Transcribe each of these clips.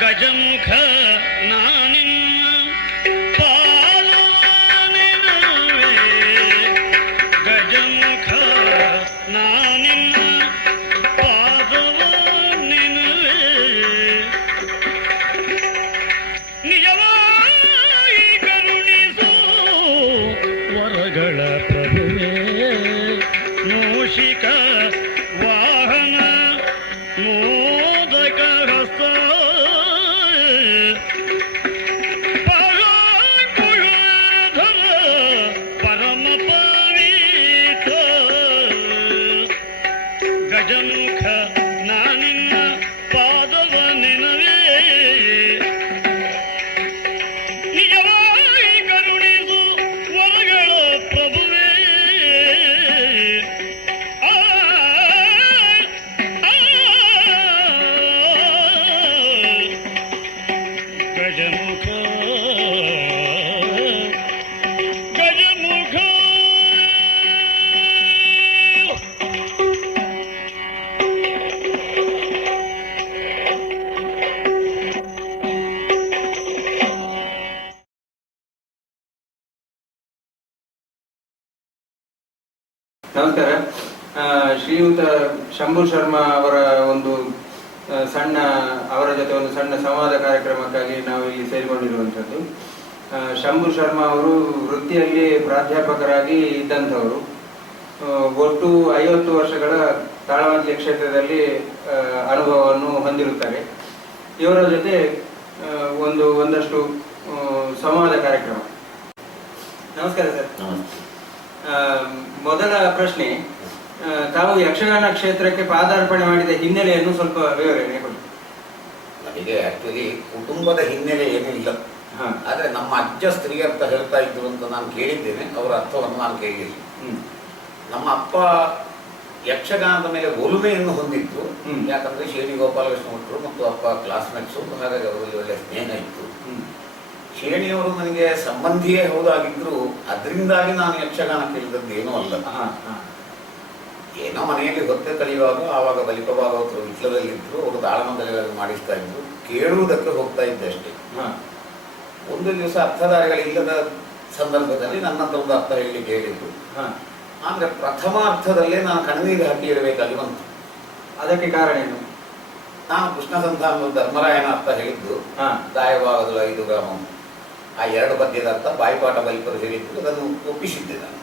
ಗಜಮುಖ ನಾನಿನ್ನ ಪಾಲನೆನವೇ, ಗಜಮುಖ ನಾನಿನ್ನ ಪಾದವನೆನವೇ. ನಿಜವಾಗಿ ಕರುಣಿಸೋ ವರಗಳ ಪ್ರಭುವೇ, ಮೂಷಿಕ ವಾಹನ ಮೋದಕ ಹಸ್ತ ಪರಾಕುಳಧರ ಪರಮ ಪವಿತ್ರ. ಗಜಮುಖ ನಾನಿನ್ನ ಪಾದವನೆನವೇ, ನಿಜವಾಗಿ ಕರುಣಿಸು ವರಗಳ ಪ್ರಭುವೇ. ಗಜಮುಖ ಗಜಮುಖ. ನಮಸ್ಕಾರ. ಶ್ರೀಯುತ ಶಂಭು ಶರ್ಮಾ ಅವರ ಒಂದು ಅವರ ಜೊತೆ ಒಂದು ಸಣ್ಣ ಸಂವಾದ ಕಾರ್ಯಕ್ರಮಕ್ಕಾಗಿ ನಾವು ಇಲ್ಲಿ ಸೇರಿಕೊಂಡಿರುವಂಥದ್ದು. ಶಂಭು ಶರ್ಮಾ ಅವರು ವೃತ್ತಿಯಲ್ಲಿ ಪ್ರಾಧ್ಯಾಪಕರಾಗಿ ಇದ್ದಂಥವರು. ಒಟ್ಟು 50 ವರ್ಷಗಳ ತಾಳಮದ್ದಲೆ ಕ್ಷೇತ್ರದಲ್ಲಿ ಅನುಭವವನ್ನು ಹೊಂದಿರುತ್ತಾರೆ. ಇವರ ಜೊತೆ ಒಂದಷ್ಟು ಸಂವಾದ ಕಾರ್ಯಕ್ರಮ. ನಮಸ್ಕಾರ ಸರ್. ಮೊದಲ ಪ್ರಶ್ನೆ, ತಾವು ಯಕ್ಷಗಾನ ಕ್ಷೇತ್ರಕ್ಕೆ ಪಾದಾರ್ಪಣೆ ಮಾಡಿದ ಹಿನ್ನೆಲೆಯನ್ನು ಸ್ವಲ್ಪ ವಿವರಣೆ ಕೊಡಿ. ನನಗೆ ಆಕ್ಚುಲಿ ಕುಟುಂಬದ ಹಿನ್ನೆಲೆ ಏನೂ ಇಲ್ಲ. ಆದ್ರೆ ನಮ್ಮ ಅಜ್ಜ ಸ್ತ್ರೀಯರ್ಥ ಹೇಳ್ತಾ ಇದ್ರು ಅಂತ ನಾನು ಕೇಳಿದ್ದೇನೆ, ಅವರ ಅರ್ಥವನ್ನು ನಾನು ಕೇಳಿಲ್ಲ. ನಮ್ಮ ಅಪ್ಪ ಯಕ್ಷಗಾನದ ಮೇಲೆ ಒಲುಮೆಯನ್ನು ಹೊಂದಿತ್ತು. ಯಾಕಂದ್ರೆ ಶೇಣಿ ಗೋಪಾಲಕೃಷ್ಣ ಭಟ್ರು ಮತ್ತು ಅಪ್ಪ ಕ್ಲಾಸ್ಮೇಟ್ಸು, ಹಾಗಾಗಿ ಅವರಲ್ಲಿ ಒಳ್ಳೆ ಸ್ನೇಹ ಇತ್ತು. ಶೇಣಿಯವರು ನನಗೆ ಸಂಬಂಧಿಯೇ ಹೌದಾಗಿದ್ರು, ಅದರಿಂದಾಗಿ ನಾನು ಯಕ್ಷಗಾನ ಕೇಳಿದದ್ದು ಏನೂ ಅಲ್ಲ. ಏನೋ ಮನೆಯಲ್ಲಿ ಹೊತ್ತೆ ಕಳೆಯುವಾಗ ಆವಾಗ ಬಲಿಪ ಭಾಗವತರು ವಿಟ್ಲದಲ್ಲಿದ್ರು, ಅವರು ತಾಳಮದ್ದಲೆಗಳನ್ನು ಮಾಡಿಸ್ತಾ ಇದ್ರು, ಕೇಳುವುದಕ್ಕೆ ಹೋಗ್ತಾ ಇದ್ದೆ ಅಷ್ಟೇ. ಒಂದು ದಿವಸ ಅರ್ಥಧಾರಿಗಳಿಲ್ಲದ ಸಂದರ್ಭದಲ್ಲಿ ನನ್ನ ಹತ್ರ ಒಂದು ಅರ್ಥ ಹೇಳಲಿಕ್ಕೆ ಹೇಳಿದ್ರು. ಅಂದ್ರೆ ಪ್ರಥಮ ಅರ್ಥದಲ್ಲೇ ನಾನು ಕಣ್ಣೀರು ಹಾಕಿ ಇರಬೇಕಾಗಿ ಬಂತು. ಅದಕ್ಕೆ ಕಾರಣ ಏನು? ನಾನು ಕೃಷ್ಣ ಸಂಧಾನದ ಧರ್ಮರಾಯನ ಅರ್ಥ ಹೇಳಿದ್ದು, ದಾಯವಾಗಲು 5 ಗ್ರಾಮ, ಆ 2 ಪದ್ಯದ ಅರ್ಥ ಬಾಯಿಪಾಠ ಬಲಿಪರು ಹೇಳಿದ್ದು, ಅದನ್ನು ಒಪ್ಪಿಸಿದ್ದೆ ನಾನು.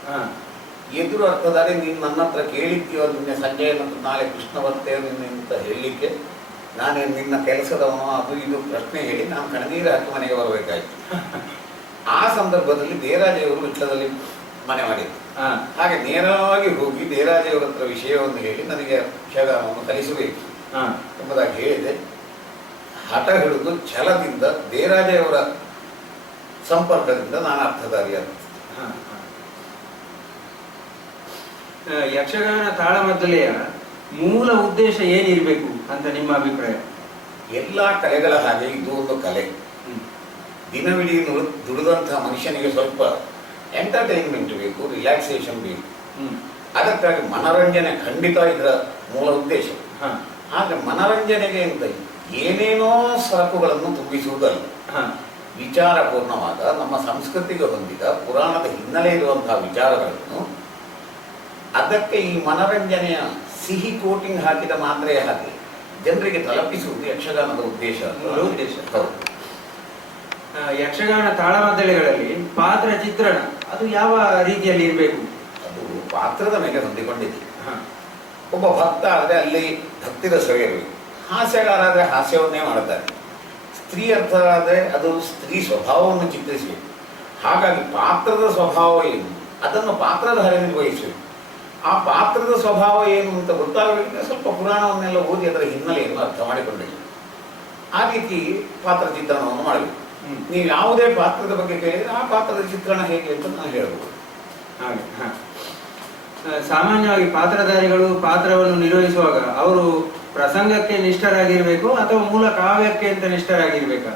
ಎದುರು ಅರ್ಥದಾರೆ ನೀನು ನನ್ನ ಹತ್ರ ಕೇಳಿದ್ದೀಯೋ, ನಿನ್ನೆ ಸಂಜೆ ಮತ್ತು ನಾಳೆ ಕೃಷ್ಣ ಬರ್ತೇವೆ ನಿನ್ನೆ ಅಂತ ಹೇಳಲಿಕ್ಕೆ, ನಾನೇನು ನಿನ್ನ ಕೆಲಸದವನು ಅದು ಇದು ಪ್ರಶ್ನೆ ಹೇಳಿ ನಾನು ಕಣ್ಣೀರು ಹಾಕಿ ಮನೆಗೆ ಬರಬೇಕಾಯ್ತು. ಆ ಸಂದರ್ಭದಲ್ಲಿ ದೇರಾಜೆಯವರು ವಿಟ್ಲದಲ್ಲಿ ಮನೆ ಮಾಡಿದ್ರು. ಹಾಗೆ ನೇರವಾಗಿ ಹೋಗಿ ದೇರಾಜೆಯವರ ಹತ್ರ ವಿಷಯವನ್ನು ಹೇಳಿ ನನಗೆ ಯಕ್ಷಗಾನವನ್ನು ಕಲಿಸಬೇಕು ಎಂಬುದಾಗಿ ಹೇಳಿದೆ. ಹಠ ಹಿಡಿದು ಛಲದಿಂದ ದೇರಾಜೆಯವರ ಸಂಪರ್ಕದಿಂದ ನಾನು ಅರ್ಥಧಾರಿಯಾದ. ಯಕ್ಷಗಾನ ತಾಳಮದ್ದಲೆಯ ಮೂಲ ಉದ್ದೇಶ ಏನಿರಬೇಕು ಅಂತ ನಿಮ್ಮ ಅಭಿಪ್ರಾಯ? ಎಲ್ಲ ಕಲೆಗಳ ಹಾಗೆ ಇದು ಒಂದು ಕಲೆ. ದಿನವಿಡೀ ದುಡಿದಂತಹ ಮನುಷ್ಯನಿಗೆ ಸ್ವಲ್ಪ ಎಂಟರ್ಟೈನ್ಮೆಂಟ್ ಬೇಕು, ರಿಲ್ಯಾಕ್ಸೇಷನ್ ಬೇಕು. ಅದಕ್ಕಾಗಿ ಮನರಂಜನೆ ಖಂಡಿತ ಇದರ ಮೂಲ ಉದ್ದೇಶ. ಆದ್ರೆ ಮನರಂಜನೆಗೆ ಅಂತ ಏನೇನೋ ಸರಕುಗಳನ್ನು ತುಂಬಿಸುವುದಲ್ಲ, ವಿಚಾರಪೂರ್ಣವಾದ ನಮ್ಮ ಸಂಸ್ಕೃತಿಗೆ ಹೊಂದಿದ ಪುರಾಣದ ಹಿನ್ನೆಲೆ ಇರುವಂತಹ ವಿಚಾರಗಳನ್ನು ಅದಕ್ಕೆ ಈ ಮನರಂಜನೆಯ ಸಿಹಿ ಕೋಟಿಂಗ್ ಹಾಕಿದ ಮಾತ್ರೆಯ ಹಾಗೆ ಜನರಿಗೆ ತಲುಪಿಸುವುದು ಯಕ್ಷಗಾನದ ಉದ್ದೇಶ. ಯಕ್ಷಗಾನ ತಾಳಮದ್ದಳೆಗಳಲ್ಲಿ ಪಾತ್ರ ಚಿತ್ರಣ ಅದು ಯಾವ ರೀತಿಯಲ್ಲಿ ಇರಬೇಕು? ಅದು ಪಾತ್ರದ ಮೇಲೆ ಹೊಂದಿಕೊಂಡಿದೆ. ಒಬ್ಬ ಭಕ್ತ ಆದರೆ ಅಲ್ಲಿ ಭಕ್ತಿ ರಸವೇ ಇರಬೇಕು, ಹಾಸ್ಯಗಾರ ಆದರೆ ಹಾಸ್ಯವನ್ನೇ ಮಾಡುತ್ತಾರೆ, ಸ್ತ್ರೀ ಅರ್ಥ ಆದರೆ ಅದು ಸ್ತ್ರೀ ಸ್ವಭಾವವನ್ನು ಚಿತ್ರಿಸಬೇಕು. ಹಾಗಾಗಿ ಪಾತ್ರದ ಸ್ವಭಾವ ಏನು ಅದನ್ನು ಪಾತ್ರಧಾರಿ ನಿರ್ವಹಿಸಬೇಕು. ಆ ಪಾತ್ರದ ಸ್ವಭಾವ ಏನು ಅಂತ ಗೊತ್ತಾಗಬೇಕಿದ್ರೆ ಸ್ವಲ್ಪ ಪುರಾಣವನ್ನೆಲ್ಲ ಓದಿ ಅದರ ಹಿನ್ನೆಲೆಯನ್ನು ಅರ್ಥ ಮಾಡಿಕೊಂಡಿಲ್ಲ. ಆ ರೀತಿ ಪಾತ್ರ ಚಿತ್ರಣವನ್ನು ಮಾಡಬೇಕು. ನೀವು ಯಾವುದೇ ಪಾತ್ರದ ಬಗ್ಗೆ ಕೇಳಿದರೆ ಆ ಪಾತ್ರದ ಚಿತ್ರಣ ಹೇಗೆ ಅಂತ ನಾನು ಹೇಳ್ಬೋದು. ಹಾಗೆ ಸಾಮಾನ್ಯವಾಗಿ ಪಾತ್ರಧಾರಿಗಳು ಪಾತ್ರವನ್ನು ನಿರ್ವಹಿಸುವಾಗ ಅವರು ಪ್ರಸಂಗಕ್ಕೆ ನಿಷ್ಠರಾಗಿರ್ಬೇಕು ಅಥವಾ ಮೂಲ ಕಾವ್ಯಕ್ಕೆ ಅಂತ ನಿಷ್ಠರಾಗಿರ್ಬೇಕಾ?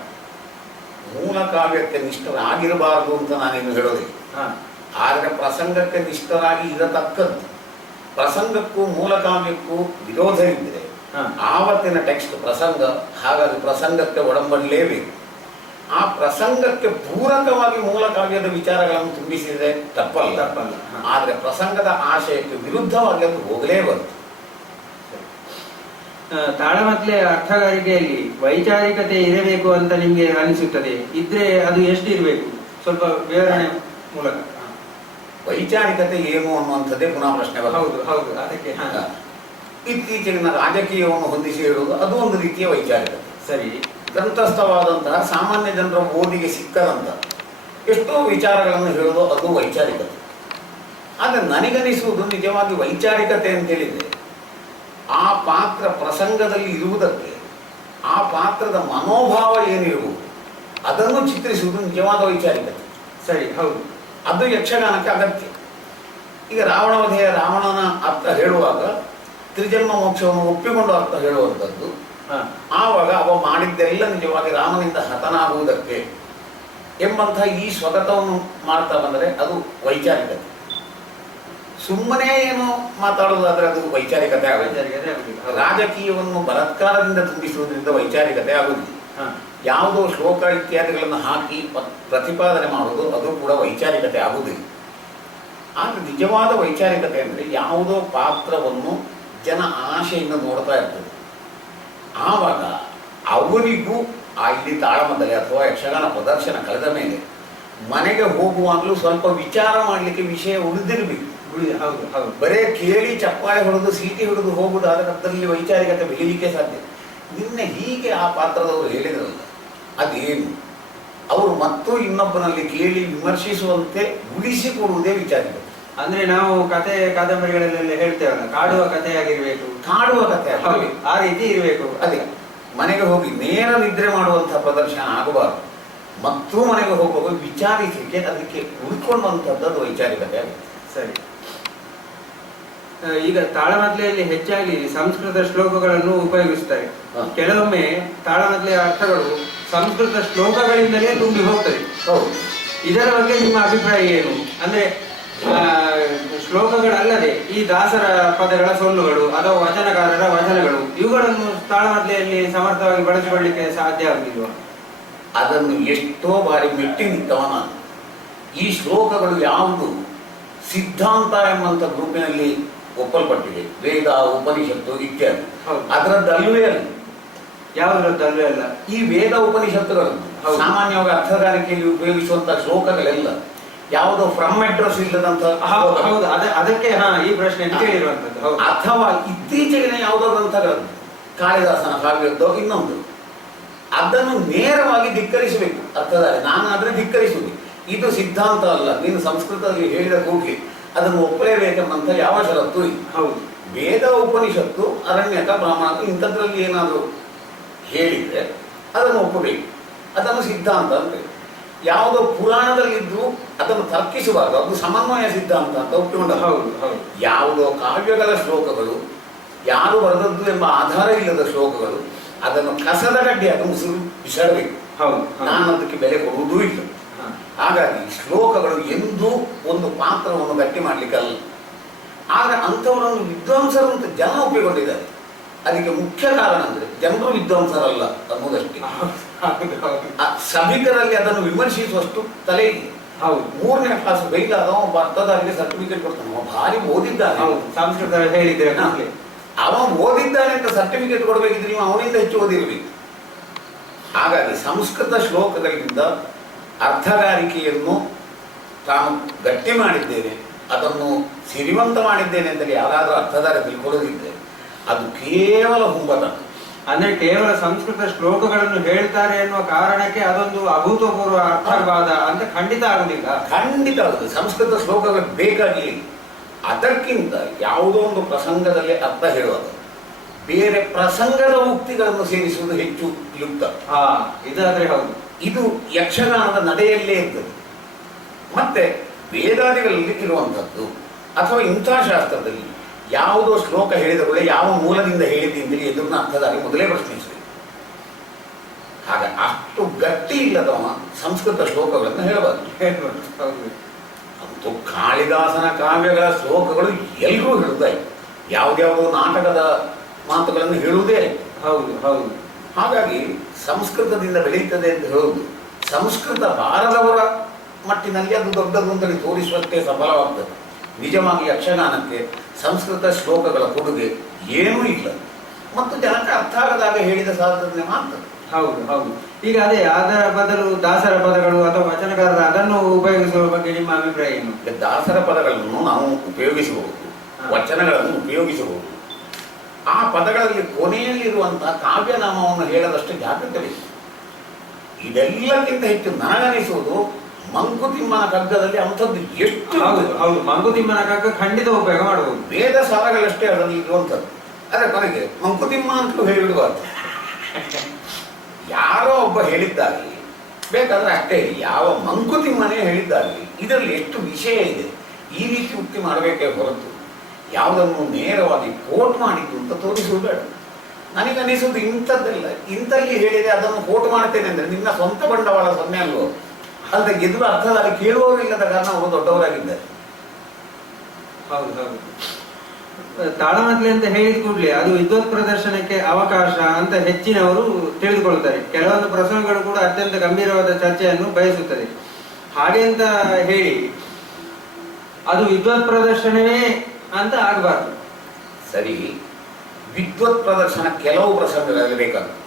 ಮೂಲ ಕಾವ್ಯಕ್ಕೆ ನಿಷ್ಠರಾಗಿರಬಾರದು ಅಂತ ನಾನೇನು ಹೇಳೋದಿಲ್ಲ. ಆದರೆ ಪ್ರಸಂಗಕ್ಕೆ ನಿಷ್ಠರಾಗಿ ಇರತಕ್ಕದ್ದು. ಪ್ರಸಂಗಕ್ಕೂ ಮೂಲ ಕಾವ್ಯಕ್ಕೂ ವಿರೋಧ ಇದ್ದರೆ ಆವತ್ತಿನ ಟೆಕ್ಸ್ಟ್ ಪ್ರಸಂಗ, ಹಾಗಾಗಿ ಪ್ರಸಂಗಕ್ಕೆ ಒಡಂಬಡಲೇಬೇಕು. ಆ ಪ್ರಸಂಗಕ್ಕೆ ಪೂರಕವಾಗಿ ಮೂಲ ಕಾವ್ಯದ ವಿಚಾರಗಳನ್ನು ತುಂಬಿಸಿದರೆ ತಪ್ಪಲ್ಲ, ಆದರೆ ಪ್ರಸಂಗದ ಆಶಯಕ್ಕೆ ವಿರುದ್ಧವಾಗಿ ಅದು ಹೋಗಲೇಬಾರದು. ತಾಳಮತ್ಲೆ ಅರ್ಥಗಾರಿಕೆಯಲ್ಲಿ ವೈಚಾರಿಕತೆ ಇರಬೇಕು ಅಂತ ನಿಮ್ಗೆ ಅನಿಸುತ್ತದೆ? ಇದ್ರೆ ಅದು ಎಷ್ಟು ಇರಬೇಕು? ಸ್ವಲ್ಪ ವಿವರಣೆ ಮೂಲಕ. ವೈಚಾರಿಕತೆ ಏನು ಅನ್ನುವಂಥದ್ದೇ ಪುನಃ ಪ್ರಶ್ನೆ. ಹೌದು ಹೌದು, ಅದಕ್ಕೆ ಇತ್ತೀಚೆಗಿನ ರಾಜಕೀಯವನ್ನು ಹೊಂದಿಸಿ ಹೇಳುವುದು ಅದು ಒಂದು ರೀತಿಯ ವೈಚಾರಿಕತೆ. ಸರಿ. ಗ್ರಂಥಸ್ಥವಾದಂತಹ ಸಾಮಾನ್ಯ ಜನರ ಓದಿಗೆ ಸಿಕ್ಕದಂತಹ ಎಷ್ಟೋ ವಿಚಾರಗಳನ್ನು ಹೇಳುವುದು ಅದು ವೈಚಾರಿಕತೆ. ಆದರೆ ನನಗನಿಸುವುದು ನಿಜವಾಗಿ ವೈಚಾರಿಕತೆ ಅಂತೇಳಿದರೆ ಆ ಪಾತ್ರ ಪ್ರಸಂಗದಲ್ಲಿ ಇರುವುದಕ್ಕೆ ಆ ಪಾತ್ರದ ಮನೋಭಾವ ಏನಿರುವುದು ಅದನ್ನು ಚಿತ್ರಿಸುವುದು ನಿಜವಾದ ವೈಚಾರಿಕತೆ. ಸರಿ, ಹೌದು. ಅದು ಯಕ್ಷಗಾನಕ್ಕೆ ಅಗತ್ಯ. ಈಗ ರಾವಣವಧೆಯ ರಾವಣನ ಅರ್ಥ ಹೇಳುವಾಗ ತ್ರಿಜನ್ಮ ಮೋಕ್ಷವನ್ನು ಒಪ್ಪಿಕೊಂಡು ಅರ್ಥ ಹೇಳುವಂಥದ್ದು. ಆವಾಗ ಅವ ಮಾಡಿದ್ದೆಲ್ಲ ನಿಜವಾಗಿ ರಾಮನಿಂದ ಹತನಾಗುವುದಕ್ಕೆ ಎಂಬಂತಹ ಈ ಸ್ವಗತವನ್ನು ಮಾಡ್ತಾ ಬಂದರೆ ಅದು ವೈಚಾರಿಕತೆ. ಸುಮ್ಮನೆ ಏನು ಮಾತಾಡುವುದಾದ್ರೆ ಅದು ವೈಚಾರಿಕತೆ ಆಗುತ್ತದೆ. ರಾಜಕೀಯವನ್ನು ಬಲಾತ್ಕಾರದಿಂದ ತುಂಬಿಸುವುದರಿಂದ ವೈಚಾರಿಕತೆ ಆಗುವುದಿಲ್ಲ. ಯಾವುದೋ ಶ್ಲೋಕ ಇತ್ಯಾದಿಗಳನ್ನು ಹಾಕಿ ಪ್ರತಿಪಾದನೆ ಮಾಡುವುದು ಅದು ಕೂಡ ವೈಚಾರಿಕತೆ ಆಗುವುದಿಲ್ಲ. ಆದರೆ ನಿಜವಾದ ವೈಚಾರಿಕತೆ ಅಂದರೆ ಯಾವುದೋ ಪಾತ್ರವನ್ನು ಜನ ಆಶೆಯಿಂದ ನೋಡ್ತಾ ಇರ್ತದೆ. ಆವಾಗ ಅವರಿಗೂ ಇಲ್ಲಿ ತಾಳಮದ್ದಲೆ ಅಥವಾ ಯಕ್ಷಗಾನ ಪ್ರದರ್ಶನ ಕಳೆದ ಮೇಲೆ ಮನೆಗೆ ಹೋಗುವಾಗಲೂ ಸ್ವಲ್ಪ ವಿಚಾರ ಮಾಡಲಿಕ್ಕೆ ವಿಷಯ ಉಳಿದಿರಬೇಕು. ಹೌದು ಹೌದು. ಬರೇ ಕೇಳಿ ಚಪ್ಪಾಳೆ ಹೊಡೆದು ಸೀಟಿ ಹೊಡೆದು ಹೋಗುವುದಾದರೆ ಅದರಲ್ಲಿ ವೈಚಾರಿಕತೆ ಬೆಳೀಲಿಕ್ಕೆ ಸಾಧ್ಯ. ನಿನ್ನೆ ಹೀಗೆ ಆ ಪಾತ್ರದವರು ಹೇಳಿದ್ರಲ್ಲ, ಅದೇನು ಅವರು ಮತ್ತು ಇನ್ನೊಬ್ಬನಲ್ಲಿ ಕೇಳಿ ವಿಮರ್ಶಿಸುವಂತೆ ಉಳಿಸಿಕೊಡುವುದೇ ವಿಚಾರಿಕತೆ. ಅಂದ್ರೆ ನಾವು ಕತೆ ಕಾದಂಬರಿಗಳಲ್ಲೆಲ್ಲ ಹೇಳ್ತೇವಲ್ಲ, ಕಾಡುವ ಕಥೆಯಾಗಿರ್ಬೇಕು, ಕಾಡುವ ಕಥೆ ಆ ರೀತಿ ಇರಬೇಕು. ಅದೇ ಮನೆಗೆ ಹೋಗಿ ನೇರ ನಿದ್ರೆ ಮಾಡುವಂತಹ ಪ್ರದರ್ಶನ ಆಗಬಾರದು. ಮತ್ತು ಮನೆಗೆ ಹೋಗುವಾಗ ವಿಚಾರಿಸಲಿಕ್ಕೆ ಅದಕ್ಕೆ ಉಳ್ಕೊಂಡಂಥದ್ದು ಅದು ವೈಚಾರಿಕತೆ ಆಗುತ್ತೆ. ಸರಿ. ಈಗ ತಾಳಮದ್ಲೆಯಲ್ಲಿ ಹೆಚ್ಚಾಗಿ ಸಂಸ್ಕೃತ ಶ್ಲೋಕಗಳನ್ನು ಉಪಯೋಗಿಸುತ್ತಾರೆ. ಕೆಲವೊಮ್ಮೆ ತಾಳಮದ್ಲೆಯ ಅರ್ಥಗಳು ಸಂಸ್ಕೃತ ಶ್ಲೋಕಗಳಿಂದಲೇ ತುಂಬಿ ಹೋಗ್ತದೆ. ಇದರ ಬಗ್ಗೆ ನಿಮ್ಮ ಅಭಿಪ್ರಾಯ ಏನು? ಅಂದ್ರೆ ಶ್ಲೋಕಗಳಲ್ಲದೆ ಈ ದಾಸರ ಪದಗಳ ಸೊಲ್ಲುಗಳು ಅಥವಾ ವಚನಕಾರರ ವಚನಗಳು ಇವುಗಳನ್ನು ತಾಳಮದ್ಲೆಯಲ್ಲಿ ಸಮರ್ಥವಾಗಿ ಬಳಸಿಕೊಳ್ಳಲಿಕ್ಕೆ ಸಾಧ್ಯ ಆಗುತ್ತಿಲ್ವ? ಅದನ್ನು ಎಷ್ಟೋ ಬಾರಿ ಮೆಟ್ಟಿ ನಿಂತವ ನಾನು. ಈ ಶ್ಲೋಕಗಳು ಯಾವುದು ಸಿದ್ಧಾಂತ ಎಂಬಂತ ಗ್ರೂಪಿನಲ್ಲಿ ಒಪ್ಪಲ್ಪಟ್ಟಿದೆ, ವೇದ ಉಪನಿಷತ್ತು ಇತ್ಯಾದಿ, ಅದರದ್ದಲ್ಲವೇ ಅಲ್ಲ. ಯಾವುದರದ್ದಲ್ಲವೇ ಅಲ್ಲ. ಈ ವೇದ ಉಪನಿಷತ್ತುಗಳನ್ನು ಸಾಮಾನ್ಯವಾಗಿ ಅರ್ಥಗಾರಿಕೆಯಲ್ಲಿ ಉಪಯೋಗಿಸುವಂತಹ ಶ್ಲೋಕಗಳೆಲ್ಲ ಯಾವುದೋ ಫ್ರಮ್ ಅಡ್ರೆಸ್ ಇಲ್ಲದಂತಹ, ಅದಕ್ಕೆ ಈ ಪ್ರಶ್ನೆ ಕೇಳಿರುವಂತದ್ದು. ಅಥವಾ ಇತ್ತೀಚೆಗಿನ ಯಾವುದೋ ಗ್ರಂಥಗಳನ್ನು ಕಾಳಿದಾಸನ ಕಾವ್ಯದ್ದೋ ಇನ್ನೊಂದು ಅದನ್ನು ನೇರವಾಗಿ ಧಿಕ್ಕರಿಸಬೇಕು. ಅರ್ಥಧಾರಿ ನಾನು ಆದ್ರೆ ಧಿಕ್ಕರಿಸುವುದು, ಇದು ಸಿದ್ಧಾಂತ ಅಲ್ಲ, ನೀನು ಸಂಸ್ಕೃತದಲ್ಲಿ ಹೇಳಿದ ಕೂಡಲೇ ಅದನ್ನು ಒಪ್ಪಲೇಬೇಕೆಂಬಂತ ಯಾವ ಷರತ್ತು ಇಲ್ಲ. ಹೌದು. ವೇದ ಉಪನಿಷತ್ತು ಅರಣ್ಯಕ ಬ್ರಾಹ್ಮಣ ಇಂಥದ್ರಲ್ಲಿ ಏನಾದರೂ ಹೇಳಿದ್ರೆ ಅದನ್ನು ಒಪ್ಪಬೇಕು, ಅದನ್ನು ಸಿದ್ಧಾಂತ ಅಂತ. ಯಾವುದೋ ಪುರಾಣದಲ್ಲಿದ್ದು ಅದನ್ನು ತರ್ಕಿಸಬಾರದು, ಅದು ಸಮನ್ವಯ ಸಿದ್ಧಾಂತ ಅಂತ ಒಪ್ಪಿಕೊಂಡ. ಹೌದು ಹೌದು. ಯಾವುದೋ ಕಾವ್ಯಗಳ ಶ್ಲೋಕಗಳು, ಯಾರು ಬರೆದದ್ದು ಎಂಬ ಆಧಾರ ಇಲ್ಲದ ಶ್ಲೋಕಗಳು, ಅದನ್ನು ಕಸದ ಗಡ್ಡೆಯಾಗಿ ಮುಸುರು ಬಿಸಾಡಬೇಕು. ಹೌದು. ನಾನು ಅದಕ್ಕೆ ಬೆಲೆ ಕೊಡುವುದೂ ಇಲ್ಲ. ಹಾಗಾಗಿ ಶ್ಲೋಕಗಳು ಎಂದೂ ಒಂದು ಪಾತ್ರವನ್ನು ಗಟ್ಟಿ ಮಾಡಲಿಕ್ಕಲ್ಲ. ಆದರೆ ಅಂಥವರನ್ನು ವಿದ್ವಾಂಸರು ಅಂತ ಜನ ಒಪ್ಪಿಕೊಂಡಿದ್ದಾರೆ. ಅದಕ್ಕೆ ಮುಖ್ಯ ಕಾರಣ ಅಂದರೆ ಜನರು ವಿದ್ವಾಂಸರಲ್ಲ ಅನ್ನೋದಷ್ಟೇ. ಸಭಿಕರಲ್ಲಿ ಅದನ್ನು ವಿಮರ್ಶಿಸುವಷ್ಟು ತಲೆ ಇದೆ. ಹೌದು. 3ನೇ ಕ್ಲಾಸ್ ಬೈಲಾದ ಒಬ್ಬ ಅರ್ಥಧಾರಿಗೆ ಸರ್ಟಿಫಿಕೇಟ್ ಕೊಡ್ತಾನೆ, ಅವ ಭಾರಿ ಓದಿದ್ದಾನೆ, ಸಂಸ್ಕೃತ ಹೇಳಿದ್ರೆ ಅವ ಓದಿದ್ದಾನೆ ಅಂತ ಸರ್ಟಿಫಿಕೇಟ್ ಕೊಡಬೇಕಿದ್ರೆ ನೀವು ಅವನಿಂದ ಹೆಚ್ಚು ಓದಿರಬೇಕು. ಹಾಗಾಗಿ ಸಂಸ್ಕೃತ ಶ್ಲೋಕಗಳಿಂದ ಅರ್ಥಗಾರಿಕೆಯನ್ನು ತಾನು ಗಟ್ಟಿ ಮಾಡಿದ್ದೇನೆ, ಅದನ್ನು ಸಿರಿವಂತ ಮಾಡಿದ್ದೇನೆ ಅಂತೇಳಿ ಯಾರಾದರೂ ಅರ್ಥಧಾರೆ ತಿಳ್ಕೊಳ್ಳೋದಿದ್ರೆ ಅದು ಕೇವಲ ಹುಂಬತನ. ಅಂದ್ರೆ ಕೇವಲ ಸಂಸ್ಕೃತ ಶ್ಲೋಕಗಳನ್ನು ಹೇಳ್ತಾರೆ ಎನ್ನುವ ಕಾರಣಕ್ಕೆ ಅದೊಂದು ಅಭೂತಪೂರ್ವ ಅರ್ಥವಾದ ಅಂತ ಖಂಡಿತ ಆಗುದಿಲ್ಲ. ಖಂಡಿತ ಆಗುದು. ಸಂಸ್ಕೃತ ಶ್ಲೋಕಗಳು ಬೇಕಾಗಿ ಅದಕ್ಕಿಂತ ಯಾವುದೋ ಒಂದು ಪ್ರಸಂಗದಲ್ಲಿ ಅರ್ಥ ಹೇಳುವಾಗ ಬೇರೆ ಪ್ರಸಂಗದ ಉಕ್ತಿಗಳನ್ನು ಸೇರಿಸುವುದು ಹೆಚ್ಚು ಯುಕ್ತ. ಇದಾದ್ರೆ ಹೌದು. ಇದು ಯಕ್ಷಗಾನದ ನಡೆಯಲ್ಲೇ ಇರ್ತದೆ. ಮತ್ತೆ ವೇದಾದಿಗಳಲ್ಲಿ ಇರುವಂಥದ್ದು ಅಥವಾ ಇಂಥ ಶಾಸ್ತ್ರದಲ್ಲಿ ಯಾವುದೋ ಶ್ಲೋಕ ಹೇಳಿದ ಕೂಡ ಯಾವ ಮೂಲದಿಂದ ಹೇಳಿದ್ದೆ ಅಂತೇಳಿ ಎದುರಿನ ಅರ್ಥಧಾರಿ ಮೊದಲೇ ಪ್ರಶ್ನಿಸಬೇಕು. ಹಾಗೆ ಅಷ್ಟು ಗಟ್ಟಿ ಇಲ್ಲದವ ಸಂಸ್ಕೃತ ಶ್ಲೋಕಗಳನ್ನು ಹೇಳಬಾರದು. ಅಂತೂ ಕಾಳಿದಾಸನ ಕಾವ್ಯಗಳ ಶ್ಲೋಕಗಳು ಎಲ್ಲರೂ ಹೇಳ್ತಾ ಇತ್ತು. ಯಾವುದ್ಯಾವುದೋ ನಾಟಕದ ಮಾತುಗಳನ್ನು ಹೇಳುವುದೇ. ಹೌದು ಹೌದು. ಹಾಗಾಗಿ ಸಂಸ್ಕೃತದಿಂದ ಬೆಳೆಯುತ್ತದೆ ಅಂತ ಹೇಳುವುದು, ಸಂಸ್ಕೃತ ಬಾರದವರ ಮಟ್ಟಿನಲ್ಲಿ ಅದು ದೊಡ್ಡದು ಅಂತೇಳಿ ತೋರಿಸುವಷ್ಟೇ ಸಫಲವಾಗ್ತದೆ. ನಿಜವಾಗಿ ಯಕ್ಷಗಾನಕ್ಕೆ ಸಂಸ್ಕೃತ ಶ್ಲೋಕಗಳ ಕೊಡುಗೆ ಏನೂ ಇಲ್ಲ, ಮತ್ತು ಜನಕ್ಕೆ ಅರ್ಥ ಆಗದಾಗ ಹೇಳಿದ ಸಾಧನೆ ಮಾತ್ರ. ಹೌದು ಹೌದು. ಈಗ ಅದೇ ಅದರ ಬದಲು ದಾಸರ ಪದಗಳು ಅಥವಾ ವಚನಕಾರರ ಅದನ್ನು ಉಪಯೋಗಿಸುವ ಬಗ್ಗೆ ನಿಮ್ಮ ಅಭಿಪ್ರಾಯ ಏನು? ದಾಸರ ಪದಗಳನ್ನು ನಾವು ಉಪಯೋಗಿಸಬಹುದು, ವಚನಗಳನ್ನು ಉಪಯೋಗಿಸಬಹುದು. ಆ ಪದಗಳಲ್ಲಿ ಕೊನೆಯಲ್ಲಿರುವಂತಹ ಕಾವ್ಯನಾಮವನ್ನು ಹೇಳದಷ್ಟು ಜಾಗ್ರತೆ ಬೇಕು. ಇದೆಲ್ಲಕ್ಕಿಂತ ಹೆಚ್ಚು ನನಗನಿಸುವುದು ಮಂಕುತಿಮ್ಮನ ಕಗ್ಗದಲ್ಲಿ ಅಂಥದ್ದು ಎಷ್ಟು. ಹೌದು, ಮಂಕುತಿಮ್ಮನ ಕಗ್ಗ ಖಂಡಿತ ಉಪಯೋಗ ಮಾಡಬಹುದು. ವೇದ ಸಾರಗಳಷ್ಟೇ ಅದರಲ್ಲಿ ಇರುವಂಥದ್ದು. ಅದೇ ಕೊನೆಗೆ ಮಂಕುತಿಮ್ಮ ಅಂತಲೂ ಹೇಳಿಬಿಡುವಂಥ ಯಾರೋ ಒಬ್ಬ ಹೇಳಿದ್ದಾಗಲಿ, ಬೇಕಾದ್ರೆ ಅಷ್ಟೇ ಹೇಳಿ, ಯಾವ ಮಂಕುತಿಮ್ಮನೇ ಹೇಳಿದ್ದಾಗಲಿ ಇದರಲ್ಲಿ ಎಷ್ಟು ವಿಷಯ ಇದೆ ಈ ರೀತಿ ಉಕ್ತಿ ಮಾಡಬೇಕೇ ಹೊರತು ಯಾವುದನ್ನು ನೇರವಾಗಿ ಕೋಟ್ ಮಾಡಿದ್ದು ಅಂತ ತೋರಿಸುವುದು ಬೇಡ. ನನಗನಿಸುವುದು ಇಂಥದ್ದೆಲ್ಲ, ಇಂಥಲ್ಲಿ ಹೇಳಿದೆ ಅದನ್ನು ಕೋಟ್ ಮಾಡ್ತೇನೆ ಅಂದರೆ ನಿನ್ನ ಸ್ವಂತ ಬಂಡವಾಳ ಸೊನ್ನೆ ಅಲ್ವೋ, ಅಲ್ಲದೆ ಎದುರು ಅರ್ಥದಲ್ಲಿ ಕೇಳುವವರು ಇಲ್ಲದ ಕಾರಣ ಅವರು ದೊಡ್ಡವರಾಗಿದ್ದಾರೆ. ಹೌದು ಹೌದು. ತಾಳಮದ್ದಲೆ ಅಂತ ಹೇಳಿದ ಕೂಡಲೇ ಅದು ವಿದ್ವತ್ ಪ್ರದರ್ಶನಕ್ಕೆ ಅವಕಾಶ ಅಂತ ಹೆಚ್ಚಿನವರು ತಿಳಿದುಕೊಳ್ತಾರೆ. ಕೆಲವೊಂದು ಪ್ರಸಂಗಗಳು ಕೂಡ ಅತ್ಯಂತ ಗಂಭೀರವಾದ ಚರ್ಚೆಯನ್ನು ಬಯಸುತ್ತದೆ. ಹಾಗೆ ಅಂತ ಹೇಳಿ ಅದು ವಿದ್ವತ್ ಪ್ರದರ್ಶನವೇ ಅಂತ ಆಗಬಾರ್ದು. ಸರಿ, ವಿದ್ವತ್ ಪ್ರದರ್ಶನ ಕೆಲವು ಪ್ರಸಂಗಗಳಲ್ಲಿ ಬೇಕಾಗುತ್ತೆ.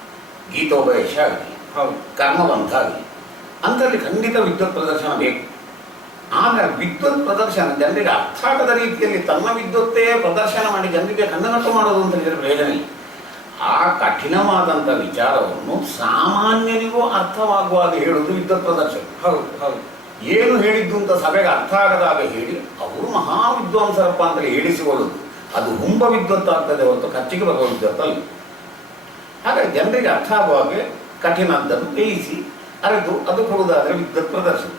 ಗೀತೋಪದೇಶ ಆಗಲಿ, ಹೌದು, ಕರ್ಮಬಂಧ ಆಗಲಿ, ಅಂಥಲ್ಲಿ ಖಂಡಿತ ವಿದ್ವತ್ ಪ್ರದರ್ಶನ ಬೇಕು. ಆದರೆ ವಿದ್ವತ್ ಪ್ರದರ್ಶನ ಜನರಿಗೆ ಅರ್ಥ ಆಗದ ರೀತಿಯಲ್ಲಿ ತನ್ನ ವಿದ್ವತ್ತೇ ಪ್ರದರ್ಶನ ಮಾಡಿ ಜನರಿಗೆ ಕಣ್ಣನಟ್ಟು ಮಾಡೋದು ಅಂತ ಹೇಳಿದರೆ ಪ್ರಯೋಜನ ಇಲ್ಲ. ಆ ಕಠಿಣವಾದಂಥ ವಿಚಾರವನ್ನು ಸಾಮಾನ್ಯನಿಗೂ ಅರ್ಥವಾಗುವಾಗ ಹೇಳುವುದು ವಿದ್ವತ್ ಪ್ರದರ್ಶನ. ಹೌದು ಹೌದು. ಏನು ಹೇಳಿದ್ದು ಅಂತ ಸಭೆಗೆ ಅರ್ಥ ಆಗದಾಗ ಹೇಳಿ ಅವರು ಮಹಾವಿದ್ವಾಂಸರಪ್ಪ ಅಂತೇಳಿ ಹೇಳಿಸಿಕೊಳ್ಳುವುದು, ಅದು ಹುಂಬ ವಿದ್ವತ್ ಆಗ್ತದೆ ಹೊರತು ಖರ್ಚಿಗೆ ಬರುವ ವಿದ್ವತ್ತಲ್ಲ. ಹಾಗಾಗಿ ಜನರಿಗೆ ಅರ್ಥ ಆಗುವಾಗೆ ಕಠಿಣದ್ದನ್ನು ಬೇಯಿಸಿ ಅರೆದು ಅದು ಕೊಡುವುದಾದರೆ ವಿದ್ವತ್ ಪ್ರದರ್ಶನ.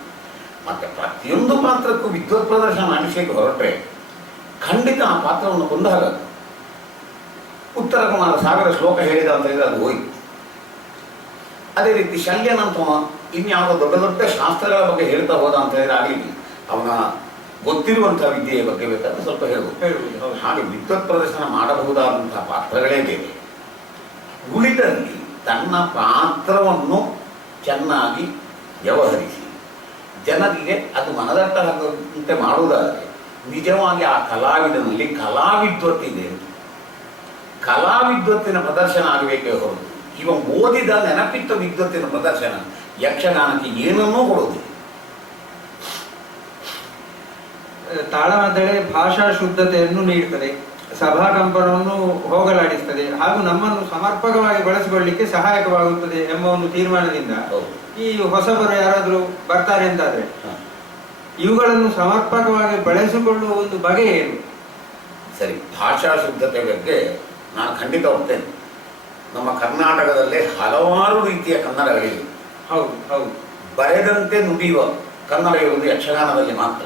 ಮತ್ತೆ ಪ್ರತಿಯೊಂದು ಪಾತ್ರಕ್ಕೂ ವಿದ್ವತ್ ಪ್ರದರ್ಶನ ಅನಿಸಲಿಕ್ಕೆ ಹೊರಟ್ರೆ ಖಂಡಿತ ಆ ಪಾತ್ರವನ್ನು ಕೊಂದ ಹಾಗಾಗ. ಉತ್ತರ ಕುಮಾರ 1000 ಶ್ಲೋಕ ಹೇಳಿದ ಅಂತ ಹೇಳಿದ್ರೆ ಅದು ಹೋಯ್ತು. ಅದೇ ರೀತಿ ಶಲ್ಯನಂತವ ಇನ್ಯಾವುದೋ ದೊಡ್ಡ ದೊಡ್ಡ ಶಾಸ್ತ್ರಗಳ ಬಗ್ಗೆ ಹೇಳ್ತಾ ಹೋದ ಅಂತ ಹೇಳಿದ್ರೆ ಆಗಲಿಲ್ಲ. ಅವನ ಗೊತ್ತಿರುವಂತಹ ವಿದ್ಯೆಯ ಬಗ್ಗೆ ಬೇಕಾದ್ರೆ ಸ್ವಲ್ಪ ಹೇಳ್ಬೋದು. ಹಾಗೆ ವಿದ್ವತ್ ಪ್ರದರ್ಶನ ಮಾಡಬಹುದಾದಂತಹ ಪಾತ್ರಗಳೇ ಬೇರೆ. ಉಳಿದಲ್ಲಿ ತನ್ನ ಪಾತ್ರವನ್ನು ಚೆನ್ನಾಗಿ ವ್ಯವಹರಿಸಿ ಜನರಿಗೆ ಅದು ಮನದಟ್ಟಾಗುವಂತೆ ಮಾಡುವುದಾದರೆ ನಿಜವಾಗಿ ಆ ಕಲಾವಿದನಲ್ಲಿ ಕಲಾವಿದ್ವತ್ತಿದೆ. ಕಲಾವಿದ್ವತ್ತಿನ ಪ್ರದರ್ಶನ ಆಗಬೇಕೇ ಹೊರತು ಇವ ಓದಿದ ನೆನಪಿಟ್ಟ ವಿದ್ವತ್ತಿನ ಪ್ರದರ್ಶನ ಯಕ್ಷಗಾನಕ್ಕೆ ಏನನ್ನೂ ಕೊಡುವುದಿಲ್ಲ. ತಾಳಮದ್ದಳೆ ಭಾಷಾ ಶುದ್ಧತೆಯನ್ನು ನೀಡುತ್ತದೆ, ಸಭಾಕಂಪನವನ್ನು ಹೋಗಲಾಡಿಸುತ್ತದೆ, ಹಾಗೂ ನಮ್ಮನ್ನು ಸಮರ್ಪಕವಾಗಿ ಬಳಸಿಕೊಳ್ಳಲಿಕ್ಕೆ ಸಹಾಯಕವಾಗುತ್ತದೆ ಎಂಬ ಒಂದು ತೀರ್ಮಾನದಿಂದ ಈ ಹೊಸಬರು ಯಾರಾದರೂ ಬರ್ತಾರೆ ಅಂತಾದ್ರೆ ಇವುಗಳನ್ನು ಸಮರ್ಪಕವಾಗಿ ಬಳಸಿಕೊಳ್ಳುವ ಒಂದು ಬಗೆ ಏನು? ಸರಿ, ಭಾಷಾ ಶುದ್ಧತೆ ಬಗ್ಗೆ ನಾನು ಖಂಡಿತ ಒಪ್ತೇನೆ. ನಮ್ಮ ಕರ್ನಾಟಕದಲ್ಲೇ ಹಲವಾರು ರೀತಿಯ ಕನ್ನಡಗಳಿವೆ. ಹೌದು ಹೌದು. ಬರೆದಂತೆ ನುಡಿಯುವ ಕನ್ನಡ ಇರುವುದು ಯಕ್ಷಗಾನದಲ್ಲಿ ಮಾತ್ರ.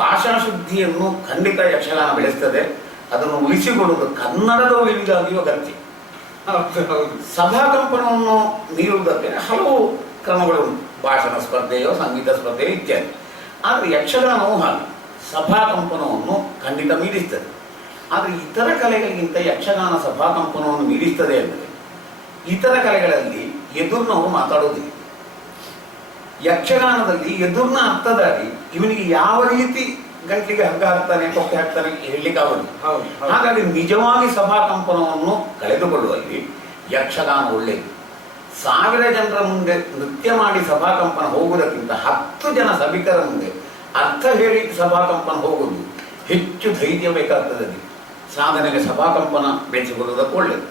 ಭಾಷಾ ಶುದ್ಧಿಯನ್ನು ಖಂಡಿತ ಯಕ್ಷಗಾನ ಬೆಳೆಸ್ತದೆ. ಅದನ್ನು ಉಳಿಸಿಕೊಳ್ಳುವುದು ಕನ್ನಡದ ಉಳಿವಿಗಾಗಿಯೂ ಅಗತ್ಯ. ಸಭಾಕಂಪನವನ್ನು ನೀಡುವುದಕ್ಕೆ ಹಲವು ಕ್ರಮಗಳು, ಭಾಷಣ ಸ್ಪರ್ಧೆಯೋ ಸಂಗೀತ ಸ್ಪರ್ಧೆಯೋ ಇತ್ಯಾದಿ. ಆದರೆ ಯಕ್ಷಗಾನವು ಹಾಗೆ ಸಭಾಕಂಪನವನ್ನು ಖಂಡಿತ ಮೀರಿಸ್ತದೆ. ಆದರೆ ಇತರ ಕಲೆಗಳಿಗಿಂತ ಯಕ್ಷಗಾನ ಸಭಾಕಂಪನವನ್ನು ಮೀರಿಸ್ತದೆ ಅಂದರೆ ಇತರ ಕಲೆಗಳಲ್ಲಿ ಎದುರಿನವರು ಮಾತಾಡೋದಿಲ್ಲ. ಯಕ್ಷಗಾನದಲ್ಲಿ ಎದುರಿನ ಅರ್ಥದಾಗಿ ಇವನಿಗೆ ಯಾವ ರೀತಿ ಗಂಟಲಿಗೆ ಹಗ್ಗ ಹಾಕ್ತಾನೆ, ಕೊಕ್ಕೆ ಹಾಕ್ತಾನೆ ಹೇಳಲಿಕ್ಕಾಗೋದು. ಹಾಗಾಗಿ ನಿಜವಾಗಿ ಸಭಾಕಂಪನವನ್ನು ಕಳೆದುಕೊಳ್ಳುವಲ್ಲಿ ಯಕ್ಷಗಾನ ಒಳ್ಳೆಯದು. 1000 ಜನರ ಮುಂದೆ ನೃತ್ಯ ಮಾಡಿ ಸಭಾಕಂಪನ ಹೋಗುವುದಕ್ಕಿಂತ 10 ಜನ ಸಭಿಕರ ಮುಂದೆ ಅರ್ಥ ಹೇಳಿ ಸಭಾಕಂಪನ ಹೋಗುವುದು ಹೆಚ್ಚು ಧೈರ್ಯ ಬೇಕಾಗ್ತದೆ. ಸಾಧನೆಗೆ ಸಭಾಕಂಪನ ಬೆಳೆಸಿಕೊಳ್ಳುವುದಕ್ಕೆ ಒಳ್ಳೆಯದು.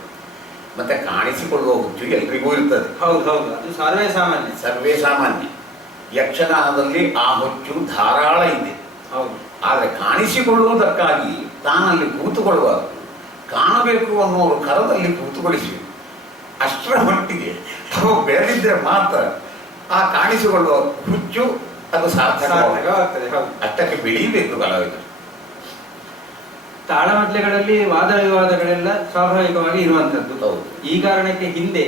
ಮತ್ತೆ ಕಾಣಿಸಿಕೊಳ್ಳುವ ಹುಚ್ಚು ಎಲ್ರಿಗೂ ಇರ್ತದೆ. ಹೌದು ಹೌದು, ಅದು ಸರ್ವೇ ಸಾಮಾನ್ಯ. ಸರ್ವೇ ಸಾಮಾನ್ಯ. ಯಕ್ಷಗಾನದಲ್ಲಿ ಆ ಹುಚ್ಚು ಧಾರಾಳ ಇದೆ. ಹೌದು. ಆದರೆ ಕಾಣಿಸಿಕೊಳ್ಳುವುದಕ್ಕಾಗಿ ತಾನಲ್ಲಿ ಕೂತುಕೊಳ್ಳುವಾಗ ಕಾಣಬೇಕು ಅನ್ನೋರು ಕರದಲ್ಲಿ ಕೂತುಗೊಳಿಸಬೇಕು. ಅಷ್ಟರ ಮಟ್ಟಿಗೆ ಅವು ಬೆಳೆದಿದ್ದರೆ ಮಾತ್ರ ಆ ಕಾಣಿಸಿಕೊಳ್ಳುವ ಹುಚ್ಚು ಅದು ಸಾರ್ಥಕವಾಗ್ತದೆ. ಅಷ್ಟಕ್ಕೆ ಬೆಳೀಬೇಕು ಕಲಾವಿದರು. ತಾಳಮದ್ದಲೆಗಳಲ್ಲಿ ವಾದ ವಿವಾದಗಳೆಲ್ಲ ಸ್ವಾಭಾವಿಕವಾಗಿ ಇರುವಂತದ್ದು. ಈ ಕಾರಣಕ್ಕೆ ಹಿಂದೆ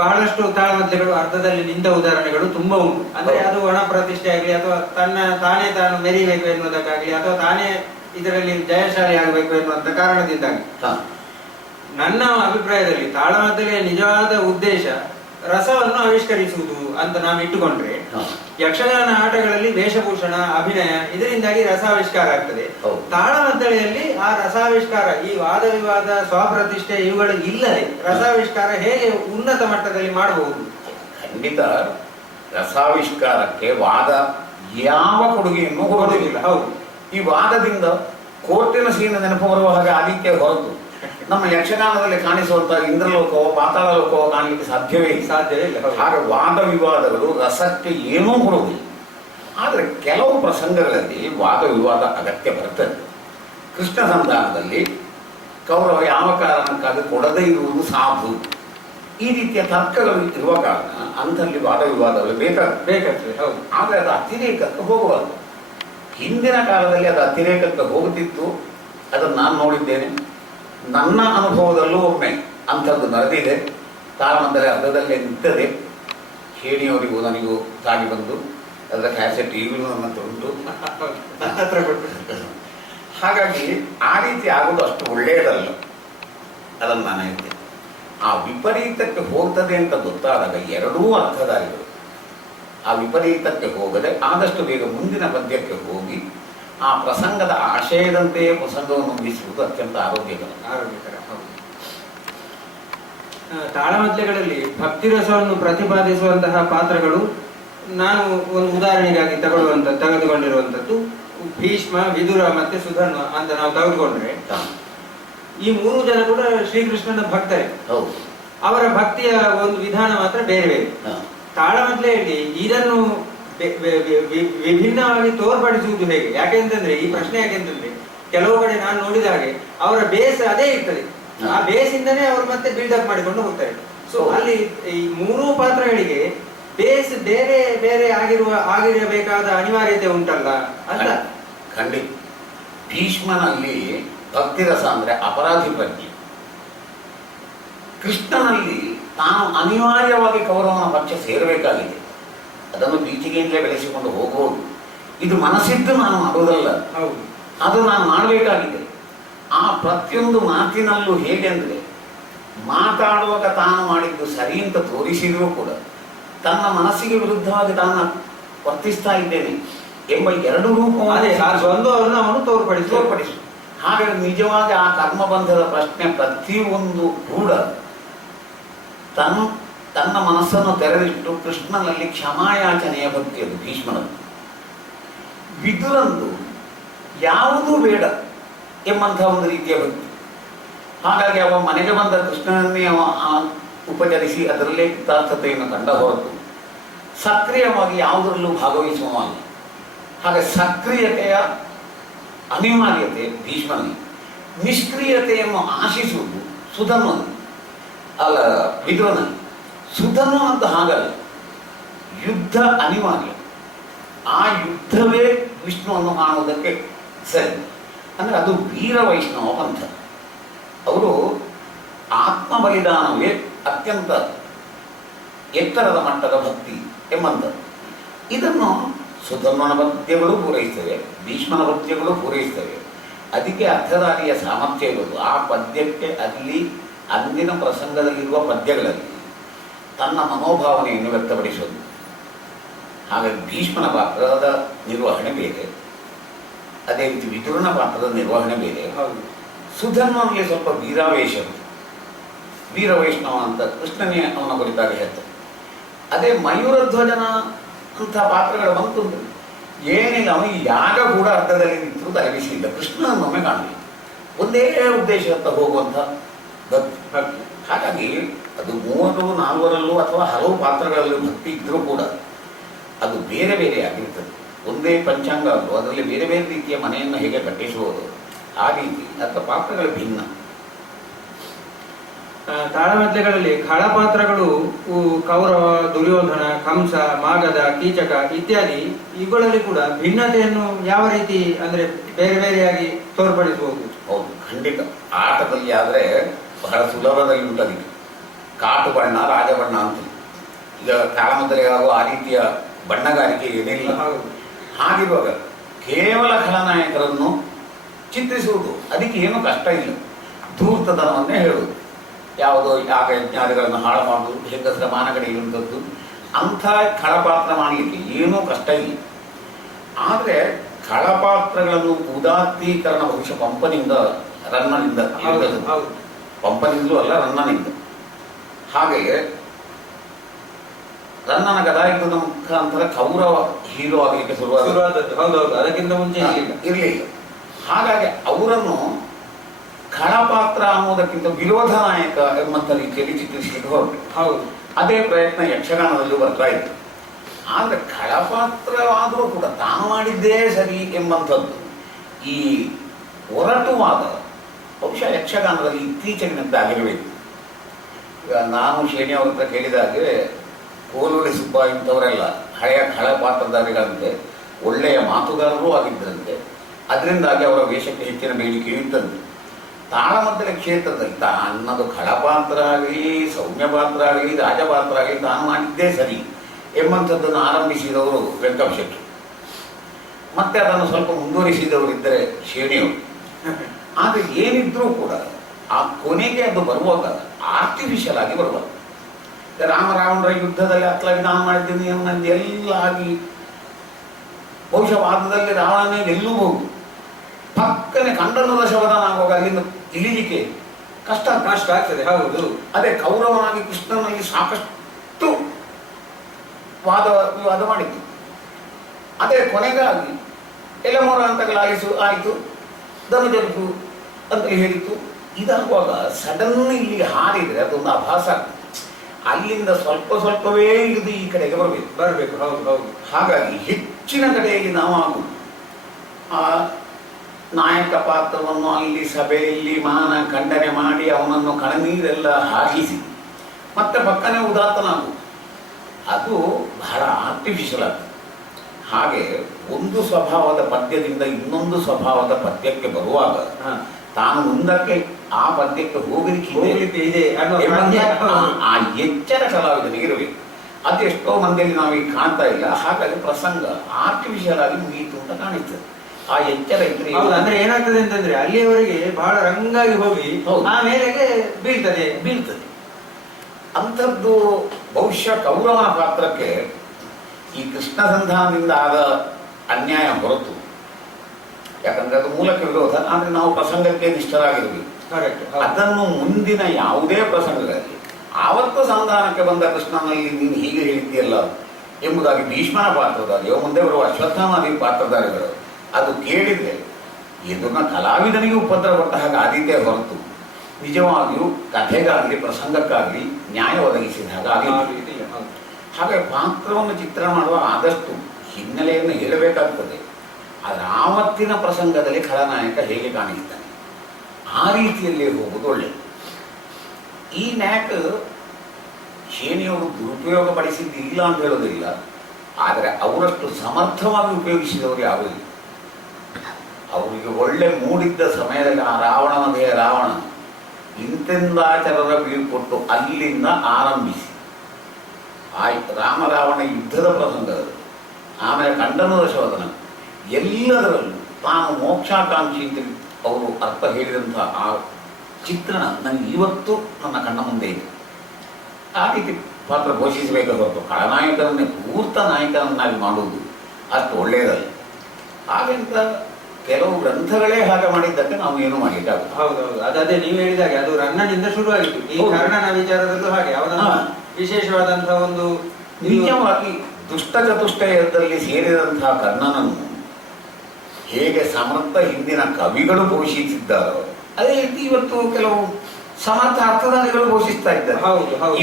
ಬಹಳಷ್ಟು ತಾಳಮದ್ದಲೆಗಳು ಅರ್ಧದಲ್ಲಿ ನಿಂತ ಉದಾಹರಣೆಗಳು ತುಂಬಾ ಉಂಟು. ಅಂದ್ರೆ ಅದು ಒಣ ಪ್ರತಿಷ್ಠೆ ಆಗಲಿ ಅಥವಾ ತಾನು ಮೆರಿಬೇಕು ಎನ್ನುವುದಕ್ಕಾಗಲಿ ಅಥವಾ ತಾನೇ ಇದರಲ್ಲಿ ಜಯಶಾಲಿ ಆಗಬೇಕು ಎನ್ನುವಂತ ಕಾರಣದಿಂದಾಗಿ. ನನ್ನ ಅಭಿಪ್ರಾಯದಲ್ಲಿ ತಾಳಮದ್ದಲೆಯ ನಿಜವಾದ ಉದ್ದೇಶ ರಸವನ್ನು ಆವಿಷ್ಕರಿಸುವುದು ಅಂತ ನಾವು ಇಟ್ಟುಕೊಂಡ್ರೆ, ಯಕ್ಷಗಾನ ಆಟಗಳಲ್ಲಿ ವೇಷಭೂಷಣ, ಅಭಿನಯ, ಇದರಿಂದಾಗಿ ರಸಾವಿಷ್ಕಾರ ಆಗ್ತದೆ. ತಾಳಮದ್ದಳೆಯಲ್ಲಿ ಆ ರಸಾವಿಷ್ಕಾರ, ಈ ವಾದ ವಿವಾದ, ಸ್ವಪ್ರತಿಷ್ಠೆ ಇವುಗಳು ಇಲ್ಲದೆ ರಸಾವಿಷ್ಕಾರ ಹೇಗೆ ಉನ್ನತ ಮಟ್ಟದಲ್ಲಿ ಮಾಡಬಹುದು? ಖಂಡಿತ ರಸಾವಿಷ್ಕಾರಕ್ಕೆ ವಾದ ಯಾವ ಕೊಡುಗೆಯನ್ನು ಕೊಡುವುದಿಲ್ಲ. ಹೌದು, ಈ ವಾದದಿಂದ ಕೋರ್ಟಿನ ಸೀನ ನೆನಪು ಬರುವ ಹಾಗೆ ಆದಿತ್ಯ ಹೊರತು ನಮ್ಮ ಯಕ್ಷಗಾನದಲ್ಲಿ ಕಾಣಿಸುವಂತಹ ಇಂದ್ರಲೋಕವೋ ಪಾತಾಳ ಲೋಕವೋ ಕಾಣಲಿಕ್ಕೆ ಸಾಧ್ಯವೇ ಇಲ್ಲ. ಹಾಗೆ ವಾದ ವಿವಾದಗಳು ರಸಕ್ಕೆ ಏನೂ ಕೊಡುವುದಿಲ್ಲ. ಆದರೆ ಕೆಲವು ಪ್ರಸಂಗಗಳಲ್ಲಿ ವಾದ ವಿವಾದ ಅಗತ್ಯ ಬರ್ತದೆ. ಕೃಷ್ಣ ಸಂಧಾನದಲ್ಲಿ ಕೌರವ ಯಾವ ಕಾರಣಕ್ಕಾಗಿ ಕೊಡದೇ ಇರುವುದು ಸಾಧು, ಈ ರೀತಿಯ ತರ್ಕಗಳು ಇರುವ ಕಾರಣ ಅಂಥಲ್ಲಿ ವಾದ ವಿವಾದಗಳು ಬೇಕಾಗ್ತದೆ. ಹೌದು, ಆದರೆ ಅದು ಅತಿರೇಕಕ್ಕೆ ಹೋಗಬಾರದು. ಹಿಂದಿನ ಕಾಲದಲ್ಲಿ ಅದು ಅತಿರೇಕಕ್ಕೆ ಹೋಗುತ್ತಿತ್ತು, ಅದನ್ನು ನಾನು ನೋಡಿದ್ದೇನೆ. ನನ್ನ ಅನುಭವದಲ್ಲೂ ಒಮ್ಮೆ ಅಂಥದ್ದು ನಡೆದಿದೆ. ತಾಳಮದ್ದಲೆ ಅರ್ಧದಲ್ಲೇ ನಿಂತದೆ. ಹೇಳಿಯವರಿಗೂ ನನಗೂ ತಾಗಿ ಬಂದು ಅದರ ಕ್ಯಾಸೆಟ್ ಈಗಲೂ ನನ್ನ ಹತ್ರ ಉಂಟು. ಹಾಗಾಗಿ ಆ ರೀತಿ ಆಗೋದು ಅಷ್ಟು ಒಳ್ಳೆಯದಲ್ಲ. ಅದನ್ನು ನಾನು ಹೇಳ್ತೇನೆ. ಆ ವಿಪರೀತಕ್ಕೆ ಹೋಗ್ತದೆ ಅಂತ ಗೊತ್ತಾದಾಗ ಎರಡೂ ಅರ್ಥಧಾರಿಗಳು ಆ ವಿಪರೀತಕ್ಕೆ ಹೋಗದೆ ಆದಷ್ಟು ಬೇಗ ಮುಂದಿನ ಪದ್ಯಕ್ಕೆ ಹೋಗಿ ಆ ಪ್ರಸಂಗದ ಆಶಯದಂತೆಯೇ ಪ್ರಸಂಗವನ್ನು ಮುಗಿಸುವುದು ಅತ್ಯಂತ ಆರೋಗ್ಯಕರ. ತಾಳಮದ್ದಲೆಗಳಲ್ಲಿ ಭಕ್ತಿರಸವನ್ನು ಪ್ರತಿಪಾದಿಸುವಂತಹ ಪಾತ್ರಗಳು ನಾನು ಒಂದು ಉದಾಹರಣೆಗಾಗಿ ತೆಗೆದುಕೊಂಡಿರುವಂಥದ್ದು ಭೀಷ್ಮ, ವಿದುರ ಮತ್ತೆ ಸುಧನ್ವ ಅಂತ ನಾವು ತೆಗೆದುಕೊಂಡ್ರೆ, ಈ ಮೂರು ಜನ ಕೂಡ ಶ್ರೀಕೃಷ್ಣನ ಭಕ್ತರೇ. ಅವರ ಭಕ್ತಿಯ ಒಂದು ವಿಧಾನ ಮಾತ್ರ ಬೇರೆ ಬೇರೆ. ತಾಳಮದ್ದಲೆಯಲ್ಲಿ ಇದನ್ನು ವಿಭಿನ್ನವಾಗಿ ತೋರ್ಪಡಿಸುವುದು ಹೇಗೆ? ಯಾಕೆಂತಂದ್ರೆ ಈ ಪ್ರಶ್ನೆ ಯಾಕೆಂತಂದ್ರೆ ಕೆಲವು ಕಡೆ ನಾನು ನೋಡಿದ ಹಾಗೆ ಅವರ ಬೇಸ್ ಅದೇ ಇರ್ತದೆ. ಆ ಬೇಸಿಂದನೇ ಅವರು ಮತ್ತೆ ಬಿಲ್ಡಪ್ ಮಾಡಿಕೊಂಡು ಹೋಗ್ತಾರೆ. ಸೊ ಅಲ್ಲಿ ಈ ಮೂರೂ ಪಾತ್ರಗಳಿಗೆ ಬೇಸ್ ಬೇರೆ ಬೇರೆ ಆಗಿರಬೇಕಾದ ಅನಿವಾರ್ಯತೆ ಉಂಟಲ್ಲ ಅಂತ. ಖಂಡಿತ. ಭೀಷ್ಮನಲ್ಲಿ ಭಕ್ತಿರಸ ಅಂದ್ರೆ ಅಪರಾಧಿ ಪ್ರಜ್ಞೆ. ಕೃಷ್ಣನಲ್ಲಿ ತಾನು ಅನಿವಾರ್ಯವಾಗಿ ಕೌರವನ ಪಕ್ಷ ಸೇರಬೇಕಾಗಿದೆ. ಅದನ್ನು ಬೀಚಿಗೆಯಿಂದಲೇ ಬೆಳೆಸಿಕೊಂಡು ಹೋಗುವುದು. ಇದು ಮನಸ್ಸಿದ್ದು ನಾನು ಮಾಡುವುದಲ್ಲ, ಅದು ನಾನು ಮಾಡಬೇಕಾಗಿದೆ. ಆ ಪ್ರತಿಯೊಂದು ಮಾತಿನಲ್ಲೂ ಹೇಗೆ ಅಂದರೆ, ಮಾತಾಡುವಾಗ ತಾನು ಮಾಡಿದ್ದು ಸರಿ ಅಂತ ತೋರಿಸಿದರೂ ಕೂಡ ತನ್ನ ಮನಸ್ಸಿಗೆ ವಿರುದ್ಧವಾಗಿ ತಾನು ವರ್ತಿಸ್ತಾ ಇದ್ದೇನೆ ಎಂಬ ಎರಡು ರೂಪವನ್ನು ಅವನು ತೋರ್ಪಡಿಸು. ಹಾಗಾಗಿ ನಿಜವಾಗಿ ಆ ಕರ್ಮಬಂಧದ ಪ್ರಶ್ನೆ ಪ್ರತಿಯೊಂದು ಕೂಡ ತನ್ನ ಮನಸ್ಸನ್ನು ತೆರೆದಿಟ್ಟು ಕೃಷ್ಣನಲ್ಲಿ ಕ್ಷಮಾಯಾಚನೆಯ ಭಕ್ತಿ ಅದು ಭೀಷ್ಮನದು. ವಿದುರಂದು ಯಾವುದೂ ಬೇಡ ಎಂಬಂತಹ ಒಂದು ರೀತಿಯ ಭಕ್ತಿ. ಹಾಗಾಗಿ ಅವ ಮನೆಗೆ ಬಂದ ಕೃಷ್ಣನನ್ನೇ ಅವ ಉಪಚರಿಸಿ ಅದರಲ್ಲೇ ಕೃತಾರ್ಥತೆಯನ್ನು ಕಂಡ ಹೊರತು ಸಕ್ರಿಯವಾಗಿ ಯಾವುದರಲ್ಲೂ ಭಾಗವಹಿಸುವಲ್ಲ. ಹಾಗೆ ಸಕ್ರಿಯತೆಯ ಅನಿವಾರ್ಯತೆ ಭೀಷ್ಮನಲ್ಲಿ, ನಿಷ್ಕ್ರಿಯತೆಯನ್ನು ಆಶಿಸುವುದು ಸುಧನ್ವನಲ್ಲಿ, ಅಲ್ಲ ವಿದುರನಲ್ಲಿ. ಸುಧನ್ವನಂತ ಹಾಗಲ್ಲ, ಯುದ್ಧ ಅನಿವಾರ್ಯ. ಆ ಯುದ್ಧವೇ ವಿಷ್ಣುವನ್ನು ಕಾಣುವುದಕ್ಕೆ ಸರಿ. ಅಂದರೆ ಅದು ವೀರ ವೈಷ್ಣವ ಪಂಥ. ಅವರು ಆತ್ಮ ಬಲಿದಾನವೇ ಅತ್ಯಂತ ಎತ್ತರದ ಮಟ್ಟದ ಭಕ್ತಿ ಎಂಬಂಥದ್ದು. ಇದನ್ನು ಸುಧನ್ವನ ಪದ್ಯಗಳು ಪೂರೈಸ್ತವೆ, ಭೀಷ್ಮನ ಪದ್ಯಗಳು ಪೂರೈಸ್ತವೆ. ಅದಕ್ಕೆ ಅರ್ಥಧಾರಿಯ ಸಾಮರ್ಥ್ಯ ಇರೋದು ಆ ಪದ್ಯಕ್ಕೆ ಅಲ್ಲಿ ಅಂದಿನ ಪ್ರಸಂಗದಲ್ಲಿರುವ ಪದ್ಯಗಳಲ್ಲಿ ತನ್ನ ಮನೋಭಾವನೆಯನ್ನು ವ್ಯಕ್ತಪಡಿಸೋದು. ಹಾಗಾಗಿ ಭೀಷ್ಮನ ಪಾತ್ರದ ನಿರ್ವಹಣೆ ಬೇರೆ, ಅದೇ ರೀತಿ ವಿದುರನ ಪಾತ್ರದ ನಿರ್ವಹಣೆ ಬೇರೆ. ಸುಧನ್ವನಿಗೆ ಸ್ವಲ್ಪ ವೀರಾವೇಶ, ವೀರವೈಷ್ಣವ ಅಂತ ಕೃಷ್ಣನೇ ಅವನ ಕುರಿತಾಗಿ ಹೇಳ್ತಾರೆ. ಅದೇ ಮಯೂರಧ್ವಜನ ಅಂಥ ಪಾತ್ರಗಳು ಬಂತು ಅಂದರೆ ಏನಿಲ್ಲ, ಅವನಿಗೆ ಯಾಗ ಕೂಡ ಅರ್ಥದಲ್ಲಿ ನಿಂತು ತಲೆಬಿಸಿಲ್ಲ. ಕೃಷ್ಣನೊಮ್ಮೆ ಕಾಣಲಿಲ್ಲ, ಒಂದೇ ಉದ್ದೇಶದತ್ತ ಹೋಗುವಂಥ ಭಕ್ತಿ. ಹಾಗಾಗಿ ಅದು 3-4ರಲ್ಲೂ ಅಥವಾ ಹಲವು ಪಾತ್ರಗಳಲ್ಲೂ ಭಕ್ತಿ ಇದ್ದರೂ ಕೂಡ ಅದು ಬೇರೆ ಬೇರೆ ಆಗಿರ್ತದೆ. ಒಂದೇ ಪಂಚಾಂಗ ಅಲ್ಲೂ ಅದರಲ್ಲಿ ಬೇರೆ ಬೇರೆ ರೀತಿಯ ಮನೆಯನ್ನು ಹೇಗೆ ಕಟ್ಟಿಸುವುದು ಆ ರೀತಿ ಅಥವಾ ಪಾತ್ರಗಳು ಭಿನ್ನ. ತಾಳಮದ್ದಲೆಗಳಲ್ಲಿ ಖಳಪಾತ್ರಗಳು ಕೌರವ, ದುರ್ಯೋಧನ, ಕಂಸ, ಮಾಗಧ, ಕೀಚಕ ಇತ್ಯಾದಿ ಇವುಗಳಲ್ಲಿ ಕೂಡ ಭಿನ್ನತೆಯನ್ನು ಯಾವ ರೀತಿ ಅಂದ್ರೆ ಬೇರೆ ಬೇರೆಯಾಗಿ ತೋರ್ಪಡಿಸಬಹುದು? ಹೌದು, ಖಂಡಿತ. ಆಟದಲ್ಲಿ ಆದರೆ ಬಹಳ ಸುಲಭದಲ್ಲಿ ಉಂಟದಿದೆ. ಕಾಟು ಬಣ್ಣ, ರಾಜಬಣ್ಣ ಅಂತ. ಈಗ ತಾಳಮದ್ದಲೆಗಾಗುವ ಆ ರೀತಿಯ ಬಣ್ಣಗಾರಿಕೆ ಏನಿಲ್ಲ. ಹಾಗಿರುವಾಗ ಕೇವಲ ಖಳನಾಯಕರನ್ನು ಚಿತ್ರಿಸುವುದು ಅದಕ್ಕೆ ಏನೂ ಕಷ್ಟ ಇಲ್ಲ. ಧೂರ್ತದನವನ್ನೇ ಹೇಳುವುದು. ಯಾವುದೋ ಯಾಗ ಯಜ್ಞಾದಿಗಳನ್ನು ಹಾಳು ಮಾಡುವುದು, ಹೆಂಗಸರ ಮಾನಗಡೆ ಇರುವಂಥದ್ದು, ಅಂಥ ಖಳಪಾತ್ರ ಮಾಡಲಿಕ್ಕೆ ಏನೂ ಕಷ್ಟ ಇಲ್ಲ. ಆದರೆ ಖಳಪಾತ್ರಗಳನ್ನು ಉದಾತ್ತೀಕರಣ ಬಹುಶಃ ಪಂಪನಿಂದ ರನ್ನನಿಂದ ಪಂಪನಿಂದಲೂ ಅಲ್ಲ, ರನ್ನನಿಂದ. ಹಾಗೆಯೇ ರನ್ನನ ಗದಾಯುಧದ ಮುಖಾಂತರ ಕೌರವ ಹೀರೋ ಆಗಲಿಕ್ಕೆ ಶುರುವಾದದ್ದು. ಅದಕ್ಕಿಂತ ಮುಂಚೆ ಇರಲಿಲ್ಲ. ಹಾಗಾಗಿ ಅವರನ್ನು ಖಳಪಾತ್ರ ಅನ್ನೋದಕ್ಕಿಂತ ವಿರೋಧ ನಾಯಕ ಎಂಬಂತ ರೀತಿಯಲ್ಲಿ ಚಿತ್ರಿಸಲಿಕ್ಕೆ ಹೊರಟು. ಅದೇ ಪ್ರಯತ್ನ ಯಕ್ಷಗಾನದಲ್ಲೂ ಬರ್ತಾ ಇದೆ. ಆದರೆ ಖಳಪಾತ್ರವಾದರೂ ಕೂಡ ತಾನು ಮಾಡಿದ್ದೇ ಸರಿ ಎಂಬಂಥದ್ದು ಈ ಒರಟುವಾದ ಬಹುಶಃ ಯಕ್ಷಗಾನದಲ್ಲಿ ಇತ್ತೀಚೆಗಿನದ್ದಾಗಿರಬೇಕು. ಈಗ ನಾನು ಶೇಣಿ ಅವ್ರ ಹತ್ರ ಕೇಳಿದಾಗೆ ಕೋಲೂರಿ ಸುಬ್ಬ ಇಂಥವರೆಲ್ಲ ಹಳೆಯ ಖಳಪಾತ್ರಧಾರಿಗಳಂತೆ, ಒಳ್ಳೆಯ ಮಾತುಗಾರರೂ ಆಗಿದ್ದರಂತೆ. ಅದರಿಂದಾಗಿ ಅವರ ವೇಷಕ್ಕೆ ಹೆಚ್ಚಿನ ಬೇಡಿಕೆ ಇರ್ತಂತೆ. ತಾಳಮದ್ದಲೆ ಕ್ಷೇತ್ರದಲ್ಲಿ ಅನ್ನೋದು ಖಳಪಾತ್ರ ಆಗಲಿ, ಸೌಮ್ಯ ಪಾತ್ರ ಆಗಲಿ, ರಾಜಪಾತ್ರ ಆಗಲಿ ತಾನು ಮಾಡಿದ್ದೇ ಸರಿ ಎಂಬಂಥದ್ದನ್ನು ಆರಂಭಿಸಿದವರು ವೆಂಕಟ ಶೆಟ್ಟಿ. ಮತ್ತೆ ಅದನ್ನು ಸ್ವಲ್ಪ ಮುಂದುವರಿಸಿದವರಿದ್ದರೆ ಶೇಣಿಯವರು. ಆದರೆ ಏನಿದ್ರೂ ಕೂಡ ಆ ಕೊನೆಗೆ ಅದು ಬರುವಾಗ ಆರ್ಟಿಫಿಷಿಯಲ್ ಆಗಿ ಬರುವಾಗ, ರಾಮರಾವಣರ ಯುದ್ಧದಲ್ಲಿ ಅತ್ಲಾಗಿ ನಾನು ಮಾಡಿದ್ದೀನಿ ಅನ್ನೋದು ಎಲ್ಲ ಆಗಿ ಬಹುಶಃ ವಾದದಲ್ಲಿ ರಾವಣನೇ ಗೆಲ್ಲಬಹುದು. ಪಕ್ಕನೆ ಖಂಡನದ ಶವದನಾಗುವಾಗ ಅಲ್ಲಿಂದ ಇಳಿಲಿಕ್ಕೆ ಕಷ್ಟ ಆಗ್ತದೆ. ಹೌದು. ಅದೇ ಕೌರವನಾಗಿ ಕೃಷ್ಣನಲ್ಲಿ ಸಾಕಷ್ಟು ವಿವಾದ ಮಾಡಿತ್ತು. ಅದೇ ಕೊನೆಗಾಗಿ ಎಲೆಮೋರ ಅಂತ ಲಾಲಿಸು ಆಯಿತು, ಧನುಜರುಕು ಅಂತ ಹೇಳಿತ್ತು. ಇದಾಗುವಾಗ ಸಡನ್ ಇಲ್ಲಿ ಹಾರಿದರೆ ಅದೊಂದು ಆಭಾಸ ಆಗ್ತದೆ. ಅಲ್ಲಿಂದ ಸ್ವಲ್ಪ ಸ್ವಲ್ಪವೇ ಇಳಿದು ಈ ಕಡೆಗೆ ಬರಬೇಕು. ಹೌದು. ಹಾಗಾಗಿ ಹೆಚ್ಚಿನ ಕಡೆಯಲ್ಲಿ ನಾವು ಆ ನಾಯಕ ಪಾತ್ರವನ್ನು ಅಲ್ಲಿ ಸಭೆಯಲ್ಲಿ ಮಾನ ಖಂಡನೆ ಮಾಡಿ ಅವನನ್ನು ಕಣನೀರೆಲ್ಲ ಹಾಕಿಸಿ ಮತ್ತೆ ಪಕ್ಕನೆ ಉದಾತ್ತನಾಗು, ಅದು ಬಹಳ ಆರ್ಟಿಫಿಷಿಯಲ್ ಆಗ್ತದೆ. ಹಾಗೆ ಒಂದು ಸ್ವಭಾವದ ಪದ್ಯದಿಂದ ಇನ್ನೊಂದು ಸ್ವಭಾವದ ಪದ್ಯಕ್ಕೆ ಬರುವಾಗ ತಾನು ಮುಂದಕ್ಕೆ ಆ ಪದ್ಯಕ್ಕೆ ಹೋಗಲಿಕ್ಕೆ ಇದೆ ಆ ಎಚ್ಚರ ಕಲಾವಿದನಿಗಿರಬೇಕು. ಅದೆಷ್ಟೋ ಮಂದಿಯಲ್ಲಿ ನಾವೀಗ ಕಾಣ್ತಾ ಇಲ್ಲ. ಹಾಗಾಗಿ ಪ್ರಸಂಗ ಆರ್ಟಿಫಿಷಿಯಲ್ ಆಗಿ ಮುಗಿಯಿತು ಅಂತ ಕಾಣಿಸ್ತದೆ. ಆ ಎಚ್ಚರ ಇದ್ರೆ ಅಂದ್ರೆ ಏನಾಗ್ತದೆ ಅಂತಂದ್ರೆ ಅಲ್ಲಿಯವರೆಗೆ ಬಹಳ ರಂಗಾಗಿ ಹೋಗಿ ಆಮೇಲೆ ಬೀಳ್ತದೆ. ಅಂಥದ್ದು ಬಹುಶಃ ಕೌರವನ ಪಾತ್ರಕ್ಕೆ ಈ ಕೃಷ್ಣ ಸಂಧಾನದಿಂದ ಆದ ಅನ್ಯಾಯ ಹೊರತು, ಯಾಕಂದ್ರೆ ಅದು ಮೂಲಕ್ಕೆ ವಿರೋಧ. ಆದರೆ ನಾವು ಪ್ರಸಂಗಕ್ಕೆ ನಿಷ್ಠರಾಗಿರಬೇಕು. ಅದನ್ನು ಮುಂದಿನ ಯಾವುದೇ ಪ್ರಸಂಗದಲ್ಲಿ ಆವತ್ತು ಸಂಧಾನಕ್ಕೆ ಬಂದ ಕೃಷ್ಣನಲ್ಲಿ ನೀನು ಹೀಗೆ ಹೇಳಿದ್ದೀಯಲ್ಲ ಎಂಬುದಾಗಿ ಭೀಷ್ಮನ ಪಾತ್ರಧಾರಿಯೋ ಮುಂದೆ ಬರುವ ಅಶ್ವತ್ಥಾಮಾದಿ ಪಾತ್ರಧಾರಿಗಳು ಅದು ಕೇಳಿದರೆ ಇದನ್ನ ಕಲಾವಿದನಿಗೆ ಉಪದ್ರ ಕೊಟ್ಟ ಹಾಗೆ ಆದೀತೆ ಹೊರತು ನಿಜವಾಗಿಯೂ ಕಥೆಗಾಗಲಿ ಪ್ರಸಂಗಕ್ಕಾಗಲಿ ನ್ಯಾಯ ಒದಗಿಸಿದ ಹಾಗಾಗಿ. ಹಾಗೆ ಪಾತ್ರವನ್ನು ಚಿತ್ರಣ ಮಾಡುವ ಆದಷ್ಟು ಹಿನ್ನೆಲೆಯನ್ನು ಹೇಳಬೇಕಾಗ್ತದೆ. ಆದರೆ ಆವತ್ತಿನ ಪ್ರಸಂಗದಲ್ಲಿ ಖಳನಾಯಕ ಹೇಗೆ ಕಾಣಿಸ್ತಾನೆ ಆ ರೀತಿಯಲ್ಲೇ ಹೋಗುವುದು ಒಳ್ಳೆಯದು. ಈ ನ್ಯಾಕ್ ಶೇಣಿಯವರು ದುರುಪಯೋಗ ಪಡಿಸಿದ್ದಿಲ್ಲ ಅಂತ ಹೇಳೋದಿಲ್ಲ, ಆದರೆ ಅವರಷ್ಟು ಸಮರ್ಥವಾಗಿ ಉಪಯೋಗಿಸಿದವರು ಯಾರೂ ಇಲ್ಲ. ಅವರಿಗೆ ಒಳ್ಳೆ ಮೂಡಿದ್ದ ಸಮಯದಲ್ಲಿ ಆ ರಾವಣ ಇಂತೆಂದಾಚರರ ಬೀಳ್ಕೊಟ್ಟು ಅಲ್ಲಿಂದ ಆರಂಭಿಸಿ ಆಯ್ತು ರಾಮರಾವಣ ಯುದ್ಧದ ಪ್ರಸಂಗದಲ್ಲಿ, ಆಮೇಲೆ ಖಂಡನದ ಶೋಧನ, ಎಲ್ಲದರಲ್ಲೂ ತಾನು ಮೋಕ್ಷಾಕಾಂಕ್ಷಿ ಅಂತ ಅವರು ಅರ್ಥ ಹೇಳಿದಂಥ ಆ ಚಿತ್ರಣ ನನಗೆ ಇವತ್ತು ನನ್ನ ಕಣ್ಣ ಮುಂದೆ ಇದೆ. ಆ ರೀತಿ ಪಾತ್ರ ಘೋಷಿಸಬೇಕಾದ ಹೊರತು ಖಳನಾಯಕರನ್ನೇ ಪೂರ್ತ ನಾಯಕರನ್ನಾಗಿ ಮಾಡುವುದು ಅಷ್ಟು ಒಳ್ಳೆಯದಲ್ಲ. ಹಾಗೆಂತ ಕೆಲವು ಗ್ರಂಥಗಳೇ ಹಾಗೆ ಮಾಡಿದ್ದಕ್ಕೆ ನಾವು ಏನು ಮಾಡಿದ್ದಾಗುತ್ತೆ. ಹೌದು. ಅದೇ ನೀವು ಹೇಳಿದಾಗೆ ಅದು ರನ್ನನಿಂದ ಶುರುವಾಗಿತ್ತು. ಈ ಕರ್ಣನ ವಿಚಾರದಲ್ಲೂ ಹಾಗೆ ಅವನ ವಿಶೇಷವಾದಂತಹ ಒಂದು ನಿಜವಾಗಿ ದುಷ್ಟ ಚತುಷ್ಟಯದಲ್ಲಿ ಸೇರಿದಂತಹ ಕರ್ಣನನ್ನು ಹೇಗೆ ಸಮರ್ಥ ಹಿಂದಿನ ಕವಿಗಳು ಘೋಷಿಸಿದ್ದಾರೋ ಅದೇ ರೀತಿ ಇವತ್ತು ಕೆಲವು ಸಮರ್ಥ ಅರ್ಥಧಾರಿಗಳು ಘೋಷಿಸ್ತಾ ಇದ್ದಾರೆ.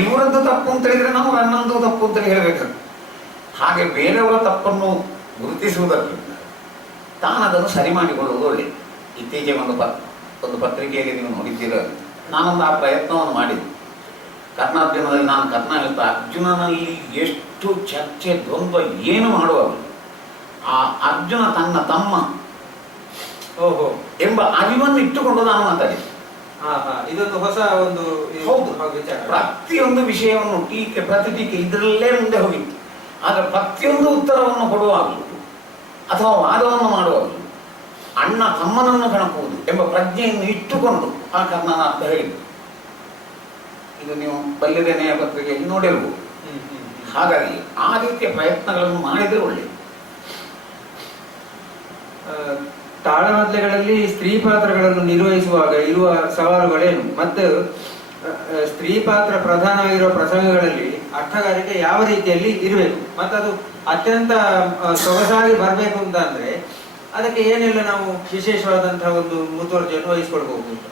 ಇವರದ್ದು ತಪ್ಪು ಅಂತ ಹೇಳಿದ್ರೆ ನಾವು ರನ್ನಂದು ತಪ್ಪು ಅಂತ ಹೇಳಬೇಕಾಗ್ತದೆ. ಹಾಗೆ ಬೇರೆಯವರ ತಪ್ಪನ್ನು ಗುರುತಿಸುವುದಕ್ಕಿಂತ ತಾನದನ್ನು ಸರಿ ಮಾಡಿಕೊಳ್ಳುವುದು ಒಳ್ಳೆಯದು. ಇತ್ತೀಚೆಗೆ ಒಂದು ಪತ್ರಿಕೆಯಲ್ಲಿ ನೀವು ನೋಡಿದ್ದೀರ, ನಾನೊಂದು ಆ ಪ್ರಯತ್ನವನ್ನು ಮಾಡಿದ್ದೆ. ಕರ್ಣಾರ್ಜುನದಲ್ಲಿ ನಾನು ಕರ್ಣ ಹೇಳ್ತಾ ಅರ್ಜುನನಲ್ಲಿ ಎಷ್ಟು ಚರ್ಚೆ ದ್ವಂದ್ವ ಏನು ಮಾಡುವವರು ಆ ಅರ್ಜುನ ತನ್ನ ತಮ್ಮ ಎಂಬ ಅರಿವನ್ನು ಇಟ್ಟುಕೊಂಡು ನಾನು ಮಾತಾಡಿದೆ. ಇದೊಂದು ಹೊಸ ಒಂದು ಹೌದು. ಪ್ರತಿಯೊಂದು ವಿಷಯವನ್ನು ಟೀಕೆ ಪ್ರತಿಟೀಕೆ ಇದರಲ್ಲೇ ಮುಂದೆ ಹೋಗಿತ್ತು. ಆದರೆ ಪ್ರತಿಯೊಂದು ಉತ್ತರವನ್ನು ಕೊಡುವಾಗಲೂ ಅಥವಾ ವಾದವನ್ನು ಮಾಡುವಾಗಲೂ ಅಣ್ಣ ತಮ್ಮನನ್ನು ಕಣಕುವುದು ಎಂಬ ಪ್ರಜ್ಞೆಯನ್ನು ಇಟ್ಟುಕೊಂಡು ಆ ಕರ್ಣನ ಅರ್ಥ ಹೇಳಿದ್ದು. ಇದು ನೀವು ಬಲ್ಯದನೆಯ ಪತ್ರಿಕೆಯಲ್ಲಿ ನೋಡಿರ್ಬೋದು. ಹಾಗಾಗಿ ಆ ರೀತಿಯ ಪ್ರಯತ್ನಗಳನ್ನು ಮಾಡಿದರೆ ಒಳ್ಳೆಯದು. ತಾಳಮದ್ದಲೆಗಳಲ್ಲಿ ಸ್ತ್ರೀ ಪಾತ್ರಗಳನ್ನು ನಿರ್ವಹಿಸುವಾಗ ಇರುವ ಸವಾಲುಗಳೇನು, ಮತ್ತು ಸ್ತ್ರೀ ಪಾತ್ರ ಪ್ರಧಾನವಾಗಿರುವ ಪ್ರಸಂಗಗಳಲ್ಲಿ ಅರ್ಥಗಾರಿಕೆ ಯಾವ ರೀತಿಯಲ್ಲಿ ಇರಬೇಕು, ಮತ್ತು ಅದು ಅತ್ಯಂತ ಸೊಗಸಾಗಿ ಬರಬೇಕು ಅಂತ ಅಂದ್ರೆ ಅದಕ್ಕೆ ಏನೆಲ್ಲ ನಾವು ವಿಶೇಷವಾದಂತಹ ಒಂದು ಮುತುವರ್ಜಿಯನ್ನು ವಹಿಸ್ಕೊಳ್ಬಹುದು ಅಂತ?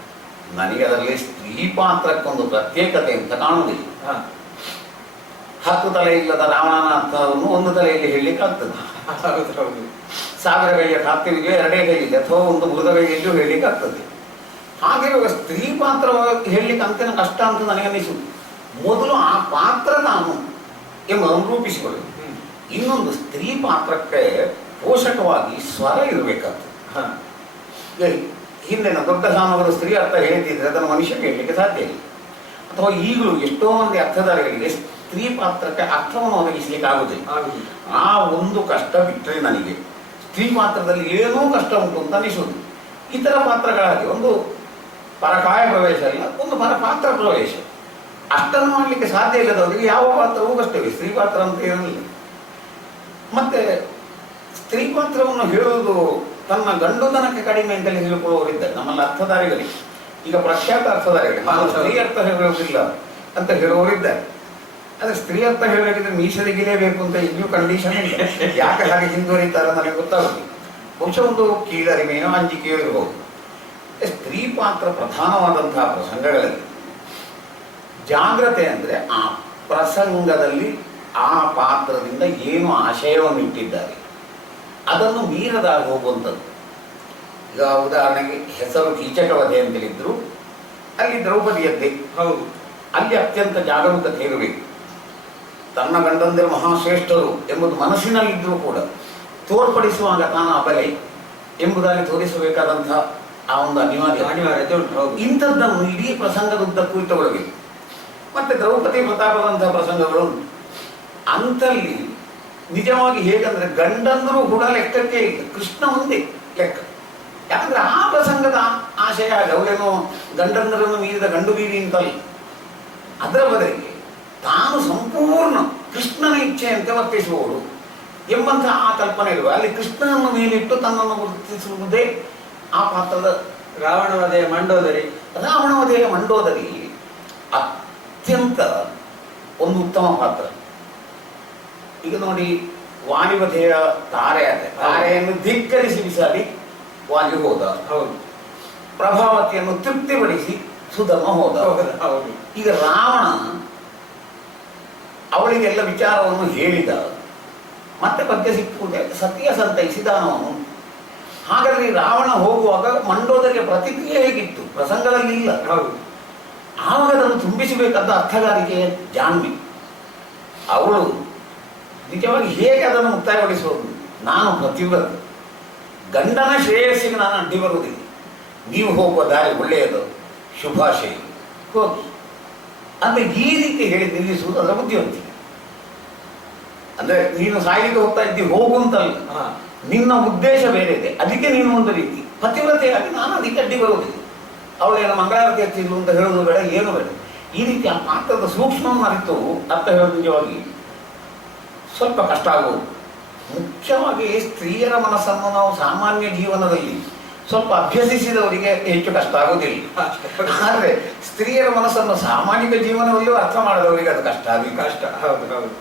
ನನಗೆ ಅದರಲ್ಲಿ ಸ್ತ್ರೀ ಪಾತ್ರಕ್ಕೊಂದು ಪ್ರತ್ಯೇಕತೆ ಅಂತ ಕಾಣುವುದಿಲ್ಲ. 10 ತಲೆ ಇಲ್ಲದ ರಾವಣನ ಅರ್ಥವನ್ನು ಒಂದು ತಲೆಯಲ್ಲಿ ಹೇಳಲಿಕ್ಕೆ ಆಗ್ತದೆ. 1000 ಕೈಯ ಕಾರ್ತಿವಿಗೆ 2 ಕೈ ಇದೆ, ಅಥವಾ ಒಂದು ಮೃದ ಕೈಯಲ್ಲಿಯೂ ಹೇಳಲಿಕ್ಕೆ ಆಗ್ತದೆ. ಹಾಗಿರುವಾಗ ಸ್ತ್ರೀ ಪಾತ್ರ ಹೇಳಲಿಕ್ಕೆ ಅಂತಿನ ಕಷ್ಟ ಅಂತ ನನಗನ್ನಿಸುವುದು. ಮೊದಲು ಆ ಪಾತ್ರ ನಾನು ಎಂಬುದನ್ನು ರೂಪಿಸಿಕೊಳ್ಳುವುದು. ಇನ್ನೊಂದು, ಸ್ತ್ರೀ ಪಾತ್ರಕ್ಕೆ ಪೋಷಕವಾಗಿ ಸ್ವರ ಇರಬೇಕಾಗ್ತದೆ. ಹಿಂದಿನ ದೊಡ್ಡ ಸಾಮಗಳು ಸ್ತ್ರೀ ಅರ್ಥ ಹೇಳ್ತಿದ್ರೆ ಅದನ್ನು ಮನುಷ್ಯ ಹೇಳಲಿಕ್ಕೆ ಸಾಧ್ಯ ಇಲ್ಲ. ಅಥವಾ ಈಗಲೂ ಎಷ್ಟೋ ಮಂದಿ ಅರ್ಥಧಾರಿಗಳಿಗೆ ಸ್ತ್ರೀ ಪಾತ್ರಕ್ಕೆ ಅರ್ಥವನ್ನು ಒದಗಿಸಲಿಕ್ಕೆ ಆಗುದಿಲ್ಲ. ಆ ಒಂದು ಕಷ್ಟ ಬಿಟ್ಟರೆ ನನಗೆ ಸ್ತ್ರೀ ಪಾತ್ರದಲ್ಲಿ ಏನೋ ಕಷ್ಟ ಉಂಟು ಅಂತ ಅನಿಸುವುದು. ಇತರ ಪಾತ್ರಗಳಾಗಿ ಒಂದು ಪರಕಾಯ ಪ್ರವೇಶ ಇಲ್ಲ, ಒಂದು ಪರಪಾತ್ರ ಪ್ರವೇಶ, ಅಷ್ಟನ್ನು ಮಾಡಲಿಕ್ಕೆ ಸಾಧ್ಯ ಇಲ್ಲದವರಿಗೆ ಯಾವ ಪಾತ್ರವೂ ಕಷ್ಟವೇ. ಸ್ತ್ರೀ ಪಾತ್ರ ಅಂತ ಏನಿಲ್ಲ. ಮತ್ತೆ ಸ್ತ್ರೀ ಪಾತ್ರವನ್ನು ಹೇಳುವುದು ತನ್ನ ಗಂಡುತನಕ್ಕೆ ಕಡಿಮೆ ಅಂತಲೇ ಹೇಳಿಕೊಳ್ಳುವವರಿದ್ದಾರೆ ನಮ್ಮಲ್ಲಿ ಅರ್ಥಧಾರಿಗಳಿಗೆ. ಈಗ ಪ್ರಖ್ಯಾತ ಅರ್ಥಧಾರಿಗಳಿಗೆ ನಾನು ಸ್ತ್ರೀ ಅರ್ಥ ಹೇಳುವುದಿಲ್ಲ ಅಂತ ಹೇಳುವವರಿದ್ದಾರೆ. ಆದರೆ ಸ್ತ್ರೀ ಅರ್ಥ ಹೇಳಬೇಕಿದ್ರೆ ಮೀಸಲಿಗಿಲೇಬೇಕು ಅಂತ ಇನ್ನೂ ಕಂಡೀಷನ್ ಇಲ್ಲ. ಯಾಕೆ ಹಾಗೆ ಹಿಂದುವರಿತಾರೆ ನನಗೆ ಗೊತ್ತಾಗುತ್ತೆ. ಬಹುಶಃ ಒಂದು ಕೀಳರಿಮೆಯೋ ಅಂಜಿಕೆಯೋ ಇರಬಹುದು. ಸ್ತ್ರೀ ಪಾತ್ರ ಪ್ರಧಾನವಾದಂತಹ ಪ್ರಸಂಗಗಳಲ್ಲಿ ಜಾಗ್ರತೆ ಅಂದರೆ ಆ ಪ್ರಸಂಗದಲ್ಲಿ ಆ ಪಾತ್ರದಿಂದ ಏನು ಆಶಯವನ್ನು ಇಟ್ಟಿದ್ದಾರೆ ಅದನ್ನು ಮೀರದಾಗಿ ಹೋಗುವಂಥದ್ದು. ಈಗ ಉದಾಹರಣೆಗೆ ಹೆಸರು ಕೀಚಕವಧೆ ಅಂತೇಳಿದ್ರು, ಅಲ್ಲಿ ದ್ರೌಪದಿಯದ್ದೇ ಹೌದು, ಅಲ್ಲಿ ಅತ್ಯಂತ ಜಾಗರೂಕತೆ ಇರಬೇಕು. ತನ್ನ ಗಂಡಂದಿರು ಮಹಾಶ್ರೇಷ್ಠರು ಎಂಬುದು ಮನಸ್ಸಿನಲ್ಲಿದ್ದರೂ ಕೂಡ ತೋರ್ಪಡಿಸುವಾಗ ತಾನು ಅಬಲೆ ಎಂಬುದಾಗಿ ತೋರಿಸಬೇಕಾದಂತಹ ಆ ಒಂದು ಅನಿವಾರ್ಯತೆ ಉಂಟು. ಇಂಥದ್ದನ್ನು ಇಡೀ ಪ್ರಸಂಗದುದ್ದಕ್ಕೂ ಇಟ್ಟುಕೊಳ್ಳಬೇಕು. ಮತ್ತೆ ದ್ರೌಪದಿ ಪ್ರತಾಪದಂತಹ ಪ್ರಸಂಗಗಳು ಅಂತಲ್ಲಿ ನಿಜವಾಗಿ ಹೇಗಂದ್ರೆ ಗಂಡಂದರೂ ಕೂಡ ಲೆಕ್ಕಕ್ಕೆ ಇಲ್ಲ, ಕೃಷ್ಣ ಒಂದೇ ಲೆಕ್ಕ. ಯಾಕಂದ್ರೆ ಆ ಪ್ರಸಂಗದ ಆಶಯ ಹಾಗೆ, ಅವಳೇನೋ ಗಂಡಂದರನ್ನು ಮೀರಿದ ಗಂಡು ಬೀರಿ ಅಂತಲ್ಲ, ಅದರ ಬದಲಿಗೆ ತಾನು ಸಂಪೂರ್ಣ ಕೃಷ್ಣನ ಇಚ್ಛೆಯಂತೆ ವರ್ತಿಸುವವಳು ಎಂಬಂತಹ ಆ ಕಲ್ಪನೆ ಇರುವ ಅಲ್ಲಿ ಕೃಷ್ಣನನ್ನು ಮೇಲಿಟ್ಟು ತನ್ನನ್ನು ಗುರುತಿಸುವುದೇ ಆ ಪಾತ್ರದ. ರಾವಣವಧೆಯ ಮಂಡೋದರಿ ಅತ್ಯಂತ ಒಂದು ಉತ್ತಮ ಪಾತ್ರ. ಈಗ ನೋಡಿ, ವಾಣಿವಧೆಯ ತಾರೆ ಆದ ತಾರೆಯನ್ನು ಧಿಕ್ಕರಿಸಿ ಬಿಸಾಡಿ ವಾಲಿ ಹೋದ. ಹೌದು. ಪ್ರಭಾವತಿಯನ್ನು ತೃಪ್ತಿಪಡಿಸಿ ಸುಧರ್ಮ ಹೋದ. ಈಗ ರಾವಣ ಅವಳಿಗೆಲ್ಲ ವಿಚಾರವನ್ನು ಹೇಳಿದ, ಮತ್ತೆ ಪದ್ಯ ಸಿಕ್ಕುವುದೇ ಸತ್ಯ ಸಂತೈಸಿದಾನವನು. ಹಾಗಾದ್ರೆ ರಾವಣ ಹೋಗುವಾಗ ಮಂಡೋದರಿಯ ಪ್ರತಿಕ್ರಿಯೆ ಹೇಗಿತ್ತು ಪ್ರಸಂಗದಲ್ಲಿ ಇಲ್ಲ. ಆವಾಗ ಅದನ್ನು ತುಂಬಿಸಬೇಕಾದ ಅರ್ಥಗಾರಿಕೆಯ ಜಾಣ್ಮೆ. ಅವಳು ನಿಜವಾಗಿ ಹೇಗೆ ಅದನ್ನು ಮುಕ್ತಾಯಗೊಳಿಸುವುದು? ನಾನು ಪ್ರತಿವ್ರತ, ಗಂಡನ ಶ್ರೇಯಸ್ಸಿಗೆ ನಾನು ಅಡ್ಡಿ ಬರುವುದಿಲ್ಲ, ನೀವು ಹೋಗುವ ದಾರಿ ಒಳ್ಳೆಯದು, ಶುಭಾಶಯ ಹೋಗಿ ಅಂದ್ರೆ ಈ ರೀತಿ ಹೇಳಿ ನಿಲ್ಲಿಸುವುದು ಅದರ ಬುದ್ಧಿವಂತಿಕೆ. ಅಂದ್ರೆ ನೀನು ಸಾಯಿಗೆ ಹೋಗ್ತಾ ಇದ್ದಿ ಹೋಗು ಅಂತಲ್ಲ, ನಿನ್ನ ಉದ್ದೇಶ ಬೇರೆ ಇದೆ, ಅದಕ್ಕೆ ನೀನು ಒಂದು ರೀತಿ ಪತಿವ್ರತೆಯಾಗಿ ನಾನು ಅದಕ್ಕೆ ಅಡ್ಡಿ ಬರುವುದಿಲ್ಲ. ಅವಳೇನು ಮಂಗಳಾರತಿ ಹಚ್ಚಿದ್ಲು ಅಂತ ಹೇಳೋದು ಬೇಡ, ಏನು ಬೇಡ. ಈ ರೀತಿ ಆ ಪಾತ್ರದ ಸೂಕ್ಷ್ಮವನ್ನು ಅರಿತು ಅರ್ಥ ಹೇಳೋದು ನಿಜವಾಗಿ ಸ್ವಲ್ಪ ಕಷ್ಟ ಆಗುವುದು. ಮುಖ್ಯವಾಗಿ ಸ್ತ್ರೀಯರ ಮನಸ್ಸನ್ನು ನಾವು ಸಾಮಾನ್ಯ ಜೀವನದಲ್ಲಿ ಸ್ವಲ್ಪ ಅಭ್ಯಸಿಸಿದವರಿಗೆ ಹೆಚ್ಚು ಕಷ್ಟ ಆಗುವುದಿಲ್ಲ. ಆದರೆ ಸ್ತ್ರೀಯರ ಮನಸ್ಸನ್ನು ಸಾಮಾಜಿಕ ಜೀವನದಲ್ಲೂ ಅರ್ಥ ಮಾಡದವರಿಗೆ ಅದು ಕಷ್ಟ ಕಷ್ಟ. ಹೌದು ಹೌದು.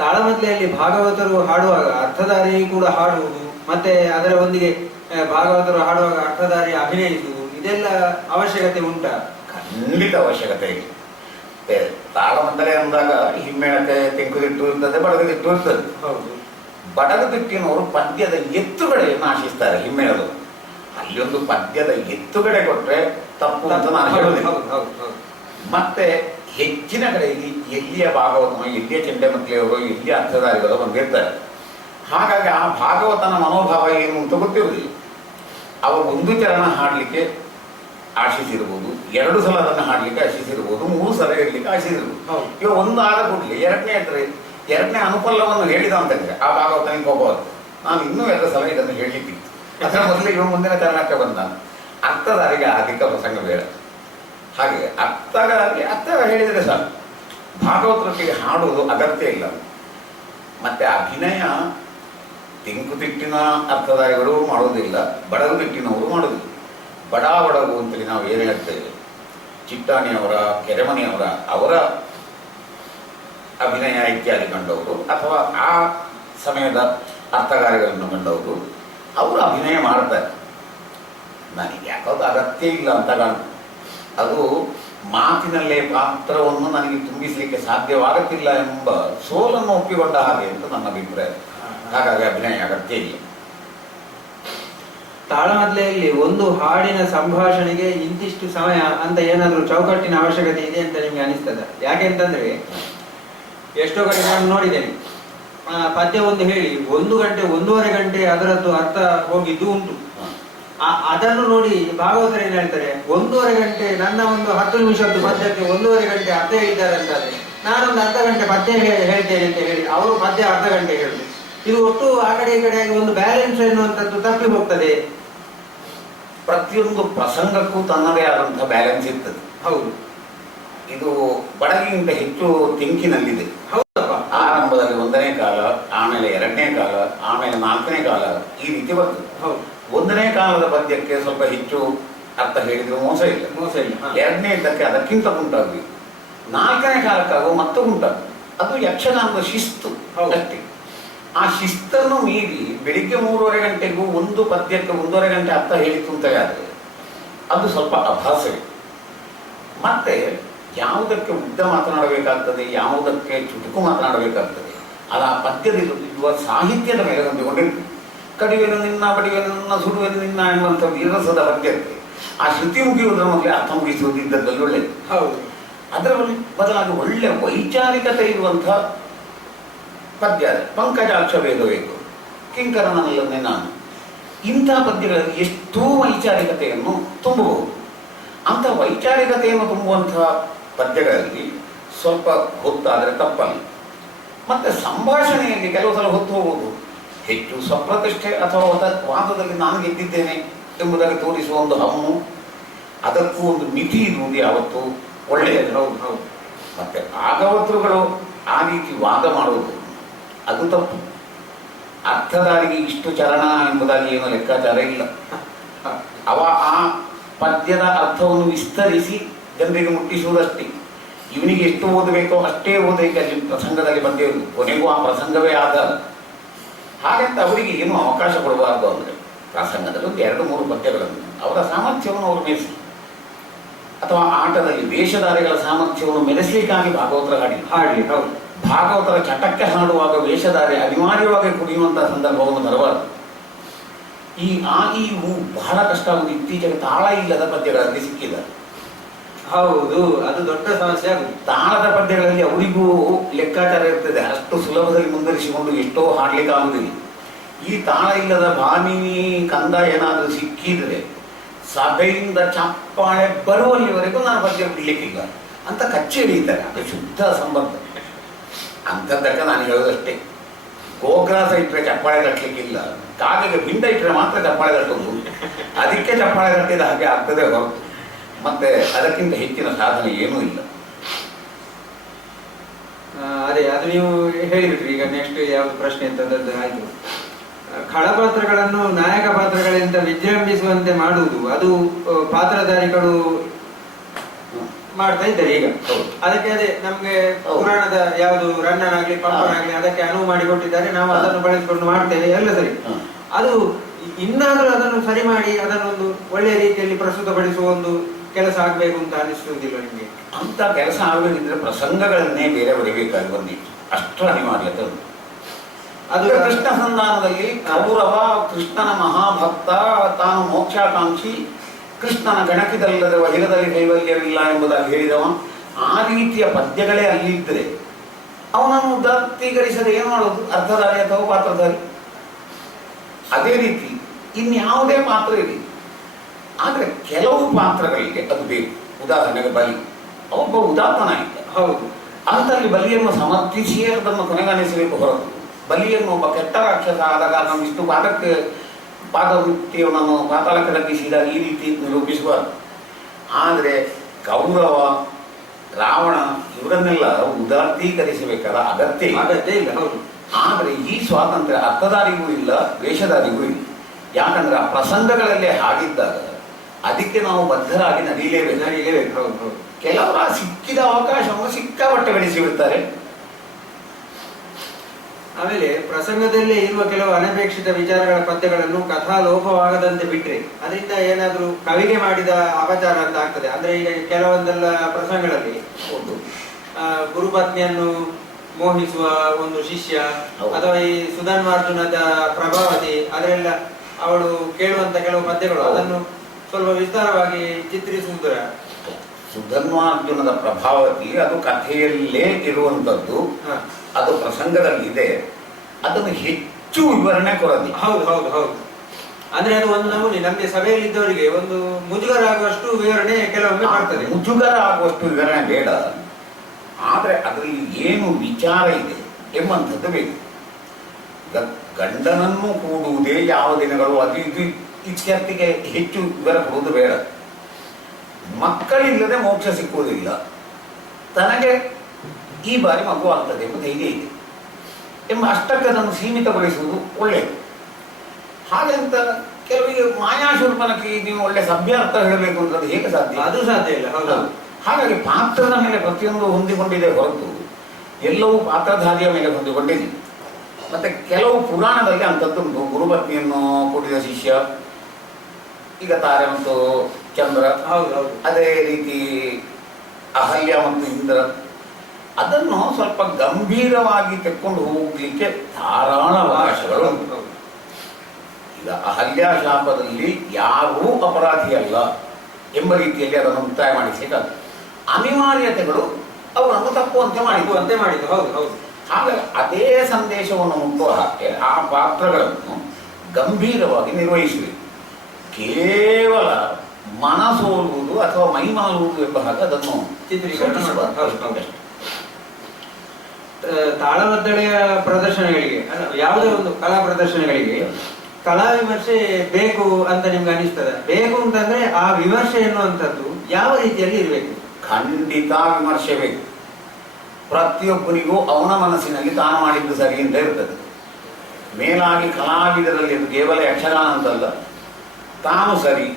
ತಾಳಮದ್ದಲೆಯಲ್ಲಿ ಭಾಗವತರು ಹಾಡುವಾಗ ಅರ್ಥಧಾರಿ ಕೂಡ ಹಾಡುವುದು, ಮತ್ತೆ ಅದರ ಒಂದಿಗೆ ಭಾಗವತರು ಹಾಡುವಾಗ ಅರ್ಥಧಾರಿ ಅಭಿನಯಿಸುವುದು, ಇದೆಲ್ಲ ಅವಶ್ಯಕತೆ ಉಂಟಾ? ಖಂಡಿತ ಅವಶ್ಯಕತೆ ಇದೆ. ತಾಳಮದ್ದಲೆ ಅಂದಾಗ ಹಿಮ್ಮೆಣತೆ ತೆಂಕುದಿಟ್ಟು ಇರ್ತದೆ, ಬಡಗದಿಟ್ಟು ಇರ್ತದೆ. ಹೌದು. ಬಡಗದಿಟ್ಟಿನವರು ಪದ್ಯದ ಎತ್ತುಗಡೆಯನ್ನು ಆಶಿಸ್ತಾರೆ. ಹಿಮ್ಮೆಣದವರು ಅಲ್ಲಿ ಒಂದು ಪದ್ಯದ ಎತ್ತುಗಡೆ ಕೊಟ್ರೆ ತಪ್ಪು ಅಂತ ನಾನು ಹೇಳುವುದಿಲ್ಲ. ಮತ್ತೆ ಹೆಚ್ಚಿನ ಕಡೆಯಲ್ಲಿ ಎಲ್ಲಿಯ ಭಾಗವತನೋ, ಎಲ್ಲಿಯ ಚೆಂಡೆಮಕ್ಕಳಿಯವರು, ಎಲ್ಲಿಯ ಅರ್ಥಧಾರಿಗಳು ಬಂದಿರ್ತಾರೆ. ಹಾಗಾಗಿ ಆ ಭಾಗವತನ ಮನೋಭಾವ ಏನು ಅಂತ ಗೊತ್ತಿರುವುದಿಲ್ಲ. ಅವರು ಒಂದು ಚರಣ ಹಾಡಲಿಕ್ಕೆ ಆಶಿಸಿರ್ಬೋದು, 2 ಸಲ ಅದನ್ನು ಹಾಡಲಿಕ್ಕೆ ಆಶಿಸಿರ್ಬೋದು, 3 ಸಲ ಹೇಳಲಿಕ್ಕೆ ಆಶಿಸಿರ್ಬೋದು. ಈಗ ಒಂದು ಆದ ಕೂಡಲೇ ಎರಡನೇ ಅನುಪಲ್ಲವನ್ನು ಹೇಳಿದ ಅಂತಂದ್ರೆ ಆ ಭಾಗವತನಿಗೆ ಹೋಗಬಾರ್ದು, ನಾನು ಇನ್ನೂ 2 ಸಲ ಇದನ್ನು ಹೇಳಲಿಕ್ಕಿತ್ತು, ಅದರ ಮೊದಲೇ ಮುಂದಿನ ಚರಣಕ್ಕೆ ಬಂದ. ಅರ್ಥಧಾರಿಗೆ ಅಧಿಕ ಪ್ರಸಂಗ ಬೇಡ. ಹಾಗೆ ಅರ್ಥ ಹೇಳಿದರೆ ಸಾಕು. ಭಾಗವತರೊಟ್ಟಿಗೆ ಹಾಡುವುದು ಅಗತ್ಯ ಇಲ್ಲ. ಮತ್ತೆ ಅಭಿನಯ ತಿಂಕುತಿಟ್ಟಿನ ಅರ್ಥಧಾರಿಗಳು ಮಾಡುವುದಿಲ್ಲ, ಬಡಗು ತಿಟ್ಟಿನವರು ಮಾಡುವುದಿಲ್ಲ. ಬಡಾಬಡಗು ಅಂತೇಳಿ ನಾವು ಏನು ಹೇಳ್ತೇವೆ, ಚಿಟ್ಟಾಣಿಯವರ, ಕೆರೆಮನೆಯವರ ಅವರ ಅಭಿನಯ ಇತ್ಯಾದಿ ಕಂಡವರು ಅಥವಾ ಆ ಸಮಯದ ಅರ್ಥಗಾರಿಗಳನ್ನು ಕಂಡವರು ಅವರು ಅಭಿನಯ ಮಾಡ್ತಾರೆ. ನನಗೆ ಯಾಕಂದ್ರೆ ಅಗತ್ಯ ಇಲ್ಲ ಅಂತ ಕಾಣುತ್ತೆ. ಅದು ಮಾತಿನಲ್ಲೇ ಪಾತ್ರವನ್ನು ನನಗೆ ತುಂಬಿಸಲಿಕ್ಕೆ ಸಾಧ್ಯವಾಗುತ್ತಿಲ್ಲ ಎಂಬ ಸೋಲನ್ನು ಒಪ್ಪಿಕೊಂಡ ಹಾಗೆ ಅಂತ ನನ್ನ ಅಭಿಪ್ರಾಯ. ಹಾಗಾಗಿ ಅಭಿನಯ ಅಗತ್ಯ ಇಲ್ಲ. ತಾಳಮದ್ಲೆಯಲ್ಲಿ ಒಂದು ಹಾಡಿನ ಸಂಭಾಷಣೆಗೆ ಇಂತಿಷ್ಟು ಸಮಯ ಅಂತ ಏನಾದರೂ ಚೌಕಟ್ಟಿನ ಅವಶ್ಯಕತೆ ಇದೆ ಅಂತ ನಿಮ್ಗೆ ಅನಿಸ್ತದ? ಯಾಕೆಂತಂದ್ರೆ ಎಷ್ಟೋ ಕಡೆ ನಾನು ನೋಡಿದ್ದೇನೆ, ಪದ್ಯ ಒಂದು ಹೇಳಿ 1 ಗಂಟೆ 1.5 ಗಂಟೆ ಅದರದ್ದು ಅರ್ಥ ಹೋಗಿದ್ದು ಉಂಟು. ಅದನ್ನು ನೋಡಿ ಭಾಗವತರು ಏನ್ ಹೇಳ್ತಾರೆ, 1.5 ಗಂಟೆ ನನ್ನ ಒಂದು 10 ನಿಮಿಷದ್ದು ಪದ್ಯಕ್ಕೆ 1.5 ಗಂಟೆ ಅರ್ಥ ಹೇಳಿದ್ದಾರೆ ಅಂತಾದ್ರೆ ನಾನೊಂದು ಅರ್ಧ ಗಂಟೆ ಪದ್ಯ ಹೇಳ್ತೇನೆ ಅಂತ ಹೇಳಿ ಅವರು ಪದ್ಯ ಅರ್ಧ ಗಂಟೆ ಹೇಳುದು. ಇದು ಒಟ್ಟು ಆ ಕಡೆ ಈ ಕಡೆಯಾಗಿ ಒಂದು ಬ್ಯಾಲೆನ್ಸ್ ಎನ್ನುವಂಥದ್ದು ತಪ್ಪಿ ಹೋಗ್ತದೆ. ಪ್ರತಿಯೊಂದು ಪ್ರಸಂಗಕ್ಕೂ ತನ್ನದೇ ಆದಂತಹ ಬ್ಯಾಲೆನ್ಸ್ ಇರ್ತದೆ. ಹೌದು, ಇದು ಬಡಗಿಗಿಂತ ಹೆಚ್ಚು ತಿಂಕಿನಲ್ಲಿದೆ. ಹೌದಪ್ಪ. ಆರಂಭದಲ್ಲಿ 1ನೇ ಕಾಲ, ಆಮೇಲೆ 2ನೇ ಕಾಲ, ಆಮೇಲೆ 4ನೇ ಕಾಲ, ಈ ರೀತಿ ಬರ್ತದೆ. ಹೌದು, 1ನೇ ಕಾಲದ ಪದ್ಯಕ್ಕೆ ಸ್ವಲ್ಪ ಹೆಚ್ಚು ಅರ್ಥ ಹೇಳಿದ್ರು ಮೋಸ ಇಲ್ಲ. 2ನೇದಕ್ಕೆ ಅದಕ್ಕಿಂತ ಉಂಟಾಗಬೇಕು. 4ನೇ ಕಾಲಕ್ಕಾಗುವ ಮತ್ತೆ ಉಂಟಾಗ ಅದು ಯಕ್ಷಗಾನದ ಶಿಸ್ತು ಅಷ್ಟೇ. ಆ ಶಿಸ್ತನ್ನು ಮೀರಿ ಬೆಳಿಗ್ಗೆ 3.5 ಗಂಟೆಗೂ ಒಂದು ಪದ್ಯಕ್ಕೆ 1.5 ಗಂಟೆ ಅರ್ಥ ಹೇಳಿತು ಅಂತ ಆದರೆ ಅದು ಸ್ವಲ್ಪ ಅಭಾಸವೇ. ಮತ್ತೆ ಯಾವುದಕ್ಕೆ ಉದ್ದ ಮಾತನಾಡಬೇಕಾಗ್ತದೆ, ಯಾವುದಕ್ಕೆ ಚುಟುಕು ಮಾತನಾಡಬೇಕಾಗ್ತದೆ, ಅದು ಆ ಪದ್ಯದಲ್ಲಿರುವ ಸಾಹಿತ್ಯದ ಮೇಲೆ ಹೊಂದಿಕೊಂಡಿರ್ತದೆ. ಕಡಿವೆನು ನಿನ್ನ, ಬಡಿವೆನು ನಿನ್ನ, ಸುಡುವೆನು ನಿನ್ನ ಎನ್ನುವಂಥ ವೀರಸದ ಪದ್ಯಕ್ಕೆ ಆ ಶ್ರುತಿ ಮುಗಿಯುವುದರ ಮೊದಲೇ ಅರ್ಥ ಮುಗಿಸುವುದು ಇದ್ದದ್ದಲ್ಲಿ ಒಳ್ಳೆಯದು. ಹೌದು. ಅದರ ಬದಲಾಗಿ ಒಳ್ಳೆ ವೈಚಾರಿಕತೆ ಇರುವಂಥ ಪದ್ಯ, ಪಂಕಜಾಕ್ಷ ವೇದವೇದು, ಕಿಂಕರನಲ್ಲನ್ನೇ ನಾನು, ಇಂಥ ಪದ್ಯಗಳಲ್ಲಿ ಎಷ್ಟೋ ವೈಚಾರಿಕತೆಯನ್ನು ತುಂಬಬಹುದು. ಅಂಥ ವೈಚಾರಿಕತೆಯನ್ನು ತುಂಬುವಂತಹ ಪದ್ಯಗಳಲ್ಲಿ ಸ್ವಲ್ಪ ಹೊತ್ತಾದರೆ ತಪ್ಪಲ್ಲ. ಮತ್ತು ಸಂಭಾಷಣೆಯಲ್ಲಿ ಕೆಲವು ಸಲ ಹೊತ್ತು ಹೋಗುವುದು, ಹೆಚ್ಚು ಸ್ವಪ್ರತಿಷ್ಠೆ ಅಥವಾ ವಾದದಲ್ಲಿ ನಾನು ಗೆದ್ದಿದ್ದೇನೆ ಎಂಬುದಾಗಿ ತೋರಿಸುವ ಒಂದು ಹಮ್ಮು, ಅದಕ್ಕೂ ಒಂದು ಮಿತಿ ಇರುವುದು ಯಾವತ್ತೂ ಒಳ್ಳೆಯದು. ಹೌದು ಹೌದು. ಮತ್ತು ಭಾಗವತರುಗಳು ಆ ರೀತಿ ವಾದ ಮಾಡುವುದು ಅದು ತಪ್ಪು. ಅರ್ಥಧಾರಿಗೆ ಇಷ್ಟು ಚರಣ ಎಂಬುದಾಗಿ ಏನು ಲೆಕ್ಕಾಚಾರ ಇಲ್ಲ. ಅವ ಆ ಪದ್ಯದ ಅರ್ಥವನ್ನು ವಿಸ್ತರಿಸಿ ಜನರಿಗೆ ಮುಟ್ಟಿಸುವುದಷ್ಟೇ. ಇವನಿಗೆ ಎಷ್ಟು ಓದಬೇಕೋ ಅಷ್ಟೇ ಓದಬೇಕು. ಅಲ್ಲಿ ಪ್ರಸಂಗದಲ್ಲಿ ಪದ್ಯ ಇರುವುದು, ಕೊನೆಗೂ ಆ ಪ್ರಸಂಗವೇ ಆಧಾರ. ಹಾಗಂತ ಅವರಿಗೆ ಏನು ಅವಕಾಶ ಕೊಡಬಾರ್ದು. ಅಂದರೆ ಪ್ರಸಂಗದಲ್ಲಿ ಒಂದು 2-3 ಪದ್ಯಗಳನ್ನು ಅವರ ಸಾಮರ್ಥ್ಯವನ್ನು ಅವರು ಮೆರೆಸಿ, ಅಥವಾ ಆಟದಲ್ಲಿ ವೇಷಧಾರಿಗಳ ಸಾಮರ್ಥ್ಯವನ್ನು ಮೆರೆಸಲಿಕ್ಕಾಗಿ ಭಾಗವತರ ಹಾಡಲಿ. ಹೌದು, ಭಾಗವತರ ಚಟಕ್ಕೆ ಹಾಡುವಾಗ ವೇಷಧಾರಿ ಅನಿವಾರ್ಯವಾಗಿ ಕುಡಿಯುವಂತಹ ಸಂದರ್ಭವನ್ನು ಬರಬಾರದು. ಈ ಬಹಳ ಕಷ್ಟ ಆಗುವುದು. ಇತ್ತೀಚೆಗೆ ತಾಳ ಇಲ್ಲದ ಪದ್ಯಗಳಲ್ಲಿ ಸಿಕ್ಕಿದ್ದಾರೆ. ಹೌದು, ಅದು ದೊಡ್ಡ ಸಮಸ್ಯೆ ಆಗುದು. ತಾಳದ ಪದ್ಯಗಳಲ್ಲಿ ಅವರಿಗೂ ಲೆಕ್ಕಾಚಾರ ಇರ್ತದೆ. ಅಷ್ಟು ಸುಲಭದಲ್ಲಿ ಮುಂದುವರಿಸಿಕೊಂಡು ಎಷ್ಟೋ ಹಾಡ್ಲಿಕ್ಕೆ ಆಗುವುದಿಲ್ಲ. ಈ ತಾಳ ಇಲ್ಲದ ಭಾಮಿನಿ ಕಂದ ಏನಾದರೂ ಸಿಕ್ಕಿದ್ರೆ ಸಭೆಯಿಂದ ಚಪ್ಪಾಳೆ ಬರುವಲ್ಲಿವರೆಗೂ ನಾನು ಪದ್ಯ ಬಿಡ್ಲಿಕ್ಕಿಲ್ಲ ಅಂತ ಕಚ್ಚಿ ಹಿಡಿಯುತ್ತಾರೆ. ಅದು ಶುದ್ಧ ಸಂಬಂಧ. ಅಂಥದ್ದಕ್ಕೆ ನಾನು ಹೇಳೋದಷ್ಟೇ, ಗೋಗ್ರಾಸ ಇಟ್ಟರೆ ಚಪ್ಪಾಳೆ ಕಟ್ಟಲಿಕ್ಕಿಲ್ಲ, ಕಾಗೆಗೆ ಪಿಂಡ ಇಟ್ಟರೆ ಮಾತ್ರ ಚಪ್ಪಾಳೆ ಕಟ್ಟೋದು. ಅದಕ್ಕೆ ಚಪ್ಪಾಳೆ ಕಟ್ಟಿದ ಹಾಗೆ ಆಗ್ತದೆ ಹೊರತು ಮತ್ತೆ ಅದಕ್ಕಿಂತ ಹೆಚ್ಚಿನ ಸಾಧನೆ ಏನೂ ಇಲ್ಲ. ಅದೇ ಅದು ನೀವು ಹೇಳಿಬಿಟ್ರಿ. ಈಗ ನೆಕ್ಸ್ಟ್ ಯಾವ್ದು ಪ್ರಶ್ನೆ ಅಂತಂದದ್ದು ಆಯ್ತು. ಖಳಪಾತ್ರಗಳನ್ನು ನಾಯಕ ಪಾತ್ರಗಳಿಂದ ವಿಜೃಂಭಿಸುವಂತೆ ಮಾಡುವುದು, ಅದು ಪಾತ್ರಧಾರಿಗಳು ಮಾಡ್ತಾ ಇದ್ದಾರೆ ಈಗ. ಅದಕ್ಕೆ ಅದೇ ನಮ್ಗೆ ಪುರಾಣದ ಯಾವುದು ರನ್ನನಾಗ್ಲಿ ಪಂಪನಾಗ್ಲಿ ಅದಕ್ಕೆ ಅನುವು ಮಾಡಿಕೊಟ್ಟಿದ್ದಾರೆ. ನಾವು ಅದನ್ನು ಬಳಸಿಕೊಂಡು ಮಾಡ್ತೇವೆ, ಎಲ್ಲ ಸರಿ. ಅದು ಇನ್ನಾದ್ರೂ ಅದನ್ನು ಸರಿ ಮಾಡಿ ಅದನ್ನೊಂದು ಒಳ್ಳೆಯ ರೀತಿಯಲ್ಲಿ ಪ್ರಸ್ತುತಪಡಿಸುವ ಒಂದು ಕೆಲಸ ಆಗ್ಬೇಕು ಅಂತ ಅನಿಸುವುದಿಲ್ಲ ನಿಮಗೆ? ಅಂತ ಕೆಲಸ ಆಗಬೇಕಿದ್ರೆ ಪ್ರಸಂಗಗಳನ್ನೇ ಬೇರೆ ಬರೀಬೇಕಾಗಿ ಬಂದಿತ್ತು. ಅಷ್ಟು ಅನಿವಾರ್ಯತೆ ಉಂಟು. ಅದು ಕೃಷ್ಣ ಸಂಧಾನದಲ್ಲಿ ಕೌರವ ಕೃಷ್ಣನ ಮಹಾಭಕ್ತ, ತಾನು ಮೋಕ್ಷಾಕಾಂಕ್ಷಿ, ಕೃಷ್ಣನ ಗಣಕಿದಲ್ಲದೆ ವಹಿರದಲ್ಲಿ ಕೈವಲ್ಯವಿಲ್ಲ ಎಂಬುದಾಗಿ ಹೇಳಿದವ. ಆ ರೀತಿಯ ಪದ್ಯಗಳೇ ಅಲ್ಲಿದ್ದರೆ ಅವನನ್ನು ಉದಾತ್ತೀಕರಿಸದೆ ಏನು ಮಾಡೋದು? ಅರ್ಥಧಾರಿ ಅಥವಾ ಪಾತ್ರಧಾರಿ. ಅದೇ ರೀತಿ ಇನ್ಯಾವುದೇ ಪಾತ್ರ ಇರಲಿ, ಆದರೆ ಕೆಲವು ಪಾತ್ರಗಳಿಗೆ ಅದು ಬೇಕು. ಉದಾಹರಣೆಗೆ ಬಲಿ, ಒಬ್ಬ ಉದಾತ್ತ ನಾಯಕ. ಹೌದು, ಅಂತಲ್ಲಿ ಬಲಿಯನ್ನು ಸಮರ್ಥಿಸಿಯೇ ಅದನ್ನು ಕೊನೆಗಾಣಿಸಬೇಕು ಹೊರತು ಬಲಿಯನ್ನು ಒಬ್ಬ ಕೆಟ್ಟ ರಾಕ್ಷಸ ಆದ ಕಾರಣ ಇಷ್ಟು ಪಾದವೃತ್ತಿಯನ್ನು ಪಾತಾಳಕ್ಕೆ ಲಗ್ಗಿಸಿದ ಈ ರೀತಿ ನಿರೂಪಿಸಬಾರದು. ಆದರೆ ಕೌರವ, ರಾವಣ ಇವರನ್ನೆಲ್ಲ ಉದಾತ್ತೀಕರಿಸಬೇಕಾದ ಅಗತ್ಯ ಇಲ್ಲ. ಹೌದು. ಆದರೆ ಈ ಸ್ವಾತಂತ್ರ್ಯ ಅರ್ಥಧಾರಿಗೂ ಇಲ್ಲ, ವೇಷಧಾರಿಗೂ ಇಲ್ಲ. ಯಾಕಂದ್ರೆ ಆ ಪ್ರಸಂಗಗಳಲ್ಲೇ ಹಾಗಿದ್ದಾಗ ಅದಕ್ಕೆ ನಾವು ಬದ್ಧರಾಗಿ ನಡೀಲೇಬೇಕು. ಹೌದು. ಕೆಲವರ ಸಿಕ್ಕಿದ ಅವಕಾಶವನ್ನು ಸಿಕ್ಕಾಪಟ್ಟೆ ಬೆಳೆಸಿ ಬಿಡ್ತಾರೆ. ಆಮೇಲೆ ಪ್ರಸಂಗದಲ್ಲೇ ಇರುವ ಕೆಲವು ಅನಪೇಕ್ಷಿತ ವಿಚಾರಗಳ ಪದ್ಯಗಳನ್ನು ಕಥಾ ಲೋಪವಾಗದಂತೆ ಬಿಟ್ರೆ ಅದರಿಂದ ಏನಾದ್ರೂ ಕವಿಗೆ ಮಾಡಿದ ಅಪಚಾರ ಅಂತ ಆಗ್ತದೆ. ಅಂದ್ರೆ ಈಗ ಕೆಲವೊಂದೆಲ್ಲ ಪ್ರಸಂಗಗಳಲ್ಲಿ ಒಂದು ಗುರುಪತ್ನಿಯನ್ನು ಮೋಹಿಸುವ ಒಂದು ಶಿಷ್ಯ ಅಥವಾ ಈ ಸುಧನ್ವಾರ್ಜುನದ ಪ್ರಭಾವತಿ ಅದರೆಲ್ಲ ಅವಳು ಕೇಳುವಂತ ಕೆಲವು ಪದ್ಯಗಳು ಅದನ್ನು ಸ್ವಲ್ಪ ವಿಸ್ತಾರವಾಗಿ ಚಿತ್ರಿಸುವುದರ. ಸುಧನ್ವಾರ್ಜುನದ ಪ್ರಭಾವತಿ ಅದು ಕಥೆಯಲ್ಲೇ ಇರುವಂತದ್ದು, ಅದು ಪ್ರಸಂಗದಲ್ಲಿ ಇದೆ. ಅದನ್ನು ಹೆಚ್ಚು ವಿವರಣೆ ಕೊಡದಿ. ಹೌದು. ಅಂದ್ರೆ ಅದು ಒಂದು ನಮೂನೆ ನಮಗೆ ಸಭೆಯಲ್ಲಿದ್ದವರಿಗೆ ಒಂದು ಮುಜುಗರ ಆಗುವಷ್ಟು ವಿವರಣೆ ಕೆಲವೊಮ್ಮೆ ಮಾಡ್ತದೆ. ಮುಜುಗರ ಆಗುವಷ್ಟು ವಿವರಣೆ ಬೇಡ, ಆದ್ರೆ ಅದರಲ್ಲಿ ಏನು ವಿಚಾರ ಇದೆ ಎಂಬಂಥದ್ದು ಬೇಕು. ಗಂಡನನ್ನು ಕೂಡುವುದೇ ಯಾವ ದಿನಗಳು ಅದು ಇದು ಇತ್ಯರ್ಥಿಗೆ ಹೆಚ್ಚು ವಿವರ ಕೊಡುವುದು ಬೇಡ. ಮಕ್ಕಳಿಲ್ಲದೆ ಮೋಕ್ಷ ಸಿಕ್ಕುವುದಿಲ್ಲ, ತನಗೆ ಈ ಬಾರಿ ಮಗು ಆಗ್ತದೆ ಎಂಬ ಧೈರ್ಯ ಇದೆ ಎಂಬ ಅಷ್ಟಕ್ಕೆ ಅದನ್ನು ಸೀಮಿತಗೊಳಿಸುವುದು ಒಳ್ಳೆಯದು. ಹಾಗಂತ ಕೆಲವರಿಗೆ ಮಾಯಾಶೂರ್ಪನಕ್ಕೆ ನೀವು ಒಳ್ಳೆ ಸಭ್ಯಾರ್ಥ ಹೇಳಬೇಕು ಅಂತ ಹೇಗೆ ಸಾಧ್ಯ? ಅದು ಸಾಧ್ಯ ಇಲ್ಲ. ಹೌದು. ಹಾಗಾಗಿ ಪಾತ್ರದ ಮೇಲೆ ಪ್ರತಿಯೊಂದು ಹೊಂದಿಕೊಂಡಿದೆ ಹೊರತು ಎಲ್ಲವೂ ಪಾತ್ರಧಾರಿಯ ಮೇಲೆ ಹೊಂದಿಕೊಂಡಿದೆ. ಮತ್ತೆ ಕೆಲವು ಪುರಾಣದಲ್ಲಿ ಅಂಥದ್ದುಂಟು. ಗುರುಪತ್ನಿಯನ್ನು ಕೂಡಿದ ಶಿಷ್ಯ, ಈಗ ತಾರೆ ಮತ್ತು ಚಂದ್ರ, ಅದೇ ರೀತಿ ಅಹಲ್ಯ ಮತ್ತು ಇಂದ್ರ, ಅದನ್ನು ಸ್ವಲ್ಪ ಗಂಭೀರವಾಗಿ ತೆಕ್ಕೊಂಡು ಹೋಗ್ಲಿಕ್ಕೆ ಧಾರಾಳ ಅವಕಾಶಗಳು ಉಂಟು. ಈಗ ಅಹಲ್ಯ ಶಾಪದಲ್ಲಿ ಯಾರೂ ಅಪರಾಧಿಯಲ್ಲ ಎಂಬ ರೀತಿಯಲ್ಲಿ ಅದನ್ನು ಮುಕ್ತಾಯ ಮಾಡಿಸಬೇಕಾದ ಅನಿವಾರ್ಯತೆಗಳು ಅವರನ್ನು ತಪ್ಪುವಂತೆ ಮಾಡಿದ್ದು. ಹೌದು. ಹಾಗಾಗಿ ಅದೇ ಸಂದೇಶವನ್ನು ಮುಟ್ಟುವ ಹಾಗೆ ಆ ಪಾತ್ರಗಳನ್ನು ಗಂಭೀರವಾಗಿ ನಿರ್ವಹಿಸಬೇಕು. ಕೇವಲ ಮನಸೋಲುವುದು ಅಥವಾ ಮೈಮಾರುವುದು ಎಂಬ ಹಾಗೆ ಅದನ್ನು ಚಿತ್ರೀಕರಿಸಬಾರದು. ತಾಳಮದ್ದಳೆಯ ಪ್ರದರ್ಶನಗಳಿಗೆ ಯಾವುದೇ ಒಂದು ಕಲಾ ಪ್ರದರ್ಶನಗಳಿಗೆ ಕಲಾ ವಿಮರ್ಶೆ ಬೇಕು ಅಂತ ನಿಮ್ಗೆ ಅನಿಸ್ತದೆ? ಬೇಕು ಅಂತಂದ್ರೆ ಆ ವಿಮರ್ಶೆ ಎನ್ನುವಂಥದ್ದು ಯಾವ ರೀತಿಯಲ್ಲಿ ಇರಬೇಕು? ಖಂಡಿತ ವಿಮರ್ಶೆ ಬೇಕು. ಪ್ರತಿಯೊಬ್ಬರಿಗೂ ಅವನ ಮನಸ್ಸಿನಲ್ಲಿ ತಾನು ಮಾಡಿದ್ದು ಸರಿ ಅಂತ ಇರ್ತದೆ. ಮೇಲಾಗಿ ಕಲಾವಿದರಲ್ಲಿ ಕೇವಲ ಯಕ್ಷಗಾನ ಅಂತಲ್ಲ, ತಾನು ಸರಿ,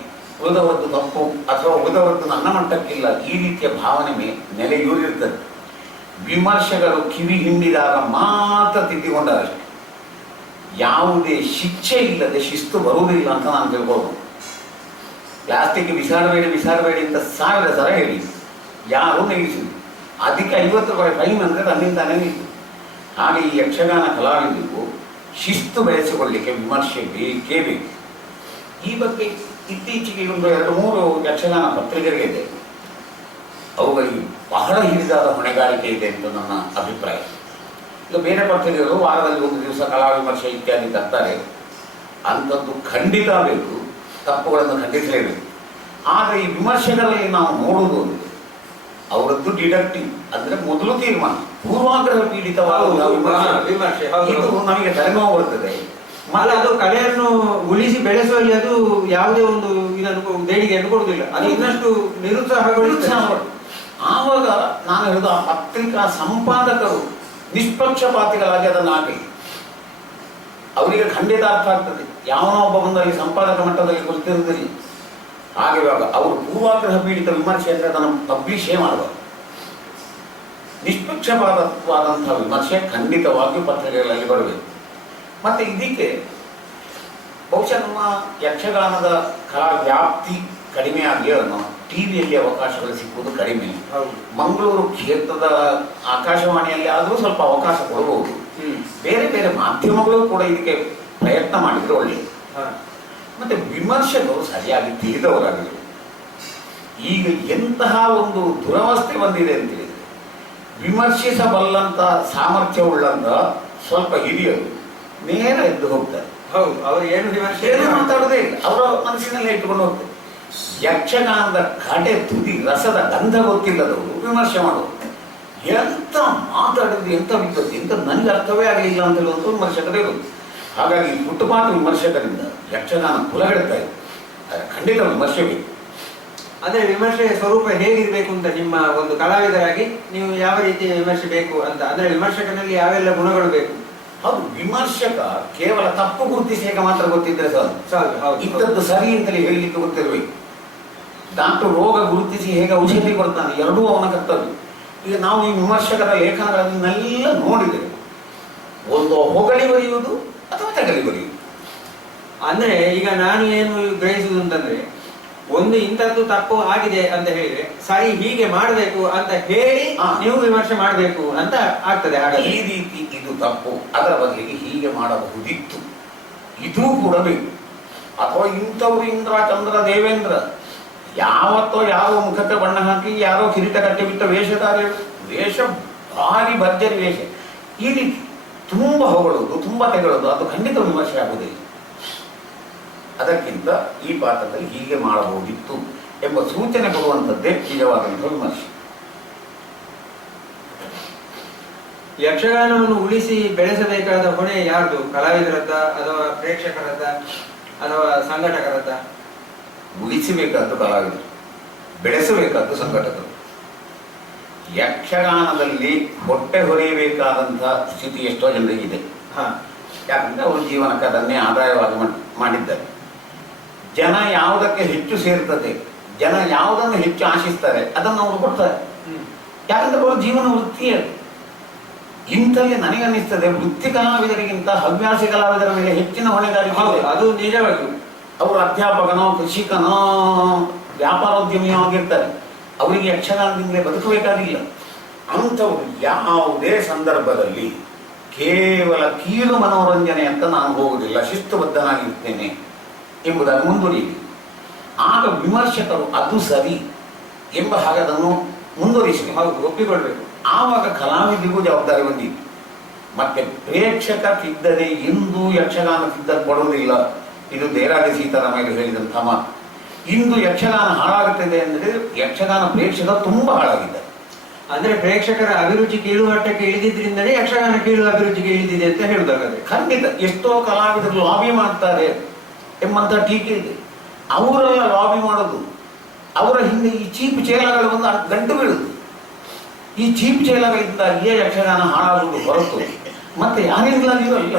ಉಳಿದವರದ್ದು ತಪ್ಪು ಅಥವಾ ಉಳಿದವರದ್ದು ನನ್ನ ಮಟ್ಟಕ್ಕಿಲ್ಲ, ಈ ರೀತಿಯ ಭಾವನೆ ನೆಲೆಯೂರಿರ್ತದೆ. ವಿಮರ್ಶೆಗಳು ಕಿವಿ ಹಿಂಡಿದಾಗ ಮಾತ್ರ ತಿದ್ದಿಕೊಂಡಾರಷ್ಟೆ. ಯಾವುದೇ ಶಿಕ್ಷೆ ಇಲ್ಲದೆ ಶಿಸ್ತು ಬರುವುದಿಲ್ಲ ಅಂತ ನಾನು ತಿಳ್ಬೋದು. ಪ್ಲಾಸ್ಟಿಕ್ ಬಿಸಾಡಬೇಡಿ ಅಂತ 1000 ಸಲ ಹೇಳಿ ಯಾರು ನಿಲ್ಲಿಸಿದ್ರು. ಅದಕ್ಕೆ 50 ರೂಪಾಯಿ ಫೈನ್ ಅಂದರೆ ತನ್ನಿಂದಾನೇ ನಿಂತು. ಹಾಗೆ ಈ ಯಕ್ಷಗಾನ ಕಲಾವಿದರಿಗೂ ಶಿಸ್ತು ಬೆಳೆಸಿಕೊಳ್ಳಲಿಕ್ಕೆ ವಿಮರ್ಶೆ ಬೇಕೇ ಬೇಕು. ಈ ಬಗ್ಗೆ ಇತ್ತೀಚೆಗೆ ಒಂದು 2-3 ಯಕ್ಷಗಾನ ಪತ್ರಿಕೆಗಳಿದೆ. ಅವುಗಳಿಗೆ ಬಹಳ ಹಿಡಿದಾದ ಹೊಣೆಗಾರಿಕೆ ಇದೆ ಅಂತ ನನ್ನ ಅಭಿಪ್ರಾಯ. ಈಗ ಬೇರೆ ಪತ್ರಿಕೆಗಳು ವಾರದಲ್ಲಿ 1 ದಿವಸ ಕಲಾ ವಿಮರ್ಶೆ ಇತ್ಯಾದಿ ತರ್ತಾರೆ. ಅಂಥದ್ದು ಖಂಡಿತ ಬೇಕು, ತಪ್ಪುಗಳನ್ನು ಖಂಡಿಸಲೇಬೇಕು. ಆದರೆ ಈ ವಿಮರ್ಶೆಗಳಲ್ಲಿ ನಾವು ನೋಡುವುದು ಒಂದು ಅವರದ್ದು ಡಿಡಕ್ಟಿವ್, ಅಂದ್ರೆ ಮೊದಲು ತೀರ್ಮಾನ, ಪೂರ್ವಾಗ್ರಹ ಪೀಡಿತವಾದ ವಿಮರ್ಶೆ. ಇದು ನಮಗೆ ತಲೆನೋವು ಬರ್ತದೆ. ಅದು ಕಲೆಯನ್ನು ಉಳಿಸಿ ಬೆಳೆಸುವಲ್ಲಿ ಅದು ಯಾವುದೇ ಒಂದು ಇದನ್ನು ದೇಣಿಗೆಯನ್ನು ಕೊಡುವುದಿಲ್ಲ, ಅದು ಇನ್ನಷ್ಟು ನಿರುತ್ಸಾಹಗೊಳಿಸುತ್ತೆ. ಆವಾಗ ನಾನು ಹೇಳಿದ ಆ ಪತ್ರಿಕಾ ಸಂಪಾದಕರು ನಿಷ್ಪಕ್ಷಪಾತಿಗಳಾಗಿ ಅದನ್ನು ಹಾಕಿ ಅವರಿಗೆ ಖಂಡಿತ ಅರ್ಥ ಆಗ್ತದೆ. ಯಾವನೋ ಒಬ್ಬ ಬಂದಲ್ಲಿ ಸಂಪಾದಕ ಮಟ್ಟದಲ್ಲಿ ಕುಳಿತಿರುವುದಿಲ್ಲ. ಹಾಗಿರುವಾಗ ಅವರು ಪೂರ್ವಾಗ್ರಹ ಪೀಡಿತ ವಿಮರ್ಶೆ ಅಂದರೆ ಅದನ್ನು ಪಬ್ಲಿಷೇ ಮಾಡಬಾರ್ದು. ನಿಷ್ಪಕ್ಷಪಾತವಾದಂತಹ ವಿಮರ್ಶೆ ಖಂಡಿತವಾಗಿಯೂ ಪತ್ರಿಕೆಗಳಲ್ಲಿ ಬರಬೇಕು. ಮತ್ತು ಇದಕ್ಕೆ ಬಹುಶಃ ನಮ್ಮ ಯಕ್ಷಗಾನದ ಕಲಾ ವ್ಯಾಪ್ತಿ ಕಡಿಮೆ ಆಗಿ ಅದನ್ನು ಟಿವಿಯಲ್ಲಿ ಅವಕಾಶಗಳು ಸಿಕ್ಕುವುದು ಕಡಿಮೆ. ಮಂಗಳೂರು ಕ್ಷೇತ್ರದ ಆಕಾಶವಾಣಿಯಲ್ಲಿ ಆದರೂ ಸ್ವಲ್ಪ ಅವಕಾಶ ಕೊಡಬಹುದು. ಬೇರೆ ಬೇರೆ ಮಾಧ್ಯಮಗಳು ಕೂಡ ಇದಕ್ಕೆ ಪ್ರಯತ್ನ ಮಾಡಿದ್ರೆ ಒಳ್ಳೆಯದು. ಮತ್ತೆ ವಿಮರ್ಶಕರು ಸರಿಯಾಗಿ ತಿಳಿದವರಾಗಲಿ. ಈಗ ಎಂತಹ ಒಂದು ದುರವಸ್ಥೆ ಬಂದಿದೆ ಅಂತ ಹೇಳಿದ್ರೆ, ವಿಮರ್ಶಿಸಬಲ್ಲಂತ ಸಾಮರ್ಥ್ಯವುಳ್ಳಂತ ಸ್ವಲ್ಪ ಹಿರಿಯರು ನೇರ ಎದ್ದು ಹೋಗ್ತಾರೆ. ಹೌದು, ಅವರು ಏನು ಮಾತಾಡೋದೇ ಇಲ್ಲ, ಅವರ ಮನಸ್ಸಿನಲ್ಲೇ ಇಟ್ಟುಕೊಂಡು ಹೋಗ್ತಾರೆ. ಯಕ್ಷಗಾನದ ಕಡೆ ತುದಿ ರಸದ ಗಂಧ ಗೊತ್ತಿಲ್ಲದವರು ವಿಮರ್ಶೆ ಮಾಡೋದು. ಎಂತ ಮಾತಾಡಿದ್ರು, ಎಂತ ಬಿದ್ದದ್ದು, ಎಂತ ನನಗೆ ಅರ್ಥವೇ ಆಗಲಿಲ್ಲ ಅಂತ ಹೇಳುವಂಥ ವಿಮರ್ಶಕರೇ ಇರೋದು. ಹಾಗಾಗಿ ಫುಟ್ಪಾತ್ ವಿಮರ್ಶಕರಿಂದ ಯಕ್ಷಗಾನ ಕುಲಗೆಡ್ತಾ ಇದೆ. ಖಂಡಿತ ವಿಮರ್ಶೆ ಬೇಕು. ಅಂದ್ರೆ ವಿಮರ್ಶೆಯ ಸ್ವರೂಪ ಹೇಗಿರ್ಬೇಕು ಅಂತ ನಿಮ್ಮ ಒಂದು ಕಲಾವಿದರಾಗಿ ನೀವು ಯಾವ ರೀತಿಯ ವಿಮರ್ಶೆ ಬೇಕು ಅಂತ, ಅಂದ್ರೆ ವಿಮರ್ಶಕನಲ್ಲಿ ಯಾವೆಲ್ಲ ಗುಣಗಳು ಬೇಕು? ಹೌದು, ವಿಮರ್ಶಕ ಕೇವಲ ತಪ್ಪು ಗುರುತಿಸಿ ಹೇಗೆ ಮಾತ್ರ ಗೊತ್ತಿದ್ರೆ ಸಾಕು, ಇಂಥದ್ದು ಸರಿ ಅಂತಲೇ ಹೇಳಲಿಕ್ಕೆ ಗೊತ್ತಿರಬೇಕು. ಡಾಕ್ಟರ್ ರೋಗ ಗುರುತಿಸಿ ಹೇಗೆ ಔಷಧಿ ಕೊಡ್ತಾನೆ, ಎರಡೂ ಅವನ ಕರ್ತವ್ಯ. ಈಗ ನಾವು ಈ ವಿಮರ್ಶಕರ ಲೇಖನಗಳನ್ನೆಲ್ಲ ನೋಡಿದರೆ ಒಂದು ಹೊಗಳಿ ಬರೆಯುವುದು ಅಥವಾ ತಗಲಿ ಬರೆಯುವುದು. ಅಂದ್ರೆ ಈಗ ನಾನು ಏನು ಗ್ರಹಿಸುವುದು ಅಂತಂದ್ರೆ, ಒಂದು ಇಂಥದ್ದು ತಪ್ಪು ಆಗಿದೆ ಅಂತ ಹೇಳಿದ್ರೆ ಸರಿ ಹೀಗೆ ಮಾಡಬೇಕು ಅಂತ ಹೇಳಿ ನೀವು ವಿಮರ್ಶೆ ಮಾಡಬೇಕು ಅಂತ ಆಗ್ತದೆ. ಹಾಗಾಗಿ ಈ ರೀತಿ ಇದು ತಪ್ಪು, ಅದರ ಬದಲಿಗೆ ಹೀಗೆ ಮಾಡಬಹುದಿತ್ತು, ಇದೂ ಕೂಡ ಬೇಕು. ಅಥವಾ ಇಂಥವ್ರು ಇಂದ್ರ ಚಂದ್ರ ದೇವೇಂದ್ರ ಯಾವತ್ತೋ ಯಾರೋ ಮುಖಕ್ಕೆ ಬಣ್ಣ ಹಾಕಿ ಯಾರೋ ಕಿರೀಟ ಕಟ್ಟಿ ಬಿಟ್ಟ ವೇಷ ಭಾರಿ ಭರ್ಜರಿ ವೇಷ, ಈ ರೀತಿ ತುಂಬ ಹೊಗಳೋದು ತುಂಬ ತೆಗೊಳ್ಳೋದು ಅದು ಖಂಡಿತ ವಿಮರ್ಶೆ ಆಗುವುದಿಲ್ಲ. ಅದಕ್ಕಿಂತ ಈ ಪಾತ್ರದಲ್ಲಿ ಹೀಗೆ ಮಾಡಬಹುದಿತ್ತು ಎಂಬ ಸೂಚನೆ ಕೊಡುವಂಥದ್ದೇ ನಿಜವಾದಂತಹ ವಿಮರ್ಶೆ. ಯಕ್ಷಗಾನವನ್ನು ಉಳಿಸಿ ಬೆಳೆಸಬೇಕಾದ ಹೊಣೆ ಯಾರ್ದು? ಕಲಾವಿದರದ್ದ ಅಥವಾ ಪ್ರೇಕ್ಷಕರದ್ದ ಅಥವಾ ಸಂಘಟಕರದ್ದ? ಉಳಿಸಬೇಕಾದ್ದು ಕಲಾವಿದರು, ಬೆಳೆಸಬೇಕಾದ್ದು ಸಂಘಟಕರು. ಯಕ್ಷಗಾನದಲ್ಲಿ ಹೊಟ್ಟೆ ಹೊರೆಯಬೇಕಾದಂತಹ ಸ್ಥಿತಿ ಎಷ್ಟೋ ಜನರಿಗಿದೆ. ಯಾಕಂದ್ರೆ ಅವರು ಜೀವನಕ್ಕೆ ಅದನ್ನೇ ಆದಾಯವಾಗಿ ಮಾಡಿದ್ದಾರೆ. ಜನ ಯಾವುದಕ್ಕೆ ಹೆಚ್ಚು ಸೇರ್ತದೆ, ಜನ ಯಾವುದನ್ನು ಹೆಚ್ಚು ಆಶಿಸ್ತಾರೆ ಅದನ್ನು ಅವರು ಕೊಡ್ತಾರೆ. ಯಾಕಂದ್ರೆ ಅವರ ಜೀವನ ವೃತ್ತಿಯೇ. ಇಂಥಲ್ಲಿ ನನಗನ್ನಿಸ್ತದೆ ವೃತ್ತಿ ಕಲಾವಿದರಿಗಿಂತ ಹವ್ಯಾಸಿ ಕಲಾವಿದರ ಮೇಲೆ ಹೆಚ್ಚಿನ ಹೊಣೆಗಾರಿಕೆ. ಅದು ನಿಜವಾಗಿ. ಅವರು ಅಧ್ಯಾಪಕನೋ ಕೃಷಿಕನೋ ವ್ಯಾಪಾರೋದ್ಯಮಿಯೋ ಆಗಿರ್ತಾರೆ, ಅವರಿಗೆ ಯಕ್ಷಗಾನದಿಂದಲೇ ಬದುಕಬೇಕಾಗಿಲ್ಲ. ಅಂಥವ್ರು ಯಾವುದೇ ಸಂದರ್ಭದಲ್ಲಿ ಕೇವಲ ಕೀಳು ಮನೋರಂಜನೆ ಅಂತ ನಾನು ಹೋಗುವುದಿಲ್ಲ, ಶಿಸ್ತುಬದ್ಧನಾಗಿರ್ತೇನೆ ಎಂಬುದನ್ನು ಮುಂದುವರಿಯಿರಿ. ಆಗ ವಿಮರ್ಶಕರು ಅದು ಸರಿ ಎಂಬ ಹಾಗೆ ಅದನ್ನು ಮುಂದುವರಿಸಿ ಒಪ್ಪಿಕೊಳ್ಬೇಕು. ಆವಾಗ ಕಲಾವಿದರಿಗೂ ಜವಾಬ್ದಾರಿ ಬಂದಿತ್ತು. ಮತ್ತೆ ಪ್ರೇಕ್ಷಕ ತಿದ್ದರೆ ಇಂದು ಯಕ್ಷಗಾನ ತಿದ್ದಲ್ಪಡುವುದಿಲ್ಲ. ಇದು ದೇರಾಡಿ ಸೀತಾರಾಮಯ್ಯ ಹೇಳಿದಂತಹ ಮಾತು. ಇಂದು ಯಕ್ಷಗಾನ ಹಾಳಾಗುತ್ತದೆ ಅಂದರೆ ಯಕ್ಷಗಾನ ಪ್ರೇಕ್ಷಕರು ತುಂಬಾ ಹಾಳಾಗಿದ್ದಾರೆ. ಅಂದ್ರೆ ಪ್ರೇಕ್ಷಕರ ಅಭಿರುಚಿ ಕೀಳು ಮಟ್ಟಕ್ಕೆ ಇಳಿದಿದ್ರಿಂದಲೇ ಯಕ್ಷಗಾನ ಕೀಳು ಅಭಿರುಚಿಗೆ ಇಳಿದಿದೆ ಅಂತ ಹೇಳುದಾಗದೆ. ಖಂಡಿತ ಎಷ್ಟೋ ಕಲಾವಿದರು ಲಾಬಿ ಮಾಡ್ತಾರೆ ಎಂಬಂತ ಟೀಕೆ ಇದೆ. ಅವರೆಲ್ಲ ಲಾಬಿ ಮಾಡೋದು, ಅವರ ಹಿಂದೆ ಈ ಚೀಪ್ ಚೇಲಗಳು ಒಂದು ಗಂಟು ಬೀಳುದು. ಈ ಚೀಪ್ ಚೇಲಗಳಿಂದಾಗಿಯೇ ಯಕ್ಷಗಾನ ಹಾಳಾಗುವುದು ಹೊರತು ಮತ್ತೆ ಯಾರಿಂದಲಾಗಿಯೂ ಅಲ್ಲ.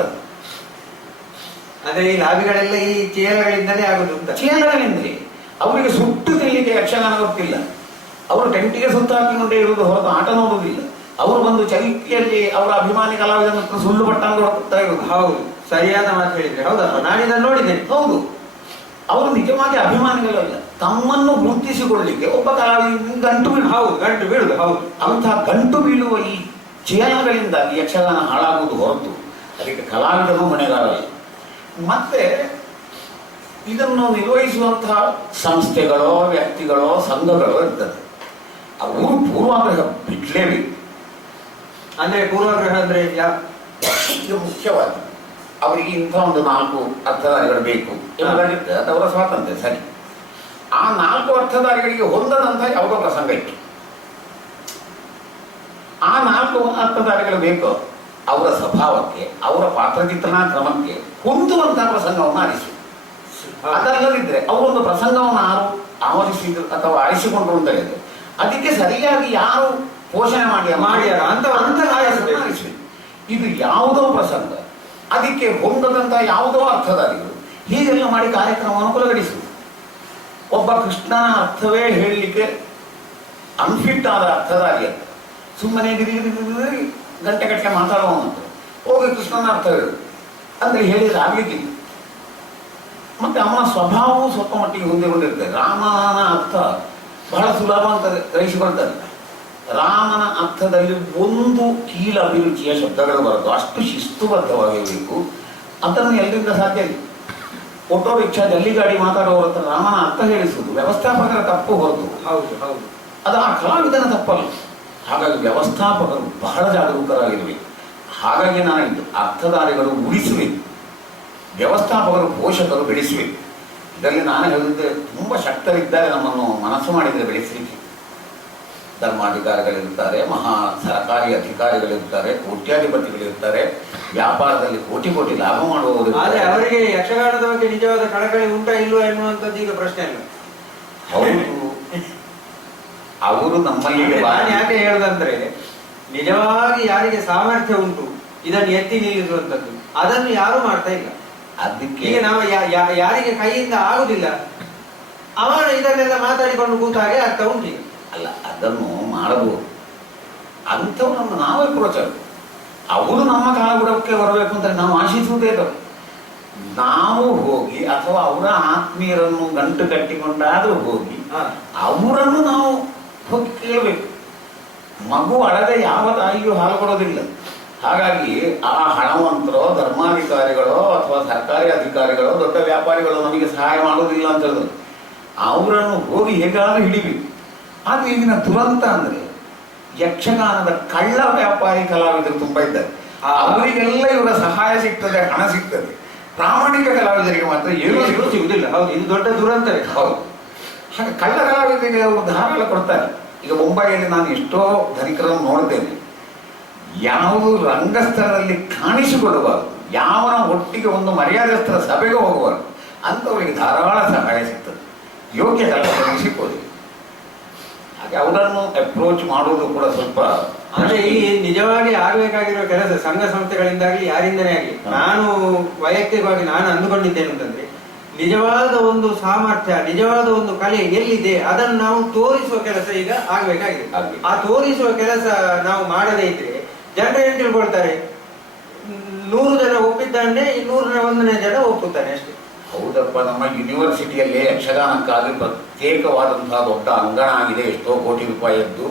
ಅಂದ್ರೆ ಈ ಲಾಬಿಗಳೆಲ್ಲ ಈ ಚೇಲಗಳಿಂದಲೇ ಆಗುದು ಅಂತ. ಚೇಲಗಳಿಂದಲೇ ಅವರಿಗೆ ಸುಟ್ಟು ತಿನ್ನಲಿಕ್ಕೆ ಯಕ್ಷಗಾನ ಗೊತ್ತಿಲ್ಲ. ಅವರು ಟೆಂಟಿಗೆ ಸುತ್ತ ಹಾಕಿಕೊಂಡೇ ಇರುವುದು ಹೊರತು ಆಟ ನೋಡುವುದಿಲ್ಲ. ಅವರು ಬಂದು ಚರಿತ್ರೆಯಲ್ಲಿ ಅವರ ಅಭಿಮಾನಿ ಕಲಾವಿದನ ಸುಳ್ಳು ಪಟ್ಟಂಗ ಹೊರತಾ ಇರುವುದು. ಹೌದು, ಸರಿಯಾದ ಮಾತು ಹೇಳಿದ್ರೆ. ಹೌದಪ್ಪ, ನಾನಿದನ್ನು ನೋಡಿದ್ದೇನೆ. ಹೌದು, ಅವರು ನಿಜವಾಗಿ ಅಭಿಮಾನಿಗಳಲ್ಲ, ತಮ್ಮನ್ನು ಗುರುತಿಸಿಕೊಳ್ಳಿಕ್ಕೆ ಒಬ್ಬ ಕಲಾವಿದ ಗಂಟು ಬೀಳು. ಹೌದು, ಗಂಟು ಬೀಳುದು. ಹೌದು, ಅಂತಹ ಗಂಟು ಬೀಳುವ ಈ ಚೇಲಗಳಿಂದಾಗಿ ಯಕ್ಷಗಾನ ಹಾಳಾಗುವುದು ಹೊರತು ಅದಕ್ಕೆ ಕಲಾವಿದನು ಹೊಣೆಗಾರಲ್ಲ. ಮತ್ತೆ ಇದನ್ನು ನಿರ್ವಹಿಸುವಂತಹ ಸಂಸ್ಥೆಗಳೋ ವ್ಯಕ್ತಿಗಳೋ ಸಂಘಗಳೋ ಇರ್ತದೆ. ಅವರು ಪೂರ್ವಾಗ್ರಹ ಬಿಡ್ಲೇಬೇಕು. ಅಂದ್ರೆ ಪೂರ್ವಾಗ್ರಹ ಅಂದ್ರೆ ಇದು ಮುಖ್ಯವಾಗಿ ಅವರಿಗೆ ಇಂಥ ಒಂದು 4 ಅರ್ಥಧಾರಿಗಳು ಬೇಕು ಎಂಬುದಾಗಿರ್ತದೆ. ಅದು ಅವರ ಸ್ವಾತಂತ್ರ್ಯ, ಸರಿ. ಆ 4 ಅರ್ಥಧಾರಿಗಳಿಗೆ ಹೊಂದದಂತ ಯಾವುದೋ ಪ್ರಸಂಗ ಇತ್ತು. ಆ 4 ಅರ್ಥಧಾರಿಗಳು ಬೇಕು ಅವರ ಸ್ವಭಾವಕ್ಕೆ, ಅವರ ಪಾತ್ರಚಿತ್ರಣ ಕ್ರಮಕ್ಕೆ ಹೊಂದುವಂತಹ ಪ್ರಸಂಗವನ್ನು ಆರಿಸಿ. ಅದಲ್ಲದಿದ್ರೆ ಅವರೊಂದು ಪ್ರಸಂಗವನ್ನು ಆವರಿಸಿದ್ರು ಅಥವಾ ಆರಿಸಿಕೊಂಡ್ರು ಅಂತ ಹೇಳಿದ್ರೆ ಅದಕ್ಕೆ ಸರಿಯಾಗಿ ಯಾರು ಪೋಷಣೆ ಮಾಡ್ಯಾರ ಅಂತ ಆರಿಸಬೇಕು. ಇದು ಯಾವುದೋ ಪ್ರಸಂಗ, ಅದಕ್ಕೆ ಹೊಂದದಂತಹ ಯಾವುದೋ ಅರ್ಥಧಾರಿಗಳು ಹೀಗೆಲ್ಲ ಮಾಡಿ ಕಾರ್ಯಕ್ರಮವನ್ನು ಕೊಲಗಡಿಸುವುದು. ಒಬ್ಬ ಕೃಷ್ಣನ ಅರ್ಥವೇ ಹೇಳಲಿಕ್ಕೆ ಅನ್ಫಿಟ್ ಆದ ಅರ್ಥಧಾರಿ ಅಂತ ಸುಮ್ಮನೆ ಗಂಟೆ ಗಟ್ಟಲೆ ಮಾತಾಡುವಂತ ಹೋಗಿ ಕೃಷ್ಣನ ಅರ್ಥ ಹೇಳು ಅಂದ್ರೆ ಹೇಳಿದ್ರೆ ಆಗ್ಲಿಕ್ಕಿಲ್ಲ. ಮತ್ತೆ ಅವನ ಸ್ವಭಾವವು ಸ್ವಲ್ಪ ಮಟ್ಟಿಗೆ ಹೊಂದಿಕೊಂಡಿರ್ತದೆ. ರಾಮನ ಅರ್ಥ ಬಹಳ ಸುಲಭ ಅಂತ ಗ್ರಹಿಸಿಕೊಳ್ತಾರೆ. ರಾಮನ ಅರ್ಥದಲ್ಲಿ ಒಂದು ಕೀಲ ಅಭಿರುಚಿಯ ಶಬ್ದಗಳು ಬರೋದು, ಅಷ್ಟು ಶಿಸ್ತುಬದ್ಧವಾಗಿರಬೇಕು. ಅದನ್ನು ಎಲ್ಲರಿಂದ ಸಾಧ್ಯ ಇಲ್ಲ. ಆಟೋ ರಿಕ್ಷಾ ಜಲ್ಲಿ ಗಾಡಿ ಮಾತಾಡುವವರ ಹತ್ರ ರಾಮನ ಅರ್ಥ ಹೇಳಿಸುವುದು ವ್ಯವಸ್ಥಾಪಕರ ತಪ್ಪು ಹೊರತು ಹೌದು ಹೌದು ಅದು ಆ ಕಲಾವಿದನ ತಪ್ಪಲ್ಲ. ಹಾಗಾಗಿ ವ್ಯವಸ್ಥಾಪಕರು ಬಹಳ ಜಾಗರೂಕರಾಗಿರಬೇಕು. ಹಾಗಾಗಿ ನಾನು ಇದು ಅರ್ಥಧಾರಿಗಳು ಉಳಿಸಬೇಕು, ವ್ಯವಸ್ಥಾಪಕರು ಪೋಷಕರು ಬೆಳೆಸಬೇಕು. ಇದರಲ್ಲಿ ನಾನು ಹೇಳಿದ್ರೆ ತುಂಬ ಶಕ್ತರಿದ್ದಾರೆ, ನಮ್ಮನ್ನು ಮನಸ್ಸು ಮಾಡಿದರೆ ಬೆಳೆಸಲಿಕ್ಕೆ. ಧರ್ಮಾಧಿಕಾರಿಗಳಿರ್ತಾರೆ, ಮಹಾ ಸರ್ಕಾರಿ ಅಧಿಕಾರಿಗಳಿರ್ತಾರೆ, ಕೋಟ್ಯಾಧಿಪತಿಗಳಿರ್ತಾರೆ, ವ್ಯಾಪಾರದಲ್ಲಿ ಕೋಟಿ ಕೋಟಿ ಲಾಭ ಮಾಡುವವರು. ಆದರೆ ಅವರಿಗೆ ಯಕ್ಷಗಾನದ ಬಗ್ಗೆ ನಿಜವಾದ ಕಳಕಳಿ ಉಂಟಾ ಇಲ್ವಾ ಎನ್ನುವಂಥದ್ದು ಈಗ ಪ್ರಶ್ನೆ ಅಲ್ಲ. ಹೌದು, ಅವರು ನಮ್ಮಲ್ಲಿಗೆ ನಾನು ಯಾಕೆ ಹೇಳುದಂದ್ರೆ, ನಿಜವಾಗಿ ಯಾರಿಗೆ ಸಾಮರ್ಥ್ಯ ಉಂಟು ಇದನ್ನು ಎತ್ತಿ ನಿಲ್ಲಿಸುವಂತದ್ದು, ಅದನ್ನು ಯಾರು ಮಾಡ್ತಾ ಇಲ್ಲ. ಅದಕ್ಕೆ ಈಗ ನಾವು ಯಾರಿಗೆ ಕೈಯಿಂದ ಆಗುದಿಲ್ಲ ಅವನು ಇದನ್ನೆಲ್ಲ ಮಾತಾಡಿಕೊಂಡು ಕೂತಾಗೆ ಆಗ್ತಾ ಉಂಟು ಈಗ. ಅಲ್ಲ, ಅದನ್ನು ಮಾಡಬಹುದು. ಅಂಥವ್ರನ್ನು ನಾವೇ ಪ್ರೋತ್ಸಾಹ. ಅವರು ನಮ್ಮ ಕಾಲಗುಡಕ್ಕೆ ಬರಬೇಕು ಅಂತ ನಾವು ಆಶಿಸುವುದೇ ಅದು. ನಾವು ಹೋಗಿ ಅಥವಾ ಅವರ ಆತ್ಮೀಯರನ್ನು ಗಂಟು ಕಟ್ಟಿಕೊಂಡಾದ್ರೂ ಹೋಗಿ ಅವರನ್ನು ನಾವು ಹೋಗಿ ಕೇಳಬೇಕು. ಮಗು ಅಳದೆ ಯಾವ ತಾಯಿಯೂ ಹಾಲು ಕೊಡೋದಿಲ್ಲ. ಹಾಗಾಗಿ ಆ ಹಣವಂತರೋ ಧರ್ಮಾಧಿಕಾರಿಗಳೋ ಅಥವಾ ಸರ್ಕಾರಿ ಅಧಿಕಾರಿಗಳೋ ದೊಡ್ಡ ವ್ಯಾಪಾರಿಗಳು ನಮಗೆ ಸಹಾಯ ಮಾಡೋದಿಲ್ಲ ಅಂತ ಹೇಳಿದ್ರು, ಅವರನ್ನು ಹೋಗಿ ಹೇಗಾದ್ರೂ ಹಿಡಿಬೇಕು. ಆದರೆ ಈಗಿನ ದುರಂತ ಅಂದ್ರೆ ಯಕ್ಷಗಾನದ ಕಳ್ಳ ವ್ಯಾಪಾರಿ ಕಲಾವಿದರು ತುಂಬಾ ಇದ್ದಾರೆ. ಅವರಿಗೆಲ್ಲ ಇವರ ಸಹಾಯ ಸಿಗ್ತದೆ, ಹಣ ಸಿಗ್ತದೆ. ಪ್ರಾಮಾಣಿಕ ಕಲಾವಿದರಿಗೆ ಮಾತ್ರ ಏನೂ ಸಿಗುದಿಲ್ಲ. ಹೌದು, ಇದು ದೊಡ್ಡ ದುರಂತವೇ. ಹೌದು. ಹಾಗೆ ಕಳ್ಳ ಕಲಾವಿದರಿಗೆ ಅವರು ಧಾರಾಳ ಕೊಡ್ತಾರೆ. ಈಗ ಮುಂಬೈಯಲ್ಲಿ ನಾನು ಎಷ್ಟೋ ಧನಿಕರನ್ನು ನೋಡ್ತೇನೆ. ಯಾವುದು ರಂಗಸ್ಥಳದಲ್ಲಿ ಕಾಣಿಸಿಕೊಳ್ಳಬಾರದು, ಯಾವನ ಒಟ್ಟಿಗೆ ಒಂದು ಮರ್ಯಾದಸ್ಥರ ಸಭೆಗೆ ಹೋಗಬಾರದು, ಅಂಥವರಿಗೆ ಧಾರಾಳ ಸಹಾಯ ಸಿಗ್ತದೆ. ಯೋಗ್ಯ ಕಲಾವಿದರಿಗೆ ಸಿಕ್ಕೋದು. ಹಾಗೆ ಅವರನ್ನು ಅಪ್ರೋಚ್ ಮಾಡುವುದು ಕೂಡ ಸ್ವಲ್ಪ ಅಂದ್ರೆ ಈ ನಿಜವಾಗಿ ಆಗಬೇಕಾಗಿರುವ ಕೆಲಸ ಸಂಘ ಸಂಸ್ಥೆಗಳಿಂದಾಗಲಿ ಯಾರಿಂದನೇ ಆಗಲಿ, ನಾನು ವೈಯಕ್ತಿಕವಾಗಿ ನಾನು ಅಂದುಕೊಂಡಿದ್ದೇನೆ ಅಂತಂದ್ರೆ, ನಿಜವಾದ ಒಂದು ಸಾಮರ್ಥ್ಯ, ನಿಜವಾದ ಒಂದು ಕಲೆ ಎಲ್ಲಿದೆ ಅದನ್ನು ನಾವು ತೋರಿಸುವ ಕೆಲಸ ಈಗ ಆಗ್ಬೇಕಾಗಿದೆ. ಆ ತೋರಿಸುವ ಕೆಲಸ ನಾವು ಮಾಡದೇ ಇದ್ರೆ ಜನರು ಏನ್ ತಿಳ್ಕೊಳ್ತಾರೆ, 100 ಜನ ಒಪ್ಪಿದ್ದಾನೆ 201ನೇ ಜನ ಒಪ್ಪುತ್ತಾನೆ ಅಷ್ಟೇ. ಹೌದಪ್ಪ, ನಮ್ಮ ಯೂನಿವರ್ಸಿಟಿಯಲ್ಲಿ ಯಕ್ಷಗಾನಕ್ಕಾಗಿ ಪ್ರತ್ಯೇಕವಾದಂತಹ ದೊಡ್ಡ ಅಂಗಣ ಆಗಿದೆ. ಎಷ್ಟೋ ಕೋಟಿ ರೂಪಾಯಿಯದ್ದು.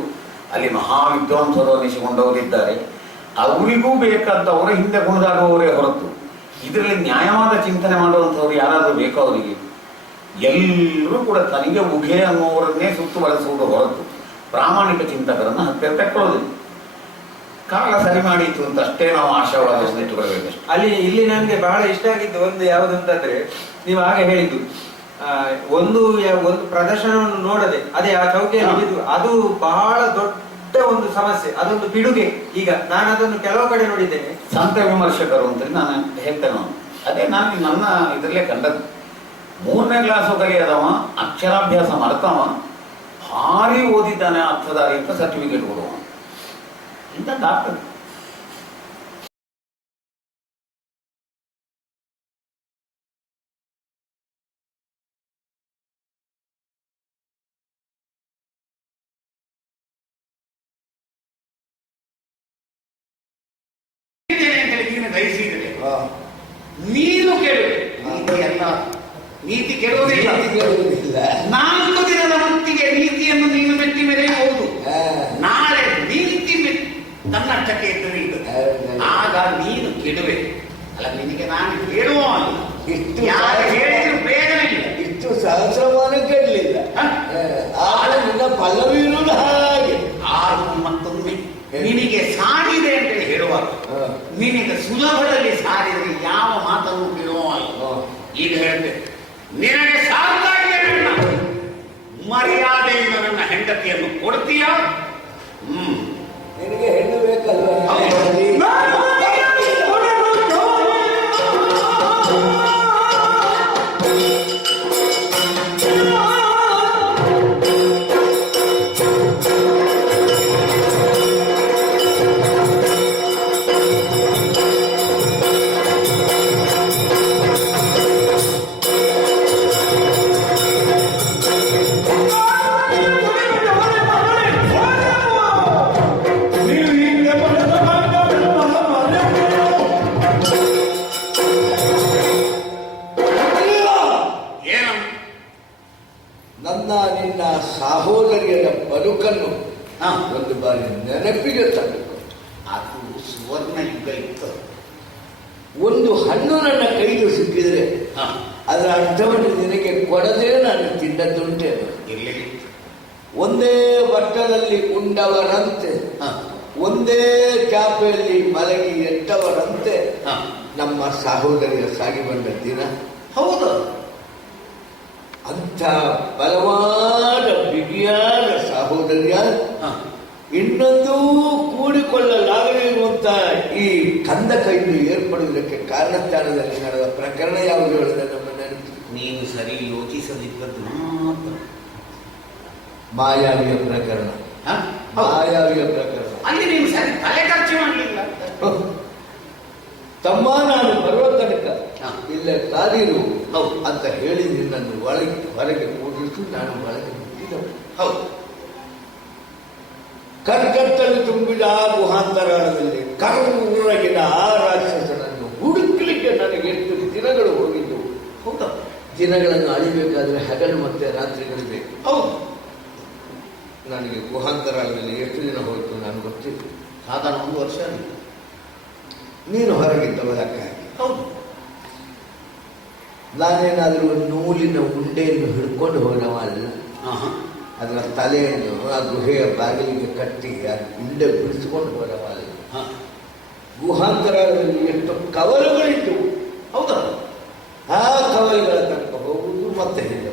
ಅಲ್ಲಿ ಮಹಾವಿದ್ವಾಂಸರು ಅನಿಸಿಕೊಂಡವರಿದ್ದಾರೆ. ಅವರಿಗೂ ಬೇಕಂತವರ ಹಿಂದೆ ಕುಣಿದಾಡುವವರೇ ಹೊರತು ಇದರಲ್ಲಿ ನ್ಯಾಯವಾದ ಚಿಂತನೆ ಮಾಡುವಂಥವ್ರು ಯಾರಾದರೂ ಬೇಕೋ ಅವರಿಗೆ? ಎಲ್ಲರೂ ಕೂಡ ತನಗೆ ಉಘೆ ಅನ್ನುವರನ್ನೇ ಸುತ್ತುವರೆಸುವುದು ಹೊರತು ಪ್ರಾಮಾಣಿಕ ಚಿಂತಕರನ್ನು ಹತ್ತಿರ ತಕ್ಕೊಳ್ಳೋದಿಲ್ಲ. ಕಾಲ ಸರಿ ಮಾಡಿತ್ತು ಅಂತ ಅಷ್ಟೇ ನಾವು ಆಶಾವಾದವನ್ನು ಇಟ್ಟುಕೊಳ್ಬೇಕಷ್ಟೇ. ಇಲ್ಲಿ ನನಗೆ ಬಹಳ ಇಷ್ಟ ಆಗಿದ್ದು ಒಂದು ಯಾವುದು ಅಂತಂದ್ರೆ, ನೀವು ಹಾಗೆ ಹೇಳಿದ್ದು ಒಂದು ಪ್ರದರ್ಶನವನ್ನು ನೋಡದೆ ಅದೇ ಆ ಚೌಕಿಯಲ್ಲಿ ಬಿದ್ದು, ಅದು ಬಹಳ ದೊಡ್ಡ ಒಂದು ಸಮಸ್ಯೆ, ಅದೊಂದು ಪಿಡುಗೆ. ಈಗ ನಾನು ಅದನ್ನು ಕೆಲವು ಕಡೆ ನೋಡಿದ್ದೇನೆ. ಸಂತ ವಿಮರ್ಶಕರು ಅಂತೇಳಿ ನಾನು ಹೇಳ್ತೇನೆ. ಅದೇ ನಾನು ನನ್ನ ಇದರಲ್ಲೇ ಕಂಡದ್ದು. 3ನೇ ಕ್ಲಾಸು ಕಲಿಯದವ, ಅಕ್ಷರಾಭ್ಯಾಸ ಮಾಡ್ತವ, ಭಾರಿ ಓದಿದ್ದಾನೆ ಅರ್ಥಧಾರಿ ಅಂತ ಸರ್ಟಿಫಿಕೇಟ್ ಕೊಡುವ ಇಂಥದ್ದಾಗ್ತದೆ. ನೀನು ಕೇಳು, ನೀತಿ ಕೆಡುವುದಿಲ್ಲ. 4 ದಿನದ ಹೊತ್ತಿಗೆ ನೀತಿಯನ್ನು ನೀನು ಮೆಟ್ಟಿ ಮೆರೆಯಬಹುದು. ನಾಳೆ ನೀತಿ ತನ್ನಷ್ಟಕ್ಕೆ ಎದುರಿರ್ತದೆ. ಆಗ ನೀನು ಕೆಡುವೆ. ಅಲ್ಲ, ನಿನಗೆ ನಾನು ಹೇಳುವ ಯಾರು ಹೇಳಿದ್ರು ಬೇಡವಿಲ್ಲ. ಇಷ್ಟು ಸಹಸ್ರಮಾನ ಕೆಡಲಿಲ್ಲ. ಆಗ ನಿನ್ನ ಫಲವಿರುವುದು ಹಾಗೆ. ಆರು ಮತ್ತೊಮ್ಮೆ ನಿನಗೆ ಸಾರಿದೆ ಅಂತ ಹೇಳುವಾಗ ನಿನಗೆ ಸುಲಭದಲ್ಲಿ ಸಾರಿದರೆ ಯಾವ ಮಾತನ್ನು ಕೇಳುವಲ್ಲ. ಈಗ ಹೇಳ್ತೇನೆ, ನಿನಗೆ ಸಾಕಾಗಿದೆ, ಮರ್ಯಾದೆಯಿಂದ ನನ್ನ ಹೆಂಡತಿಯನ್ನು ಕೊಡ್ತೀಯ? ನಿನಗೆ ಹೆಣ್ಣು ಬೇಕಲ್ವ? ನಿನ್ನ ಸಹೋದರಿಯರ ಬದುಕನ್ನು ಒಂದು ಬಾರಿ ನೆನಪಿಗೆ ತರಬೇಕು. ಅದು ಸುವರ್ಣ ಯುಗ ಇತ್ತು. ಒಂದು ಹಣ್ಣು ನನ್ನ ಕೈಗೆ ಸಿಕ್ಕಿದರೆ ಅದರ ಅರ್ಥವನ್ನು ನಿನಗೆ ಕೊಡದೆ ನಾನು ತಿಂದದ್ದುಂಟೆ. ಇರಲಿ, ಒಂದೇ ಬಟ್ಟಲಲ್ಲಿ ಉಂಡವರಂತೆ, ಒಂದೇ ಚಾಪೆಯಲ್ಲಿ ಮಲಗಿ ಎಟ್ಟವರಂತೆ ನಮ್ಮ ಸಹೋದರಿಯ ಸಾಗಿ ಬಂದ ದಿನ. ಹೌದು, ಅಂಥ ಬಲವಾದ ಬಿಗಿಯಾದ ಸಹೋದರಿಯ ಇನ್ನೊಂದೂ ಕೂಡಿಕೊಳ್ಳಲಾಗದೇ ಇರುವಂತ ಈ ಕಂದ ಕೈದು ಏರ್ಪಡುವುದಕ್ಕೆ ಕಾರಣಸ್ಥಾನದಲ್ಲಿ ನಡೆದ ಪ್ರಕರಣ ಯಾವುದು ಹೇಳಿದ ನಮ್ಮ ನೆನಪು. ನೀನು ಸರಿ ಯೋಚಿಸದಿದ್ದದ್ದು ಮಾತ್ರ. ಮಾಯಾವಿಯ ಪ್ರಕರಣ. ಹ? ಹೌದು. ಮಾಯಾವಿಯ ಪ್ರಕರಣ. ಅಲ್ಲಿ ನೀನು ಸರಿ ತಲೆ ಖರ್ಚು ಮಾಡಲಿಲ್ಲ. ತಮ್ಮ ನಾನು ಬರುವ ತನಕ ಹ. ಇಲ್ಲೇ ಕಾದಿರು ಹೌದು. ಅಂತ ಹೇಳಿ ನಿನ್ನನ್ನು ಹೊರಗೆ ಕೂಡಿಸಿ ನಾನು ಒಳಗೆ ಬಿಟ್ಟಿದ್ದವು. ಹೌದು. ಕರ್ಕತ್ತಲ್ಲಿ ತುಂಬಿದ ಆ ಗುಹಾಂತರಾಳದಲ್ಲಿ ಕರ್ರಗಿನ ಆ ರಾಕ್ಷಸನನ್ನು ಹುಡುಕಲಿಕ್ಕೆ ನನಗೆ ಎಷ್ಟು ದಿನಗಳು ಹೋಗಿದ್ದವು. ಹೌದಾ? ದಿನಗಳನ್ನು ಅಳಿಬೇಕಾದ್ರೆ ಹಗಲು ಮತ್ತೆ ರಾತ್ರಿಗಳು ಬೇಕು. ಹೌದು. ನನಗೆ ಗುಹಾಂತರಾಳದಲ್ಲಿ ಎಷ್ಟು ದಿನ ಹೋಯಿತು ನಾನು ಗೊತ್ತಿಲ್ಲ. ಸಾಧಾರಣ 1 ವರ್ಷ ಆಗಿದೆ. ನೀನು ಹೊರಗಿದ್ದವದಕ್ಕಾಗಿ. ಹೌದು. ನಾನೇನಾದರೂ ಒಂದು ನೂಲಿನ ಉಂಡೆಯನ್ನು ಹಿಡ್ಕೊಂಡು ಹೋದವ ಅಲ್ಲ. ಆಹಾ. ಅದರ ತಲೆಯನ್ನು ಆ ಗುಹೆಯ ಬಾಗಿಲಿಗೆ ಕಟ್ಟಿ ಆ ಉಂಡೆ ಬಿಡಿಸಿಕೊಂಡು ಹೋದವ ಅಲ್ಲ. ಹ. ಗುಹಾಂತರಗಳಲ್ಲಿ ಎಷ್ಟು ಕವಲುಗಳಿತ್ತು. ಹೌದಾ? ಆ ಕವಲುಗಳ ತನಕ ಹೋಗುವುದು ಮತ್ತೆ ಹಿಂದೆ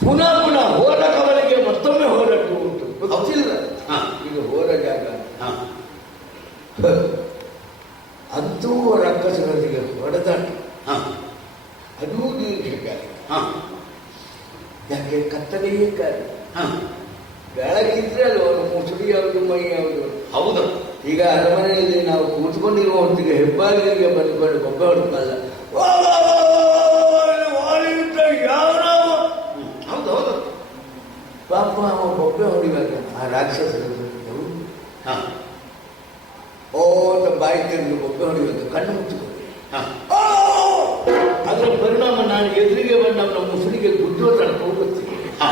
ಪುನಃ ಪುನಃ ಹೋದ ಕವಲಿಗೆ ಮತ್ತೊಮ್ಮೆ ಹೋದದ್ದು ಉಂಟು. ಗೊತ್ತಿಲ್ಲ ಹ. ಇದು ಹೋದ ಜಾಗ. ಹ. ಅಂತೂ ರಾಕ್ಷಸರೊಂದಿಗೆ ಹೊಡೆದಾಟ. ಹ. ಅದೂ ದೀರ್ಘಕಾಲ. ಹ. ಯಾಕೆ ಕತ್ತಲೆಯೇ ಕಾಲ. ಹ. ಬೆಳಕಿದ್ರೆ ಅಲ್ಲ ಅವನು ಮುಸುಡಿ ಯಾವುದು ಮೈ ಯಾವುದು. ಹೌದು. ಈಗ ಅರಮನೆಯಲ್ಲಿ ನಾವು ಕೂತ್ಕೊಂಡಿರುವ ಹೊತ್ತಿಗೆ ಹೆಬ್ಬಾಗಿಲಿಗೆ ಬಂದುಕೊಂಡು ಬೊಬ್ಬೆ ಹೊಡ್ಕಲ್ಲ. ಹೌದು ಹೌದು. ಪಾಪ ಅವ ಬೊಬ್ಬೆ ಹೊಡಿವಾಗ ಆ ರಾಕ್ಷಸರು ಹ. ಓದ ಬಾಯಿ ತೆಗೆದು ಬೊಬ್ಬೆ ಹೊಡಿವಾಗ ಕಣ್ಣು ಮುಚ್ಚಿಕೊಂಡು ಹ. ಅದರ ಪರಿಣಾಮ ನಾನು ಎದುರಿಗೆ ಬಂದವನ ಮುಸುಡಿಗೆ ಗುಡ್ಡುವ ತನಕ ಹೋಗುತ್ತೀನಿ. ಹ.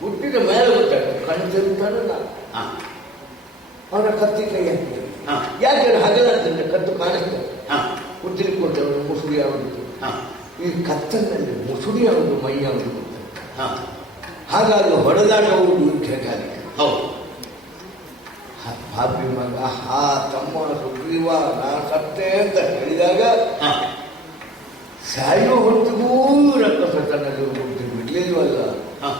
ಗುಡ್ಡಿನ ಮೇಲೆ ಗೊತ್ತಾಗ್ತದೆ ಕಣ್ಣು ತೆಗಿತಾನೆ ನಾನು. ಹ. ಅವನ ಕತ್ತಿ ಕೈ ಹಾಕ್ತೇನೆ. ಹ. ಯಾಕೆ ಹಗಲಂತಂದ್ರೆ ಕತ್ತು ಕಾಣಿಸ್ತದೆ. ಹ. ಉತ್ತಿರಿಕೊಂಡವನು ಮುಸುಡಿ ಯಾವುದು. ಹ. ಈ ಕತ್ತಲಿನಲ್ಲಿ ಮುಸುಡಿ ಯಾವುದು ಮೈ ಯಾವುದು ಗೊತ್ತಾಗ್ತದೆ. ಹ. ಹಾಗಾಗಿ ಹೊಡೆದಾಟವು ದೀರ್ಘಕಾಲಿಕ. ಹೌದು. ಪಾಪಿ ಮಗ ಹಾ ತಮ್ಮ ಸುಗ್ರೀವ ನಾ ಸತ್ತೆ ಅಂತ ಹೇಳಿದಾಗ ಹ. ಸಾಯುವ ಹೊತ್ತಿಗೂ ರಕ್ಕಸ ತನ್ನಲ್ಲಿ ಹುಟ್ಟಿ ಬಿಡ್ಲಿಲ್ವಲ್ಲ. ಹ.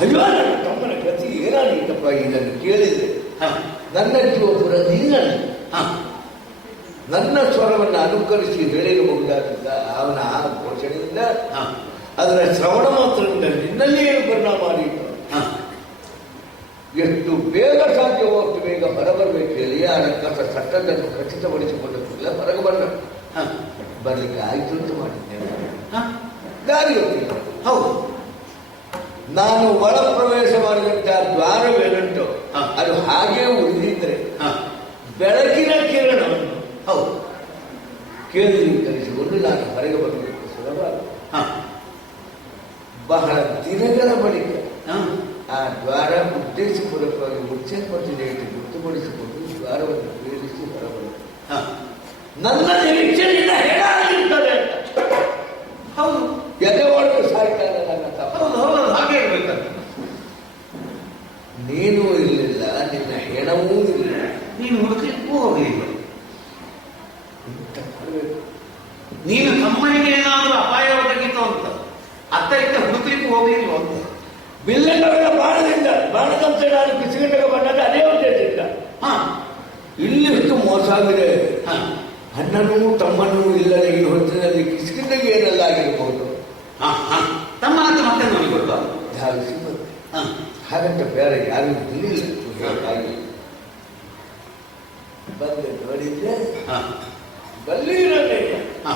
ಅಯ್ಯೋ ನನ್ನ ತಮ್ಮನ ಗತಿ ಏನಾಗಿತ್ತಪ್ಪ ಇದನ್ನು ಕೇಳಿದ್ರೆ ಹ. ನನ್ನ ಜೀವಪುರ ನಿನ್ನಲ್ಲಿ ಹ. ನನ್ನ ಸ್ವರವನ್ನು ಅನುಕರಿಸಿ ಹೇಳಿರಬಹುದಾಗಿದ್ದ ಅವನ ಆ ಘೋಷಣೆಯಿಂದ ಹ. ಅದರ ಶ್ರವಣ ಮಾತ್ರದಿಂದ ನಿನ್ನಲ್ಲಿ ಏನು ಪರಿಣಾಮ ಆಯಿತು. ಹ. ಎಷ್ಟು ಬೇಗ ಸಾಧ್ಯವೋ ಅಷ್ಟು ಬೇಗ ಹೊರಬರಬೇಕು ಹೇಳಿ ಆ ರಕ್ಕಸ ಸಟ್ಟದನ್ನು ಖಚಿತಪಡಿಸಿಕೊಳ್ಳುತ್ತಿಲ್ಲ. ಹೊರಗೆ ಬಂದ ಹ. ಬರಲಿಕ್ಕೆ ಆಯ್ತು ಅಂತ ಮಾಡಿದ್ದೇನೆ. ಹ. ದಾರಿ ಗೊತ್ತಿಲ್ಲ. ಹೌದು. ನಾನು ಒಳ ಪ್ರವೇಶ ಮಾಡಿದಂತೆ ಆ ದ್ವಾರವೇನುಂಟು ಹ. ಅದು ಹಾಗೇ ಉಳಿದಿದ್ರೆ ಹ. ಬೆಳಕಿನ ಕಿರಣವನ್ನು ಹೌದು. ಕೇಂದ್ರೀಕರಿಸಿಕೊಂಡು ನಾನು ಹೊರಗೆ ಬರಬೇಕು ಸುಲಭ. ಹ. ಬಹಳ ದಿನಗಳ ಬಳಿಕ ಹ. ಆ ದ್ವಾರ ಉದ್ದೇಶಪೂರ್ವಕವಾಗಿ ಮುಚ್ಚಲ್ಪಟ್ಟಿದೆ ಎಂದು ಗೊತ್ತುಪಡಿಸಿಕೊಂಡು ದ್ವಾರವನ್ನು ಬೇರಿಸಿ ಹೊರಬರು. ಹ. ನನ್ನ ನಿರೀಕ್ಷೆಯಿಂದ ಹೇಗಾಗಿರ್ತದೆ ಅಂತ. ಹೌದು. ಎದೆ ಒಳಗೆ ಸಾಯ್ತಾನೆ ನನ್ನ ತಮ್ಮ. ಹೌದು ಹೌದು ಹಾಗೆ ಇರ್ಬೇಕಂತ. ನೀನೂ ಇರಲಿಲ್ಲ, ನಿನ್ನ ಹೆಣವೂ ಇರಲಿಲ್ಲ. ನೀನು ಹುಡುಕಲಿಕ್ಕೂ ಹೋಗಲಿಲ್ಲ. ಇಂಥ ಮಾಡಬೇಕು. ನೀನು ತಮ್ಮನಿಗೆ ಏನಾದರೂ ಅಪಾಯ ಒದಗಿತು ಅಂತ ಅತ್ತ ಇತ್ತ ಹುಡುಕಲಿಕ್ಕೂ ಹೋಗಲಿಲ್ಲ ಅಂತ. ಬಿಲ್ಲಣ್ಣವರ ಬಾಣದಂತೆ ನಾನು ಕಿಸಿಗಟ್ಟಗೆ ಬಂದಾಗ ಅದೇ ಉದ್ದೇಶದಿಂದ. ಹ. ಇಲ್ಲಿಷ್ಟು ಮೋಸ ಆಗಿದೆ. ಹ. ಅಣ್ಣನೂ ತಮ್ಮನೂ ಇಲ್ಲದೆ ಈ ಹೊತ್ತಿನಲ್ಲಿ ಕಿಸಿಗಿಂದಗೆ ಏನೆಲ್ಲ ಆಗಿರಬಹುದು. ಹ. ಹ. ತಮ್ಮನಂತ ಮತ್ತೆ ನೋಡಿಕೊಡುವ ಧಾವಿಸಿ ಬಂದೆ. ಹ. ಹಾಗಂತ ಬೇರೆ ಯಾರು ಇರಲಿಲ್ಲ. ಹಾಗೆ ಬಂದೆ ನೋಡಿದ್ರೆ ಹ. ಬಲ್ಲೀರನ್ನೇ. ಹ.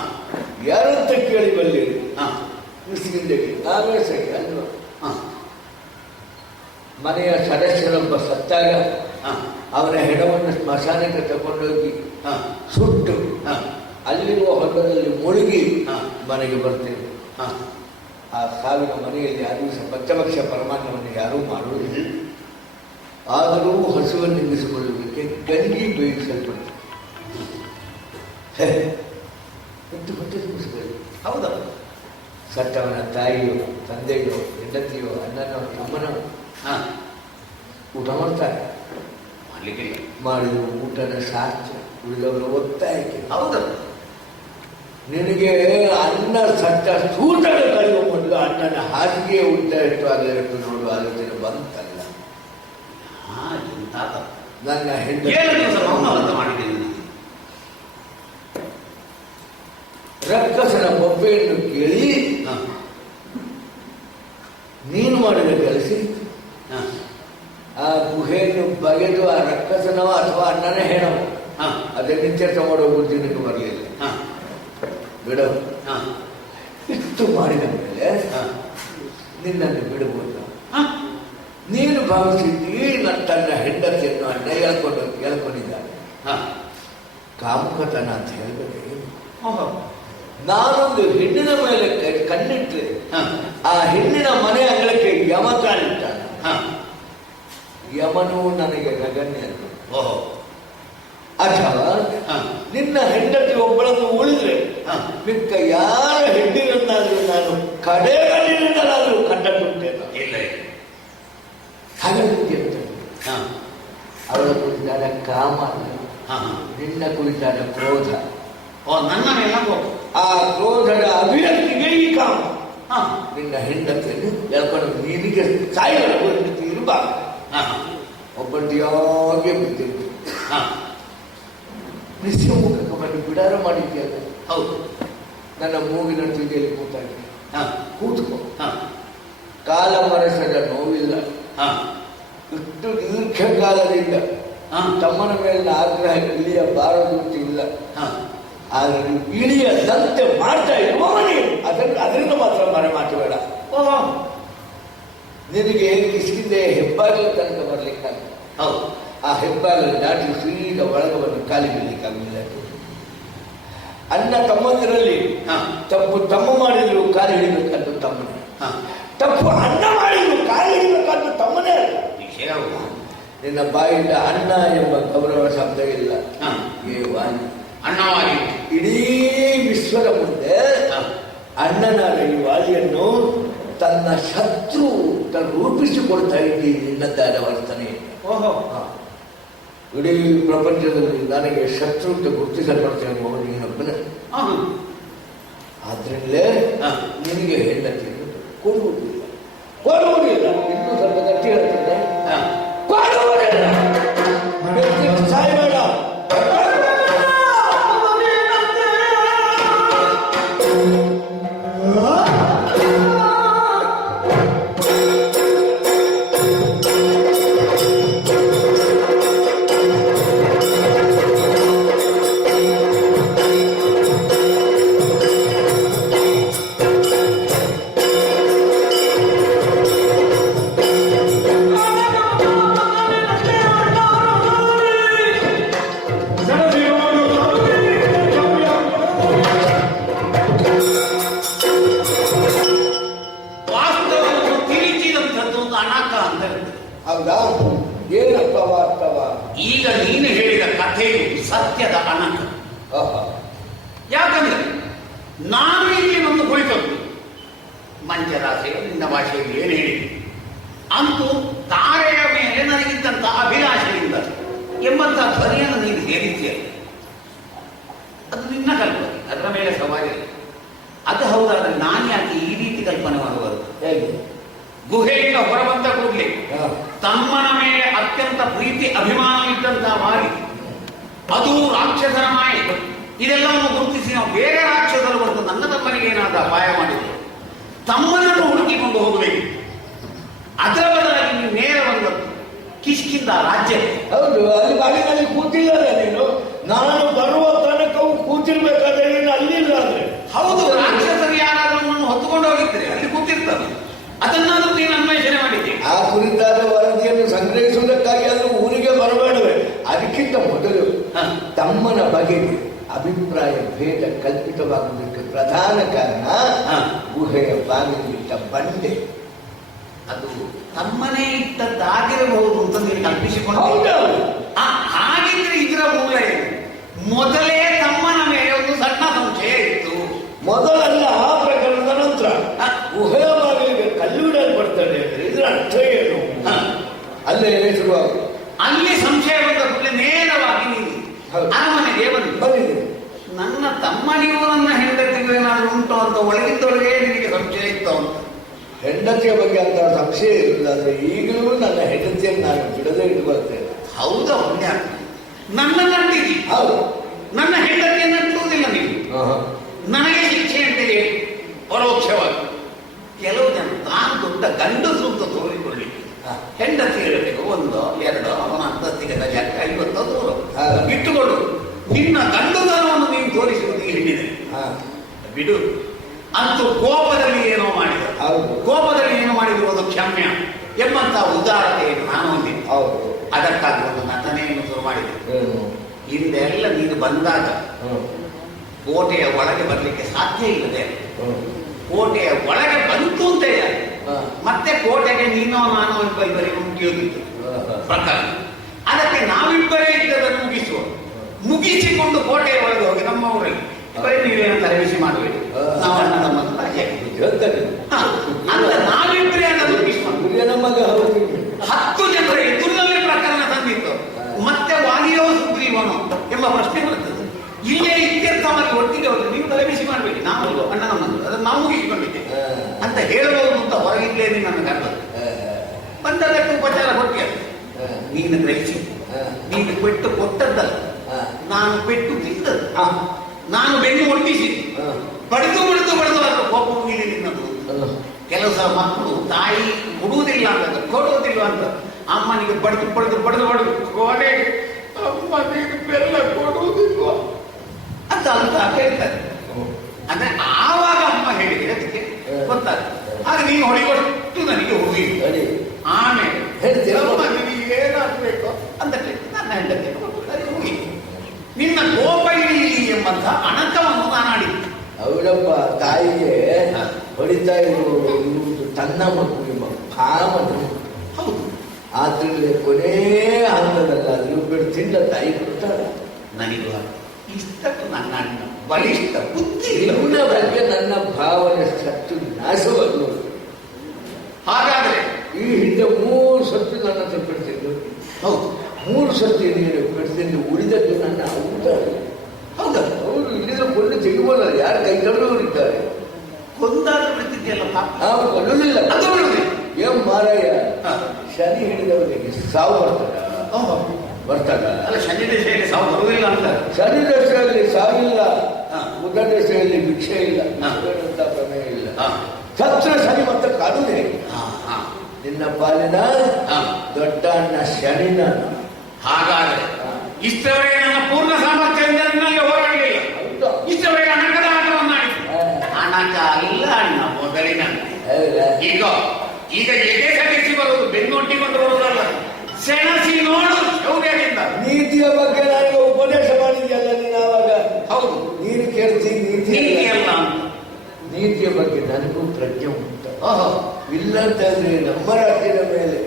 ಯಾರಂತ ಕೇಳಿ ಬಲ್ಲೀರಿ. ಹ. ಕಿಸಿಗಿಂದಗೆ ನಾವೇ ಸರಿ ಅಲ್ವ. ಹ. ಮನೆಯ ಸದಸ್ಯರೊಬ್ಬ ಸತ್ತಾಗ ಹ. ಅವನ ಹೆಣವನ್ನು ಸ್ಮಶಾನಕ್ಕೆ ತಗೊಂಡೋಗಿ ಹ. ಸುಟ್ಟು ಹ. ಅಲ್ಲಿರುವ ಹೊಲದಲ್ಲಿ ಮುಳುಗಿ ಹ. ಮನೆಗೆ ಬರ್ತೇವೆ. ಹ. ಆ ಸಾವಿನ ಮನೆಯಲ್ಲಿ ಯಾರೂ ಪಂಚಭಕ್ಷ ಪರಮಾನ್ನವನ್ನು ಯಾರೂ ಮಾಡುವುದಿಲ್ಲ. ಆದರೂ ಹಸುವನ್ನು ನಿಲ್ಲಿಸಿಕೊಳ್ಳುವುದಕ್ಕೆ ಗಂಜಿ ಬೇಯಿಸಲ್ಪಟ್ಟು ಎಷ್ಟು ಹೊಟ್ಟೆ ತುಂಬಿಸಬೇಕು. ಹೌದಾ? ಸತ್ತವನ ತಾಯಿಯೋ ತಂದೆಯೋ ಹೆಂಡತಿಯೋ ಅಣ್ಣನೋ ತಮ್ಮನೋ ಹ. ಊಟ ಮಾಡ್ತಾರೆ. ಮಾಡ್ಲಿಕ್ಕಿಲ್ಲ. ಮಾಡಿದ ಊಟದ ಸಾಧ್ಯ ಉಳಿದವರ ಒತ್ತಾಯಕ್ಕೆ. ಹೌದಾ? ನಿನಗೆ ಅನ್ನ ಸತ್ತ ಸೂಟದ ಕಳೆಯುವ ಮೊದಲು ಅಣ್ಣನ ಹಾಸಿಗೆ ಉಂಟ ಎಷ್ಟು ಆಗಲಿಟ್ಟು ನೋಡು ಆಲೋಚನೆ ಬಂತಲ್ಲ. ಹಾ, ಎಂತ ನನ್ನ 7 ಹೆಂಡತಿ ದಿವಸ ಮೌನವ್ರತ ಮಾಡಿದ್ದೇನೆ. ರಕ್ಕಸನ ಬೊಬ್ಬೆಯನ್ನು ಕೇಳಿ ಹ. ಗುಹೆಯನ್ನು ಬಗೆದು ಆ ರಕ್ಕಸನವ ಅಥವಾ ಅಣ್ಣನ ಹೆಣವು ಅದನ್ನು ಇತ್ಯರ್ಥ ಮಾಡೋ ಬುದ್ಧಿ ನಿನಗೆ ಬರಲಿಲ್ಲ. ಬಿಡು. ಇಷ್ಟು ಮಾಡಿದ ಮೇಲೆ ನಿನ್ನನ್ನು ಬಿಡಬಹುದು. ನೀನು ಭಾವಿಸಿದ್ದೀ ತನ್ನ ಹೆಂಡತಿಯನ್ನು ಅಣ್ಣ ಎಳ್ಕೊಂಡಿದ್ದಾನೆ. ಕಾಮುಕತನ ಅಂತ ಹೇಳ್ಬೇಕು. ನಾನೊಂದು ಹೆಣ್ಣಿನ ಮೇಲೆ ಕಣ್ಣಿಟ್ರೆ ಆ ಹೆಣ್ಣಿನ ಮನೆ ಅಂಗಳಕ್ಕೆ ಯಮ ಕಾಣಿದ್ದಾನೆ. ಯಮನು ನನಗೆ ನಗಣ್ಯ. ಅಥವಾ ನಿನ್ನ ಹೆಂಡತಿ ಒಬ್ಬಳನ್ನು ಉಳಿದ್ರೆ ಮಿಕ್ಕ ಯಾರ ಹೆಣ್ಣಿನನ್ನಾದ್ರೂ ನಾನು ಕಡೆಗಣ್ಣಿನಿಂದಲಾದ್ರೂ ಕಂಡುಕೊಂಡೇನು ಇಲ್ಲ. ಹಾಗಾಗಿ ಅವಳ ಕುರಿತಾದ ಕಾಮ, ನಿನ್ನ ಕುರಿತಾದ ಕ್ರೋಧ. ನನ್ನ ಆ ಕ್ರೋಧದ ಅಭಿವ್ಯಕ್ತಿಗೆ ಈ ಕಾಮ. ನಿನ್ನ ಹೆಂಡತಿಯನ್ನು ಹೇಳ್ಕೊಂಡು ನಿನಗೆ ಸಾಯಿಗಳು ಹೆಂಡತಿ ಇರಬಾರ್ದು. ಒಬ್ಬಟ್ಟಿಯಾಗೆ ಬಿದ್ದಿದ್ದು ನಿಶ್ಚಯಮುಖವನ್ನು ಬಿಡಾರ ಮಾಡಿದ್ಯಲ್ಲ. ಹೌದು. ನನ್ನ ಮೂಗಿನ ತುದಿಯಲ್ಲಿ ಕೂತಾಗಿ ಕೂತ್ಕೋ. ಕಾಲ ಮರಸದ ನೋವಿಲ್ಲ. ಇಷ್ಟು ದೀರ್ಘಕಾಲದಿಂದ ತಮ್ಮನ ಮೇಲಿನ ಆಗ್ರಹ ಇಳಿಯಬಾರದು ಅಂತ ಇಲ್ಲ. ಆದರೆ ಇಳಿಯದಂತೆ ಮಾಡ್ತಾ ಇರುವವನೇ ಅದರಿಂದ ಮಾತ್ರ ಮರೆ ಮಾತಬೇಡ. ನಿನಗೆ ಕಿಷ್ಕಿಂದೆ ಹೆಬ್ಬಾಗಿಲ ತನಕ ಬರ್ಲಿಕ್ಕಾಗ ಆ ಹೆಬ್ಬಾಗಿಲ ದಾಟಿ ಸೀದಾ ಒಳಗವನ್ನು ಕಾಲಿ ಬೀಳಲಿಕ್ಕಾಗಲಿಲ್ಲ. ಅಣ್ಣ ತಮ್ಮಂದಿರಲ್ಲಿ ತಪ್ಪು ತಮ್ಮ ಮಾಡಿದ್ರು ಕಾಲು ಹಿಡಿಬೇಕಂತ ತಮ್ಮನೇ, ತಪ್ಪು ಅಣ್ಣ ಮಾಡಿದ್ರು ಕಾಲು ಹಿಡಿಬೇಕಂತ ತಮ್ಮನೇ. ನಿನ್ನ ಬಾಯಿಂದ ಅಣ್ಣ ಎಂಬ ಗೌರವ ಶಬ್ದ ಇಲ್ಲ. ಅಣ್ಣವಾಗಿ ಇಡೀ ವಿಶ್ವದ ಮುಂದೆ ಅಣ್ಣನಾದ ಈ ವಾಲಿಯನ್ನು ತನ್ನ ಶತ್ರು ರೂಪಿಸಿಕೊಳ್ತಾ ಇದ್ದೀ. ನಿನ್ನದ್ದಾದ ವರ್ತನೆ ಇಡೀ ಪ್ರಪಂಚದಲ್ಲಿ ನನಗೆ ಶತ್ರು ಅಂತ ಗುರುತಿಸಲ್ಪಡ್ತೇನೆ ನೀನೊಬ್ಬನ. ಆದ್ರಿಂದಲೇ ನಿನಗೆ ಹೆಂಡತಿಯನ್ನು ಕೊಡುವುದಿಲ್ಲ. ಇನ್ನೂ ಸ್ವಲ್ಪ ಗಟ್ಟಿ ಹೇಳ್ತದೆ. ಸಾಯ್ಬೇಡ. ಹೌದಾ? ಏನಪ್ಪ ವಾಸ್ತವ? ಈಗ ನೀನು ಹೇಳಿದ ಕಥೆಯು ಸತ್ಯದ ಅನಂತ. ಯಾಕಂದ್ರೆ ನಾನು ಇಲ್ಲಿ ಒಂದು ಕುಳಿತದ್ದು ಮಂಚರಾಸೆಯ ನಿನ್ನ ಭಾಷೆಯಲ್ಲಿ ಏನು ಹೇಳಿದೆ ಅಂತೂ ತಾರೆಯ ಮೇಲೆ ನನಗಿದ್ದಂತ ಅಭಿಲಾಷೆಯಿಂದ ಎಂಬಂತಹ ಧ್ವನಿಯನ್ನು ನೀನು ಹೇಳಿದ್ದೀಯಲ್ಲ, ಅದು ನಿನ್ನ ಕಲ್ಪನೆ, ಅದರ ಮೇಲೆ ಸವಾಲಿಲ್ಲ. ಅದು ಹೌದಾದ್ರೆ ನಾನು ಯಾಕೆ ಈ ರೀತಿ ಕಲ್ಪನೆ ಮಾಡುವುದು? ಹೇಗೆ? ಗುಹೆಯಿಂದ ಹೊರಬಂದ ಕೂಡಲೇ ತಮ್ಮನ ಮೇಲೆ ಅತ್ಯಂತ ಪ್ರೀತಿ ಅಭಿಮಾನ ಇದ್ದಂತಹ ವಾಲಿ, ಅದು ರಾಕ್ಷಸರ ಮಾಯೆ, ಇದೆಲ್ಲವನ್ನು ಗುರುತಿಸಿ ನಾವು ಬೇರೆ ರಾಕ್ಷಸರು ಬಂದು ನನ್ನ ತಮ್ಮನಿಗೆ ಏನಾದ ಅಪಾಯ ಮಾಡಿದ್ರು ತಮ್ಮನನ್ನು ಹುಡುಕಿಕೊಂಡು ಹೋಗಬೇಕು. ಅದರ ಬದಲಾಗಿ ನೀವು ನೇರ ಬಂದದ್ದು ಕಿಷ್ಕಿಂದ ರಾಜ್ಯ. ಹೌದು, ಅಲ್ಲಿ ಬಾಗಿಲಲ್ಲಿ ಕೂತಿಲ್ಲ ನೀನು. ನಾನು ಬರುವ ತನಕವು ಕೂತಿರ್ಬೇಕಾದ್ರೆ ನೀನು ಅಲ್ಲಿಲ್ಲ ಅಂದ್ರೆ. ಹೌದು, ರಾಕ್ಷಸರು ಯಾರಾದ್ರೂ ಹೊತ್ತುಕೊಂಡು ಹೋಗಿದ್ರೆ ಅಲ್ಲಿ ಕೂತಿರ್ತಾರೆ, ಅದನ್ನಾದ್ರೂ ನೀನು ಅನ್ವೇಷಣೆ ಮಾಡಿದ್ದೆ. ಆ ಕುರಿತಾದ ವರದಿಯನ್ನು ಸಂಗ್ರಹಿಸುವುದಕ್ಕಾಗಿ ಆದ್ರೂ ಊರಿಗೆ ಬರಬೇಡವೆ. ಅದಕ್ಕಿಂತ ಮೊದಲು ತಮ್ಮನ ಬಗೆಗೆ ಅಭಿಪ್ರಾಯ ಭೇದ ಕಲ್ಪಿತವಾಗುವುದಕ್ಕೆ ಪ್ರಧಾನ ಕಾರಣ ಗುಹೆಯ ಬಾಗಿಲಿಟ್ಟ ಬಂಡೆ. ಅದು ತಮ್ಮನೇ ಇಟ್ಟದ್ದಾಗಿರಬಹುದು ಅಂತ ನೀನು ಕಲ್ಪಿಸಿಕೊಂಡು. ಹಾಗಿದ್ರೆ ಇದರ ಮೂಲ ಏನು? ಮೊದಲೇ ತಮ್ಮನ ಮೇಲೆ ಒಂದು ಸಣ್ಣ ಸಂಶಯ ಇತ್ತು. ಮೊದಲಲ್ಲ, ಆ ಪ್ರಕರಣದ ನಂತರ ಗುಹೆಯ ಬಾಗಿಲಿಗೆ ಕಲ್ಲಿಡಲ್ಪಡ್ತಾನೆ ಅಂದ್ರೆ ಇದರ ಅರ್ಥ ಏನು? ಅಲ್ಲೇ ಶುರುವಾಗುವುದು. ಅಲ್ಲಿ ಸಂಶಯ ಬಂದ ಕೂಡಲೇ ನೇರವಾಗಿ ನೀನು ಅರಮನೆಗೆ ಬಂದಿದೆ. ನನ್ನ ತಮ್ಮನಿಗೂ ನನ್ನ ಹೆಂಡತಿಗೂ ಏನಾದ್ರು ಉಂಟು ಅಂತ ಒಳಗಿದ್ದೊಳಗೆ ನಿನಗೆ ಸಂಶಯ ಇತ್ತು ಅಂತ. ಹೆಂಡತಿಯ ಬಗ್ಗೆ ಅಂತ ಸಂಶಯ ಇರಲಿಲ್ಲ, ಆದ್ರೆ ಈಗಲೂ ನನ್ನ ಹೆಂಡತಿಯನ್ನು ನಾನು ಬಿಡದೇ ಇಟ್ಕೊಳ್ತೇನೆ. ಹೌದಾ? ನನ್ನ ನಂಟಿಗೆ ಹೌದು, ನನ್ನ ಹೆಂಡತಿಯನ್ನು ಇಟ್ಟುವುದಿಲ್ಲ ನೀವು. ನನಗೆ ಶಿಕ್ಷೆ ಅಂತೇಳಿ ಪರೋಕ್ಷವಾಗಿ ಕೆಲವು ಜನ ತಾನು ದೊಡ್ಡ ಗಂಡಸು ಅಂತ ತೋರಿಕೊಳ್ಳಿ ಹೆಂಡತಿ ಹೇಳಬೇಕು 1 2 ಅವನ ಅಂತಸ್ತಿಗೆ ಜಾಸ್ತಿ 50 100 ಬಿಟ್ಟುಕೊಡು. ನಿನ್ನ ಗಂಡುತನವನ್ನು ನೀನು ತೋರಿಸುವುದು ಹಿಡಿದೆ ಬಿಡು. ಅಂತೂ ಕೋಪದಲ್ಲಿ ಏನೋ ಮಾಡಿದ, ಕೋಪದಲ್ಲಿ ಏನೋ ಮಾಡಿರುವುದು ಕ್ಷಮ್ಯ ಎಂಬಂತ ಉದಾರತೆಯನ್ನು ನಾನು ಹೊಂದಿದ್ದೆ. ಅದಕ್ಕಾಗಿ ಒಂದು ನಟನೆಯನ್ನು ಶುರು ಮಾಡಿದೆ. ಹಿಂದೆಲ್ಲ ನೀನು ಬಂದಾಗ ಕೋಟೆಯ ಒಳಗೆ ಬರಲಿಕ್ಕೆ ಸಾಧ್ಯ ಇಲ್ಲದೆ, ಕೋಟೆಯ ಒಳಗೆ ಬಂತು ಅಂತ ಮತ್ತೆ ಕೋಟೆಗೆ ನೀನೋ ನಾನು ಇಬ್ಬರಿಗೆ ಮುಗಿಯೋದಿತ್ತು ಪ್ರಕಾರ. ಅದಕ್ಕೆ ನಾವಿಬ್ಬರೇ ಇದ್ದದನ್ನು ಮುಗಿಸಿಕೊಂಡು ಕೋಟೆಯ ಒಳಗೆ ಹೋಗಿ ನಮ್ಮ ಊರಲ್ಲಿ ಬರೀ ನೀವೇನು ತಲೆಬಿಸಿ ಮಾಡಬೇಡಿ, ನಾವು ಅಣ್ಣ ನಮ್ಮ ಅಂತ ನಾವಿಬ್ಬರೇ ಅದನ್ನು ಮುಗಿಸ್ಕೊಂಡು 10 ಜನರ ಎದುರಿನಲ್ಲಿ ಪ್ರಕರಣ ತಂದಿತ್ತು. ಮತ್ತೆ ವಾಲಿಯೋ ಸುಗ್ರೀವನು ಎಂಬ ಪ್ರಶ್ನೆ ಬರುತ್ತದೆ. ಇಲ್ಲೇ ಇತ್ಯರ್ಥವಾಗಿ ಒಟ್ಟಿಗೆ ಹೋದ್ರೆ ನೀವು ತಲೆಬಿಸಿ ಮಾಡಬೇಡಿ, ನಾವು ಅಣ್ಣ ನಮ್ಮದು ಅದನ್ನು ನಾವು ಮುಗಿಸಿಕೊಂಡಿದ್ದೆ ಅಂತ ಹೇಳಬಹುದು ಅಂತ ಹೊರಗಿದ್ದೇ ನನ್ನ ಗಂಡ ಬಂದದಕ್ಕೆ ಉಪಚಾರ ಕೊಟ್ಟೆ. ನೀನು ಗ್ರಹಿಸಿ, ನೀನು ಪೆಟ್ಟು ಕೊಟ್ಟದ್ದಲ್ಲ, ನಾನು ಪೆಟ್ಟು ತಿಂದದ್ದು. ನಾನು ಬೆನ್ನು ಒಟ್ಟಿಸಿ ಬಡಿದು ಅದರ ಕೋಪ ಮುಗಿಲಿ ನಿನ್ನದು. ಕೆಲವು ಸಲ ಮಕ್ಕಳು ತಾಯಿ ಕೊಡುವುದಿಲ್ಲ ಅಂತ ಕೊಡುವುದಿಲ್ಲ ಅಂತ ಅಮ್ಮನಿಗೆ ಬಡಿದು ಕೋಟೆ ಅಮ್ಮ ನೀನು ಬೆಲ್ಲ ಕೊಡುವುದಿಲ್ಲ ಅಂತ ಹೇಳ್ತಾರೆ. ಅಂದ್ರೆ ಆವಾಗ ಅಮ್ಮ ಹೇಳಿದ್ರೆ ಅದಕ್ಕೆ ಗೊತ್ತಾಗ್ತದೆ. ಆಗ ನೀನು ಹೊಡಿಕೊಟ್ಟು ನನಗೆ ಹುಡುಗಿ ಆಮೇಲೆ ನಿನಗೆ ಏನಾಗಬೇಕು ಅಂತ ನನ್ನ ಹೆಂಡತಿ ಹುಡುಗಿ ನಿನ್ನ ಕೋಪ ಇರಲಿ ಎಂಬಂತ ಅಣಕವನ್ನು ನಾನು ಆಡಿದ್ದೆ. ಅವರಪ್ಪ ತಾಯಿಗೆ ಹೊಡಿತಾ ಇರುವುದು ತನ್ನ ಮಕ್ಕಳು ಭಾವನೆ. ಹೌದು, ಆದ್ರೆ ಕೊನೇ ಹಂತದಲ್ಲಾದ್ರೂ ತಿಂದ ತಾಯಿ ಕೊಡ್ತಾಳೆ. ನನಗೂ ಇಷ್ಟಕ್ಕೆ ನನ್ನ ಅಣ್ಣ ಬಲಿಷ್ಠ ಬುದ್ಧಿ ಇವನ ಬಗ್ಗೆ ನನ್ನ ಭಾವನೆ ಸತ್ತು ನಾಶವಾಗುವುದು. ಹಾಗಾದ್ರೆ ಈ ಹಿಂದೆ 3 ಸತ್ತು ನನ್ನ ತಪ್ಪಿಡ್ತಿದ್ದು. ಹೌದು, 3 ಸತ್ತು ನೀನು ಬಿಡ್ತಿದ್ದು, ಉಳಿದದ್ದು ನನ್ನ ಊಟಾಳೆ. ಹೌದಾ? ಅವರು ಇಲ್ಲಿಂದ ಕೊಂಡು ತೆಗಿಬೋಲ್ಲ, ಯಾರು ಕೈ ತಳ್ಳುವವರಿದ್ದಾರೆ. ಕೊಂದಾದ ಬಿಡ್ತಿದ್ಯಲ್ಲ ನಾವು ಕೊಲ್ಲಲಿಲ್ಲ. ಏನ್ ಮಾರಾಯ, ಶನಿ ಹಿಡಿದವರಿಗೆ ಸಾವು ಬರ್ತಾಗ ಅಲ್ಲ, ಶನಿ ದಶೆಯಲ್ಲಿ ಸಾವು ಬರುವುದಿಲ್ಲ ಅಂತ. ಶನಿ ದಶೆಯಲ್ಲಿ ಸಾವಿಲ್ಲ, ಬುಧ ದಶೆಯಲ್ಲಿ ಭಿಕ್ಷೆ ಇಲ್ಲ, ಅಂತ ಪ್ರಮೇಯ ಇಲ್ಲ. ಸತ್ರ ಶನಿ ಮತ್ತೆ ಕಾದುದೇ ನಿನ್ನ ಪಾಲಿನ ದೊಡ್ಡ ಅಣ್ಣ ಶನಿನ. ಹಾಗಾದ್ರೆ ಇಷ್ಟವರೆಗೆ ನನ್ನ ಪೂರ್ಣ ಸಾಮರ್ಥ್ಯದಿಂದ ನಿನ್ನಲ್ಲಿ ಹೋರಾಡಲಿಲ್ಲ. ಇಷ್ಟವರೆಗೆ ಅಣಕದ ಆಟವನ್ನಾಡಿತು. ಅಣಕ ಅಲ್ಲ ಅಣ್ಣ, ಮೊದಲಿನ. ಈಗ ಎದೆ ಸಲ್ಲಿಸಿ ಬರುವುದು, ಬೆನ್ನೊಟ್ಟಿಕೊಂಡು ಬರುವುದಲ್ಲ, ಸೆಣಸಿ ನೋಡು ಶೌರ್ಯದಿಂದ. ನೀತಿಯ ಬಗ್ಗೆ ನನಗೆ ಉಪದೇಶ ಮಾಡಿದ್ಯಲ್ಲ ನೀನು ಆವಾಗ. ಹೌದು, ನೀನು ಕೇಳ್ತೀನಿ ನೀತಿ ಅಲ್ಲ. ನೀತಿಯ ಬಗ್ಗೆ ನನಗೂ ಪ್ರಜ್ಞೆ ಉಂಟು. ಇಲ್ಲಂತಂದ್ರೆ ನಮ್ಮ ರಾಜ್ಯದ ಮೇಲೆ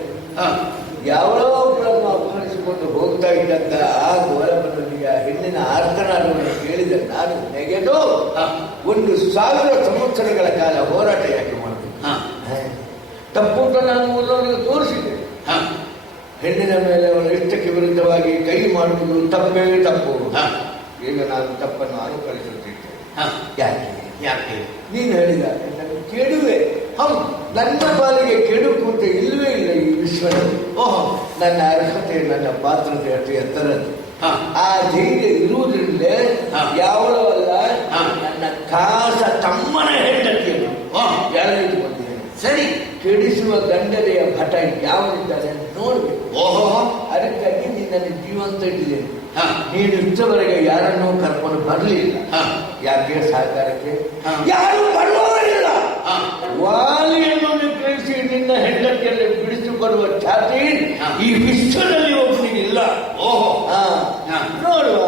ಯಾವಳೋ ಒಬ್ಬರನ್ನು ಅಪಹರಿಸಿಕೊಂಡು ಹೋಗ್ತಾ ಇದ್ದಂತ ಆ ಗೋಲಬನಿಗೆ ಆ ಹೆಣ್ಣಿನ ಆರ್ತನಾದವನ್ನು ಕೇಳಿದ ನಾನು ನೆಗೆದು 1,000 ಸಂವತ್ಸರಗಳ ಕಾಲ ಹೋರಾಟ ಯಾಕೆ ಮಾಡಬೇಕು? ತಪ್ಪುಂಟ ನಾನು ಎಲ್ಲರಿಗೂ ತೋರಿಸಿದೆ. ಹೆಣ್ಣಿನ ಮೇಲೆ ಅವನ ಇಷ್ಟಕ್ಕೆ ವಿರುದ್ಧವಾಗಿ ಕೈ ಮಾಡುವುದು ತಪ್ಪೇ ತಪ್ಪು. ಈಗ ನಾನು ತಪ್ಪನ್ನು ಅನುಕರಿಸುತ್ತಿದ್ದೆ. ಯಾಕೆ ನೀನು ಹೇಳಿದ ನಾನು ಕೆಡುವೆ. ಹೌದು, ನನ್ನ ಪಾಲಿಗೆ ಕೆಡುಕು ಅಂತ ಇಲ್ಲವೇ ಇಲ್ಲ ಈ ವಿಶ್ವದಲ್ಲಿ. ನನ್ನ ಅರ್ಹತೆ, ನನ್ನ ಪಾತ್ರತೆ ಅಷ್ಟು ಎತ್ತರದ್ದು. ಆ ಧೈರ್ಯ ಇರುವುದರಿಂದಲೇ ಯಾವಳೋ ಅಲ್ಲ, ನನ್ನ ಕಾಸ ತಮ್ಮನ ಹೆಂಡತಿಯನ್ನು ಎಳೆದು ಬಂದಿದ್ದೇನೆ. ಸರಿ, ಕೆಡಿಸುವ ಗಂಡನೆಯ ಭಟ ಯಾವನಿದ್ದಾನೆ ನೋಡ್ಬೇಕು. ಅದಕ್ಕಾಗಿ ನಿನ್ನನ್ನು ಜೀವಂತ ಇಟ್ಟಿದ್ದೇನೆ. ನೀನು ಇಷ್ಟವರೆಗೆ ಯಾರನ್ನೂ ಕರ್ಕೊಂಡು ಬರಲಿಲ್ಲ. ಯಾಕೆ? ಸಹಕಾರಕ್ಕೆ ಯಾರು ಬರುವವರಿಲ್ಲ. ವಾಲಿಯನ್ನು ನಿಗ್ರಹಿಸಿ ನಿನ್ನ ಹೆಂಡತಿಯಲ್ಲಿ ಬಿಡಿಸಿ ಬರುವ ಖ್ಯಾತಿ ಈ ವಿಶ್ವದಲ್ಲಿ ಒಬ್ಬನಿಗಿಲ್ಲ. ನೋಡುವ,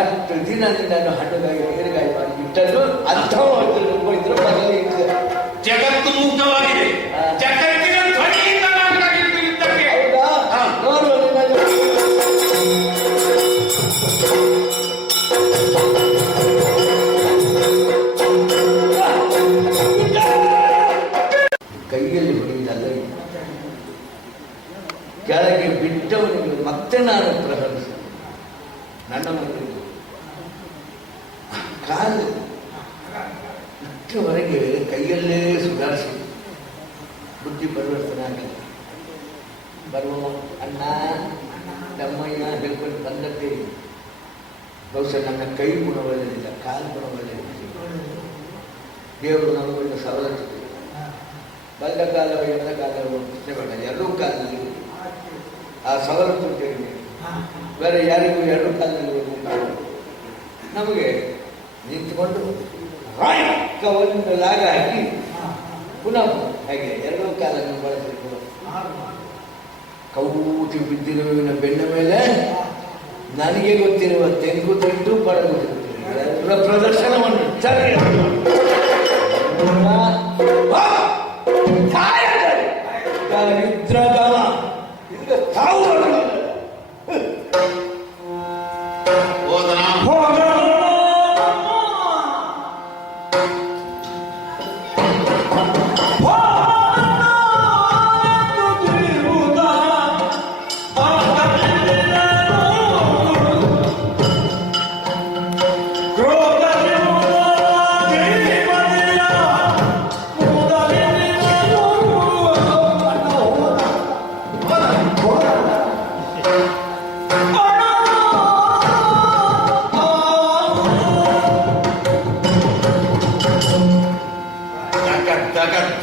ಅಷ್ಟು ದಿನ ನಿನ್ನನ್ನು ಹಣ್ಣುಗಾಗಿ ನೀರುಗಾಯಿ ಮಾಡಿ ಬಿಟ್ಟದ್ದು ಅರ್ಥವಾದ್ರು ಬರಲಿ. ಜಗತ್ತು ಮುಕ್ತವಾಗಿದೆ. ಜಗತ್ತಿನ ಧ್ವನಿಯಿಂದ ಹೌದಾ? ನೋಡುವ ಕೈಯಲ್ಲಿ ಹೊಡೆಯುವುದಲ್ಲ, ಕೆಳಗೆ ಬಿಟ್ಟವನಿಗೆ ಮತ್ತೆ ನಾನು ಪ್ರಹರಿಸಿದೆ. ನನ್ನ ಮಕ್ಕಳಿಗೆ ಕಾಲು ಇಷ್ಟವರೆಗೆ ಕೈಯಲ್ಲೇ ಸುಧಾರಿಸಿ ಬುದ್ಧಿ ಪರಿವರ್ತನೆ ಆಗಿದೆ. ಬರುವ ಅಣ್ಣ ತಮ್ಮಯ್ಯ ಹೇಳ್ಕೊಂಡು ಬಂದದ್ದೇ ಬಹುಶಃ ನನ್ನ ಕೈ ಗುಣವಲ್ಲದಿಲ್ಲ, ಕಾಲು ಗುಣವಲ್ಲದಿಲ್ಲ. ದೇವರು ನಮಗೊಂದು ಸವಲತ್ತು ಬಲ್ಲ ಕಾಲವ ಎಡ ಕಾಲವ ಪ್ರಶ್ನೆ ಬೇಡ, ಎರಡೂ ಕಾಲದಲ್ಲಿ ಆ ಸವಲತ್ತು ಉಂಟು. ಬೇರೆ ಯಾರಿಗೂ ಎರಡು ಕಾಲದಲ್ಲಿ ಹೋಗಲಿಕ್ಕೆ ನಮಗೆ ನಿಂತುಕೊಂಡು ಒಂದು ಲಾಗ ಹಾಕಿ ಪುನಃ ಹಾಗೆ ಎರಡೂ ಕಾಲನ್ನು ಬಳಸಿಕೊಂಡು ಕೌಟಿ ಬಿದ್ದಿರುವಿನ ಬೆನ್ನ ಮೇಲೆ ನನಗೆ ಗೊತ್ತಿರುವ ತೆಂಗು ತಿಂದು ಪಡಗು ತಿಂದು ಪ್ರದರ್ಶನವನ್ನು ದರಿದ್ರದವ ಈಗ ಸಾವು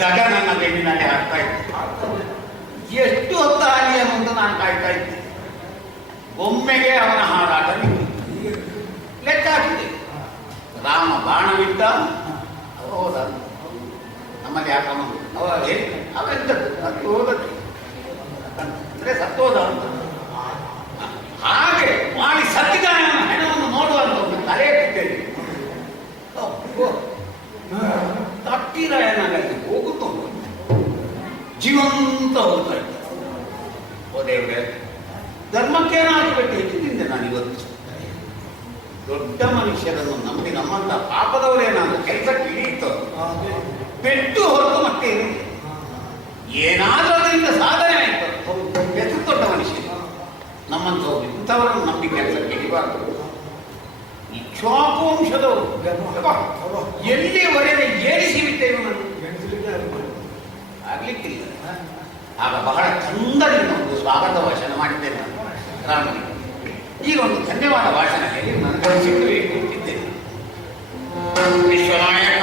ಜಗ ನನ್ನ ಬೆನ್ನಿನಲ್ಲಿ ಆಗ್ತಾ ಇತ್ತು. ಎಷ್ಟು ಹೊತ್ತಾಗಲಿ ಅನ್ನೋದು ನಾನು ಕಾಯ್ತಾ ಇದ್ದೆ. ಒಮ್ಮೆಗೆ ಅವನ ಹಾರಾಟ ಲೆಕ್ಕ ಹಾಕಿದೆ. ರಾಮ ಬಾಣವಿದ್ದ, ಹೋದ. ನಮ್ಮಲ್ಲಿ ಯಾಕಮ್ಮ ಅವೆಂತದ್ದು ಸತ್ತು ಹೋದದ್ದು ಅಂದ್ರೆ ಸತ್ತೋದ ಅಂತ ಹಾಗೆ ಮಾಡಿ ಸತ್ತಿದ ಹೆಣವನ್ನು ನೋಡುವಂತ ಒಂದು ತಲೆ ಇಟ್ಟಿದ್ದೇನೆ. ತಟ್ಟಿರಾಯನಾಗಲಿ ಹೋಗುತ್ತೋ ಜೀವಂತ ಹೋಗ್ತಾ ಇದ್ದ. ಓ ದೇವ್ರೆ, ಧರ್ಮಕ್ಕೇನಾಗಬೇಕು ಹೆಚ್ಚಿನಿಂದ ನಾನು ಇವತ್ತು ದೊಡ್ಡ ಮನುಷ್ಯರನ್ನು ನಂಬಿ ನಮ್ಮಂತ ಪಾಪದವರೇನಾದ್ರು ಕೆಲಸಕ್ಕೆ ಇಳಿಯಿತು ಪೆಟ್ಟು ಹೊರತು ಮತ್ತೆ ಏನಾದ್ರೂ ಅದರಿಂದ ಸಾಧನೆ ಆಯ್ತು. ಹೆಸರು ದೊಡ್ಡ ಮನುಷ್ಯ ನಮ್ಮಂಥವ್ರು ಇಂಥವರನ್ನು ನಂಬಿ ಕೆಲಸಕ್ಕೆ ಇಳಿಬಾರ್ದು. ಇಕ್ಷಾಪುವಂಶದವರು ಎಲ್ಲಿವರೆಗೆ ಏರಿಸಿಬಿಟ್ಟೇವೆ ನಾನು ಆಗ್ಲಿಕ್ಕಿಲ್ಲ. ಆಗ ಬಹಳ ಚಂದದಿಂದ ಒಂದು ಸ್ವಾಗತ ಭಾಷಣ ಮಾಡಿದ್ದೇನೆ ನಾನು ರಾಮನಿಗೆ. ಈಗ ಒಂದು ಧನ್ಯವಾದ ಭಾಷಣ ಹೇಳಿ ನನ್ನ ಸಿಕ್ಕಬೇಕು ಅಂತಿದ್ದೇನೆ. ವಿಶ್ವನಾಯಕ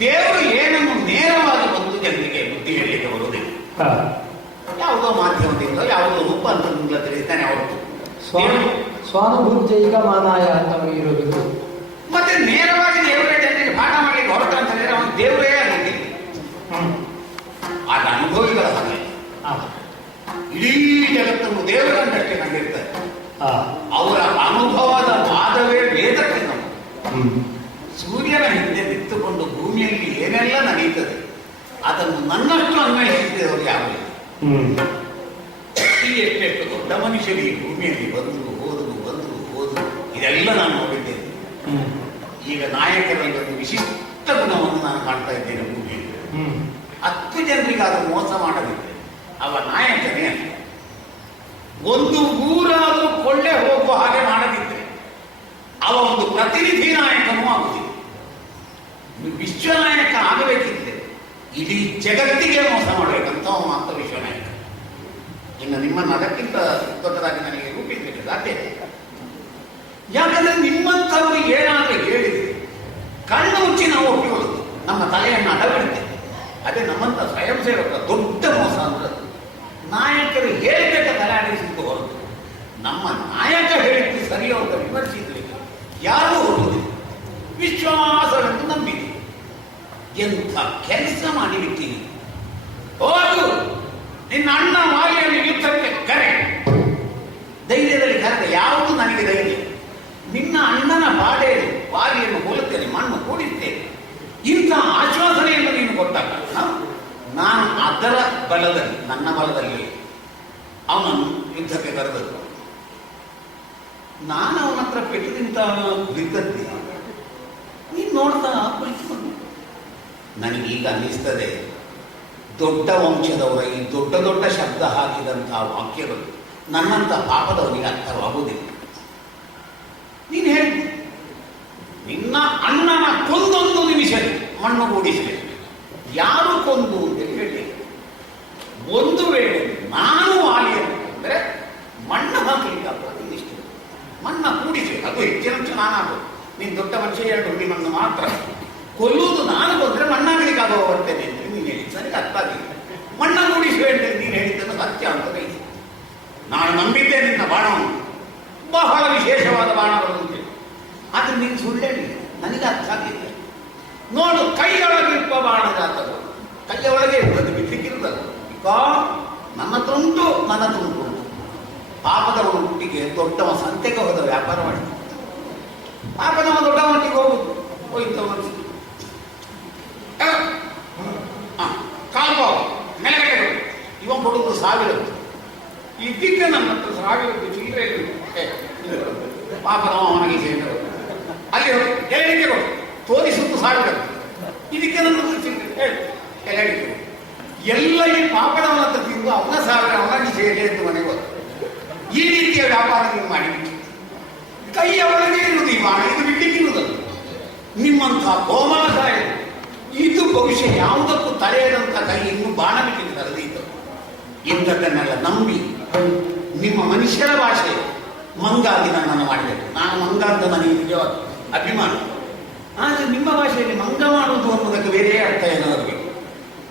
ದೇವರು ಏನನ್ನು ನೇರವಾಗಿ ಒಂದು ಜನರಿಗೆ ಬುದ್ಧಿ ಹೇಳಲಿಕ್ಕೆ ಬರುವುದಿಲ್ಲ. ಯಾವುದೋ ಮಾಧ್ಯಮದಿಂದ ಯಾವುದೋ ರೂಪಾಂತರದಿಂದ ತಿಳಿತಾನೆ ಹೊರತು ಸ್ವಾನುಭೂತಿ ಈಗ ಮಾನಾಯ ಅಂತ ಇರೋದು. ಮತ್ತೆ ನೇರವಾಗಿ ದೇವರೇ ಜನರಿಗೆ ಪಾಠ ಮಾಡಲಿಕ್ಕೆ ಹೊರಟ ಅಂತ ಹೇಳಿದ್ರೆ ಅವನು ದೇವರೇ ಆಗಿದೆ. ಆದ ಅನುಭವಿಗಳ ಹಾಗೆ ಇಡೀ ಜಗತ್ತನ್ನು ದೇವರನ್ನಷ್ಟೇ ಕಂಡಿರ್ತಾರೆ. ಅವರ ಅನುಭವದ ವಾದವೇ ವೇದಕ್ಕೆ ನಾವು. ಸೂರ್ಯನ ಹಿಂದೆ ನಿಂತುಕೊಂಡು ಭೂಮಿಯಲ್ಲಿ ಏನೆಲ್ಲ ನಡೆಯುತ್ತದೆ ಅದನ್ನು ನನ್ನಷ್ಟು ಅನ್ವಯಿಸಿದ್ದವರು ಯಾರು ಈ ಎಷ್ಟೆಷ್ಟು ದೊಡ್ಡ ಮನುಷ್ಯರು ಈ ಭೂಮಿಯಲ್ಲಿ ಬಂದರು ಹೋದರು ಇದೆಲ್ಲ ನಾನು ನೋಡಿದ್ದೇನೆ. ಈಗ ನಾಯಕರಲ್ಲಿ ಒಂದು ವಿಶಿಷ್ಟ ಗುಣವನ್ನು ನಾನು ಕಾಣ್ತಾ ಇದ್ದೇನೆ ಭೂಮಿಯಲ್ಲಿ. 10 ಜನರಿಗೆ ಅದು ಮೋಸ ಮಾಡದಿದ್ದರೆ ಅವ ನಾಯಕನೇ ಅಲ್ಲ. ಒಂದು ಊರಾದರೂ ಕೊಳ್ಳೆ ಹೋಗುವ ಹಾಗೆ ಮಾಡದಿದ್ದರೆ ಅವ ಒಂದು ಪ್ರತಿನಿಧಿ ನಾಯಕನೂ ಆಗುತ್ತಿಲ್ಲ. ವಿಶ್ವನಾಯಕ ಆಗಬೇಕಿದ್ರೆ ಇಡೀ ಜಗತ್ತಿಗೆ ಮೋಸ ಮಾಡಬೇಕಂತ ಅವ ಮಾತ್ರ ವಿಶ್ವನಾಯಕ. ಇನ್ನು ನಿಮ್ಮನ್ನು ಅದಕ್ಕಿಂತ ದೊಡ್ಡದಾಗಿ ನನಗೆ ರೂಪಿಸಲಿಕ್ಕೆ ಸಾಧ್ಯ ಇಲ್ಲ. ಯಾಕಂದ್ರೆ ನಿಮ್ಮಂಥವರಿಗೆ ಏನಾದರೂ ಹೇಳಿದ್ರೆ ಕಣ್ಣು ಮುಚ್ಚಿ ನಾವು ಒಪ್ಪಿಕೊಳ್ಳುದು, ನಮ್ಮ ತಲೆಯನ್ನು ಅಡವಿಡುತ್ತೆ. ಅದೇ ನಮ್ಮಂಥ ಸ್ವಯಂ ಸೇವಕರ ದೊಡ್ಡ ಮೋಸ ಅಂದ್ರೆ ನಾಯಕರು ಹೇಳಿದ ತಲೆ ಆಡಿಸಿದ್ದು ಹೊರತು ನಮ್ಮ ನಾಯಕ ಹೇಳಿದ್ದು ಸರಿಯೋ ಅಂತ ವಿಮರ್ಶಿಸಲಿಕ್ಕೆ ಯಾರೂ ಹೋಗುವುದಿಲ್ಲ. ವಿಶ್ವಾಸವನ್ನು ನಂಬಿದೆ. ಎಂಥ ಕೆಲಸ ಮಾಡಿಬಿಟ್ಟಿನಿ. ಹೋಗು, ನಿನ್ನ ಅಣ್ಣ ವಾಲಿಯನ್ನು ಯುದ್ಧಕ್ಕೆ ಕರೆ. ಧೈರ್ಯದಲ್ಲಿ ಕರೆದ ಯಾವುದು ನನಗೆ ಧೈರ್ಯ. ನಿನ್ನ ಅಣ್ಣನ ಬಾಡೆಯಲ್ಲಿ ವಾಲಿಯನ್ನು ಹೋಲುತ್ತೇನೆ, ಮಣ್ಣು ಕೂಡಿಸ್ತೇನೆ. ಇಂಥ ಆಶ್ವಾಸನೆಯನ್ನು ನೀನು ಕೊಟ್ಟಾಗ ನಾನು ಅದರ ಬಲದಲ್ಲಿ, ನನ್ನ ಬಲದಲ್ಲಿ ಅವನನ್ನು ಯುದ್ಧಕ್ಕೆ ಕರೆದದ್ದು. ನಾನು ಅವನ ಹತ್ರ ಪೆಟ್ಟು ನಿಂತ ಬಿದ್ದದ್ದೆ ನೀನು ನೋಡ್ತಾ ಕುಳಿತುಕೊಂಡು. ನನಗೀಗ ಅನ್ನಿಸ್ತದೆ, ದೊಡ್ಡ ವಂಶದವರ ಈ ದೊಡ್ಡ ದೊಡ್ಡ ಶಬ್ದ ಹಾಕಿದಂತಹ ವಾಕ್ಯಗಳು ನನ್ನಂಥ ಪಾಪದವನಿಗೆ ಅರ್ಥವಾಗುವುದಿಲ್ಲ. ನೀನು ಹೇಳಿ, ನಿನ್ನ ಅಣ್ಣನ ಕೊಂದೊಂದು ನಿಮಿಷ ಮಣ್ಣು ಕೂಡಿಸಬೇಕು. ಯಾರು ಕೊಂದು ಅಂತ ಹೇಳಿ, ಒಂದು ವೇಳೆ ನಾನು ವಾಲಿಯನ್ನು ಅಂದರೆ ಮಣ್ಣು ಹಾಕಲಿಕ್ಕೆ ಇಷ್ಟು ಮಣ್ಣ ಕೂಡಿಸಬೇಕು. ಅದು ಹೆಚ್ಚಿನ ನಾನಾಗೋದು. ನೀನು ದೊಡ್ಡ ಮನುಷ್ಯ 2 ಹುಡಿ ಮಣ್ಣು ಮಾತ್ರ ಕೊಲ್ಲುವುದು. ನಾನು ಬಂದರೆ ಮಣ್ಣಾಗಲಿಕ್ಕಾಗುವ ಬರ್ತೇನೆ ಅಂತ ನೀನು ಹೇಳಿ ನನಗೆ ಅರ್ಥ ಆಗಿಲ್ಲ. ಮಣ್ಣ ಕೂಡಿಸುವೆ ಅಂತ ನೀನು ಹೇಳಿದ್ದನ್ನು ಸತ್ಯ ಅಂತ ಕೈಸಿ ನಾನು ನಂಬಿದ್ದೆ ನಿನ್ನ ಬಾಣವನ್ನು. ಬಹಳ ವಿಶೇಷವಾದ ಬಾಣವನ್ನು ಅದು ನೀನು ಸುಳ್ಳು ಹೇಳಿಲ್ಲ, ನನಗೆ ಅರ್ಥ ಆಗಿಲ್ಲ. ನೋಡು, ಕೈಯೊಳಗಿರುವ ಬಾಣದಾತರು ಕೈಯ ಒಳಗೆ ಇರ್ತದೆ, ಬಿಡ್ಲಿಕ್ಕಿರುತ್ತದೆ. ಈಗ ನನ್ನ ಹತ್ರ ಉಂಟು, ನನ್ನ ಹತ್ರ ಉಂಟು. ಪಾಪದವನ ಹುಟ್ಟಿಗೆ ದೊಡ್ಡವ ಸಂತೆಗೆ ಹೋದ ವ್ಯಾಪಾರ ಮಾಡಿ ಪಾಪದವ ದೊಡ್ಡ ಮಟ್ಟಿಗೆ ಹೋಗುದು. ಹೋಯ್ತು ಮನಸ್ಸು ಕಾಲ್ಬಾವ ನೆಲಗಡೆ ಇವ ಕೊಡುವುದು 1000. ಇದಕ್ಕೆ ನನ್ನ ಹತ್ರ 1000 ಚಿಲ್ಲರೆ ಪಾಪದವ ಅವನಿಗೆ ಸೇರಿದರು. ಅಲ್ಲಿ ಎಲೆಡಿಕೆ ಕೊಡು, ತೋರಿಸುವುದು 1000. ಇದಕ್ಕೆ ನನ್ನ ಚಿಲ್ಲರೆ ಎಲೆಡಿಕೆ ಎಲ್ಲ ಈ ಪಾಪದವನ ಹತ್ರ ತಿಂದು ಅವನ 1000 ಅವನಿಗೆ ಸೇರಿ ಎಂದು ಮನೆಗೆ ಹೋದ. ಈ ರೀತಿಯ ವ್ಯಾಪಾರ ನೀವು ಮಾಡಿಬಿಟ್ಟು ಕೈಯ ಒಳಗೆ ಇರುವುದು ಈ ಬಾಣ, ಇದು ಬಿಟ್ಟಿರುವುದಲ್ಲ. ನಿಮ್ಮಂಥ ಕೋಮಲಕಾಯ ಇದು ಬಹುಶಃ ಯಾವುದಕ್ಕೂ ತಲೆಯದಂಥ ಕೈ ಇನ್ನು ಬಾಣ ಬಿಟ್ಟಿದ್ದು ಕರೆದಿದ್ದು. ಇಂಥದ್ದನ್ನೆಲ್ಲ ನಂಬಿ ನಿಮ್ಮ ಮನುಷ್ಯರ ಭಾಷೆ ಮಂಗಾಗಿ ನನ್ನನ್ನು ಮಾಡಿದೆ. ನಾನು ಮಂಗ ಅಂತ ನನಗೆ ನಿಜವಾದ ಅಭಿಮಾನ. ಆದರೆ ನಿಮ್ಮ ಭಾಷೆಯಲ್ಲಿ ಮಂಗ ಮಾಡುವುದು ಅನ್ನೋದಕ್ಕೆ ಬೇರೆ ಅರ್ಥ ಏನಾದರೂ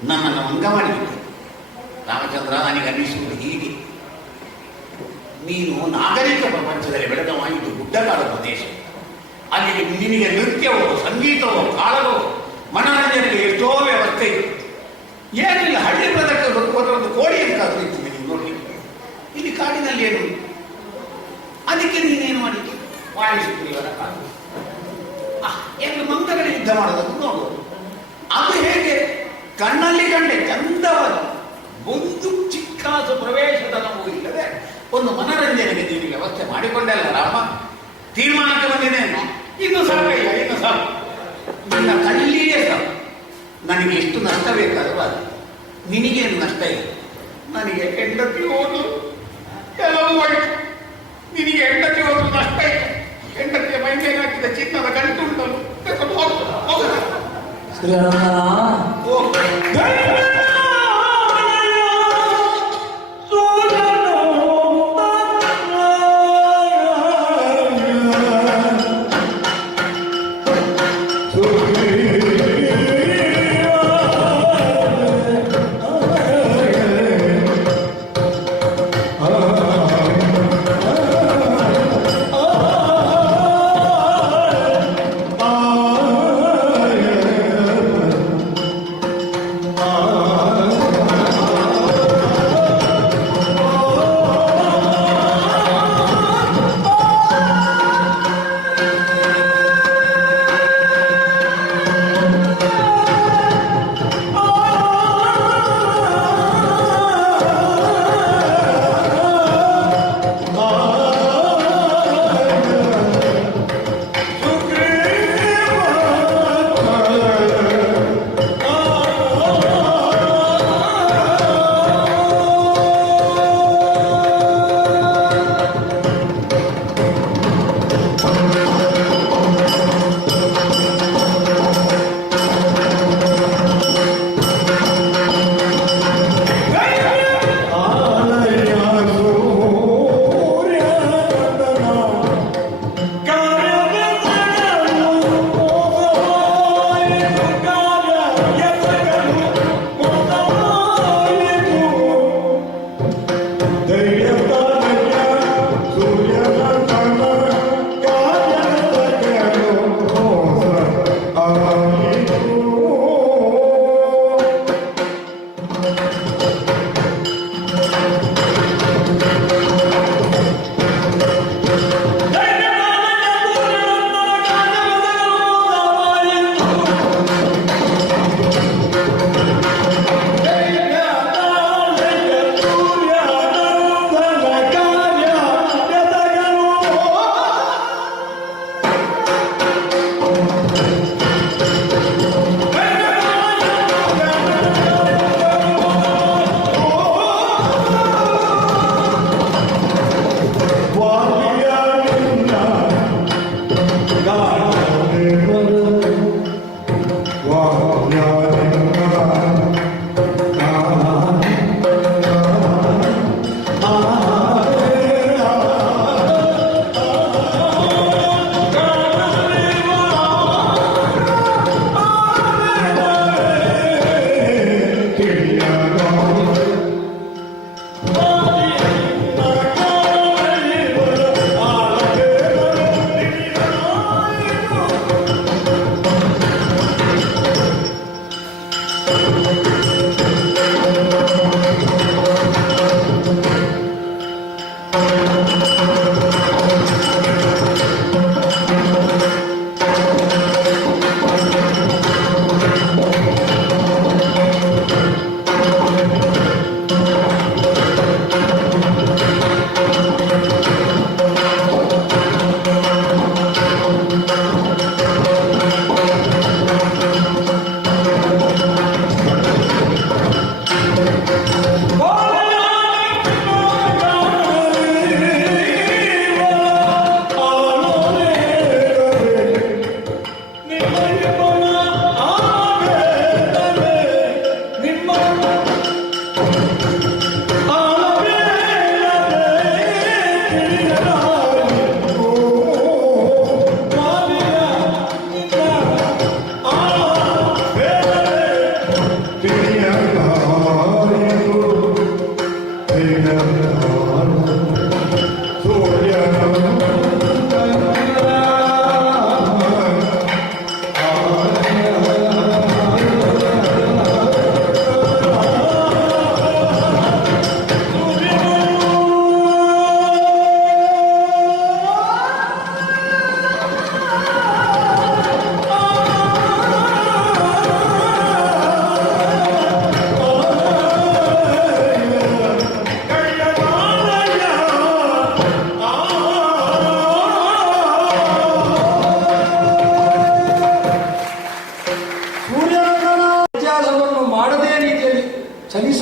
ನನ್ನನ್ನು ಮಂಗ ಮಾಡಿಬಿಟ್ಟು ರಾಮಚಂದ್ರ ನನಗೆ ಅನ್ನಿಸುವುದು ಹೀಗೆ. ನೀನು ನಾಗರಿಕ ಪ್ರಪಂಚದಲ್ಲಿ ಬೆಳೆದವ. ಇದು ಗುಡ್ಡಗಾಡ ಪ್ರದೇಶ. ಅಲ್ಲಿ ನಿನಗೆ ನೃತ್ಯವೋ, ಸಂಗೀತವೋ, ಕಾಳವೋ, ಮನೋರಂಜನೆಗೆ ಎಷ್ಟೋ ವ್ಯವಸ್ಥೆ ಇದೆ. ಏನಿಲ್ಲ, ಹಳ್ಳಿ ಪ್ರದೇಶಕ್ಕೆ ಒಂದು ಕೋಳಿ ಎಂತಾದ್ರೂ ಇರ್ತದೆ ನೀವು ನೋಡ್ಲಿಕ್ಕೆ. ಇಲ್ಲಿ ಕಾಡಿನಲ್ಲಿ ಏನು, ಅದಕ್ಕೆ ನೀನೇನು ಮಾಡಿದ್ದೆ? ವಾಣಿಸುತ್ತೀವರ ಕಾಲ ಏನು ಮಂಗಗಳ ಯುದ್ಧ ಮಾಡೋದನ್ನು ನೋಡುವುದು. ಅದು ಹೇಗೆ ಕಣ್ಣಲ್ಲಿ ಕಂಡೆ ಚಂದವಾದ ಒಂದು ಚಿಕ್ಕಾಸು ಪ್ರವೇಶದ ನಮಗೂ ಇಲ್ಲದೆ ಒಂದು ಮನರಂಜನೆಗೆ ನೀವು ವ್ಯವಸ್ಥೆ ಮಾಡಿಕೊಂಡಲ್ಲ ರಾಮ. ತೀರ್ಮಾನಕ್ಕೆ ಬಂದಿದ್ದೇನು, ಇನ್ನು ಸಾಕಯ್ಯ, ಇನ್ನು ಸಾಕು. ನನ್ನ ಕಣ್ಣಿಯೇ ಸಾಕು. ನನಗೆ ಎಷ್ಟು ನಷ್ಟ ಬೇಕಾದರೂ ಅದು. ನಿನಗೇನು ನಷ್ಟ ಇಲ್ಲ. ನನಗೆ ಹೆಂಡತಿ ಹೋದು ಕೆಲವು ಒಳ್ಳೆ, ನಿನಗೆ ಹೆಂಡತಿ ಹೋದ್ರು ನಷ್ಟ ಇಲ್ಲ. ಹೆಂಡತಿಯ ಮೈ ಮೇಲೆ ಹಾಕಿದ ಚಿನ್ನದ ಗಂಟು ಉಂಟಲು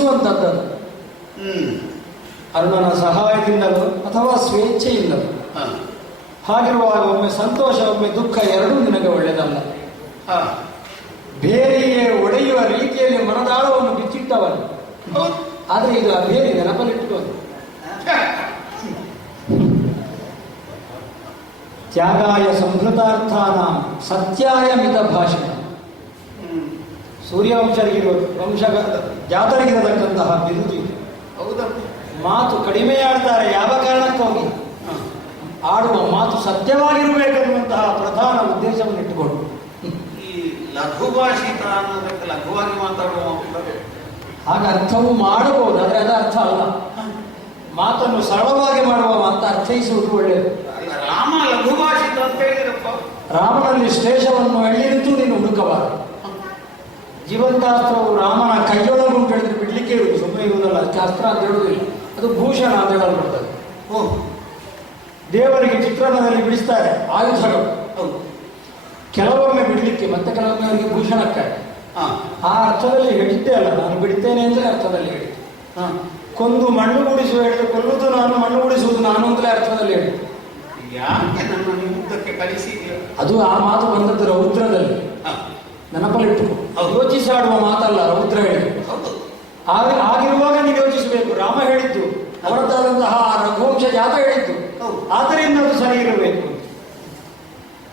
ಎನಿಸುವಂಥದ್ದು. ಅರುಣನ ಸಹಾಯದಿಂದಲೋ ಅಥವಾ ಸ್ವೇಚ್ಛೆಯಿಂದಲೋ. ಹಾಗಿರುವಾಗ ಒಮ್ಮೆ ಸಂತೋಷ ಒಮ್ಮೆ ದುಃಖ ಎರಡೂ ನಿನಗೆ ಒಳ್ಳೆಯದಲ್ಲ. ಬೇರೆಯೇ ಒಡೆಯುವ ರೀತಿಯಲ್ಲಿ ಮನದಾಳವನ್ನು ಬಿಚ್ಚಿಟ್ಟವನು. ಆದರೆ ಇದು ಆ ಬೇರೆ ನೆನಪಲ್ಲಿಟ್ಟುಕೊಂಡು ತ್ಯಾಗಾಯ ಸಂಹೃತಾರ್ಥಾನ ಸತ್ಯಾಯ ಮಿತ ಭಾಷಣ. ಸೂರ್ಯವಂಶರಿಗಿರುವ ಜಾತರಿಗಿರತಕ್ಕಂತಹ ಬಿರುದು. ಮಾತು ಕಡಿಮೆ ಆಡ್ತಾರೆ ಯಾವ ಕಾರಣಕ್ಕಾಗಿ? ಆಡುವ ಮಾತು ಸತ್ಯವಾಗಿರಬೇಕೆನ್ನುವಂತಹ ಪ್ರಧಾನ ಉದ್ದೇಶವನ್ನು ಇಟ್ಟುಕೊಂಡು ಈ ಲಘು ಭಾಷಿತ ಅನ್ನೋದಕ್ಕೆ ಲಘುವಾಗಿ ಮಾತಾಡುವ ಆಗ ಅರ್ಥವೂ ಮಾಡಬಹುದು, ಆದರೆ ಅದು ಅರ್ಥ ಅಲ್ಲ. ಮಾತನ್ನು ಸರಳವಾಗಿ ಮಾಡುವ ಅಂತ ಅರ್ಥೈಸುವುದು ಒಳ್ಳೆಯದು. ರಾಮ ಲಘು ಭಾಷಿತ ಅಂತ ಹೇಳಿರಪ್ಪ. ರಾಮನಲ್ಲಿ ಶ್ಲೇಷವನ್ನು ಎಳ್ಳಿರಿತು ನೀನು ಹುಡುಕಬಾರದು. ಜೀವಂತಾಸ್ತ್ರವು ರಾಮನ ಕೈಯೊಳಗುಂಟು ಹೇಳಿದ್ರೆ ಬಿಡ್ಲಿಕ್ಕೆ ಇರುವುದು, ಸುಮ್ಮನೆ ಇರುವುದಲ್ಲ. ಅದಕ್ಕೆ ಅಸ್ತ್ರ ಅಂತ ಹೇಳುವುದಿಲ್ಲ, ಅದು ಭೂಷಣ ಅಂತ ಹೇಳಲ್ಪಡ್ತದೆ. ದೇವರಿಗೆ ಚಿತ್ರಣದಲ್ಲಿ ಬಿಡಿಸ್ತಾರೆ ಆಯುಧಗಳು, ಕೆಲವೊಮ್ಮೆ ಬಿಡಲಿಕ್ಕೆ, ಮತ್ತೆ ಕೆಲವೊಮ್ಮೆ ಅವರಿಗೆ ಭೂಷಣಕ್ಕಾಗಿ. ಆ ಅರ್ಥದಲ್ಲಿ ಹೇಳಿದ್ದೇ ಅಲ್ಲ, ನಾನು ಬಿಡ್ತೇನೆ ಅಂದರೆ ಅರ್ಥದಲ್ಲಿ ಹೇಳಿದ್ದೆ. ಕೊಂದು ಮಣ್ಣು ಗುಡಿಸುವ ಹೇಳಿದ್ರೆ ಕೊಲ್ಲುವುದು ನಾನು, ಮಣ್ಣು ಗುಡಿಸುವುದು ನಾನು ಅಂತಲೇ ಅರ್ಥದಲ್ಲಿ ಹೇಳಿದ್ದೆ. ಯಾಕೆ ನಮ್ಮನ್ನು ಯುದ್ಧಕ್ಕೆ ಕಲಿಸಿದೆಯಾ? ಅದು ಆ ಮಾತು ಬಂದದ್ದು ರೌದ್ರದಲ್ಲಿ, ನೆನಪಲ್ಲಿಟ್ಟು. ಯೋಚಿಸಾಡುವ ಮಾತಲ್ಲ ರೌದ್ರ ಹೇಳಿದ್ದು. ಆಗಿರುವಾಗ ನೀವು ಯೋಚಿಸಬೇಕು. ರಾಮ ಹೇಳಿದ್ದು ಅವರದ್ದಾದಂತಹ ರಘುವಂಶ ಜಾತ ಹೇಳಿದ್ದು, ಆದ್ದರಿಂದ ಅದು ಸರಿ ಇರಬೇಕು.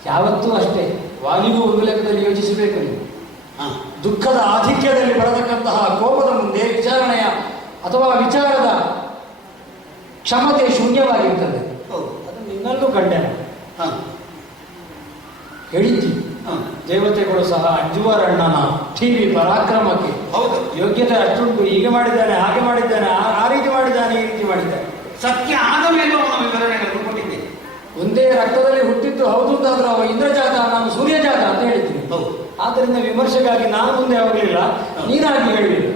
ಯಾವತ್ತೂ ಅಷ್ಟೇ, ವಾಲಿಗೂ ಒಂದು ಲೆಕ್ಕದಲ್ಲಿ ಯೋಚಿಸಬೇಕು ನೀವು. ದುಃಖದ ಆಧಿಕ್ಯದಲ್ಲಿ ಬರತಕ್ಕಂತಹ ಕೋಪದ ಮುಂದೆ ವಿಚಾರಣೆಯ ಅಥವಾ ವಿಚಾರದ ಕ್ಷಮತೆ ಶೂನ್ಯವಾಗಿರ್ತದೆ. ಅದು ನಿನ್ನಲ್ಲೂ ಕಂಡೆ ಹೇಳಿದ್ದಿ. ದೇವತೆಗಳು ಸಹ ಅಂಜುವರಣ್ಣನ ಟಿವಿ ಪರಾಕ್ರಮಕ್ಕೆ ಯೋಗ್ಯತೆ ಅಷ್ಟುಂಟು. ಹೀಗೆ ಮಾಡಿದ್ದಾನೆ, ಹಾಗೆ ಮಾಡಿದ್ದಾನೆ, ಆ ರೀತಿ ಮಾಡಿದ್ದಾನೆ, ಈ ರೀತಿ ಮಾಡಿದ್ದಾನೆ. ಸತ್ಯ ಆದ ಮೇಲೆ ಅವನ ವಿವರಣೆಗಳನ್ನು ಕೊಟ್ಟಿದ್ದೆ. ಒಂದೇ ರಕ್ತದಲ್ಲಿ ಹುಟ್ಟಿದ್ದು ಹೌದು ಅಂತಾದ್ರೂ ಅವ ಇಂದ್ರಜಾತ, ನಾನು ಸೂರ್ಯಜಾತ ಅಂತ ಹೇಳಿದ್ದೀನಿ. ಆದ್ದರಿಂದ ವಿಮರ್ಶೆಗಾಗಿ ನಾನು ಮುಂದೆ ಹೋಗಲಿಲ್ಲ, ನೀನಾಗಿ ಹೇಳಲಿಲ್ಲ.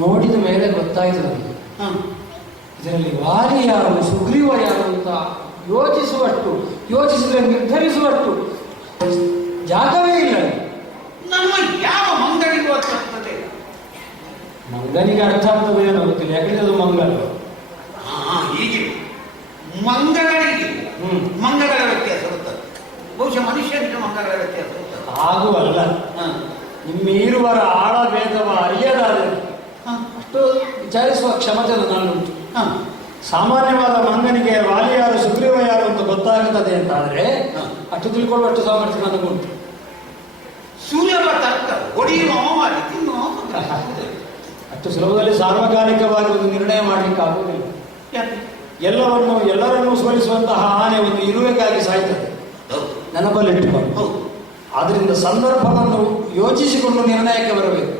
ನೋಡಿದ ಮೇಲೆ ಗೊತ್ತಾಯ್ತು ನನಗೆ ಇದರಲ್ಲಿ ವಾಲಿ ಯಾರು ಸುಗ್ರೀವ ಯಾರು ಅಂತ ಯೋಚಿಸುವಷ್ಟು, ಯೋಚಿಸಿದ್ರೆ ನಿರ್ಧರಿಸುವಷ್ಟು ಜಾಗವೇ ಇಲ್ಲ. ನಮ್ಮ ಯಾವ ಮಂಗನಿಗೂ ಅರ್ಥ ಆಗ್ತದೆ? ಮಂಗನಿಗೆ ಅರ್ಥ ಆಗ್ತದೆ ಏನೋ ಗೊತ್ತಿಲ್ಲ, ಯಾಕಂದ್ರೆ ಅದು ಮಂಗಲ. ಹೀಗೆ ಮಂಗಗಳಿಗೆ ಮಂಗಗಳ ವ್ಯತ್ಯಾಸ ಇರುತ್ತದೆ. ಬಹುಶಃ ಮನುಷ್ಯನಿಗೆ ಮಂಗಗಳ ವ್ಯತ್ಯಾಸ ಇರುತ್ತದೆ. ಹಾಗೂ ಅಲ್ಲ, ನಿಮ್ಮೀರುವರ ಆಳಭೇದವ ಅರಿಯದಾದರೆ ಅಷ್ಟು ವಿಚಾರಿಸುವ ಕ್ಷಮತೆ ನನ್ನುಂಟು. ಸಾಮಾನ್ಯವಾದ ಮಂಗನಿಗೆ ವಾಲಿ ಯಾರು ಸುಗ್ರೀವ ಯಾರು ಅಂತ ಗೊತ್ತಾಗುತ್ತದೆ ಅಂತ ಆದ್ರೆ ಅಷ್ಟು ತಿಳ್ಕೊಳ್ಳುವಷ್ಟು ಸಾಮರ್ಥ್ಯ ನನಗುಂಟು. ಸುಲಭ ತರ್ಕ ಹೊಡೆಯುವ ಅಷ್ಟು ಸುಲಭದಲ್ಲಿ ಸಾರ್ವಕಾಲಿಕವಾಗಿ ಒಂದು ನಿರ್ಣಯ ಮಾಡಲಿಕ್ಕೆ ಆಗುವುದಿಲ್ಲ. ಎಲ್ಲರನ್ನೂ ಸೋಲಿಸುವಂತಹ ಆನೆ ಒಂದು ಇರುವೆಗಾಗಿ ಸಾಯ್ತದೆ, ನೆನಪಲ್ಲಿಟ್ಟುಕೊಂಡು. ಆದ್ರಿಂದ ಸಂದರ್ಭವನ್ನು ಯೋಚಿಸಿಕೊಂಡು ನಿರ್ಣಯಕ್ಕೆ ಬರಬೇಕು.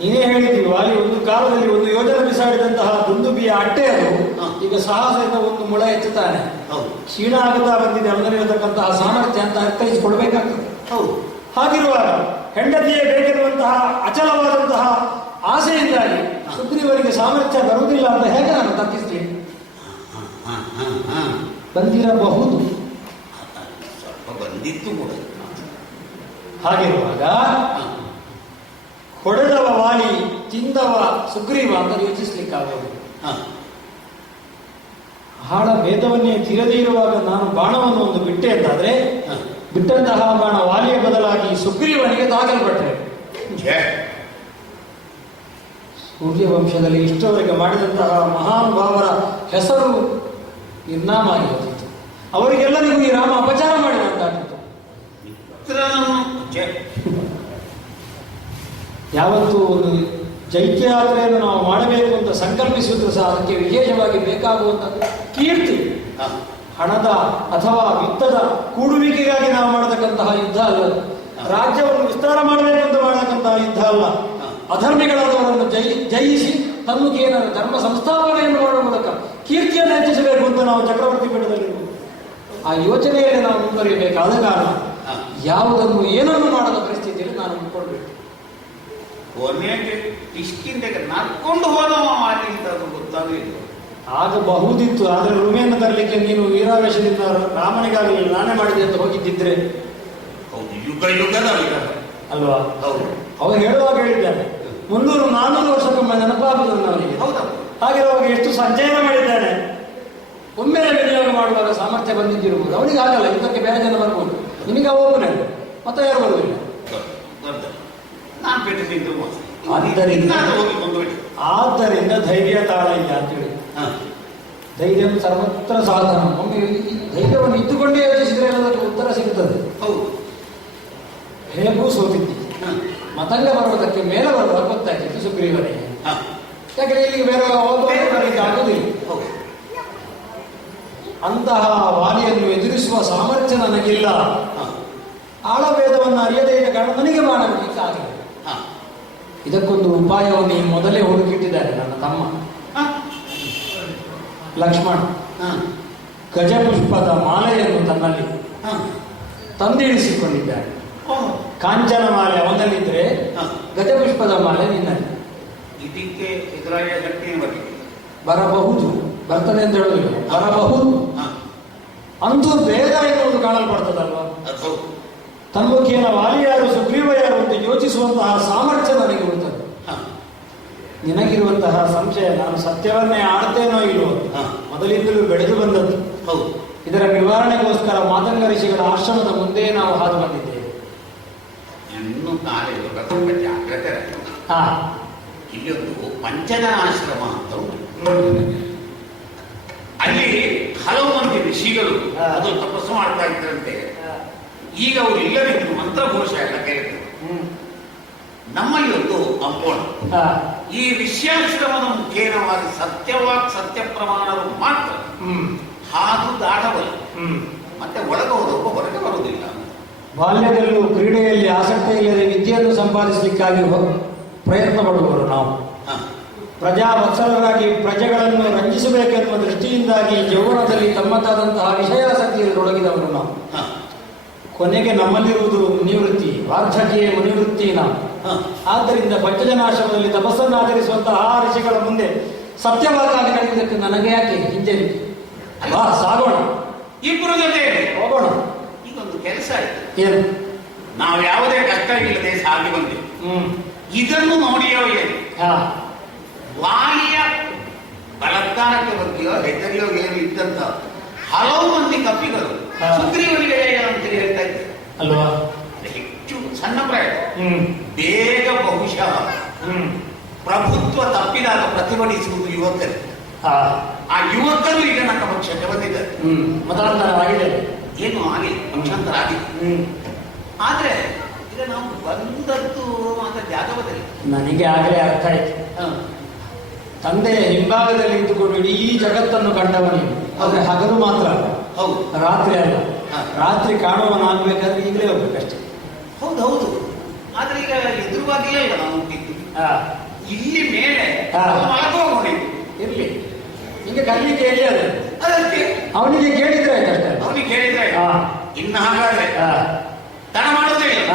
ನೀನೇ ಹೇಳಿದ್ದೀವಿ, ವಾಲಿ ಒಂದು ಕಾಲದಲ್ಲಿ ಒಂದು ಯೋಜನೆ ಬಿಸಾಡಿದಂತಹ ದುಂದುಬಿಯ ಅಟ್ಟೆ ಅದು ಈಗ ಸಾಹಸದಿಂದ ಒಂದು ಮುಳ ಎತ್ತುತ್ತಾನೆ. ಕ್ಷೀಣ ಆಗುತ್ತಾ ಬಂದಿದೆ ಅವನಲ್ಲಿರತಕ್ಕಂತಹ ಸಾಮರ್ಥ್ಯ ಅಂತ ಅರ್ಥೈಸಿಕೊಡ್ಬೇಕಾಗ್ತದೆ. ಹಾಗಿರುವಾಗ ಹೆಂಡತಿಯೇ ಬೇಕಿರುವಂತಹ ಅಚಲವಾದಂತಹ ಆಸೆಯಿಂದಾಗಿ ಸುಗ್ರೀವನಿಗೆ ಸಾಮರ್ಥ್ಯ ಬರುವುದಿಲ್ಲ ಅಂತ ಹೇಗೆ ನಾನು ತಪ್ಪಿಸ್ತೀನಿ? ಬಂದಿರಬಹುದು, ಸ್ವಲ್ಪ ಬಂದಿತ್ತು ಕೂಡ. ಹಾಗಿರುವಾಗ ಹೊಡೆದವ ವಾಲಿ, ತಿಂದವ ಸುಗ್ರೀವ ಅಂತ ಯೋಚಿಸ್ಲಿಕ್ಕಾಗೋದು. ಆಳ ಭೇದವನ್ನೇ ತಿರದೇ ಇರುವಾಗ ನಾನು ಬಾಣವನ್ನು ಒಂದು ಬಿಟ್ಟೆ ಅಂತಾದ್ರೆ ಬಿಟ್ಟಂತಹ ಬಾಣ ವಾಲಿಯ ಬದಲಾಗಿ ಸುಗ್ರೀವನಿಗೆ ತಾಗಲ್ಪಟ್ಟರೆ ಸೂರ್ಯವಂಶದಲ್ಲಿ ಇಷ್ಟವರೆಗೆ ಮಾಡಿದಂತಹ ಮಹಾನುಭಾವರ ಹೆಸರು ನಿರ್ನಾಮ ಆಗಿರುತ್ತಿತ್ತು. ಅವರಿಗೆಲ್ಲರಿಗೂ ಈ ರಾಮ ಅಪಚಾರ ಮಾಡಿದಂತಾಗಿತ್ತು. ಯಾವತ್ತೂ ಒಂದು ಜೈತ್ಯಯಾತ್ರೆಯನ್ನು ನಾವು ಮಾಡಬೇಕು ಅಂತ ಸಂಕಲ್ಪಿಸಿದ್ರು ಸಹ ಅದಕ್ಕೆ ವಿಶೇಷವಾಗಿ ಬೇಕಾಗುವಂಥದ್ದು ಕೀರ್ತಿ. ಹಣದ ಅಥವಾ ವಿತ್ತದ ಕೂಡುವಿಕೆಗಾಗಿ ನಾವು ಮಾಡತಕ್ಕಂತಹ ಯುದ್ಧ ಅಲ್ಲ, ರಾಜ್ಯವನ್ನು ವಿಸ್ತಾರ ಮಾಡಬೇಕು ಅಂತ ಮಾಡತಕ್ಕಂತಹ ಯುದ್ಧ ಅಲ್ಲ. ಅಧರ್ಮಿಗಳಾದವರನ್ನು ಜಯಿಸಿ ತನ್ನುಗೇನ ಧರ್ಮ ಸಂಸ್ಥಾಪನೆಯನ್ನು ಮಾಡುವ ಮೂಲಕ ಕೀರ್ತಿಯನ್ನು ಹೆಚ್ಚಿಸಬೇಕು ಅಂತ ನಾವು ಚಕ್ರವರ್ತಿ ಪೀಠದಲ್ಲಿರುವುದು. ಆ ಯೋಚನೆಯಲ್ಲಿ ನಾವು ಮುಂದುವರಿಯಬೇಕಾದ ಕಾರಣ ಯಾವುದನ್ನು ಏನನ್ನು ಮಾಡದ ಪರಿಸ್ಥಿತಿಯಲ್ಲಿ ನಾನು ಮುಂದ್ಕೊಳ್ಬೇಕು. ಕೊನೆಗೆ ಇಷ್ಟಿಂದ ನಡ್ಕೊಂಡು ಹೋದವ ಗೊತ್ತಾಗಲಿಲ್ಲ. ಆಗಬಹುದಿತ್ತು, ಆದರೆ ರುಮೆಯನ್ನು ತರಲಿಕ್ಕೆ ನೀನು ವೀರಾವೇಶದಿಂದ ರಾಮನಿಗಾಗಲಿ ನಾನೇ ಮಾಡಿದೆ ಅಂತ ಹೋಗಿದ್ದಿದ್ರೆ ಹೌದು, ಯುಗ ಯುಗದ ಅಲ್ವಾ? ಹೌದು ಅವರು ಹೇಳುವಾಗ ಹೇಳಿದ್ದಾನೆ 300-400 ವರ್ಷಕ್ಕೊಮ್ಮೆ ನೆನಪಾಗುವುದನ್ನು ಅವರಿಗೆ. ಹೌದೌದು. ಹಾಗಿರುವಾಗ ಎಷ್ಟು ಸಂಚಯನ ಮಾಡಿದ್ದಾನೆ. ಒಮ್ಮೆಲೆ ವಿನಿಯೋಗ ಮಾಡುವಾಗ ಸಾಮರ್ಥ್ಯ ಬಂದಿದ್ದಿರುವುದು. ಅವನಿಗೆ ಆಗಲ್ಲ, ಇದಕ್ಕೆ ಬೇರೆ ಜನ ಬರ್ಬೋದು. ನಿಮಗೆ ಒಬ್ಬನೇ, ಮತ್ತೆ ಯಾರು ಬರುವುದಿಲ್ಲ. ನಾನು ಪೆಟ್ಟಿದ್ದು ಆದ್ದರಿಂದ ಧೈರ್ಯ ತಾಳಯ್ಯ ಅಂತೇಳಿ. ಧೈರ್ಯ ಸರ್ವತ್ರ ಸಾಧನ. ಒಮ್ಮೆ ಈ ಧೈರ್ಯವನ್ನು ಇದ್ದುಕೊಂಡೇ ಯೋಚಿಸಿದ್ರೆ ಎಲ್ಲದಕ್ಕೆ ಉತ್ತರ ಸಿಗುತ್ತದೆ. ಹೌದು. ಹೇಗೂ ಸೋತಿದ್ದಿ, ಮತಂಗ ಪರ್ವತಕ್ಕೆ ಮೇಲೆ ಬರುವ ಗೊತ್ತಾಯ್ತು ಸುಗ್ರೀವನಿಗೆ. ಯಾಕಂದ್ರೆ ಇಲ್ಲಿಗೆ ಬೇರೆ ಬರಲಿಕ್ಕೆ ಆಗುವುದಿಲ್ಲ. ಅಂತಹ ವಾಲಿಯನ್ನು ಎದುರಿಸುವ ಸಾಮರ್ಥ್ಯ ನನಗಿಲ್ಲ. ಆಳಭೇದವನ್ನು ಅರಿಯದೇ ಇದ್ದ ಕಾರಣ ನನಗೆ ಮಾಡಲಿಕ್ಕೆ ಆಗಿಲ್ಲ. ಇದಕ್ಕೊಂದು ಉಪಾಯವನ್ನು ಈ ಮೊದಲೇ ಹುಡುಕಿಟ್ಟಿದ್ದಾರೆ ನನ್ನ ತಮ್ಮ ಲಕ್ಷ್ಮಣ. ಗಜಪುಷ್ಪದ ಮಾಲೆಯನ್ನು ತನ್ನಲ್ಲಿ ತಂದಿಳಿಸಿಕೊಂಡಿದ್ದಾರೆ. ಕಾಂಚನ ಮಾಲೆ ಅವನಲ್ಲಿದ್ರೆ ಗಜಪುಷ್ಪದ ಮಾಲೆ ನಿನ್ನಲ್ಲಿ. ಇದಕ್ಕೆ ಎದುರಾಳಿಯ ಶಕ್ತಿ ಬರಬಹುದು, ಬರ್ತದೆ ಅಂತ ಹೇಳುವುದಿಲ್ಲ, ಬರಬಹುದು. ಅಂತೂ ಬೇಗ ಎನ್ನುವುದು ಕಾಣಲ್ಪಡ್ತದಲ್ವಾ? ತನ್ಮುಖಿಯನ ವಾಲಿ ಯಾರು, ಸುಗ್ರೀವ ಯಾರು ಅಂತ ಯೋಚಿಸುವಂತಹ ಸಾಮರ್ಥ್ಯ ನನಗೆ ಇರುತ್ತದೆ. ನಿನಗಿರುವಂತಹ ಸಂಶಯ ನಾನು ಸತ್ಯವನ್ನೇ ಆಡ್ತೇನೋ ಇಲ್ವೋ ಮೊದಲಿಂದಲೂ ಬೆಳೆದು ಬಂದದ್ದು. ಇದರ ನಿವಾರಣೆಗೋಸ್ಕರ ಮಾತಂಗ ಋಷಿಗಳ ಆಶ್ರಮದ ಮುಂದೆ ನಾವು ಹಾದು ಬಂದಿದ್ದೇವೆ. ಜಾಗ್ರತೆ. ಇಲ್ಲೊಂದು ಪಂಚಜನ ಆಶ್ರಮ ಅಂತ ಉಂಟು. ಅಲ್ಲಿ ಹಲವು ಮಂದಿ ಋಷಿಗಳು ಅದು ತಪಸ್ಸು ಮಾಡ್ತಾ ಇದ್ರಂತೆ. ಈಗ ಅವರು ಇಲ್ಲದಿದ್ರು ಮಂತ್ರಘೋಷ ಎಲ್ಲ ಕೇಳಿದ್ರು. ನಮ್ಮಲ್ಲಿ ಒಂದು ಅಂಬೋಣ ಈ ಋಷ್ಯಾಶ್ರಮದ ಮುಖೇನವಾಗಿ ಸತ್ಯವಾಗ್ ಸತ್ಯ ಪ್ರಮಾಣವು ಮಾತ್ರ ಹಾದು ದಾಟಬಲ್ಲ. ಮತ್ತೆ ಒಳಗೆ ಹೋದವರು ಹೊರಗೆ ಬರುವುದಿಲ್ಲ. ಬಾಲ್ಯದಲ್ಲೂ ಕ್ರೀಡೆಯಲ್ಲಿ ಆಸಕ್ತಿ ಇಲ್ಲದೆ ವಿದ್ಯೆಯನ್ನು ಸಂಪಾದಿಸಲಿಕ್ಕಾಗಿ ಪ್ರಯತ್ನ ಪಡುವವರು ನಾವು. ಪ್ರಜಾವತ್ಸಲರಾಗಿ ಪ್ರಜೆಗಳನ್ನು ರಂಜಿಸಬೇಕೆನ್ನುವ ದೃಷ್ಟಿಯಿಂದಾಗಿ ಯೌವನದಲ್ಲಿ ತಮ್ಮದಾದಂತಹ ವಿಷಯಾಸಕ್ತಿಯಲ್ಲಿ ತೊಡಗಿದವರು ನಾವು. ಕೊನೆಗೆ ನಮ್ಮಲ್ಲಿರುವುದು ಮುನಿವೃತ್ತಿ, ವಾರ್ಧಕ್ಯ ಮುನಿವೃತ್ತಿ ನಾವು. ಆದ್ದರಿಂದ ಪಂಚಜನಾಶ್ರಮದಲ್ಲಿ ತಪಸ್ಸನ್ನು ಆಚರಿಸುವಂತಹ ಋಷಿಗಳ ಮುಂದೆ ಸತ್ಯವಾಗಿ ನಡೆಯುವುದಕ್ಕೆ ನನಗೆ ಯಾಕೆ ಹಿಂಜರಿಕೆ? ಬಾ ಸಾಗೋಣ, ಇಬ್ಬರು ಜೊತೆ ಹೋಗೋಣ. ಈಗೊಂದು ಕೆಲಸ ಆಯ್ತು. ಏನು? ನಾವು ಯಾವುದೇ ಕಷ್ಟ ಇಲ್ಲದೆ ಸಾಗಿ ಬಂದೆವು. ಇದನ್ನು ನೋಡಿಯೋ ಏನು ವಾಲಿಯ ಬಲತ್ಕಾರಕ್ಕೆ ಬಗ್ಗೆಯೋ ಹೆದರಿಯೋ ಏನು ಇದ್ದಂತ ಹಲವು ಮಂದಿ ಕಪ್ಪಿಗಳು ಸುಗ್ರೀವನಿಗೆ ಅಂತ ಹೇಳ್ತಾ ಇದ್ದಾರೆ ಅಲ್ವಾ? ಹೆಚ್ಚು ಸಣ್ಣ ಪ್ರಯತ್ನ ಬೇಗ ಬಹುಶಃ ಪ್ರಭುತ್ವ ತಪ್ಪಿದಾಗ ಪ್ರತಿಭಟಿಸುವುದು ಯುವಕರು. ಆ ಯುವಕರು ಈಗ ನನ್ನ ಪಕ್ಷಕ್ಕೆ ಬಂದಿದ್ದಾರೆ. ಮತಾಂತರವಾಗಿದೆ, ಏನು ಆಗಿದೆ, ಪಕ್ಷಾಂತರ ಆಗಿದೆ. ಆದ್ರೆ ಈಗ ನಾವು ಬಂದದ್ದು ಅಂತ ಜಾಗವದಲ್ಲಿ ನನಗೆ ಆಗಲೇ ಅರ್ಥ ಆಯ್ತು. ತಂದೆಯ ಹಿಂಭಾಗದಲ್ಲಿ ಇದ್ದುಕೊಂಡು ಇಡೀ ಜಗತ್ತನ್ನು ಕಂಡವನಿಗೆ. ಆದ್ರೆ ಹಗಲು ಮಾತ್ರ, ಹೌದು, ರಾತ್ರಿ ಅಲ್ಲ. ರಾತ್ರಿ ಕಾಣುವನಾಗಬೇಕಾದ್ರೆ ಈಗಲೇ ಹೋಗ್ಬೇಕಷ್ಟೇ. ಹೌದು ಹೌದು. ಆದ್ರೆ ಈಗ ಎದುರುವಾಗಿಯೇ ಇಲ್ಲ ನಾವು ಹುಟ್ಟಿದ್ದು. ಇಲ್ಲಿ ಮೇಲೆ ಮಲಗೋಗಿದ್ದು ಇರ್ಲಿ, ಈಗ ಕಲಿಕೆ ಎಲ್ಲಿ ಅದ ಅದಕ್ಕೆ ಅವನಿಗೆ ಕೇಳಿದ್ರೆ ಆಯ್ತಷ್ಟೇ. ಅವನಿಗೆ ಕೇಳಿದ್ರೆ ಇನ್ನು ಹಾಗಾದ್ರೆ ತಡ ಮಾಡೋದೇ ಇಲ್ಲ.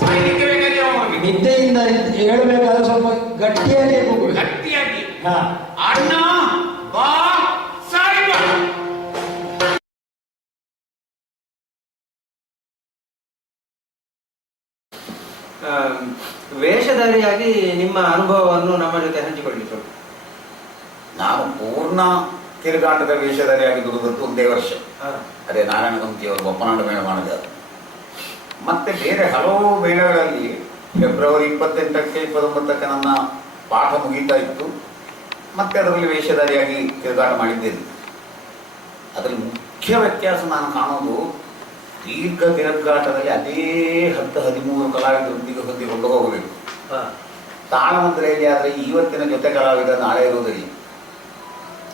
ಸಾಯ್ಲಿಕ್ಕೆ ಬೇಕಾಗಿ ಅವನಿಗೆ ನಿದ್ದೆಯಿಂದ ಹೇಳಬೇಕಾದ್ರೆ ಸ್ವಲ್ಪ ಗಟ್ಟಿಯಾಗಿ ಹೋಗ್ಬೇಕು. ಗಟ್ಟಿಯಾಗಿ ಅಣ್ಣ ಬಾ ಸಾಯಿಬ. ವೇಷಧಾರಿಯಾಗಿ ನಿಮ್ಮ ಅನುಭವವನ್ನು ನಮ್ಮ ಜೊತೆ ಹಂಚಿಕೊಳ್ಳಿ ಸ್ವಲ್ಪ. ನಾನು ಪೂರ್ಣ ತಿರುಗಾಟದ ವೇಷಧಾರಿಯಾಗಿ ದುಡಿದದ್ದು ಒಂದೇ ವರ್ಷ. ಅದೇ ನಾರಾಯಣ ಗಂತಿಯವರು ಬಪ್ಪನಾಡ ಮೇಳ ಮಾಡಿದ. ಮತ್ತೆ ಬೇರೆ ಹಲವು ಮೇಳಗಳಲ್ಲಿ ಫೆಬ್ರವರಿ 28ಕ್ಕೆ 29ಕ್ಕೆ ನನ್ನ ಪಾಠ ಮುಗೀತಾ ಇತ್ತು. ಮತ್ತೆ ಅದರಲ್ಲಿ ವೇಷಧಾರಿಯಾಗಿ ತಿರುಗಾಟ ಮಾಡಿದ್ದೇನೆ. ಅದರಲ್ಲಿ ಮುಖ್ಯ ವ್ಯತ್ಯಾಸ ನಾನು ಕಾಣೋದು, ದೀರ್ಘ ತಿರುಗಾಟದಲ್ಲಿ ಅದೇ 10-13 ಕಲಾವಿದರೊಂದಿಗೆ ಹೊಂದಿಕೊಂಡು ಹೋಗಬೇಕು. ತಾಳಮಂತ್ರೆಯಲ್ಲಿ ಆದರೆ ಇವತ್ತಿನ ಜೊತೆ ಕಲಾವಿದ ನಾಳೆ ಇರುವುದಿಲ್ಲ.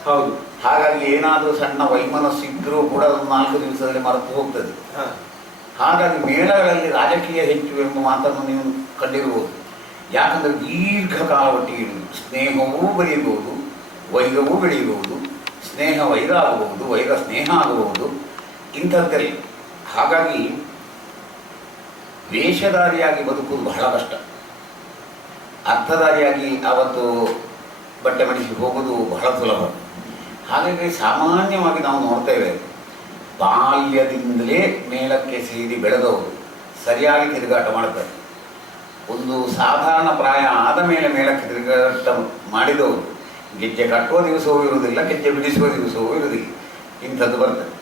ಹೌದು. ಹಾಗಾಗಿ ಏನಾದರೂ ಸಣ್ಣ ವೈಮನಸ್ಸು ಇದ್ರೂ ಕೂಡ ಒಂದು 4 ದಿವಸದಲ್ಲಿ ಮರೆತು ಹೋಗ್ತದೆ. ಹಾಗಾಗಿ ಮೇಳಗಳಲ್ಲಿ ರಾಜಕೀಯ ಹೆಚ್ಚು ಎಂಬ ಮಾತನ್ನು ನೀವು ಕಂಡಿರುವುದು. ಯಾಕಂದರೆ ದೀರ್ಘಕಾಲ ಒಟ್ಟಿಗೆ ಇರುವುದು. ಸ್ನೇಹವೂ ಬೆಳೆಯಬಹುದು, ವೈರವೂ ಬೆಳೆಯಬಹುದು, ಸ್ನೇಹ ವೈರ ಆಗಬಹುದು, ವೈರ ಸ್ನೇಹ ಆಗಬಹುದು, ಇಂಥದ್ದೆಲ್ಲ. ಹಾಗಾಗಿ ವೇಷಧಾರಿಯಾಗಿ ಬದುಕುವುದು ಬಹಳ ಕಷ್ಟ. ಅರ್ಥಧಾರಿಯಾಗಿ ಆವತ್ತು ಬಟ್ಟೆ ಮಡಿಸಿ ಹೋಗೋದು ಬಹಳ ಸುಲಭ. ಹಾಗಾಗಿ ಸಾಮಾನ್ಯವಾಗಿ ನಾವು ನೋಡ್ತೇವೆ, ಬಾಲ್ಯದಿಂದಲೇ ಮೇಳಕ್ಕೆ ಸೇರಿ ಬೆಳೆದವರು ಸರಿಯಾಗಿ ತಿರುಗಾಟ ಮಾಡ್ತಾರೆ. ಒಂದು ಸಾಧಾರಣ ಪ್ರಾಯ ಆದ ಮೇಲೆ ಮೇಳಕ್ಕೆ ತಿರುಗಾಟ ಮಾಡಿದವರು ಗೆಜ್ಜೆ ಕಟ್ಟುವ ದಿವಸವೂ ಇರುವುದಿಲ್ಲ, ಗೆಜ್ಜೆ ಬಿಡಿಸುವ ದಿವಸವೂ ಇರುವುದಿಲ್ಲ, ಇಂಥದ್ದು ಬರ್ತದೆ.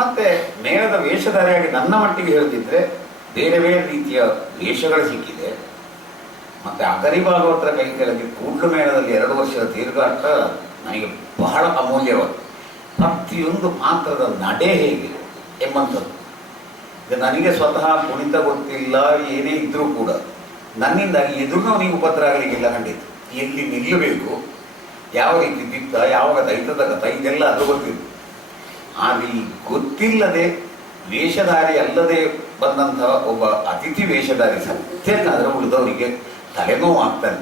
ಮತ್ತೆ ಮೇಳದ ವೇಷಧಾರಿಯಾಗಿ ನನ್ನ ಮಟ್ಟಿಗೆ ಹೇಳುತ್ತಿದ್ರೆ ಬೇರೆ ಬೇರೆ ರೀತಿಯ ವೇಷಗಳು ಸಿಕ್ಕಿದೆ. ಮತ್ತೆ ಅಗರಿ ಭಾಗವತರ ಕೈ ಕೆಳಗೆ ಕೂಡ್ಲು ಮೇಳದಲ್ಲಿ 2 ವರ್ಷದ ತಿರುಗಾಟ ನನಗೆ ಬಹಳ ಅಮೂಲ್ಯವಾದ. ಪ್ರತಿಯೊಂದು ಪಾತ್ರದ ನಡೆ ಹೇಗೆ ಎಂಬಂಥದ್ದು. ಇದು ನನಗೆ ಸ್ವತಃ ಕುಣಿತ ಗೊತ್ತಿಲ್ಲ, ಏನೇ ಇದ್ರೂ ಕೂಡ ನನ್ನಿಂದಾಗಿ ಎದುರಿನವನಿಗೆ ಉಪದ್ರ ಆಗಲಿಕ್ಕಿಲ್ಲ. ಖಂಡಿತ ಎಲ್ಲಿ ನಿಲ್ಲಬೇಕು, ಯಾವ ರೀತಿ ದಿತ್ತ, ಯಾವಾಗ ದೈತದ ಗತ, ಇದೆಲ್ಲ ಅದು ಗೊತ್ತಿತ್ತು. ಆದರೆ ಈ ಗೊತ್ತಿಲ್ಲದೆ ವೇಷಧಾರಿ ಅಲ್ಲದೆ ಬಂದಂತಹ ಒಬ್ಬ ಅತಿಥಿ ವೇಷಧಾರಿ ಸತ್ಯಕ್ಕಾದ್ರೆ ಉಳಿದವರಿಗೆ ತಲೆನೋವು ಆಗ್ತಾನೆ.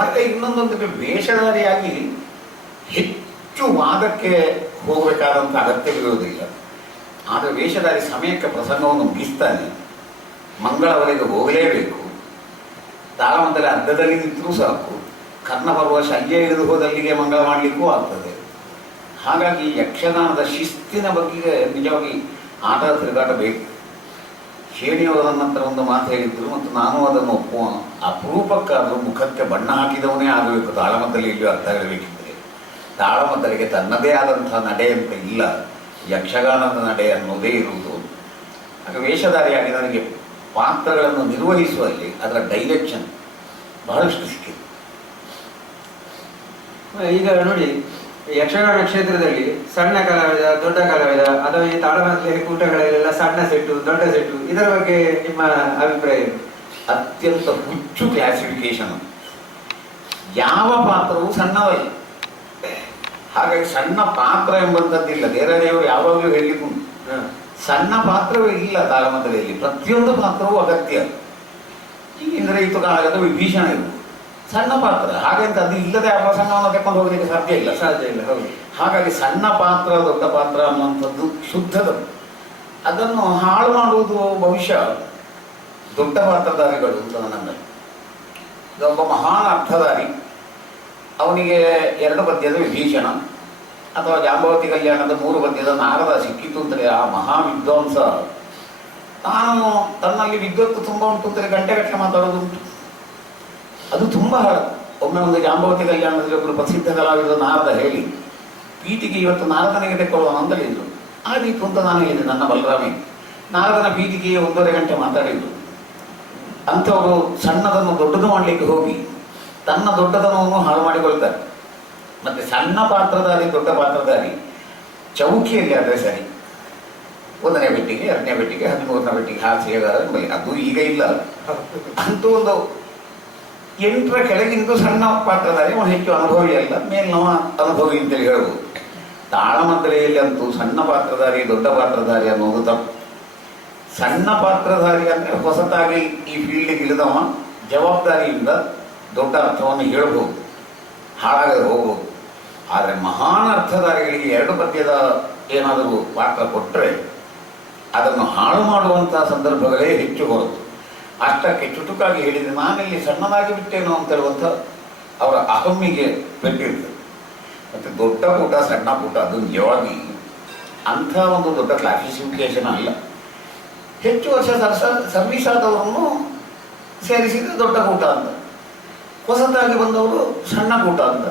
ಮತ್ತೆ ಇನ್ನೊಂದೊಂದು ವೇಷಧಾರಿಯಾಗಿ ಹೆಚ್ಚು ವಾದಕ್ಕೆ ಹೋಗಬೇಕಾದಂಥ ಅಗತ್ಯವಿರುವುದಿಲ್ಲ. ಆದರೆ ವೇಷಧಾರಿ ಸಮಯಕ್ಕೆ ಪ್ರಸಂಗವನ್ನು ಮುಗಿಸ್ತಾನೆ, ಮಂಗಳವರೆಗೆ ಹೋಗಲೇಬೇಕು. ತಾಳಮದ್ದಲೆ ಅರ್ಧದಲ್ಲಿ ನಿಂತರೂ ಸಾಕು, ಕರ್ಣ ಬರುವ ಶಲ್ಯ ಹಿಡಿದು ಹೋದಲ್ಲಿಗೆ ಮಂಗಳ ಮಾಡಲಿಕ್ಕೂ ಆಗ್ತದೆ. ಹಾಗಾಗಿ ಯಕ್ಷಗಾನದ ಶಿಸ್ತಿನ ಬಗ್ಗೆ ನಿಜವಾಗಿ ಆಟ ತಿರುಗಾಟ ಬೇಕು. ಶೇಣಿಯವರು ನನ್ನ ಹತ್ರ ಒಂದು ಮಾತು ಹೇಳಿದ್ರು ಮತ್ತು ನಾನು ಅದನ್ನು ಒಪ್ಪುವ. ಅಪರೂಪಕ್ಕಾದರೂ ಮುಖಕ್ಕೆ ಬಣ್ಣ ಹಾಕಿದವನೇ ಆಗಬೇಕು ತಾಳಮದ್ದಲೆ. ಇಲ್ಲಿಯೂ ಅರ್ಥ ಹೇಳಬೇಕಿದ್ರೆ ತಾಳಮದ್ದಲೆಗೆ ತನ್ನದೇ ಆದಂತಹ ನಡೆ ಅಂತ ಇಲ್ಲ, ಯಕ್ಷಗಾನದ ನಡೆ ಅನ್ನೋದೇ ಇರುವುದು. ಆಗ ವೇಷಧಾರಿಯಾಗಿ ನನಗೆ ಪಾತ್ರಗಳನ್ನು ನಿರ್ವಹಿಸುವಲ್ಲಿ ಅದರ ಡೈರೆಕ್ಷನ್ ಬಹಳಷ್ಟು ಸಿಕ್ಕಿದೆ. ಈಗ ನೋಡಿ, ಯಕ್ಷಗಾನ ಕ್ಷೇತ್ರದಲ್ಲಿ ಸಣ್ಣ ಕಲಾವಿದ, ದೊಡ್ಡ ಕಲಾವಿದ, ಅಥವಾ ಈ ತಾಳಮದ್ದಲೆ ಕೂಟಗಳಲ್ಲೆಲ್ಲ ಸಣ್ಣ ಸೆಟ್ಟು, ದೊಡ್ಡ ಸೆಟ್ಟು, ಇದರ ಬಗ್ಗೆ ನಿಮ್ಮ ಅಭಿಪ್ರಾಯ? ಅತ್ಯಂತ ಹುಚ್ಚು ಕ್ಲಾಸಿಫಿಕೇಶನ್. ಯಾವ ಪಾತ್ರವೂ ಸಣ್ಣವಲ್ಲ. ಹಾಗಾಗಿ ಸಣ್ಣ ಪಾತ್ರ ಎಂಬಂಥದ್ದಿಲ್ಲ. ದೇವದೇವರು ಯಾವಾಗಲೂ ಹೇಳಿದ್ದು ಸಣ್ಣ ಪಾತ್ರವೇ ಇಲ್ಲ ತಾಳಮದ್ದಲೆಯಲ್ಲಿ. ಪ್ರತಿಯೊಂದು ಪಾತ್ರವೂ ಅಗತ್ಯ. ಈಗ ಇಂದ್ರಜಿತ್ ಕಾಲದ ವಿಭೀಷಣ ಇರುವುದು ಸಣ್ಣ ಪಾತ್ರ. ಹಾಗಂತ ಅದು ಇಲ್ಲದೆ ಆ ಪ್ರಸಂಗವನ್ನು ತೆಕ್ಕೊಂಡು ಹೋಗಲಿಕ್ಕೆ ಸಾಧ್ಯ ಇಲ್ಲ. ಹೌದು. ಹಾಗಾಗಿ ಸಣ್ಣ ಪಾತ್ರ, ದೊಡ್ಡ ಪಾತ್ರ ಅನ್ನುವಂಥದ್ದು ಶುದ್ಧದ. ಅದನ್ನು ಹಾಳು ಮಾಡುವುದು ಬಹುಶಃ ದೊಡ್ಡ ಪಾತ್ರಧಾರಿಗಳು ಅಂತ ನನ್ನ. ಒಬ್ಬ ಮಹಾನ್ ಅರ್ಥಧಾರಿ, ಅವನಿಗೆ 2 ಪದ್ಯದ ವಿಭೀಷಣ ಅಥವಾ ಜಾಂಬವತಿ ಕಲ್ಯಾಣದ 3 ಪದ್ಯದ ನಾರದ ಸಿಕ್ಕಿತು ಅಂತಲೇ ಆ ಮಹಾ ವಿದ್ವಾಂಸ ತಾನು ತನ್ನಲ್ಲಿ ವಿದ್ವತ್ತು ತುಂಬ ಉಂಟು ಅಂತಲೇ ಗಂಟೆಗಟ್ಟಲೆ ಮಾತಾಡೋದುಂಟು. ಅದು ತುಂಬ. ಒಮ್ಮೆ ಒಂದು ಜಾಂಬವತಿ ಕಲ್ಯಾಣದಲ್ಲಿ ಒಬ್ಬರು ಪ್ರಸಿದ್ಧ ಕಲಾವಿದರು ನಾರದ ಹೇಳಿ, ಪೀಠಿಗೆ ಇವತ್ತು ನಾರದನಿಗೆ ತೆಕ್ಕೊಳ್ಳೋಣ ಅಂತ ಹೇಳಿದ್ರು. ಆದೀತು ಅಂತ ನಾನು ಹೇಳಿದೆ ನನ್ನ ಬಲರಾಮಿ. ನಾರದನ ಪೀಠಿಗೆ 1.5 ಗಂಟೆ ಮಾತಾಡಿದ್ರು. ಅಂಥವರು ಸಣ್ಣದನ್ನು ದೊಡ್ಡದು ಮಾಡಲಿಕ್ಕೆ ಹೋಗಿ ತನ್ನ ದೊಡ್ಡದನವನ್ನು ಹಾಳು ಮಾಡಿಕೊಳ್ತಾರೆ. ಮತ್ತೆ ಸಣ್ಣ ಪಾತ್ರಧಾರಿ, ದೊಡ್ಡ ಪಾತ್ರಧಾರಿ ಚೌಕಿಯಲ್ಲಿ ಆದರೆ ಸರಿ, 1ನೇ ಬೆಟ್ಟಿಗೆ, 2ನೇ ಬೆಟ್ಟಿಗೆ, 13ನೇ ಬೆಟ್ಟಿಗೆ ಹಾಸ್ಯಗಾರ ಅದು ಈಗ ಇಲ್ಲ. ಅಂತೂ ಒಂದು 8ರ ಕೆಳಗಿಂದು ಸಣ್ಣ ಪಾತ್ರಧಾರಿ ಅವನು ಹೆಚ್ಚು ಅನುಭವಿ ಅಲ್ಲ, ಮೇಲ್ನವ ಅನುಭವಿ ಅಂತೇಳಿ ಹೇಳ್ಬೋದು. ತಾಳಮದ್ದಲೆಯಲ್ಲಿ ಅಂತೂ ಸಣ್ಣ ಪಾತ್ರಧಾರಿ, ದೊಡ್ಡ ಪಾತ್ರಧಾರಿ ಅನ್ನೋದು ತಪ್ಪು. ಸಣ್ಣ ಪಾತ್ರಧಾರಿ ಅಂದರೆ ಹೊಸತಾಗಿ ಈ ಫೀಲ್ಡಿಗೆ ಇಳಿದವ ಜವಾಬ್ದಾರಿಯಿಂದ ದೊಡ್ಡ ಅರ್ಥವನ್ನು ಹೇಳ್ಬೋದು, ಹಾಳಾಗದೆ ಹೋಗ್ಬೋದು. ಆದರೆ ಮಹಾನ್ ಅರ್ಥಧಾರಿಗಳಿಗೆ 2 ಪದ್ಯದ ಏನಾದರೂ ಪಾತ್ರ ಕೊಟ್ಟರೆ ಅದನ್ನು ಹಾಳು ಮಾಡುವಂತಹ ಸಂದರ್ಭಗಳೇ ಹೆಚ್ಚು ಹೊರತು ಅಷ್ಟಕ್ಕೆ ಚುಟುಕಾಗಿ ಹೇಳಿದರೆ ನಾನೆಲ್ಲಿ ಸಣ್ಣದಾಗಿ ಬಿಟ್ಟೇನೋ ಅಂತ ಹೇಳುವಂಥ ಅವರ ಅಹಮ್ಮಿಗೆ ಪೆಟ್ಟಿರ್ತದೆ. ಮತ್ತು ದೊಡ್ಡ ಕೂಟ, ಸಣ್ಣ ಕೂಟ ಅದು ನಿಜವಾಗಿ ಅಂಥ ಒಂದು ದೊಡ್ಡ ಕ್ಲಾಸಿಫಿಕೇಶನ್ ಅಲ್ಲ. ಹೆಚ್ಚು ವರ್ಷ ಸರ್ವಿಸ್ ಆದವರನ್ನು ಸೇರಿಸಿದರೆ ದೊಡ್ಡ ಕೂಟ ಅಂತ, ಹೊಸತಾಗಿ ಬಂದವರು ಸಣ್ಣ ಕೂಟ ಅಂತ,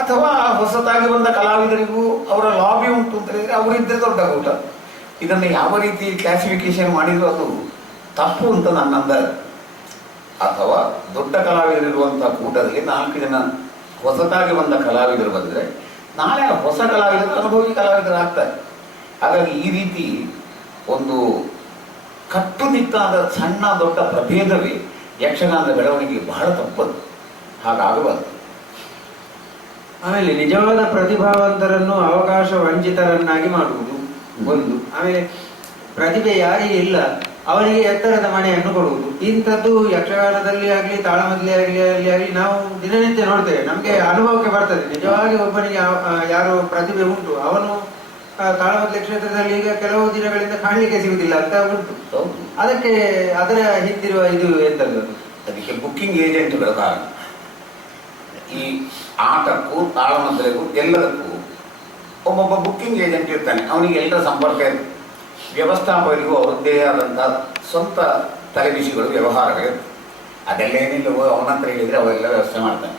ಅಥವಾ ಹೊಸತಾಗಿ ಬಂದ ಕಲಾವಿದರಿಗೂ ಅವರ ಲಾಬಿ ಉಂಟು ಅಂತ ಹೇಳಿದರೆ ಅವರಿದ್ದರೆ ದೊಡ್ಡ ಕೂಟ. ಇದನ್ನು ಯಾವ ರೀತಿ ಕ್ಲಾಸಿಫಿಕೇಶನ್ ಮಾಡಿದರೂ ಅದು ತಪ್ಪು ಅಂತ ನನ್ನ ಅಂದಾಜು. ಅಥವಾ ದೊಡ್ಡ ಕಲಾವಿದರಿರುವಂಥ ಕೂಟದಲ್ಲಿ 4 ಜನ ಹೊಸತಾಗಿ ಬಂದ ಕಲಾವಿದರು ಬಂದರೆ ನಾಳೆ ಹೊಸ ಕಲಾವಿದರು ಅನುಭವಿ ಕಲಾವಿದರಾಗ್ತಾರೆ. ಹಾಗಾಗಿ ಈ ರೀತಿ ಒಂದು ಕಟ್ಟುನಿಟ್ಟಾದ ಸಣ್ಣ ದೊಡ್ಡ ಪ್ರಭೇದವೇ ಯಕ್ಷಗಾನದ ಬೆಳವಣಿಗೆ ಬಹಳ ತಪ್ಪದು. ಹಾಗಾಗಬಾರದು. ಆಮೇಲೆ ನಿಜವಾದ ಪ್ರತಿಭಾವಂತರನ್ನು ಅವಕಾಶ ವಂಚಿತರನ್ನಾಗಿ ಮಾಡುವುದು ಒಂದು. ಆಮೇಲೆ ಪ್ರತಿಭೆ ಯಾರಿಗೆ ಇಲ್ಲ ಅವರಿಗೆ ಎತ್ತರದ ಮನೆಯನ್ನು ಕೊಡುವುದು. ಇಂಥದ್ದು ಯಕ್ಷಗಾನದಲ್ಲಿ ಆಗಲಿ, ತಾಳಮದ್ದಲೆ ಆಗಲಿ ನಾವು ದಿನನಿತ್ಯ ನೋಡ್ತೇವೆ. ನಮಗೆ ಅನುಭವಕ್ಕೆ ಬರ್ತದೆ. ನಿಜವಾಗಿ ಒಬ್ಬನಿಗೆ ಯಾರು ಪ್ರತಿಭೆ ಉಂಟು ಅವನು ತಾಳಮದ್ದಲೆ ಕ್ಷೇತ್ರದಲ್ಲಿ ಈಗ ಕೆಲವು ದಿನಗಳಿಂದ ಕಾಣಲಿಕ್ಕೆ ಸಿಗುವುದಿಲ್ಲ ಅಂತ ಉಂಟು. ಅದಕ್ಕೆ ಅದರ ಹಿಂದಿರುವ ಇದು ಎಂತದ್ದು? ಅದಕ್ಕೆ ಬುಕ್ಕಿಂಗ್ ಏಜೆಂಟ್ಗಳ ಕಾರಣ. ಈ ಆಟಕ್ಕೂ ತಾಳಮದ್ದಲೆಗೂ ಎಲ್ಲದಕ್ಕೂ ಒಬ್ಬೊಬ್ಬ ಬುಕ್ಕಿಂಗ್ ಏಜೆಂಟ್ ಇರ್ತಾನೆ. ಅವನಿಗೆ ಎಲ್ಲರ ಸಂಪರ್ಕ ಇರುತ್ತೆ. ವ್ಯವಸ್ಥಾಪಕರಿಗೂ ಅವರದ್ದೇ ಆದಂಥ ಸ್ವಂತ ತಲೆಬಿಸಿಗಳು ವ್ಯವಹಾರಗಳು. ಅದೆಲ್ಲ ಏನಿಲ್ಲವೋ ಅವನ ಹತ್ರ ಹೇಳಿದರೆ ಅವೆಲ್ಲ ವ್ಯವಸ್ಥೆ ಮಾಡ್ತಾನೆ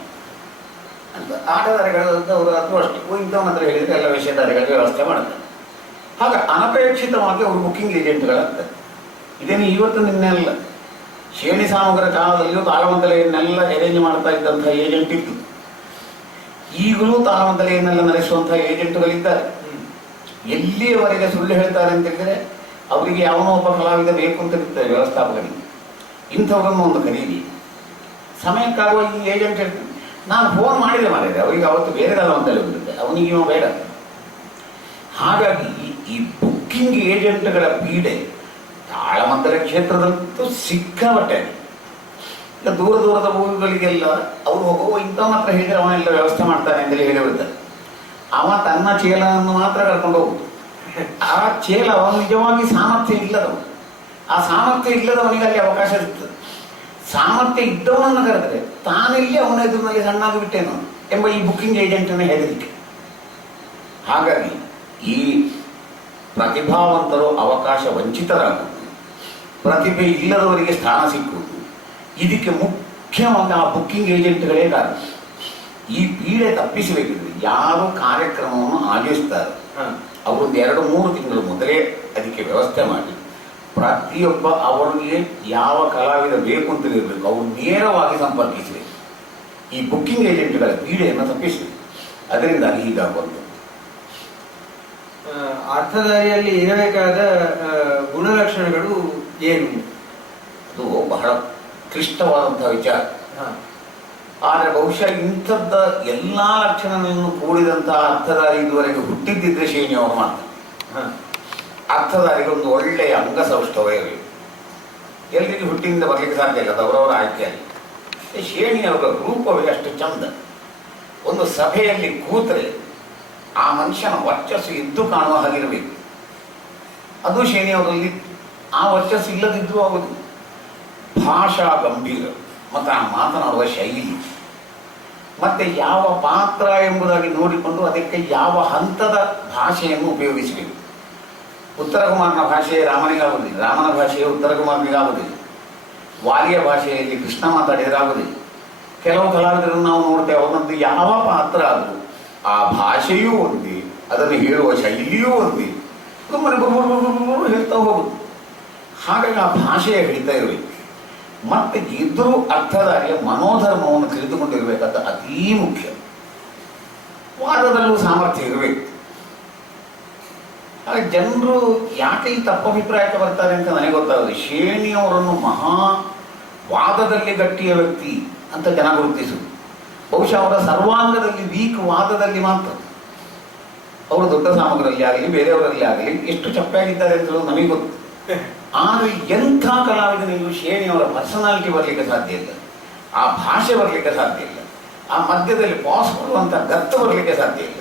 ಅಂತ. ಆಟಗಾರಗಳು ಅವರು ಅದು ಅಷ್ಟೇ, ಇಂಥವನ ಹತ್ರ ಹೇಳಿದರೆ ಎಲ್ಲ ವಿಷಯದಾರಿಗಳಿಗೆ ವ್ಯವಸ್ಥೆ ಮಾಡ್ತಾನೆ. ಹಾಗೆ ಅನಪೇಕ್ಷಿತವಾಗಿ ಅವರು ಬುಕ್ಕಿಂಗ್ ಏಜೆಂಟ್ಗಳಾಗ್ತಾರೆ. ಇದೇನು ಇವತ್ತು ನಿನ್ನೆ ಅಲ್ಲ, ಶೇಣಿ ಸಾಮಗ್ರ ಕಾಲದಲ್ಲಿಯೂ ತಾಳಮದ್ದಲೆಯನ್ನೆಲ್ಲ ಅರೇಂಜ್ ಮಾಡ್ತಾ ಇದ್ದಂಥ ಏಜೆಂಟ್ ಇತ್ತು. ಈಗಲೂ ತಾಳಮದ್ದಲೆಯನ್ನೆಲ್ಲ ನಡೆಸುವಂಥ ಏಜೆಂಟ್ಗಳಿದ್ದಾರೆ. ಎಲ್ಲಿಯವರೆಗೆ ಸುಳ್ಳು ಹೇಳ್ತಾರೆ ಅಂತ ಹೇಳಿದರೆ ಅವರಿಗೆ ಯಾವನೋ ಒಬ್ಬ ಕಲಾವಿದ ಬೇಕು ಅಂತ ಇರ್ತಾರೆ ವ್ಯವಸ್ಥಾಪಕರಿಗೆ, ಇಂಥವ್ರನ್ನು ಒಂದು ಕರೀರಿ. ಸಮಯಕ್ಕಾಗುವ ಈ ಏಜೆಂಟ್ ಹೇಳ್ತೀನಿ, ನಾನು ಫೋನ್ ಮಾಡಿದೆ ಮಾಡಿದೆ ಅವರಿಗೆ, ಅವತ್ತು ಬೇರೆದಲ್ಲ ಅಂತ ಹೇಳಿಬಿಡುತ್ತೆ, ಅವನಿಗೆ ಇವ ಬೇಡ. ಹಾಗಾಗಿ ಈ ಬುಕ್ಕಿಂಗ್ ಏಜೆಂಟ್ಗಳ ಪೀಡೆ ತಾಳಮದ್ದಲೆ ಕ್ಷೇತ್ರದಂತೂ ಸಿಕ್ಕಾಬಟ್ಟೆ. ಈಗ ದೂರ ದೂರದ ಊರುಗಳಿಗೆಲ್ಲ ಅವರು ಹೋಗುವ ಇಂಥವನ ಹತ್ರ ಹೇಳಿದರೆ ಅವನೆಲ್ಲ ವ್ಯವಸ್ಥೆ ಮಾಡ್ತಾನೆ ಅಂತೇಳಿ ಹೇಳಿಬಿಡ್ತಾರೆ. ಅವ ತನ್ನ ಚೇಲವನ್ನು ಮಾತ್ರ ಕರ್ಕೊಂಡು ಹೋಗುದು. ಆ ಚೇಲ ಅವನು ನಿಜವಾಗಿ ಸಾಮರ್ಥ್ಯ ಇಲ್ಲದವನು. ಆ ಸಾಮರ್ಥ್ಯ ಇಲ್ಲದವನಿಗೆ ಅಲ್ಲಿ ಅವಕಾಶ ಇರ್ತದೆ. ಸಾಮರ್ಥ್ಯ ಇದ್ದವನನ್ನು ಕರೆದರೆ ತಾನೆಲ್ಲಿ ಅವನ ಎದುರಿನಲ್ಲಿ ಸಣ್ಣಾಗಿ ಬಿಟ್ಟೇನೋ ಎಂಬ ಈ ಬುಕ್ಕಿಂಗ್ ಏಜೆಂಟನ್ನು ಹೆದರಿಕೆ. ಹಾಗಾಗಿ ಈ ಪ್ರತಿಭಾವಂತರು ಅವಕಾಶ ವಂಚಿತರಾಗುವುದು, ಪ್ರತಿಭೆ ಇಲ್ಲದವರಿಗೆ ಸ್ಥಾನ ಸಿಕ್ಕುವುದು, ಇದಕ್ಕೆ ಮುಖ್ಯವಾಗಿ ಆ ಬುಕ್ಕಿಂಗ್ ಏಜೆಂಟ್ಗಳೇ ಕಾರಣ. ಈ ಪೀಡೆ ತಪ್ಪಿಸಬೇಕಿದ್ರೆ ಯಾರು ಕಾರ್ಯಕ್ರಮವನ್ನು ಆಯೋಜಿಸ್ತಾರೆ ಅವರು 2-3 ತಿಂಗಳು ಮೊದಲೇ ಅದಕ್ಕೆ ವ್ಯವಸ್ಥೆ ಮಾಡಿ ಪ್ರತಿಯೊಬ್ಬ ಅವರಿಗೆ ಯಾವ ಕಲಾವಿದ ಬೇಕು ಅಂತ ಇರಬೇಕು ಅವರು ನೇರವಾಗಿ ಸಂಪರ್ಕಿಸಬೇಕು. ಈ ಬುಕ್ಕಿಂಗ್ ಏಜೆಂಟ್ಗಳ ಪೀಡೆಯನ್ನು ತಪ್ಪಿಸಬೇಕು. ಅದರಿಂದಾಗಿ ಹೀಗಾಗುವಂಥದ್ದು. ಅರ್ಥಧಾರಿಯಲ್ಲಿ ಇರಬೇಕಾದ ಗುಣಲಕ್ಷಣಗಳು ಏನು? ಅದು ಬಹಳ ಕ್ಲಿಷ್ಟವಾದಂತಹ ವಿಚಾರ. ಆದರೆ ಬಹುಶಃ ಇಂಥದ್ದ ಎಲ್ಲ ಲಕ್ಷಣಗಳನ್ನು ಕೂಡಿದಂತಹ ಅರ್ಥಧಾರಿ ಇದುವರೆಗೆ ಹುಟ್ಟಿದ್ದಿದ್ರೆ ಶೇಣಿಯವರು ಮಾತ್ರ. ಅರ್ಥಧಾರಿಗೆ ಒಂದು ಒಳ್ಳೆಯ ಅಂಗಸೌಷ್ಠವ ಇರಬೇಕು. ಎಲ್ರಿಗೂ ಹುಟ್ಟಿನಿಂದ ಬರಲಿಕ್ಕೆ ಸಾಧ್ಯ ಇಲ್ಲ, ಅದು ಅವರವರ ಆಯ್ಕೆಯಲ್ಲಿ. ಶೇಣಿಯವರ ರೂಪವೇ ಅಷ್ಟು ಚಂದ. ಒಂದು ಸಭೆಯಲ್ಲಿ ಕೂತರೆ ಆ ಮನುಷ್ಯನ ವರ್ಚಸ್ಸು ಎದ್ದು ಕಾಣುವ ಹಾಗಿರಬೇಕು. ಅದು ಶೇಣಿಯವರಲ್ಲಿ ಆ ವರ್ಚಸ್ಸು ಇಲ್ಲದಿದ್ದರೂ ಆಗುವುದು. ಭಾಷಾ ಗಂಭೀರ ಮತ್ತು ಆ ಮಾತನಾಡುವ ಶೈಲಿ, ಮತ್ತೆ ಯಾವ ಪಾತ್ರ ಎಂಬುದಾಗಿ ನೋಡಿಕೊಂಡು ಅದಕ್ಕೆ ಯಾವ ಹಂತದ ಭಾಷೆಯನ್ನು ಉಪಯೋಗಿಸಬೇಕು. ಉತ್ತರ ಕುಮಾರನ ಭಾಷೆ ರಾಮನಿಗಾಗುವುದಿಲ್ಲ, ರಾಮನ ಭಾಷೆಯು ಉತ್ತರ ಕುಮಾರನಿಗಾಗುವುದಿಲ್ಲ, ವಾಲಿಯ ಭಾಷೆಯಲ್ಲಿ ಕೃಷ್ಣ ಮಾತಾಡಿದರೆ ಆಗುವುದಿಲ್ಲ. ಕೆಲವು ಕಲಾವಿದರನ್ನು ನಾವು ನೋಡ್ತೇವೆ, ಅವನದ್ದು ಯಾವ ಪಾತ್ರ ಆದರೂ ಆ ಭಾಷೆಯೂ ಒಂದೇ, ಅದನ್ನು ಹೇಳುವ ಶೈಲಿಯೂ ಒಂದೇ, ಸುಮ್ಮನೆ ಹೇಳ್ತಾ ಹೋಗುದು. ಹಾಗಾಗಿ ಆ ಭಾಷೆಯ ಹಿಡಿತಾ ಇರಬೇಕು. ಮತ್ತೆ ಎದುರು ಅರ್ಥಧಾರಿಯ ಮನೋಧರ್ಮವನ್ನು ತಿಳಿದುಕೊಂಡಿರಬೇಕಂತ ಅತೀ ಮುಖ್ಯ. ವಾದದಲ್ಲೂ ಸಾಮರ್ಥ್ಯ ಇರಬೇಕು. ಹಾಗೆ ಜನರು ಯಾಕೆ ಈ ತಪ್ಪಭಿಪ್ರಾಯಕ್ಕೆ ಬರ್ತಾರೆ ಅಂತ ನನಗೆ ಗೊತ್ತಾಗುತ್ತೆ. ಶೇಣಿಯವರನ್ನು ಮಹಾ ವಾದದಲ್ಲಿ ಗಟ್ಟಿಯ ವ್ಯಕ್ತಿ ಅಂತ ಜನ ಗುರುತಿಸುವುದು. ಬಹುಶಃ ಅವರ ಸರ್ವಾಂಗದಲ್ಲಿ ವೀಕ್ ವಾದದಲ್ಲಿ ಮಾತ್ರ. ಅವರು ದೊಡ್ಡ ಸಾಮಗ್ರಲ್ಲಿ ಆಗಲಿ ಬೇರೆಯವರಲ್ಲಿ ಆಗಲಿ ಎಷ್ಟು ಚಪ್ಪಾಗಿದ್ದಾರೆ ಅಂತ ನಮಗೆ ಗೊತ್ತು. ಆದರೆ ಎಂಥ ಕಲಾವಿದನಿಗೂ ಶೇಣಿಯವರ ಪರ್ಸನಾಲಿಟಿ ಬರಲಿಕ್ಕೆ ಸಾಧ್ಯ ಇಲ್ಲ, ಆ ಭಾಷೆ ಬರಲಿಕ್ಕೆ ಸಾಧ್ಯ ಇಲ್ಲ, ಆ ಮಧ್ಯದಲ್ಲಿ ಪಾಸ್ ಕೊಡುವಂಥ ಗತ್ತು ಬರಲಿಕ್ಕೆ ಸಾಧ್ಯ ಇಲ್ಲ,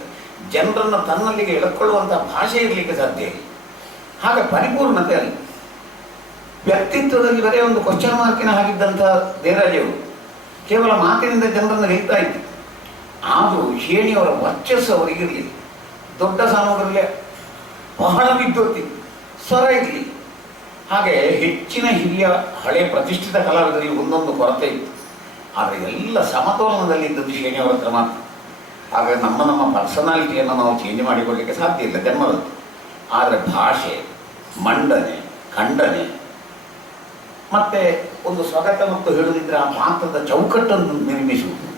ಜನರನ್ನು ತನ್ನಲ್ಲಿಗೆ ಎಳ್ಕೊಳ್ಳುವಂಥ ಭಾಷೆ ಇರಲಿಕ್ಕೆ ಸಾಧ್ಯ ಇಲ್ಲ. ಹಾಗೆ ಪರಿಪೂರ್ಣತೆ ಅಲ್ಲಿ ವ್ಯಕ್ತಿತ್ವದಲ್ಲಿ ಬರೀ ಒಂದು ಕ್ವಶ್ಚನ್ ಮಾರ್ಕಿನ ಹಾಗಿದ್ದಂಥ ದೇರಾಜಿಯವರು ಕೇವಲ ಮಾತಿನಿಂದ ಜನರನ್ನು ಗೆಲ್ತಾ ಇತ್ತು. ಆದರೂ ಶೇಣಿಯವರ ವರ್ಚಸ್ಸು ಅವರಿಗಿರಲಿಲ್ಲ. ದೊಡ್ಡ ಸಾಮಗ್ರಲ್ಲೇ ಬಹಳ ವಿದ್ವತ್ತಿ ಸ್ವರ ಇರಲಿ. ಹಾಗೆ ಹೆಚ್ಚಿನ ಹಿರಿಯ ಹಳೆಯ ಪ್ರತಿಷ್ಠಿತ ಕಲಾವಿದರಿಗೆ ಒಂದೊಂದು ಕೊರತೆ ಇತ್ತು. ಆದರೆ ಎಲ್ಲ ಸಮತೋಲನದಲ್ಲಿದ್ದದ್ದು ಶೇಣಿಯವರ ಹತ್ರ ಮಾತ್ರ. ಹಾಗಾಗಿ ನಮ್ಮ ಪರ್ಸನಾಲಿಟಿಯನ್ನು ನಾವು ಚೇಂಜ್ ಮಾಡಿಕೊಳ್ಳಲಿಕ್ಕೆ ಸಾಧ್ಯ ಇಲ್ಲ, ಜನ್ಮದದ್ದು. ಆದರೆ ಭಾಷೆ, ಮಂಡನೆ, ಖಂಡನೆ, ಮತ್ತೆ ಒಂದು ಸ್ವಗತ ಮತ್ತು ಹೇಳುವುದಿದ್ರೆ ಆ ಪಾತ್ರದ ಚೌಕಟ್ಟನ್ನು ನಿರ್ಮಿಸುವುದು,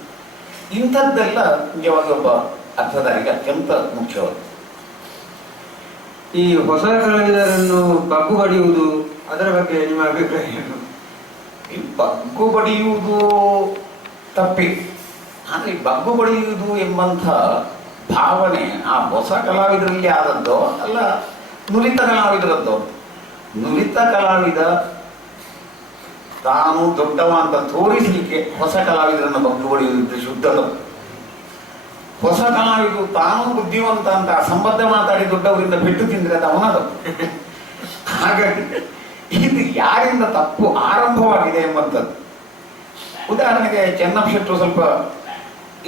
ಇಂಥದ್ದೆಲ್ಲ ನಿಜವಾಗಿ ಒಬ್ಬ ಅರ್ಥಧಾರಿಗೆ ಅತ್ಯಂತ ಮುಖ್ಯವಾದ. ಈ ಹೊಸ ಕಲಾವಿದರನ್ನು ಬಗ್ಗು ಬಡಿಯುವುದು, ಅದರ ಬಗ್ಗೆ ನಿಮ್ಮ ಅಭಿಪ್ರಾಯ ಏನು? ಈ ಬಗ್ಗು ಬಡಿಯುವುದು ತಪ್ಪಿ. ಆದರೆ ಬಗ್ಗು ಬಡಿಯುವುದು ಎಂಬಂಥ ಭಾವನೆ ಆ ಹೊಸ ಕಲಾವಿದರಲ್ಲಿ ಆದದ್ದೋ ಅಲ್ಲ ನುರಿತ ಕಲಾವಿದರದ್ದೋ? ನುರಿತ ಕಲಾವಿದ ತಾನು ದೊಡ್ಡವ ಅಂತ ತೋರಿಸಲಿಕ್ಕೆ ಹೊಸ ಕಲಾವಿದರನ್ನು ಬಗ್ಗು ಬಡಿಯುವುದು ಶುದ್ಧ ತಪ್ಪು. ಹೊಸ ಕಲಾವಿದು ತಾನು ಬುದ್ಧಿವಂತ ಅಂತ ಅಸಂಬದ್ಧ ಮಾತಾಡಿ ದೊಡ್ಡವರಿಂದ ಬಿಟ್ಟು ತಿಂದರೆ ಅದು ಅವನ ತಪ್ಪು. ಹಾಗಾಗಿ ಇದು ಯಾರಿಂದ ತಪ್ಪು ಆರಂಭವಾಗಿದೆ ಎಂಬಂಥದ್ದು. ಉದಾಹರಣೆಗೆ ಚೆನ್ನಪ್ಪ ಶೆಟ್ಟರು ಸ್ವಲ್ಪ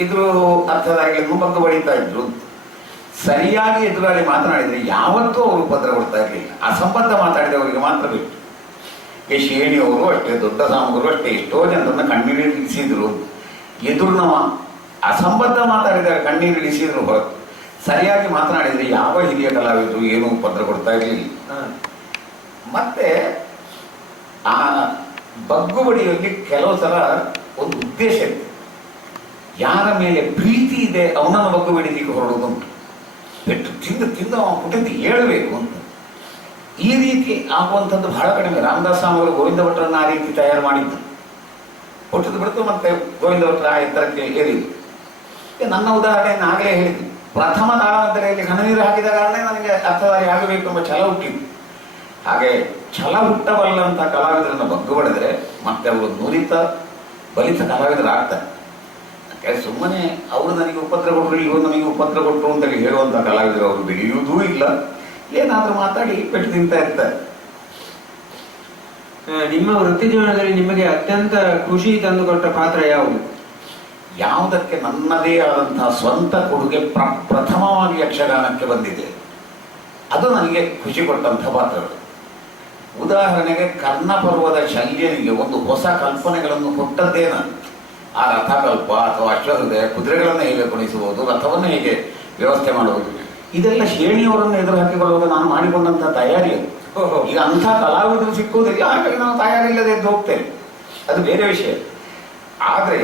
ಇದ್ರು ಅರ್ಥಧಾರಿಗಳನ್ನು ಬಗ್ಗು ಬಡಿತಾ ಇದ್ರು. ಸರಿಯಾಗಿ ಎದುರಾಳಿ ಮಾತನಾಡಿದರೆ ಯಾವತ್ತೂ ಅವರು ಉಪದ್ರ ಕೊಡ್ತಾ ಇರಲಿಲ್ಲ. ಅಸಂಬದ್ಧ ಮಾತಾಡಿದವರಿಗೆ ಮಾತ್ರ ಬಿಟ್ಟು. ಶೇಣಿಯವರು ಅಷ್ಟೇ, ದೊಡ್ಡ ಸಾಮಗರು ಅಷ್ಟೇ, ಎಷ್ಟೋ ಜನರನ್ನ ಕಣ್ಣೀರಿಳಿಸಿದ್ರು. ಎದುರು ಅಸಂಬದ್ಧ ಮಾತಾಡಿದರೆ ಕಣ್ಣೀರಿಳಿಸಿದ್ರು ಹೊರತು ಸರಿಯಾಗಿ ಮಾತನಾಡಿದರೆ ಯಾವ ಹಿರಿಯ ಕಲಾವಿದರು ಏನೂ ಪತ್ರ ಕೊಡ್ತಾ ಇರಲಿಲ್ಲ. ಮತ್ತೆ ಆ ಬಗ್ಗುಬಡಿಯಲ್ಲಿ ಕೆಲವು ಸಲ ಒಂದು ಉದ್ದೇಶ ಇದೆ. ಯಾರ ಮೇಲೆ ಪ್ರೀತಿ ಇದೆ ಅವನನ್ನು ಬಗ್ಗು ಬಡಿಲಿಕ್ಕೆ ಹೊರಡುವುದುಂಟು. ಪೆಟ್ಟು ತಿಂದು ತಿಂದು ಅವನ ಪುಟಕ್ಕೆ ಹೇಳಬೇಕು ಅಂತ. ಈ ರೀತಿ ಆಗುವಂಥದ್ದು ಬಹಳ ಕಡಿಮೆ. ರಾಮದಾಸ್ ಸ್ವಾಮಿಗಳು ಗೋವಿಂದ ಭಟ್ರನ್ನ ಆ ರೀತಿ ತಯಾರು ಮಾಡಿದ್ದು. ಹುಟ್ಟದ ಬಿಡ್ತು ಮತ್ತೆ ಗೋವಿಂದ ಭಟ್ರ ಆ ಎತ್ತರಕ್ಕೆ ಏರಿದ್ದು. ನನ್ನ ಉದಾಹರಣೆಯನ್ನು ಆಗಲೇ ಹೇಳಿದ್ವಿ. ಪ್ರಥಮ ತಾಳಮದ್ದಲೆಯಲ್ಲಿ ಕಣ್ಣನೀರು ಹಾಕಿದ ಕಾರಣ ನನಗೆ ಅರ್ಥಧಾರಿ ಆಗಬೇಕು ಎಂಬ ಛಲ ಹುಟ್ಟಿದ್ದು. ಹಾಗೆ ಛಲ ಹುಟ್ಟಬಲ್ಲಂಥ ಕಲಾವಿದರನ್ನು ಬಗ್ಗು ಬಡಿದ್ರೆ ಮತ್ತೆ ಅವರು ನುರಿತ ಬಲಿತ ಕಲಾವಿದರಾಗ್ತಾರೆ. ಸುಮ್ಮನೆ ಅವರು ನನಗೆ ಉಪದ್ರ ಕೊಟ್ಟರು, ಇವರು ನಮಗೆ ಉಪದ್ರ ಕೊಟ್ಟರು ಅಂತೇಳಿ ಹೇಳುವಂಥ ಕಲಾವಿದರು ಅವರು ಬೆಳೆಯುವುದೂ ಇಲ್ಲ. ಏನಾದರೂ ಮಾತಾಡಿ ಪೆಟ್ಟು ತಿಂತಾ ಇರ್ತಾರೆ. ನಿಮ್ಮ ವೃತ್ತಿ ಜೀವನದಲ್ಲಿ ನಿಮಗೆ ಅತ್ಯಂತ ಖುಷಿ ತಂದುಕೊಟ್ಟ ಪಾತ್ರ ಯಾವುದು? ಯಾವುದಕ್ಕೆ ನನ್ನದೇ ಆದಂತಹ ಸ್ವಂತ ಕೊಡುಗೆ ಪ್ರಥಮವಾಗಿ ಯಕ್ಷಗಾನಕ್ಕೆ ಬಂದಿದೆ, ಅದು ನನಗೆ ಖುಷಿ ಕೊಟ್ಟಂಥ ಪಾತ್ರಗಳು. ಉದಾಹರಣೆಗೆ ಕರ್ಣಪರ್ವದ ಶಲ್ಯನಿಗೆ ಒಂದು ಹೊಸ ಕಲ್ಪನೆಗಳನ್ನು ಕೊಟ್ಟದ್ದೇ ನಾನು. ಆ ರಥಕಲ್ಪ ಅಥವಾ ಅಶ್ವಹೃದಯ, ಕುದುರೆಗಳನ್ನು ಹೇಗೆ ಕುಣಿಸುವುದು, ರಥವನ್ನು ಹೇಗೆ ವ್ಯವಸ್ಥೆ ಮಾಡುವುದು, ಇದೆಲ್ಲ ಶೇಣಿಯವರನ್ನು ಎದುರು ಹಾಕಿಕೊಳ್ಳುವಾಗ ನಾನು ಮಾಡಿಕೊಂಡಂಥ ತಯಾರಿ ಅದು. ಈಗ ಅಂಥ ಕಲಾವಿದರು ಸಿಕ್ಕುವುದಿಲ್ಲ, ಹಾಗಾಗಿ ನಾವು ತಯಾರಿಲ್ಲದೆ ಎದ್ದು ಹೋಗ್ತೇವೆ, ಅದು ಬೇರೆ ವಿಷಯ. ಆದರೆ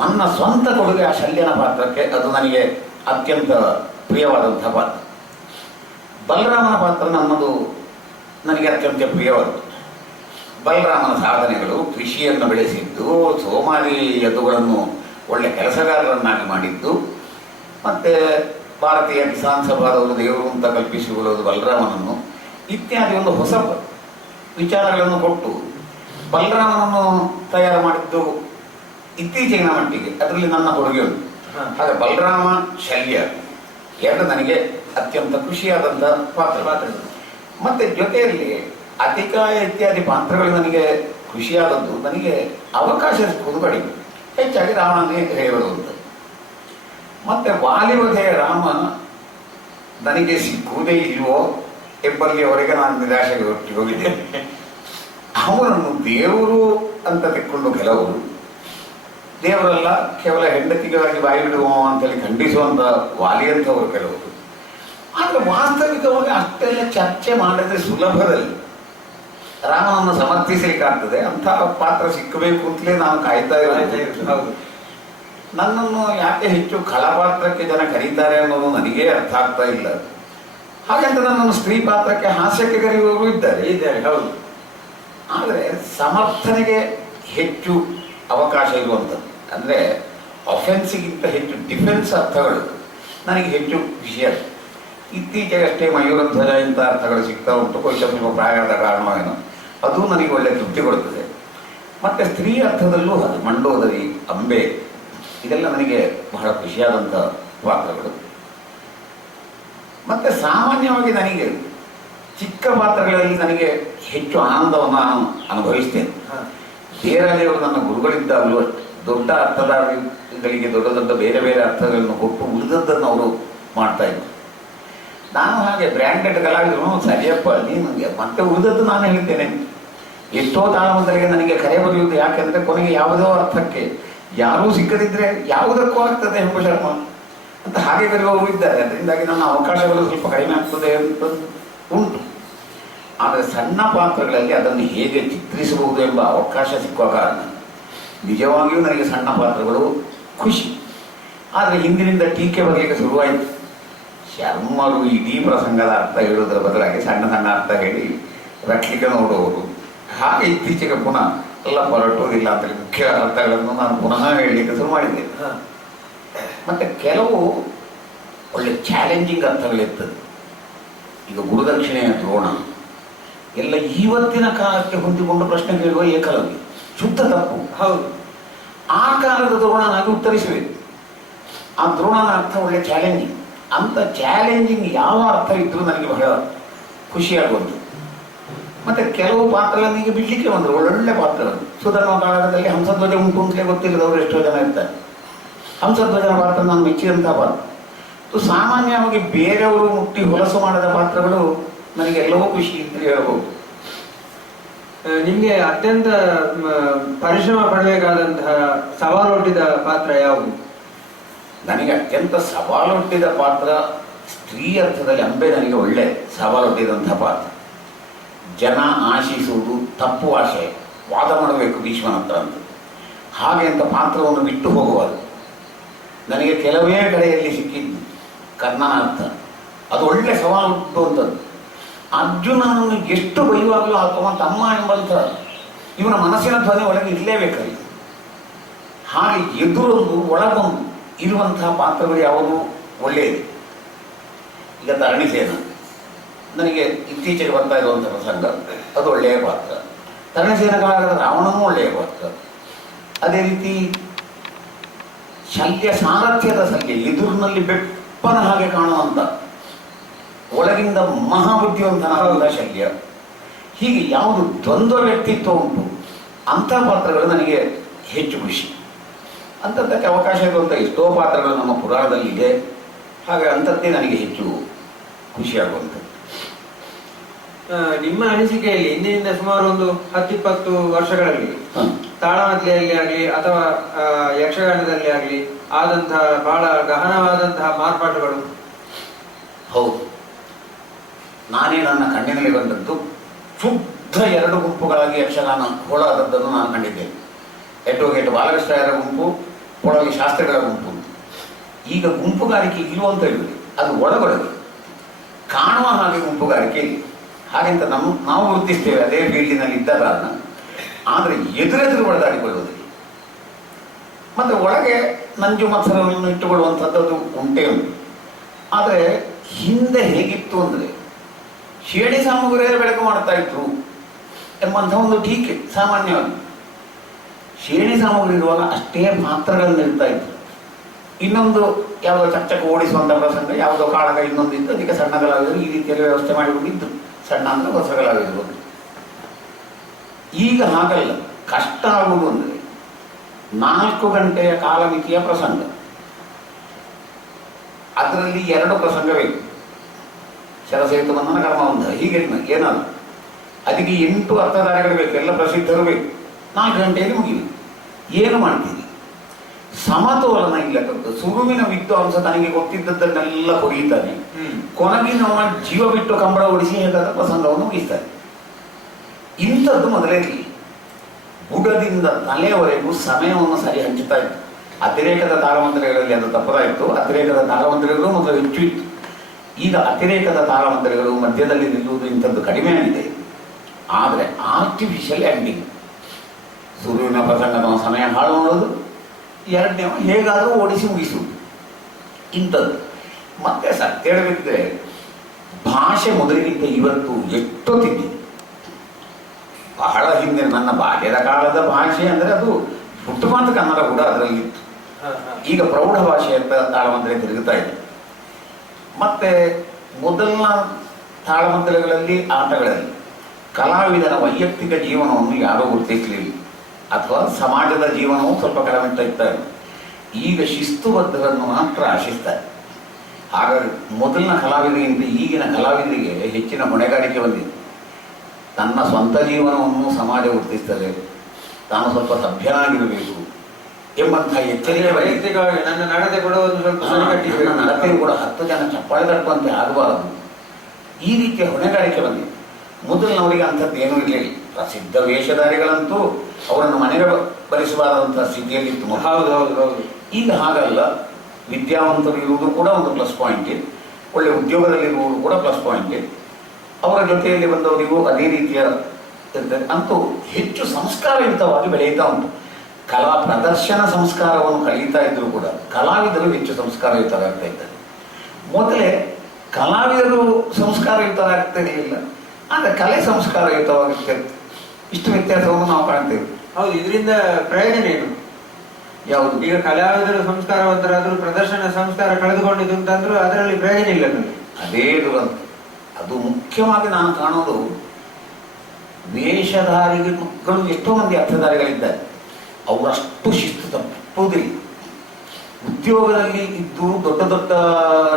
ನನ್ನ ಸ್ವಂತ ಕೊಡುಗೆ ಆ ಶಲ್ಯನ ಪಾತ್ರಕ್ಕೆ, ಅದು ನನಗೆ ಅತ್ಯಂತ ಪ್ರಿಯವಾದಂಥ ಪಾತ್ರ. ಬಲರಾಮನ ಪಾತ್ರ ನನ್ನದು ನನಗೆ ಅತ್ಯಂತ ಪ್ರಿಯವಾದದ್ದು. ಬಲರಾಮನ ಸಾಧನೆಗಳು ಕೃಷಿಯನ್ನು ಬೆಳೆಸಿದ್ದು, ಸೋಮಾರಿ ಎದುಗಳನ್ನು ಒಳ್ಳೆ ಕೆಲಸಗಾರರನ್ನಾಗಿ ಮಾಡಿದ್ದು, ಮತ್ತು ಭಾರತೀಯ ಕಿಸಾನ್ ಸಭಾದವರು ದೇವರು ಅಂತ ಕಲ್ಪಿಸಿಕೊಳ್ಳುವುದು ಬಲರಾಮನನ್ನು, ಇತ್ಯಾದಿ ಒಂದು ಹೊಸ ವಿಚಾರಗಳನ್ನು ಕೊಟ್ಟು ಬಲರಾಮನನ್ನು ತಯಾರು ಮಾಡಿದ್ದು ಇತ್ತೀಚಿನ ಮಟ್ಟಿಗೆ. ಅದರಲ್ಲಿ ನನ್ನ ಕೊಡುಗೆ ಉಂಟು. ಹಾಗೆ ಬಲರಾಮ ಶಲ್ಯ ಎರಡು ನನಗೆ ಅತ್ಯಂತ ಖುಷಿಯಾದಂಥ ಪಾತ್ರಗಳು. ಮತ್ತೆ ಜೊತೆಯಲ್ಲಿ ಅತಿಕಾಯ ಇತ್ಯಾದಿ ಪಾತ್ರಗಳು ನನಗೆ ಖುಷಿಯಾದದ್ದು, ನನಗೆ ಅವಕಾಶ ಸಿಕ್ಕುವುದು ಕಡಿಮೆ, ಹೆಚ್ಚಾಗಿ ರಾಮನಿಗೆ ಅಂತ ಹೇಳುವಂಥದ್ದು. ಮತ್ತೆ ವಾಲಿವಧೆಯ ರಾಮ ನನಗೆ ಸಿಕ್ಕುವುದೇ ಇಲ್ವೋ ಎಂಬಲ್ಲಿಯವರೆಗೆ ನಾನು ನಿರಾಶೆಗೆ ಹೋಗಿದ್ದೇನೆ. ಅವನನ್ನು ದೇವರು ಅಂತ ತೆಕ್ಕೊಂಡು ಕೆಲವರು, ದೇವರೆಲ್ಲ ಕೇವಲ ಹೆಂಡತಿಗಾಗಿ ಬಾಯಿ ಬಿಡುವ ಅಂತೇಳಿ ಖಂಡಿಸುವಂಥ ವಾಲಿಯಂಥವರು ಕೆಲವರು. ಆದರೆ ವಾಸ್ತವಿಕವಾಗಿ ಅಷ್ಟೆಲ್ಲ ಚರ್ಚೆ ಮಾಡಿದ್ರೆ ಸುಲಭದಲ್ಲಿ ರಾಮನನ್ನು ಸಮರ್ಥಿಸಲಿಕ್ಕಾಗ್ತದೆ. ಅಂಥ ಪಾತ್ರ ಸಿಕ್ಕಬೇಕು ಅಂತಲೇ ನಾನು ಕಾಯ್ತಾ ಇರೋದು. ನನ್ನನ್ನು ಯಾಕೆ ಹೆಚ್ಚು ಖಳಪಾತ್ರಕ್ಕೆ ಜನ ಕರೀತಾರೆ ಅನ್ನೋದು ನನಗೇ ಅರ್ಥ ಆಗ್ತಾ ಇಲ್ಲ. ಹಾಗಂತ ನನ್ನನ್ನು ಸ್ತ್ರೀ ಪಾತ್ರಕ್ಕೆ ಹಾಸ್ಯಕ್ಕೆ ಕರೆಯುವವರು ಇದ್ದಾರೆ, ಹೌದು. ಆದರೆ ಸಮರ್ಥನೆಗೆ ಹೆಚ್ಚು ಅವಕಾಶ ಇರುವಂಥದ್ದು, ಅಂದರೆ ಅಫೆನ್ಸಿಗಿಂತ ಹೆಚ್ಚು ಡಿಫೆನ್ಸ್ ಅರ್ಥಗಳು ನನಗೆ ಹೆಚ್ಚು ವಿಷಯ. ಇತ್ತೀಚೆಗಷ್ಟೇ ಮಯೂರಧ್ವಜ ಇಂಥ ಅರ್ಥಗಳು ಸಿಗ್ತಾ ಉಂಟು, ಬಹುಶಃ ನಿಮ್ಮ ಪ್ರಾಯದ ಕಾರಣವೇನು, ಅದು ನನಗೆ ಒಳ್ಳೆ ತೃಪ್ತಿ ಕೊಡುತ್ತದೆ. ಮತ್ತು ಸ್ತ್ರೀ ಅರ್ಥದಲ್ಲೂ ಅದು ಮಂಡೋದರಿ, ಅಂಬೆ, ಇದೆಲ್ಲ ನನಗೆ ಬಹಳ ಖುಷಿಯಾದಂಥ ಪಾತ್ರಗಳು. ಮತ್ತು ಸಾಮಾನ್ಯವಾಗಿ ನನಗೆ ಚಿಕ್ಕ ಪಾತ್ರಗಳಲ್ಲಿ ನನಗೆ ಹೆಚ್ಚು ಆನಂದವನ್ನು ನಾನು ಅನುಭವಿಸ್ತೇನೆ. ಬೇರೆಯವರು ನನ್ನ ಗುರುಗಳಿದ್ದಾಗಲೂ ದೊಡ್ಡ ಅರ್ಥಧಾರಿಗಳಿಗೆ ದೊಡ್ಡ ದೊಡ್ಡ ಬೇರೆ ಬೇರೆ ಅರ್ಥಗಳನ್ನು ಕೊಟ್ಟು ಉಳಿದದ್ದನ್ನು ಅವರು ಮಾಡ್ತಾ ಇದ್ರು. ನಾನು ಹಾಗೆ ಬ್ರ್ಯಾಂಡೆಡ್ ಕಲಾವಿದರು, ಸರಿಯಪ್ಪ ನೀನು ಮತ್ತೆ ಉಳಿದದ್ದು ನಾನು ಹೇಳ್ತೇನೆ. ಎಷ್ಟೋ ತಾಳಮದ್ದಲೆಗೆ ನನಗೆ ಕರೆ ಬರೆಯುವುದು ಯಾಕೆಂದರೆ ಕೊನೆಗೆ ಯಾವುದೋ ಅರ್ಥಕ್ಕೆ ಯಾರೂ ಸಿಕ್ಕದಿದ್ದರೆ ಯಾವುದಕ್ಕೂ ಆಗ್ತದೆ ಎಂಬ ಶರ್ಮ ಅಂತ ಹಾಗೆ ಕರೆಯುವವರು ಇದ್ದಾರೆ. ಅದರಿಂದಾಗಿ ನನ್ನ ಅವಕಾಶಗಳು ಸ್ವಲ್ಪ ಕಡಿಮೆ ಆಗ್ತದೆ ಅಂತ ಉಂಟು. ಆದರೆ ಸಣ್ಣ ಪಾತ್ರಗಳಲ್ಲಿ ಅದನ್ನು ಹೇಗೆ ಚಿತ್ರಿಸಬಹುದು ಎಂಬ ಅವಕಾಶ ಸಿಕ್ಕುವ ಕಾರಣ ನಿಜವಾಗಿಯೂ ನನಗೆ ಸಣ್ಣ ಪಾತ್ರಗಳು ಖುಷಿ. ಆದರೆ ಹಿಂದಿನಿಂದ ಟೀಕೆ ಬರಲಿಕ್ಕೆ ಶುರುವಾಯಿತು. ಶರ್ಮರು ಇಡೀ ಪ್ರಸಂಗದ ಅರ್ಥ ಹೇಳುವುದರ ಬದಲಾಗಿ ಸಣ್ಣ ಸಣ್ಣ ಅರ್ಥ ಹೇಳಿ ರಕ್ಷಿಕೆ ನೋಡುವವರು. ಹಾಗೆ ಇತ್ತೀಚೆಗೆ ಪುನಃ ಎಲ್ಲ ಹೊರಟುವುದಿಲ್ಲ ಅಂತೇಳಿ ಮುಖ್ಯ ಅರ್ಥಗಳನ್ನು ನಾನು ಪುನಃ ಹೇಳಲಿಕ್ಕೆ ಶುರು ಮಾಡಿದ್ದೆ. ಮತ್ತು ಕೆಲವು ಒಳ್ಳೆ ಚಾಲೆಂಜಿಂಗ್ ಅರ್ಥಗಳಿರ್ತದೆ. ಈಗ ಗುರುದಕ್ಷಿಣೆಯ ದ್ರೋಣ ಎಲ್ಲ ಇವತ್ತಿನ ಕಾಲಕ್ಕೆ ಹೊಂದಿಕೊಂಡು ಪ್ರಶ್ನೆ ಕೇಳುವ ಏಕಲವ್ಯ ಶುದ್ಧ ತಪ್ಪು, ಹೌದು. ಆ ಕಾಲದ ದ್ರೋಣನಾಗಿ ಉತ್ತರಿಸಬೇಕು. ಆ ದ್ರೋಣನ ಅರ್ಥ ಒಳ್ಳೆ ಚಾಲೆಂಜಿಂಗ್. ಅಂಥ ಚಾಲೆಂಜಿಂಗ್ ಯಾವ ಅರ್ಥ ಇದ್ದರೂ ನನಗೆ ಬಹಳ ಖುಷಿಯಾಗುವಂಥದ್ದು. ಮತ್ತು ಕೆಲವು ಪಾತ್ರಗಳಿಗೆ ಬಿಡಲಿಕ್ಕೆ ಬಂದರು, ಒಳ್ಳೊಳ್ಳೆ ಪಾತ್ರಗಳು. ಸುಧರ್ಮ ಕಾಲದಲ್ಲಿ ಹಂಸಧ್ವಜ ಉಂಟು ಅಂತಲೇ ಗೊತ್ತಿಲ್ಲದವರು ಎಷ್ಟೋ ಜನ ಇರ್ತಾರೆ. ಹಂಸಧ್ವಜನ ಪಾತ್ರ ನಾನು ಮೆಚ್ಚಿದಂಥ ಪಾತ್ರ. ಸಾಮಾನ್ಯವಾಗಿ ಬೇರೆಯವರು ಮುಟ್ಟಿ ಹೊಲಸು ಮಾಡದ ಪಾತ್ರಗಳು ನನಗೆಲ್ಲವೂ ಖುಷಿ ಅಂತ ಹೇಳ್ಬೋದು. ನಿಮ್ಗೆ ಅತ್ಯಂತ ಪರಿಶ್ರಮ ಪಡಬೇಕಾದಂತಹ ಸವಾಲೊಡ್ಡಿದ ಪಾತ್ರ ಯಾವುದು? ನನಗೆ ಅತ್ಯಂತ ಸವಾಲೊಡ್ಡಿದ ಪಾತ್ರ ಸ್ತ್ರೀ ಅರ್ಥದಲ್ಲಿ ಅಂಬೆ ನನಗೆ ಒಳ್ಳೆ ಸವಾಲೊಡ್ಡಿದಂತಹ ಪಾತ್ರ. ಜನ ಆಶಿಸುವುದು ತಪ್ಪು ಆಶೆ, ವಾದ ಮಾಡಬೇಕು ಭೀಷ್ಮನ ಹತ್ರ ಅಂತ. ಹಾಗೆ ಅಂತ ಪಾತ್ರವನ್ನು ಬಿಟ್ಟು ಹೋಗುವುದು. ನನಗೆ ಕೆಲವೇ ಕಡೆಯಲ್ಲಿ ಸಿಕ್ಕಿದ್ದು ಕರ್ಣನ ಅರ್ಥ, ಅದು ಒಳ್ಳೆ ಸವಾಲು ಉಂಟುವಂಥದ್ದು. ಅರ್ಜುನನನ್ನು ಎಷ್ಟು ಬೈಯುವಾಗಲೂ ಅಥವಾ ತಮ್ಮ ಎಂಬಂಥ ಇವನ ಮನಸ್ಸಿನ ಧ್ವನಿ ಒಳಗೆ ಇರಲೇಬೇಕಾಗಿ. ಹಾಗೆ ಎದುರೊಂದು ಒಳಗೊಂದು ಇರುವಂತಹ ಪಾತ್ರಗಳು ಯಾವುದು ಒಳ್ಳೆಯದು. ಈಗ ತರಣಿಸೇನ ನನಗೆ ಇತ್ತೀಚೆಗೆ ಬರ್ತಾ ಇರುವಂಥ ಪ್ರಸಂಗ, ಅದು ಒಳ್ಳೆಯ ಪಾತ್ರ. ತರಣಿಸೇನಗಳಾದ ರಾವಣನೂ ಒಳ್ಳೆಯ ಪಾತ್ರ. ಅದೇ ರೀತಿ ಶಲ್ಯ ಸಾರಥ್ಯದ ಶಲ್ಯ, ಎದುರಿನಲ್ಲಿ ಬೆಪ್ಪನ ಹಾಗೆ ಕಾಣುವಂಥ, ಒಳಗಿಂದ ಮಹಾಬುದ್ಧಿವಂತನಾದ ಶಲ್ಯ. ಹೀಗೆ ಯಾವುದು ದ್ವಂದ್ವ ವ್ಯಕ್ತಿತ್ವ ಉಂಟು ಅಂಥ ಪಾತ್ರಗಳು ನನಗೆ ಹೆಚ್ಚು ಖುಷಿ. ಅಂಥದ್ದಕ್ಕೆ ಅವಕಾಶ ಇರುವಂಥ ಎಷ್ಟೋ ಪಾತ್ರಗಳು ನಮ್ಮ ಪುರಾಣದಲ್ಲಿದೆ. ಹಾಗೆ ಅಂಥದ್ದೇ ನನಗೆ ಹೆಚ್ಚು ಖುಷಿಯಾಗುವಂಥದ್ದು. ನಿಮ್ಮ ಅನಿಸಿಕೆಯಲ್ಲಿ ಇಂದಿನಿಂದ ಸುಮಾರು ಒಂದು 10-20 ವರ್ಷಗಳಲ್ಲಿ ತಾಳಮದ್ದಲೆಯಲ್ಲಿ ಆಗಲಿ ಅಥವಾ ಯಕ್ಷಗಾನದಲ್ಲಿ ಆಗಲಿ ಆದಂತಹ ಬಹಳ ಗಹನವಾದಂತಹ ಮಾರ್ಪಾಟುಗಳು? ಹೌದು, ನಾನೇ ನನ್ನ ಕಣ್ಣಿನಲ್ಲಿ ಬಂದದ್ದು ಶುದ್ಧ 2 ಗುಂಪುಗಳಾಗಿ ಯಕ್ಷಗಾನ ಹೋಳಾದದ್ದನ್ನು ನಾನು ಕಂಡಿದ್ದೇನೆ. ಎಡ್ವೊಕೇಟ್ ಬಾಲಕೃಷ್ಣರ ಗುಂಪು, ಒಳಗೆ ಶಾಸ್ತ್ರಿಗಳ ಗುಂಪು. ಈಗ ಗುಂಪುಗಾರಿಕೆ ಇರುವಂತ ಇರುವುದು, ಅದು ಒಳಗೊಳಗೆ ಕಾಣುವ ಹಾಗೆ ಗುಂಪುಗಾರಿಕೆ ಇದೆ. ಹಾಗೆಂತ ನಾವು ಗುರುತಿಸ್ತೇವೆ ಅದೇ ಫೀಲ್ಡಿನಲ್ಲಿ ಇದ್ದ ಕಾರಣ. ಆದರೆ ಎದುರೆದುರು ಹೊಡೆದಾಡಿಕೊಳ್ಳುವುದಿಲ್ಲ. ಮತ್ತು ಒಳಗೆ ನಂಜು ಮತ್ಸರವನ್ನು ಇಟ್ಟುಕೊಳ್ಳುವಂಥದ್ದು ಉಂಟೇ ಉಂಟು. ಆದರೆ ಹಿಂದೆ ಹೇಗಿತ್ತು ಅಂದರೆ ಶೇಣಿ ಸಾಮಗ್ರೇ ಬೆಳಕು ಮಾಡ್ತಾ ಇದ್ರು ಎಂಬಂಥ ಒಂದು ಟೀಕೆ ಸಾಮಾನ್ಯವಾಗಿ. ಶೇಣಿ ಸಾಮಗ್ರಿ ಇರುವಾಗ ಅಷ್ಟೇ ಪಾತ್ರಗಳನ್ನು ಇರ್ತಾ ಇದ್ರು. ಇನ್ನೊಂದು ಯಾವುದೋ ಚಚ್ಚಕ್ಕೆ ಓಡಿಸುವಂಥ ಪ್ರಸಂಗ, ಯಾವುದೋ ಕಾಳಗ ಇನ್ನೊಂದು ಇತ್ತು, ಅದಕ್ಕೆ ಸಣ್ಣ ಕಲಾವಿದರು ಈ ರೀತಿಯಲ್ಲಿ ವ್ಯವಸ್ಥೆ ಮಾಡಿಕೊಂಡಿದ್ದು. ಸಣ್ಣ ಅಂದರೆ ಹೊಸ ಕಲಾವಿದರು. ಈಗ ಹಾಗಲ್ಲ. ಕಷ್ಟ ಆಗುವುದು ಅಂದರೆ 4 ಗಂಟೆಯ ಕಾಲಮಿತಿಯ ಪ್ರಸಂಗ, ಅದರಲ್ಲಿ 2 ಪ್ರಸಂಗ ಬೇಕು. ಶರಸೇತು ಬಂಧನ ಕರ್ಮಬಂಧ ಹೀಗೆ ಏನಾದ್ರು ಅದಕ್ಕೆ 8 ಅರ್ಥಧಾರೆಗಳು ಬೇಕು, ಎಲ್ಲ ಪ್ರಸಿದ್ಧರು ಬೇಕು. 4 ಗಂಟೆಯಲ್ಲಿ ಮುಗಿಬೇಕು. ಏನು ಮಾಡ್ತೀರಿ? ಸಮತೋಲನ ಇಲ್ಲಕ್ಕಂತ ಸುರುವಿನ ವಿದ್ವಾಂಸ ತನಗೆ ಗೊತ್ತಿದ್ದದ್ದನ್ನೆಲ್ಲ ಕೊಡೀತಾನೆ. ಕೊನೆಗಿನವನ ಜೀವ ಬಿಟ್ಟು ಕಂಬಳ ಓಡಿಸಿ ಹೇಗಾದ ಪ್ರಸಂಗವನ್ನು ಮುಗಿಸ್ತಾನೆ. ಇಂಥದ್ದು ಮೊದಲೇ ಇರಲಿ. ಬುಡದಿಂದ ತಲೆಯವರೆಗೂ ಸಮಯವನ್ನು ಸರಿ ಹಂಚುತ್ತಾ ಇತ್ತು. ಅತಿರೇಕದ ತಾಳಮಂತ್ರಗಳಲ್ಲಿ ಅದು ತಪ್ಪದ ಇತ್ತು. ಅತಿರೇಕದ ತಾಳಮಂತ್ರಗಳು ಮೊದಲು ಹೆಚ್ಚು ಇತ್ತು. ಈಗ ಅತಿರೇಕದ ತಾಳಮಂತ್ರಗಳು ಮಧ್ಯದಲ್ಲಿ ನಿಲ್ಲುವುದು ಇಂಥದ್ದು ಕಡಿಮೆ ಆಗಿದೆ. ಆದರೆ ಆರ್ಟಿಫಿಷಿಯಲ್ ಎಂಡಿಂಗ್, ಸುರುವಿನ ಪ್ರಸಂಗದ ಸಮಯ ಹಾಳು ಮಾಡೋದು, 2ನೇ ಹೇಗಾದರೂ ಓಡಿಸಿ ಮುಗಿಸುವುದು, ಇಂಥದ್ದು. ಮತ್ತೆ ಸತ್ಯ ಹೇಳಬೇಕಿದ್ರೆ ಭಾಷೆ ಮೊದಲಿಗಿಂತ ಇವತ್ತು ಎಷ್ಟೋ ತಿದ್ದಿದೆ. ಬಹಳ ಹಿಂದೆ ನನ್ನ ಬಾಲ್ಯದ ಕಾಲದ ಭಾಷೆ ಅಂದರೆ ಅದು ಹುಟ್ಟುಮಾತು ಕನ್ನಡ ಕೂಡ ಅದರಲ್ಲಿತ್ತು. ಈಗ ಪ್ರೌಢ ಭಾಷೆ ಅಂತ ತಾಳಮಂತ್ರ ತಿರುಗುತ್ತಾ ಇದೆ. ಮತ್ತೆ ಮೊದಲಿನ ತಾಳಮಂತ್ರಗಳಲ್ಲಿ, ಆಟಗಳಲ್ಲಿ ಕಲಾವಿದನ ವೈಯಕ್ತಿಕ ಜೀವನವನ್ನು ಯಾರೂ ಗುರುತಿಸಲಿಲ್ಲ, ಅಥವಾ ಸಮಾಜದ ಜೀವನವು ಸ್ವಲ್ಪ ಕಡಿಮೆ ಇರ್ತಾರೆ. ಈಗ ಶಿಸ್ತುಬದ್ಧರನ್ನು ಮಾತ್ರ ಆಶಿಸ್ತಾರೆ. ಹಾಗಾಗಿ ಮೊದಲಿನ ಕಲಾವಿದರಿಗಿಂತ ಈಗಿನ ಕಲಾವಿದರಿಗೆ ಹೆಚ್ಚಿನ ಹೊಣೆಗಾರಿಕೆ ಬಂದಿದೆ. ತನ್ನ ಸ್ವಂತ ಜೀವನವನ್ನು ಸಮಾಜ ಗುರುತಿಸ್ತದೆ, ತಾನು ಸ್ವಲ್ಪ ಸಭ್ಯನಾಗಿರಬೇಕು ಎಂಬಂತಹ ಎಚ್ಚರಿಕೆ. ವೈಯಕ್ತಿಕವಾಗಿ ನನ್ನ ನಡತೆ ಕೂಡ ಒಂದು ಸ್ವಲ್ಪ ನಡತೆ ಕೂಡ 10 ಜನ ಚಪ್ಪಾಳೆ ತಟ್ಟುವಂತೆ ಆಗಬಾರದು, ಈ ರೀತಿಯ ಹೊಣೆಗಾರಿಕೆ ಬಂದಿದೆ. ಮೊದಲಿನವರಿಗೆ ಅಂಥದ್ದು ಏನೂ ಇರಲಿಲ್ಲ. ಪ್ರಸಿದ್ಧ ವೇಷಧಾರಿಗಳಂತೂ ಅವರನ್ನು ಮನೆಗೆ ಬರಿಸಬಾರದಂತಹ ಸ್ಥಿತಿಯಲ್ಲಿತ್ತು. ಹೌದು ಹೌದು ಹೌದು. ಈಗ ಹಾಗಲ್ಲ. ವಿದ್ಯಾವಂತರು ಇರುವುದು ಕೂಡ ಒಂದು ಪ್ಲಸ್ ಪಾಯಿಂಟ್, ಒಳ್ಳೆ ಉದ್ಯೋಗದಲ್ಲಿರುವುದು ಕೂಡ ಪ್ಲಸ್ ಪಾಯಿಂಟ್. ಅವರ ಜೊತೆಯಲ್ಲಿ ಬಂದವರಿಗೂ ಅದೇ ರೀತಿಯ ಅಂತೂ ಹೆಚ್ಚು ಸಂಸ್ಕಾರಯುತವಾಗಿ ಬೆಳೆಯುತ್ತಾ ಉಂಟು. ಕಲಾ ಪ್ರದರ್ಶನ ಸಂಸ್ಕಾರವನ್ನು ಕಳೀತಾ ಇದ್ರು ಕೂಡ ಕಲಾವಿದರು ಹೆಚ್ಚು ಸಂಸ್ಕಾರಯುತರಾಗ್ತಾ ಇದ್ದಾರೆ. ಮೊದಲೇ ಕಲಾವಿದರು ಸಂಸ್ಕಾರಯುತರಾಗ್ತಾನೆ ಇಲ್ಲ, ಆದರೆ ಕಲೆ ಸಂಸ್ಕಾರಯುತವಾಗುತ್ತೆ. ಇಷ್ಟು ವ್ಯತ್ಯಾಸವನ್ನು ನಾವು ಕಾಣ್ತೇವೆ. ಹೌದು. ಇದರಿಂದ ಪ್ರಯೋಜನ ಏನು? ಯಾವುದು? ಈಗ ಕಲಾವಿದರು ಸಂಸ್ಕಾರವಂತರಾದರೂ ಪ್ರದರ್ಶನ ಸಂಸ್ಕಾರ ಕಳೆದುಕೊಂಡಿದ್ದು ಅಂತಂದ್ರೂ ಅದರಲ್ಲಿ ಪ್ರಯೋಜನ ಇಲ್ಲ ನನಗೆ. ಅದೇ ದುರಂತ. ಅದು ಮುಖ್ಯವಾಗಿ ನಾನು ಕಾಣೋದು ವೇಷಧಾರಿಗಳು. ಎಷ್ಟೋ ಮಂದಿ ಅರ್ಥಧಾರಿಗಳಿದ್ದಾರೆ, ಅವರಷ್ಟು ಶಿಸ್ತು ತಪ್ಪುವುದಿಲ್ಲ. ಉದ್ಯೋಗದಲ್ಲಿ ಇದ್ದು ದೊಡ್ಡ ದೊಡ್ಡ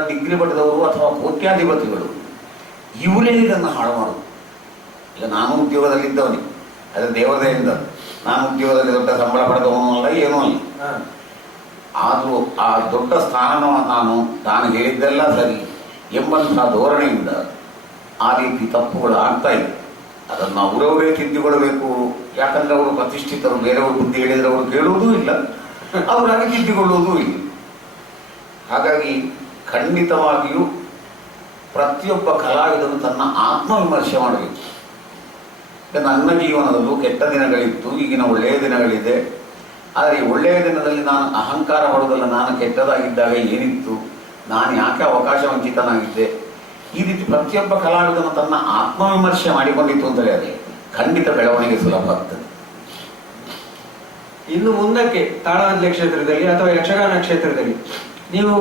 ಡಿಗ್ರಿ ಪಡೆದವರು ಅಥವಾ ಕೋಟ್ಯಾಧಿಪತಿಗಳು ಇವರೇ ಇದನ್ನು ಹಾಳು ಮಾಡೋದು. ಈಗ ನಾನು ಉದ್ಯೋಗದಲ್ಲಿದ್ದವನಿಗೆ ಅದು ದೇವತೆಯಿಂದ. ನಾನು ಉದ್ಯೋಗದಲ್ಲಿ ದೊಡ್ಡ ಸಂಬಳ ಪಡೆದವನು ಅಲ್ಲ, ಏನೂ ಅಲ್ಲ. ಆದರೂ ಆ ದೊಡ್ಡ ಸ್ಥಾನವನ್ನು ನಾನು ಹೇಳಿದ್ದೆಲ್ಲ ಸರಿ ಎಂಬಂತಹ ಧೋರಣೆಯಿಂದ ಆ ರೀತಿ ತಪ್ಪುಗಳು ಆಗ್ತಾ ಇದೆ. ಅದನ್ನು ಅವರವರೇ ತಿದ್ದಿಕೊಳ್ಳಬೇಕು. ಯಾಕಂದ್ರೆ ಅವರು ಪ್ರತಿಷ್ಠಿತರು, ಬೇರೆಯವರು ಬುದ್ಧಿ ಹೇಳಿದರೆ ಅವರು ಕೇಳುವುದೂ ಇಲ್ಲ, ಅವರಾಗಿ ತಿದ್ದಿಕೊಳ್ಳುವುದೂ ಇಲ್ಲ. ಹಾಗಾಗಿ ಖಂಡಿತವಾಗಿಯೂ ಪ್ರತಿಯೊಬ್ಬ ಕಲಾವಿದನು ತನ್ನ ಆತ್ಮವಿಮರ್ಶೆ ಮಾಡಬೇಕು. ನನ್ನ ಜೀವನದಲ್ಲೂ ಕೆಟ್ಟ ದಿನಗಳಿತ್ತು, ಈಗಿನ ಒಳ್ಳೆಯ ದಿನಗಳಿದೆ. ಆದರೆ ಈ ಒಳ್ಳೆಯ ದಿನದಲ್ಲಿ ನಾನು ಅಹಂಕಾರ ಪಡುವುದಲ್ಲ, ನಾನು ಕೆಟ್ಟದಾಗಿದ್ದಾಗ ಏನಿತ್ತು, ನಾನು ಯಾಕೆ ಅವಕಾಶ ವಂಚಿತನಾಗಿದ್ದೆ, ಈ ರೀತಿ ಪ್ರತಿಯೊಬ್ಬ ಕಲಾವಿದನು ತನ್ನ ಆತ್ಮವಿಮರ್ಶೆ ಮಾಡಿಕೊಂಡಿತ್ತು ಅಂತಲೇ ಅದೇ ಖಂಡಿತ ಬೆಳವಣಿಗೆ ಸುಲಭ ಆಗ್ತದೆ. ಇನ್ನು ಮುಂದಕ್ಕೆ ತಾಳಮದ್ದಲೆ ಕ್ಷೇತ್ರದಲ್ಲಿ ಅಥವಾ ಯಕ್ಷಗಾನ ಕ್ಷೇತ್ರದಲ್ಲಿ ನೀವು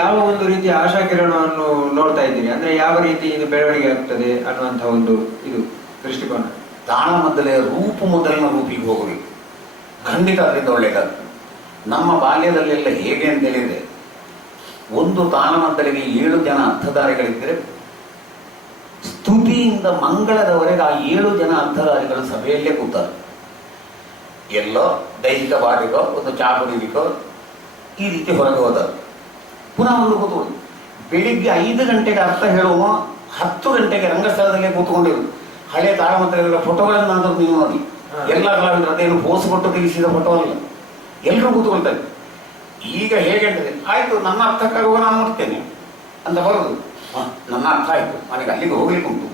ಯಾವ ಒಂದು ರೀತಿಯ ಆಶಾಕಿರಣವನ್ನು ನೋಡ್ತಾ ಇದ್ದೀರಿ? ಅಂದ್ರೆ ಯಾವ ರೀತಿ ಇದು ಬೆಳವಣಿಗೆ ಆಗ್ತದೆ ಅನ್ನುವಂಥ ಒಂದು ಇದು ದೃಷ್ಟಿಕೋನ. ತಾಳಮದ್ದಲೆಯ ಮೊದಲಿನ ರೂಪಿಗೆ ಹೋಗಬೇಕು. ಖಂಡಿತ ಅದರಿಂದ ಒಳ್ಳೆಯದಾಗ್ತದೆ. ನಮ್ಮ ಬಾಲ್ಯದಲ್ಲೆಲ್ಲ ಹೇಗೆ ಅಂತ ಹೇಳಿದರೆ, ಒಂದು ತಾಳಮದ್ದಲೆಗೆ 7 ಜನ ಅರ್ಥಧಾರಿಗಳಿದ್ದರೆ ಸ್ತುತಿಯಿಂದ ಮಂಗಳದವರೆಗೆ ಆ 7 ಜನ ಅರ್ಥಧಾರಿಗಳು ಸಭೆಯಲ್ಲೇ ಕೂತಾರೆ. ಎಲ್ಲೋ ದೈಹಿಕ ಬಾರಿಗೋ ಒಂದು ಚಾಕುಡಿಗೋ ಈ ರೀತಿ ಹೊರಗೆ ಹೋದರು. ಪುನಃ ಒಂದು ಕೂತ್ಕೊಂಡು ಬೆಳಿಗ್ಗೆ 5 ಗಂಟೆಗೆ ಅರ್ಥ ಹೇಳುವ 10 ಗಂಟೆಗೆ ರಂಗಸ್ಥಳದಲ್ಲೇ ಕೂತ್ಕೊಂಡಿರು. ಹಳೆ ತಾಳಮದ್ದಲೆಗಳ ಫೋಟೋಗಳನ್ನಾದರೂ ನೀವು ನೋಡಿ, ಎಲ್ಲ ಕಲಾವಿದರು ಅದೇನು ಪೋಸ್ ಕೊಟ್ಟು ತೆಗೆಸಿದ ಫೋಟೋ ಅಲ್ಲ, ಎಲ್ಲರೂ ಕೂತ್ಕೊಳ್ತಾರೆ. ಈಗ ಹೇಗೆ ಅಂದರೆ, ಆಯಿತು ನನ್ನ ಅರ್ಥಕ್ಕಾಗುವ ನಾನು ನೋಡ್ತೇನೆ ಅಂತ ಬರೋದು. ನನ್ನ ಅರ್ಥ ಆಯಿತು, ನನಗೆ ಅಲ್ಲಿಗೆ ಹೋಗ್ಲಿಕ್ಕೆ ಉಂಟು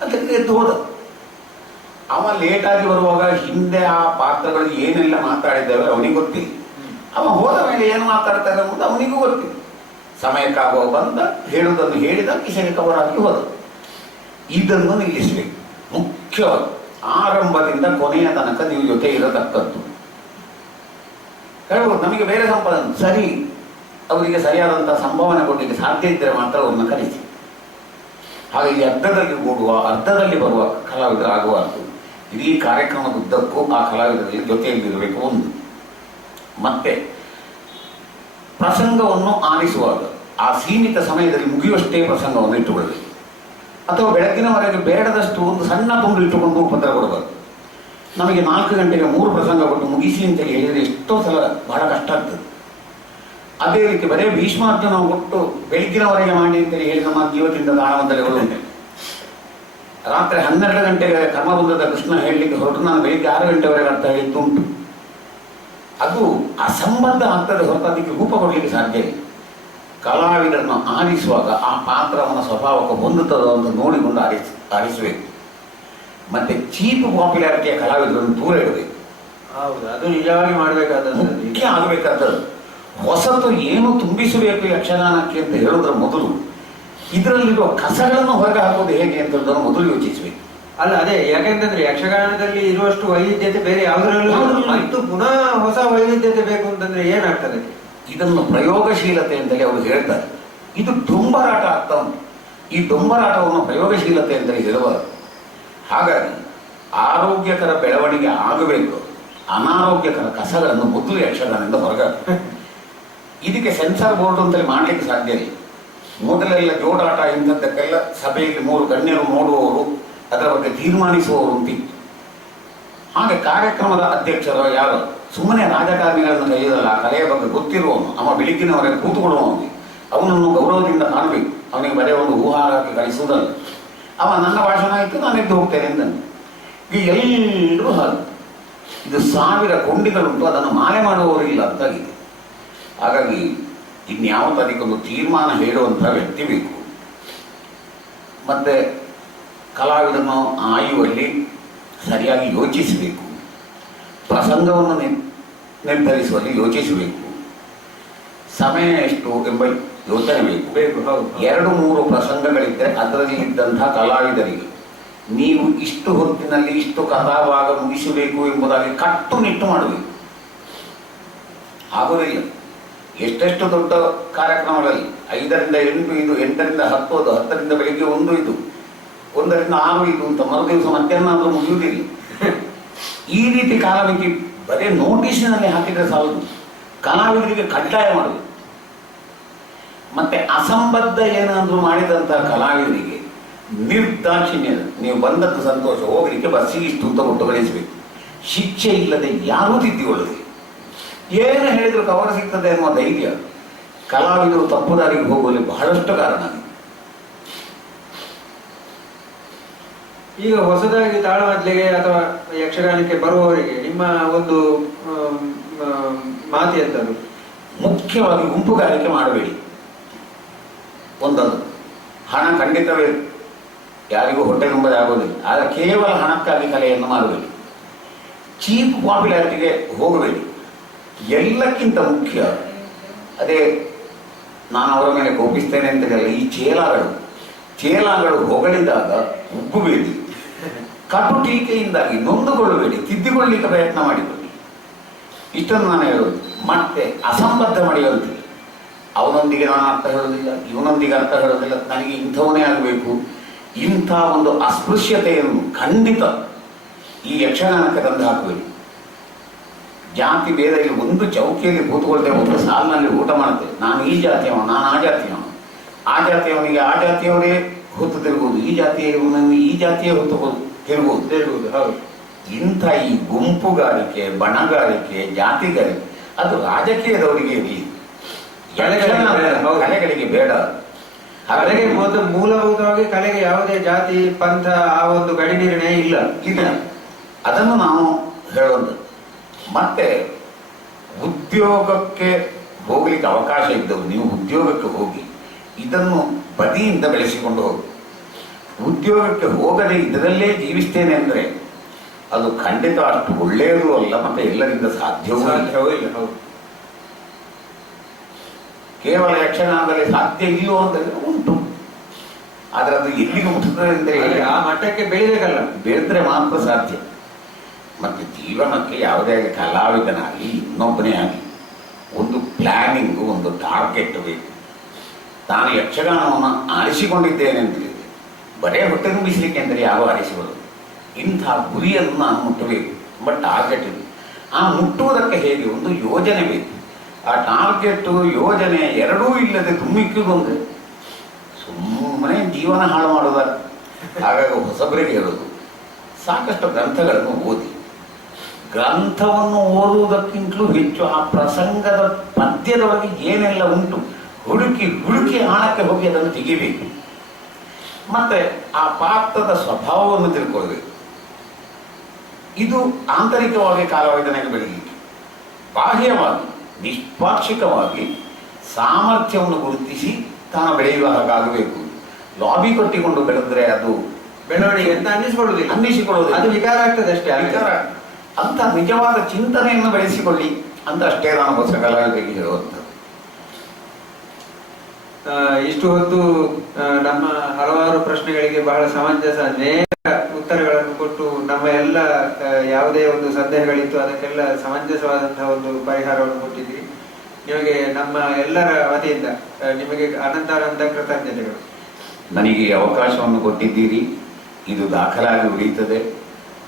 ಅಂತ ಎದ್ದು ಹೋದ. ಅವ ಲೇಟಾಗಿ ಬರುವಾಗ ಹಿಂದೆ ಆ ಪಾತ್ರಗಳು ಏನೆಲ್ಲ ಮಾತಾಡಿದ್ದೇವೆ ಅವನಿಗೆ ಗೊತ್ತಿಲ್ಲ. ಅವ ಹೋದ ಮೇಲೆ ಏನು ಮಾತಾಡ್ತಾರೆ ಅನ್ನೋದು ಅವನಿಗೂ ಗೊತ್ತಿಲ್ಲ. ಸಮಯಕ್ಕಾಗುವ ಬಂದ, ಹೇಳುವುದನ್ನು ಹೇಳಿದ, ಕಿಶೆಗೆ ಕವರಾಗಿ ಹೋದ. ಇದನ್ನು ನಿಲ್ಲಿಸಬೇಕು. ಮುಖ್ಯವಾಗಿ ಆರಂಭದಿಂದ ಕೊನೆಯ ತನಕ ನೀವು ಜೊತೆ ಇರತಕ್ಕದ್ದು. ಹೇಳ್ಬೋದು ನಮಗೆ ಬೇರೆ ಸಂಪಾದನೆ ಸರಿ, ಅವರಿಗೆ ಸರಿಯಾದಂತಹ ಸಂಭಾವನೆ ಕೊಡಲಿಕ್ಕೆ ಸಾಧ್ಯ ಇದ್ದರೆ ಮಾತ್ರ ಅವ್ರನ್ನ ಕಲಿಸಿ. ಹಾಗಾಗಿ ಅರ್ಧದಲ್ಲಿ ಬರುವ ಕಲಾವಿದರಾಗುವದ್ದು. ಇಡೀ ಕಾರ್ಯಕ್ರಮದ ಉದ್ದಕ್ಕೂ ಆ ಕಲಾವಿದರಲ್ಲಿ ಜೊತೆಯಲ್ಲಿರಬೇಕು ಒಂದು. ಮತ್ತೆ ಪ್ರಸಂಗವನ್ನು ಆಲಿಸುವಾಗ ಆ ಸೀಮಿತ ಸಮಯದಲ್ಲಿ ಮುಗಿಯುವಷ್ಟೇ ಪ್ರಸಂಗವನ್ನು ಇಟ್ಟುಕೊಳ್ಳಬೇಕು. ಅಥವಾ ಬೆಳಗ್ಗಿನವರೆಗೆ ಬೇಡದಷ್ಟು ಒಂದು ಸಣ್ಣ ತುಂಡು ಇಟ್ಟುಕೊಂಡು ಉಪದ್ರ ಕೊಡಬಾರದು. ನಮಗೆ 4 ಗಂಟೆಗೆ 3 ಪ್ರಸಂಗ ಕೊಟ್ಟು ಮುಗಿಸಿ ಅಂತೇಳಿ ಹೇಳಿದರೆ ಎಷ್ಟೋ ಸಲ ಬಹಳ ಕಷ್ಟ ಆಗ್ತದೆ. ಅದೇ ರೀತಿ ಬರೇ ಭೀಷ್ಮಾರ್ಜುನ ಕೊಟ್ಟು ಬೆಳಗ್ಗಿನವರೆಗೆ ಮಾಡಿ ಅಂತೇಳಿ ಹೇಳಿ ನಮ್ಮ ಜೀವದಿಂದ ತಾಳಮದ್ದಲೆಗಳು ಉಂಟು. ರಾತ್ರಿ 12 ಗಂಟೆಗೆ ಕರ್ಮಬಂಧದ ಕೃಷ್ಣ ಹೇಳಲಿಕ್ಕೆ ಹೊರಟು ನಾನು ಬೆಳಿಗ್ಗೆ 6 ಗಂಟೆವರೆಗೆ ಅರ್ಥ ಹೇಳಿದ್ದುಂಟು. ಅದು ಅಸಂಬದ್ಧ ಆಗ್ತದೆ ಹೊರತು ಅದಕ್ಕೆ ರೂಪ ಕೊಡಲಿಕ್ಕೆ ಸಾಧ್ಯ ಇಲ್ಲ. ಕಲಾವಿದರನ್ನು ಆರಿಸುವಾಗ ಆ ಪಾತ್ರವನ್ನ ಸ್ವಭಾವಕ್ಕೆ ಹೊಂದುತ್ತದೋ ಅಂತ ನೋಡಿಕೊಂಡು ಆರಿಸಬೇಕು. ಮತ್ತೆ ಚೀಪ್ ಪಾಪ್ಯುಲಾರಿಟಿಯ ಕಲಾವಿದರನ್ನು ದೂರ ಇಡಬೇಕು. ಹೌದು, ಅದು ನಿಜವಾಗಿ ಮಾಡಬೇಕಾದದ್ದು, ಮುಖ್ಯ ಆಗಬೇಕಾದದ್ದು. ಹೊಸತು ಏನು ತುಂಬಿಸಬೇಕು ಯಕ್ಷಗಾನಕ್ಕೆ ಅಂತ ಹೇಳೋದ್ರ ಮೊದಲು ಇದರಲ್ಲಿರುವ ಕಸಗಳನ್ನು ಹೊರಗೆ ಹಾಕೋದು ಹೇಗೆ ಅಂತ ಮೊದಲು ಯೋಚಿಸಬೇಕು. ಅಲ್ಲ ಅದೇ, ಯಾಕೆಂತಂದ್ರೆ ಯಕ್ಷಗಾನದಲ್ಲಿ ಇರುವಷ್ಟು ವೈವಿಧ್ಯತೆ ಬೇರೆ ಯಾವುದರಲ್ಲೂ ಮತ್ತು ಪುನಃ ಹೊಸ ವೈವಿಧ್ಯತೆ ಬೇಕು ಅಂತಂದ್ರೆ ಏನಾಗ್ತದೆ? ಇದನ್ನು ಪ್ರಯೋಗಶೀಲತೆ ಅಂತಲೇ ಅವರು ಹೇಳ್ತಾರೆ. ಇದು ಡೊಂಬರಾಟ ಆಗ್ತಾ ಉಂಟು. ಈ ಡೊಂಬರಾಟವನ್ನು ಪ್ರಯೋಗಶೀಲತೆ ಅಂತಲೇ ಹೇಳುವರು. ಹಾಗಾಗಿ ಆರೋಗ್ಯಕರ ಬೆಳವಣಿಗೆ ಆಗಬೇಕು. ಅನಾರೋಗ್ಯಕರ ಕಸಗಳನ್ನು ಮೊದಲು ಯಕ್ಷಗಾನದಿಂದ ಹೊರಗೆ ಇದಕ್ಕೆ ಸೆನ್ಸಾರ್ ಬೋರ್ಡ್ ಅಂತಲೇ ಮಾಡಲಿಕ್ಕೆ ಸಾಧ್ಯ ಇಲ್ಲ. ಮೊದಲೆಲ್ಲ ಜೋಡಾಟ ಇಂಥದ್ದಕ್ಕೆಲ್ಲ ಸಭೆಯಲ್ಲಿ 3 ಗಣ್ಯರು ನೋಡುವವರು, ಅದರ ಬಗ್ಗೆ ತೀರ್ಮಾನಿಸುವವರು ಅಂತಿತ್ತು. ಹಾಗೆ ಕಾರ್ಯಕ್ರಮದ ಅಧ್ಯಕ್ಷರು ಯಾರು ಸುಮ್ಮನೆ ರಾಜಕಾರಣಿಗಳನ್ನು ಕೈಯಲ್ಲ, ಆ ಕಲೆಯ ಬಗ್ಗೆ ಗೊತ್ತಿರುವವನು, ಅವ ಬೆಳಗ್ಗಿನವರೆಗೆ ಕೂತುಕೊಳ್ಳುವವನಿಗೆ ಅವನನ್ನು ಗೌರವದಿಂದ ಕಾಣಬೇಕು. ಅವನಿಗೆ ಬರೀ ಒಂದು ಹೂಹಾರ ಹಾಕಿ ಕಳಿಸುವುದಲ್ಲ. ಅವ ನನ್ನ ಭಾಷಣ ಆಯಿತು ನಾನು ಎದ್ದು ಹೋಗ್ತೇನೆ ಎಂದನು. ಈ ಎಲ್ಲರೂ ಹಾಗೆ. ಇದು 1000 ಕೊಂಡಿಗಳುಂಟು, ಅದನ್ನು ಮಾಲೆ ಮಾಡುವವರಿಲ್ಲ ಅಂತಾಗಿದೆ. ಹಾಗಾಗಿ ಇನ್ಯಾವತ್ತು ಅದಕ್ಕೊಂದು ತೀರ್ಮಾನ ಹೇಳುವಂಥ ವ್ಯಕ್ತಿ ಬೇಕು. ಮತ್ತೆ ಕಲಾವಿದನ್ನು ಆಯುವಲ್ಲಿ ಸರಿಯಾಗಿ ಯೋಚಿಸಬೇಕು. ಪ್ರಸಂಗವನ್ನು ನಿರ್ಧರಿಸುವಲ್ಲಿ ಯೋಚಿಸಬೇಕು. ಸಮಯ ಎಷ್ಟು ಎಂಬ ಯೋಚನೆ ಬೇಕು. 2-3 ಪ್ರಸಂಗಗಳಿದ್ದರೆ ಅದರಲ್ಲಿ ಇದ್ದಂಥ ಕಲಾವಿದರಿಗೆ ನೀವು ಇಷ್ಟು ಹೊತ್ತಿನಲ್ಲಿ ಇಷ್ಟು ಕಥಾಭಾಗ ಮುಗಿಸಬೇಕು ಎಂಬುದಾಗಿ ಕಟ್ಟುನಿಟ್ಟು ಮಾಡಬೇಕು. ಆಗುವುದಿಲ್ಲ. ಎಷ್ಟೆಷ್ಟು ದೊಡ್ಡ ಕಾರ್ಯಕ್ರಮಗಳಲ್ಲಿ 5ರಿಂದ 8 ಇದು, 8ರಿಂದ 10 ಅದು, 10ರಿಂದ ಬೆಳಿಗ್ಗೆ 1 ಇದು, 1ರಿಂದ 6 ಇದು ಅಂತ ಮರುದಿವಸ ಮಧ್ಯಾಹ್ನ ಮುಗಿಯುವುದಿಲ್ಲ. ಈ ರೀತಿ ಕಾಲಮಿತಿ ಬರೀ ನೋಟಿಸಿನಲ್ಲಿ ಹಾಕಿದರೆ ಸಾಲದು. ಕಲಾವಿದರಿಗೆ ಕಡ್ಡಾಯ ಮಾಡಬೇಕು. ಮತ್ತೆ ಅಸಂಬದ್ಧ ಏನಾದರೂ ಮಾಡಿದಂಥ ಕಲಾವಿದರಿಗೆ ನಿರ್ದಾಕ್ಷಿಣ್ಯ. ನೀವು ಬಂದದ್ದು ಸಂತೋಷ, ಹೋಗ್ಲಿಕ್ಕೆ ಬಸ್ಸಿಗೆ ಇಷ್ಟು ಅಂತ ಕೊಟ್ಟು ಕಳಿಸಬೇಕು. ಶಿಕ್ಷೆ ಇಲ್ಲದೆ ಯಾರೂ ತಿದ್ದಿಕೊಳ್ಳುತ್ತೆ. ಏನು ಹೇಳಿದ್ರು ಕವರ್ ಸಿಗ್ತದೆ ಅನ್ನುವ ಧೈರ್ಯ ಕಲಾವಿದರು ತಪ್ಪು ದಾರಿಗೆ ಹೋಗುವಲ್ಲಿ ಬಹಳಷ್ಟು ಕಾರಣ. ಈಗ ಹೊಸದಾಗಿ ತಾಳಮದ್ದಲೆಗೆ ಅಥವಾ ಯಕ್ಷಗಾನಕ್ಕೆ ಬರುವವರಿಗೆ ನಿಮ್ಮ ಒಂದು ಮಾತು ಎಂತದ್ದು? ಮುಖ್ಯವಾಗಿ ಗುಂಪುಗಾರಿಕೆ ಮಾಡಬೇಡಿ. ಒಂದೊಂದು ಹಣ ಖಂಡಿತವೇ ಯಾರಿಗೂ ಹೊಟ್ಟೆ ತುಂಬದೆ ಆಗೋದಿಲ್ಲ. ಆದರೆ ಕೇವಲ ಹಣಕ್ಕಾಗಿ ಕಲೆಯನ್ನು ಮಾಡಬೇಡಿ. ಚೀಪ್ ಪಾಪ್ಯುಲಾರಿಟಿಗೆ ಹೋಗಬೇಡಿ. ಎಲ್ಲಕ್ಕಿಂತ ಮುಖ್ಯ ಅದೇ, ನಾನು ಅವರ ಮೇಲೆ ಕೋಪಿಸ್ತೇನೆ ಅಂತ ಹೇಳಿ, ಈ ಚೇಲಾಗಳು ಹೊಗಳಿದಾಗ ಉಬ್ಬಬೇಡಿ. ಕಟು ಟೀಕೆಯಿಂದಾಗಿ ನೊಂದುಕೊಳ್ಳಬೇಡಿ, ತಿದ್ದಿಕೊಳ್ಳಿಕ್ಕೆ ಪ್ರಯತ್ನ ಮಾಡಿಕೊಳ್ಳಿ. ಇಷ್ಟನ್ನು ನಾನು ಹೇಳೋದು. ಮತ್ತೆ ಅಸಂಬದ್ಧ ಮಾಡಿದಂತೆ ಅವನೊಂದಿಗೆ ನಾನು ಅರ್ಥ ಹೇಳೋದಿಲ್ಲ, ಇವನೊಂದಿಗೆ ಅರ್ಥ ಹೇಳೋದಿಲ್ಲ, ನನಗೆ ಇಂಥವನೇ ಆಗಬೇಕು, ಇಂಥ ಒಂದು ಅಸ್ಪೃಶ್ಯತೆಯನ್ನು ಖಂಡಿತ ಈ ಯಕ್ಷಗಾನಕ್ಕೆ ತಂದು ಹಾಕಬೇಡಿ. ಜಾತಿ ಭೇದ ಇಲ್ಲಿ ಒಂದು ಚೌಕಿಯಲ್ಲಿ ಕೂತ್ಕೊಳ್ತೇವೆ, ಒಂದು ಸಾಲಿನಲ್ಲಿ ಊಟ ಮಾಡ್ತೇವೆ. ನಾನು ಈ ಜಾತಿಯವನು, ನಾನು ಆ ಜಾತಿಯವನು, ಆ ಜಾತಿಯವನಿಗೆ ಆ ಜಾತಿಯವರೇ ಹೊತ್ತು ತಿರುಗುವುದು, ಈ ಜಾತಿಯವನಿಗೆ ಈ ಜಾತಿಯೇ ಹೊತ್ತು ತಿರುಗುವುದು. ಹೌದು. ಇಂಥ ಈ ಗುಂಪುಗಾರಿಕೆ, ಬಣಗಾರಿಕೆ, ಜಾತಿಗಾರಿಕೆ ಅದು ರಾಜಕೀಯದವರಿಗೆ ಇರಲಿ, ಕಲೆಗಳಿಗೆ ಬೇಡ. ಕಲೆಗೆ ಮೂಲಭೂತವಾಗಿ ಕಲೆಗೆ ಯಾವುದೇ ಜಾತಿ ಪಂಥ ಆ ಒಂದು ಗಡಿ ನಿರ್ಣಯ ಇಲ್ಲ. ಅದನ್ನು ನಾವು ಹೇಳೋದು. ಮತ್ತೆ ಉದ್ಯೋಗಕ್ಕೆ ಹೋಗ್ಲಿಕ್ಕೆ ಅವಕಾಶ ಇದ್ದವು ನೀವು ಉದ್ಯೋಗಕ್ಕೆ ಹೋಗಿ ಇದನ್ನು ಬದಿಯಿಂದ ಬೆಳೆಸಿಕೊಂಡು ಹೋಗಿ. ಉದ್ಯೋಗಕ್ಕೆ ಹೋಗದೆ ಇದರಲ್ಲೇ ಜೀವಿಸ್ತೇನೆ ಅಂದರೆ ಅದು ಖಂಡಿತ ಅಷ್ಟು ಒಳ್ಳೆಯದೂ ಅಲ್ಲ, ಮತ್ತೆ ಎಲ್ಲರಿಂದ ಸಾಧ್ಯವೂ ಇಲ್ಲ. ಕೇವಲ ಯಕ್ಷಗಾನದಲ್ಲಿ ಸಾಧ್ಯ ಇಲ್ಲೋ ಅಂತಂದ್ರೆ ಉಂಟು, ಆದರೆ ಅದು ಎಲ್ಲಿಗೆ ಮುಟ್ಟುತ್ತದೆ ಅಂತ ಹೇಳಿ ಆ ಮಟ್ಟಕ್ಕೆ ಬೆಳಿಬೇಕಲ್ಲ, ಬೆಳೆದ್ರೆ ಮಾತ್ರ ಸಾಧ್ಯ. ಮತ್ತು ಜೀವನಕ್ಕೆ ಯಾವುದೇ ಆಗಲಿ, ಕಲಾವಿದನಾಗಿ ಇನ್ನೊಬ್ಬನೇ ಆಗಲಿ, ಒಂದು ಪ್ಲ್ಯಾನಿಂಗು, ಒಂದು ಟಾರ್ಗೆಟ್ ಬೇಕು. ನಾನು ಯಕ್ಷಗಾನವನ್ನು ಆರಿಸಿಕೊಂಡಿದ್ದೇನೆ ಅಂತ ಹೇಳಿದೆ, ಬರೇ ಹೊಟ್ಟೆ ತುಂಬಿಸಲಿಕ್ಕೆ ಅಂದರೆ ಯಾವ ಆರಿಸಿಕೊಳ್ಳೋದು. ಇಂಥ ಗುರಿಯನ್ನು ನಾನು ಮುಟ್ಟಬೇಕು ಎಂಬ ಟಾರ್ಗೆಟ್ ಇದೆ. ಆ ಮುಟ್ಟುವುದಕ್ಕೆ ಹೇಗೆ ಒಂದು ಯೋಜನೆ ಬೇಕು. ಆ ಟಾರ್ಗೆಟ್ಟು ಯೋಜನೆ ಎರಡೂ ಇಲ್ಲದೆ ತುಂಬಿಕ್ಕಿಗೊಂದು ಸುಮ್ಮನೆ ಜೀವನ ಹಾಳು ಮಾಡೋದಲ್ಲ. ಹಾಗಾಗಿ ಹೊಸಬರಿಗೆ ಹೇಳೋದು, ಸಾಕಷ್ಟು ಗ್ರಂಥಗಳನ್ನು ಓದಿ. ಗ್ರಂಥವನ್ನು ಓದುವುದಕ್ಕಿಂತಲೂ ಹೆಚ್ಚು ಆ ಪ್ರಸಂಗದ ಪದ್ಯದೊಳಗೆ ಏನೆಲ್ಲ ಉಂಟು ಹುಡುಕಿ ಆಳಕ್ಕೆ ಹೋಗಿ ಅದನ್ನು ತೆಗಿಬೇಕು. ಮತ್ತೆ ಆ ಪಾತ್ರದ ಸ್ವಭಾವವನ್ನು ತಿಳ್ಕೊಳ್ಬೇಕು. ಇದು ಆಂತರಿಕವಾಗಿ ಕಾಲವೈದನೆಗೆ ಬೆಳೀಲಿಕ್ಕೆ. ಬಾಹ್ಯವಾಗಿ ನಿಷ್ಪಾಕ್ಷಿಕವಾಗಿ ಸಾಮರ್ಥ್ಯವನ್ನು ಗುರುತಿಸಿ ತಾನು ಬೆಳೆಯುವ ಹಾಗಾಗಬೇಕು. ಲಾಬಿ ಕೊಟ್ಟಿಕೊಂಡು ಬೆಳೆದ್ರೆ ಅದು ಬೆಳವಣಿಗೆ ಅಂತ ಅನ್ನಿಸಿಕೊಳ್ಳುವುದಿಲ್ಲ, ಅದು ವಿಕಾರ ಆಗ್ತದೆ ಅಷ್ಟೇ. ವಿಕಾರ ಅಂತ ನಿಜವಾದ ಚಿಂತನೆಯನ್ನು ಬೆಳೆಸಿಕೊಳ್ಳಿ ಅಂತ ಅಷ್ಟೇ ನಾನು ಹೊಸ ಕಲಾವಿದರಿಗೆ ಹೇಳುವಂಥದ್ದು. ಇಷ್ಟು ಹೊತ್ತು ನಮ್ಮ ಹಲವಾರು ಪ್ರಶ್ನೆಗಳಿಗೆ ಬಹಳ ಸಮಂಜಸ ನೇರ ಉತ್ತರಗಳನ್ನು ಕೊಟ್ಟು ನಮ್ಮ ಎಲ್ಲ ಯಾವುದೇ ಒಂದು ಸಂದೇಹಗಳಿತ್ತು ಅದಕ್ಕೆಲ್ಲ ಸಮಂಜಸವಾದಂತಹ ಒಂದು ಪರಿಹಾರವನ್ನು ಕೊಟ್ಟಿದ್ದೀರಿ. ನಿಮಗೆ ನಮ್ಮ ಎಲ್ಲರ ವತಿಯಿಂದ ನಿಮಗೆ ಅನಂತ ಕೃತಜ್ಞತೆಗಳು. ನನಗೆ ಅವಕಾಶವನ್ನು ಕೊಟ್ಟಿದ್ದೀರಿ, ಇದು ದಾಖಲಾಗಿ ಉಳಿಯುತ್ತದೆ.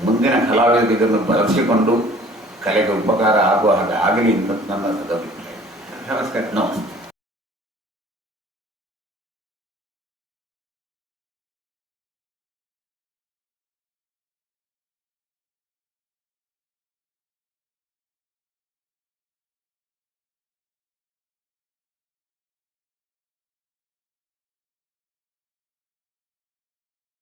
ಮುಂದಿನ ಕಲಾವಿದರು ಇದನ್ನು ಬಳಸಿಕೊಂಡು ಕಲೆಗೆ ಉಪಕಾರ ಆಗುವ ಹಾಗೆ ಆಗಲಿ ಅಂತ ನನ್ನ ಅಭಿಪ್ರಾಯ. ನಮಸ್ಕಾರ. ನಮಸ್ತೆ.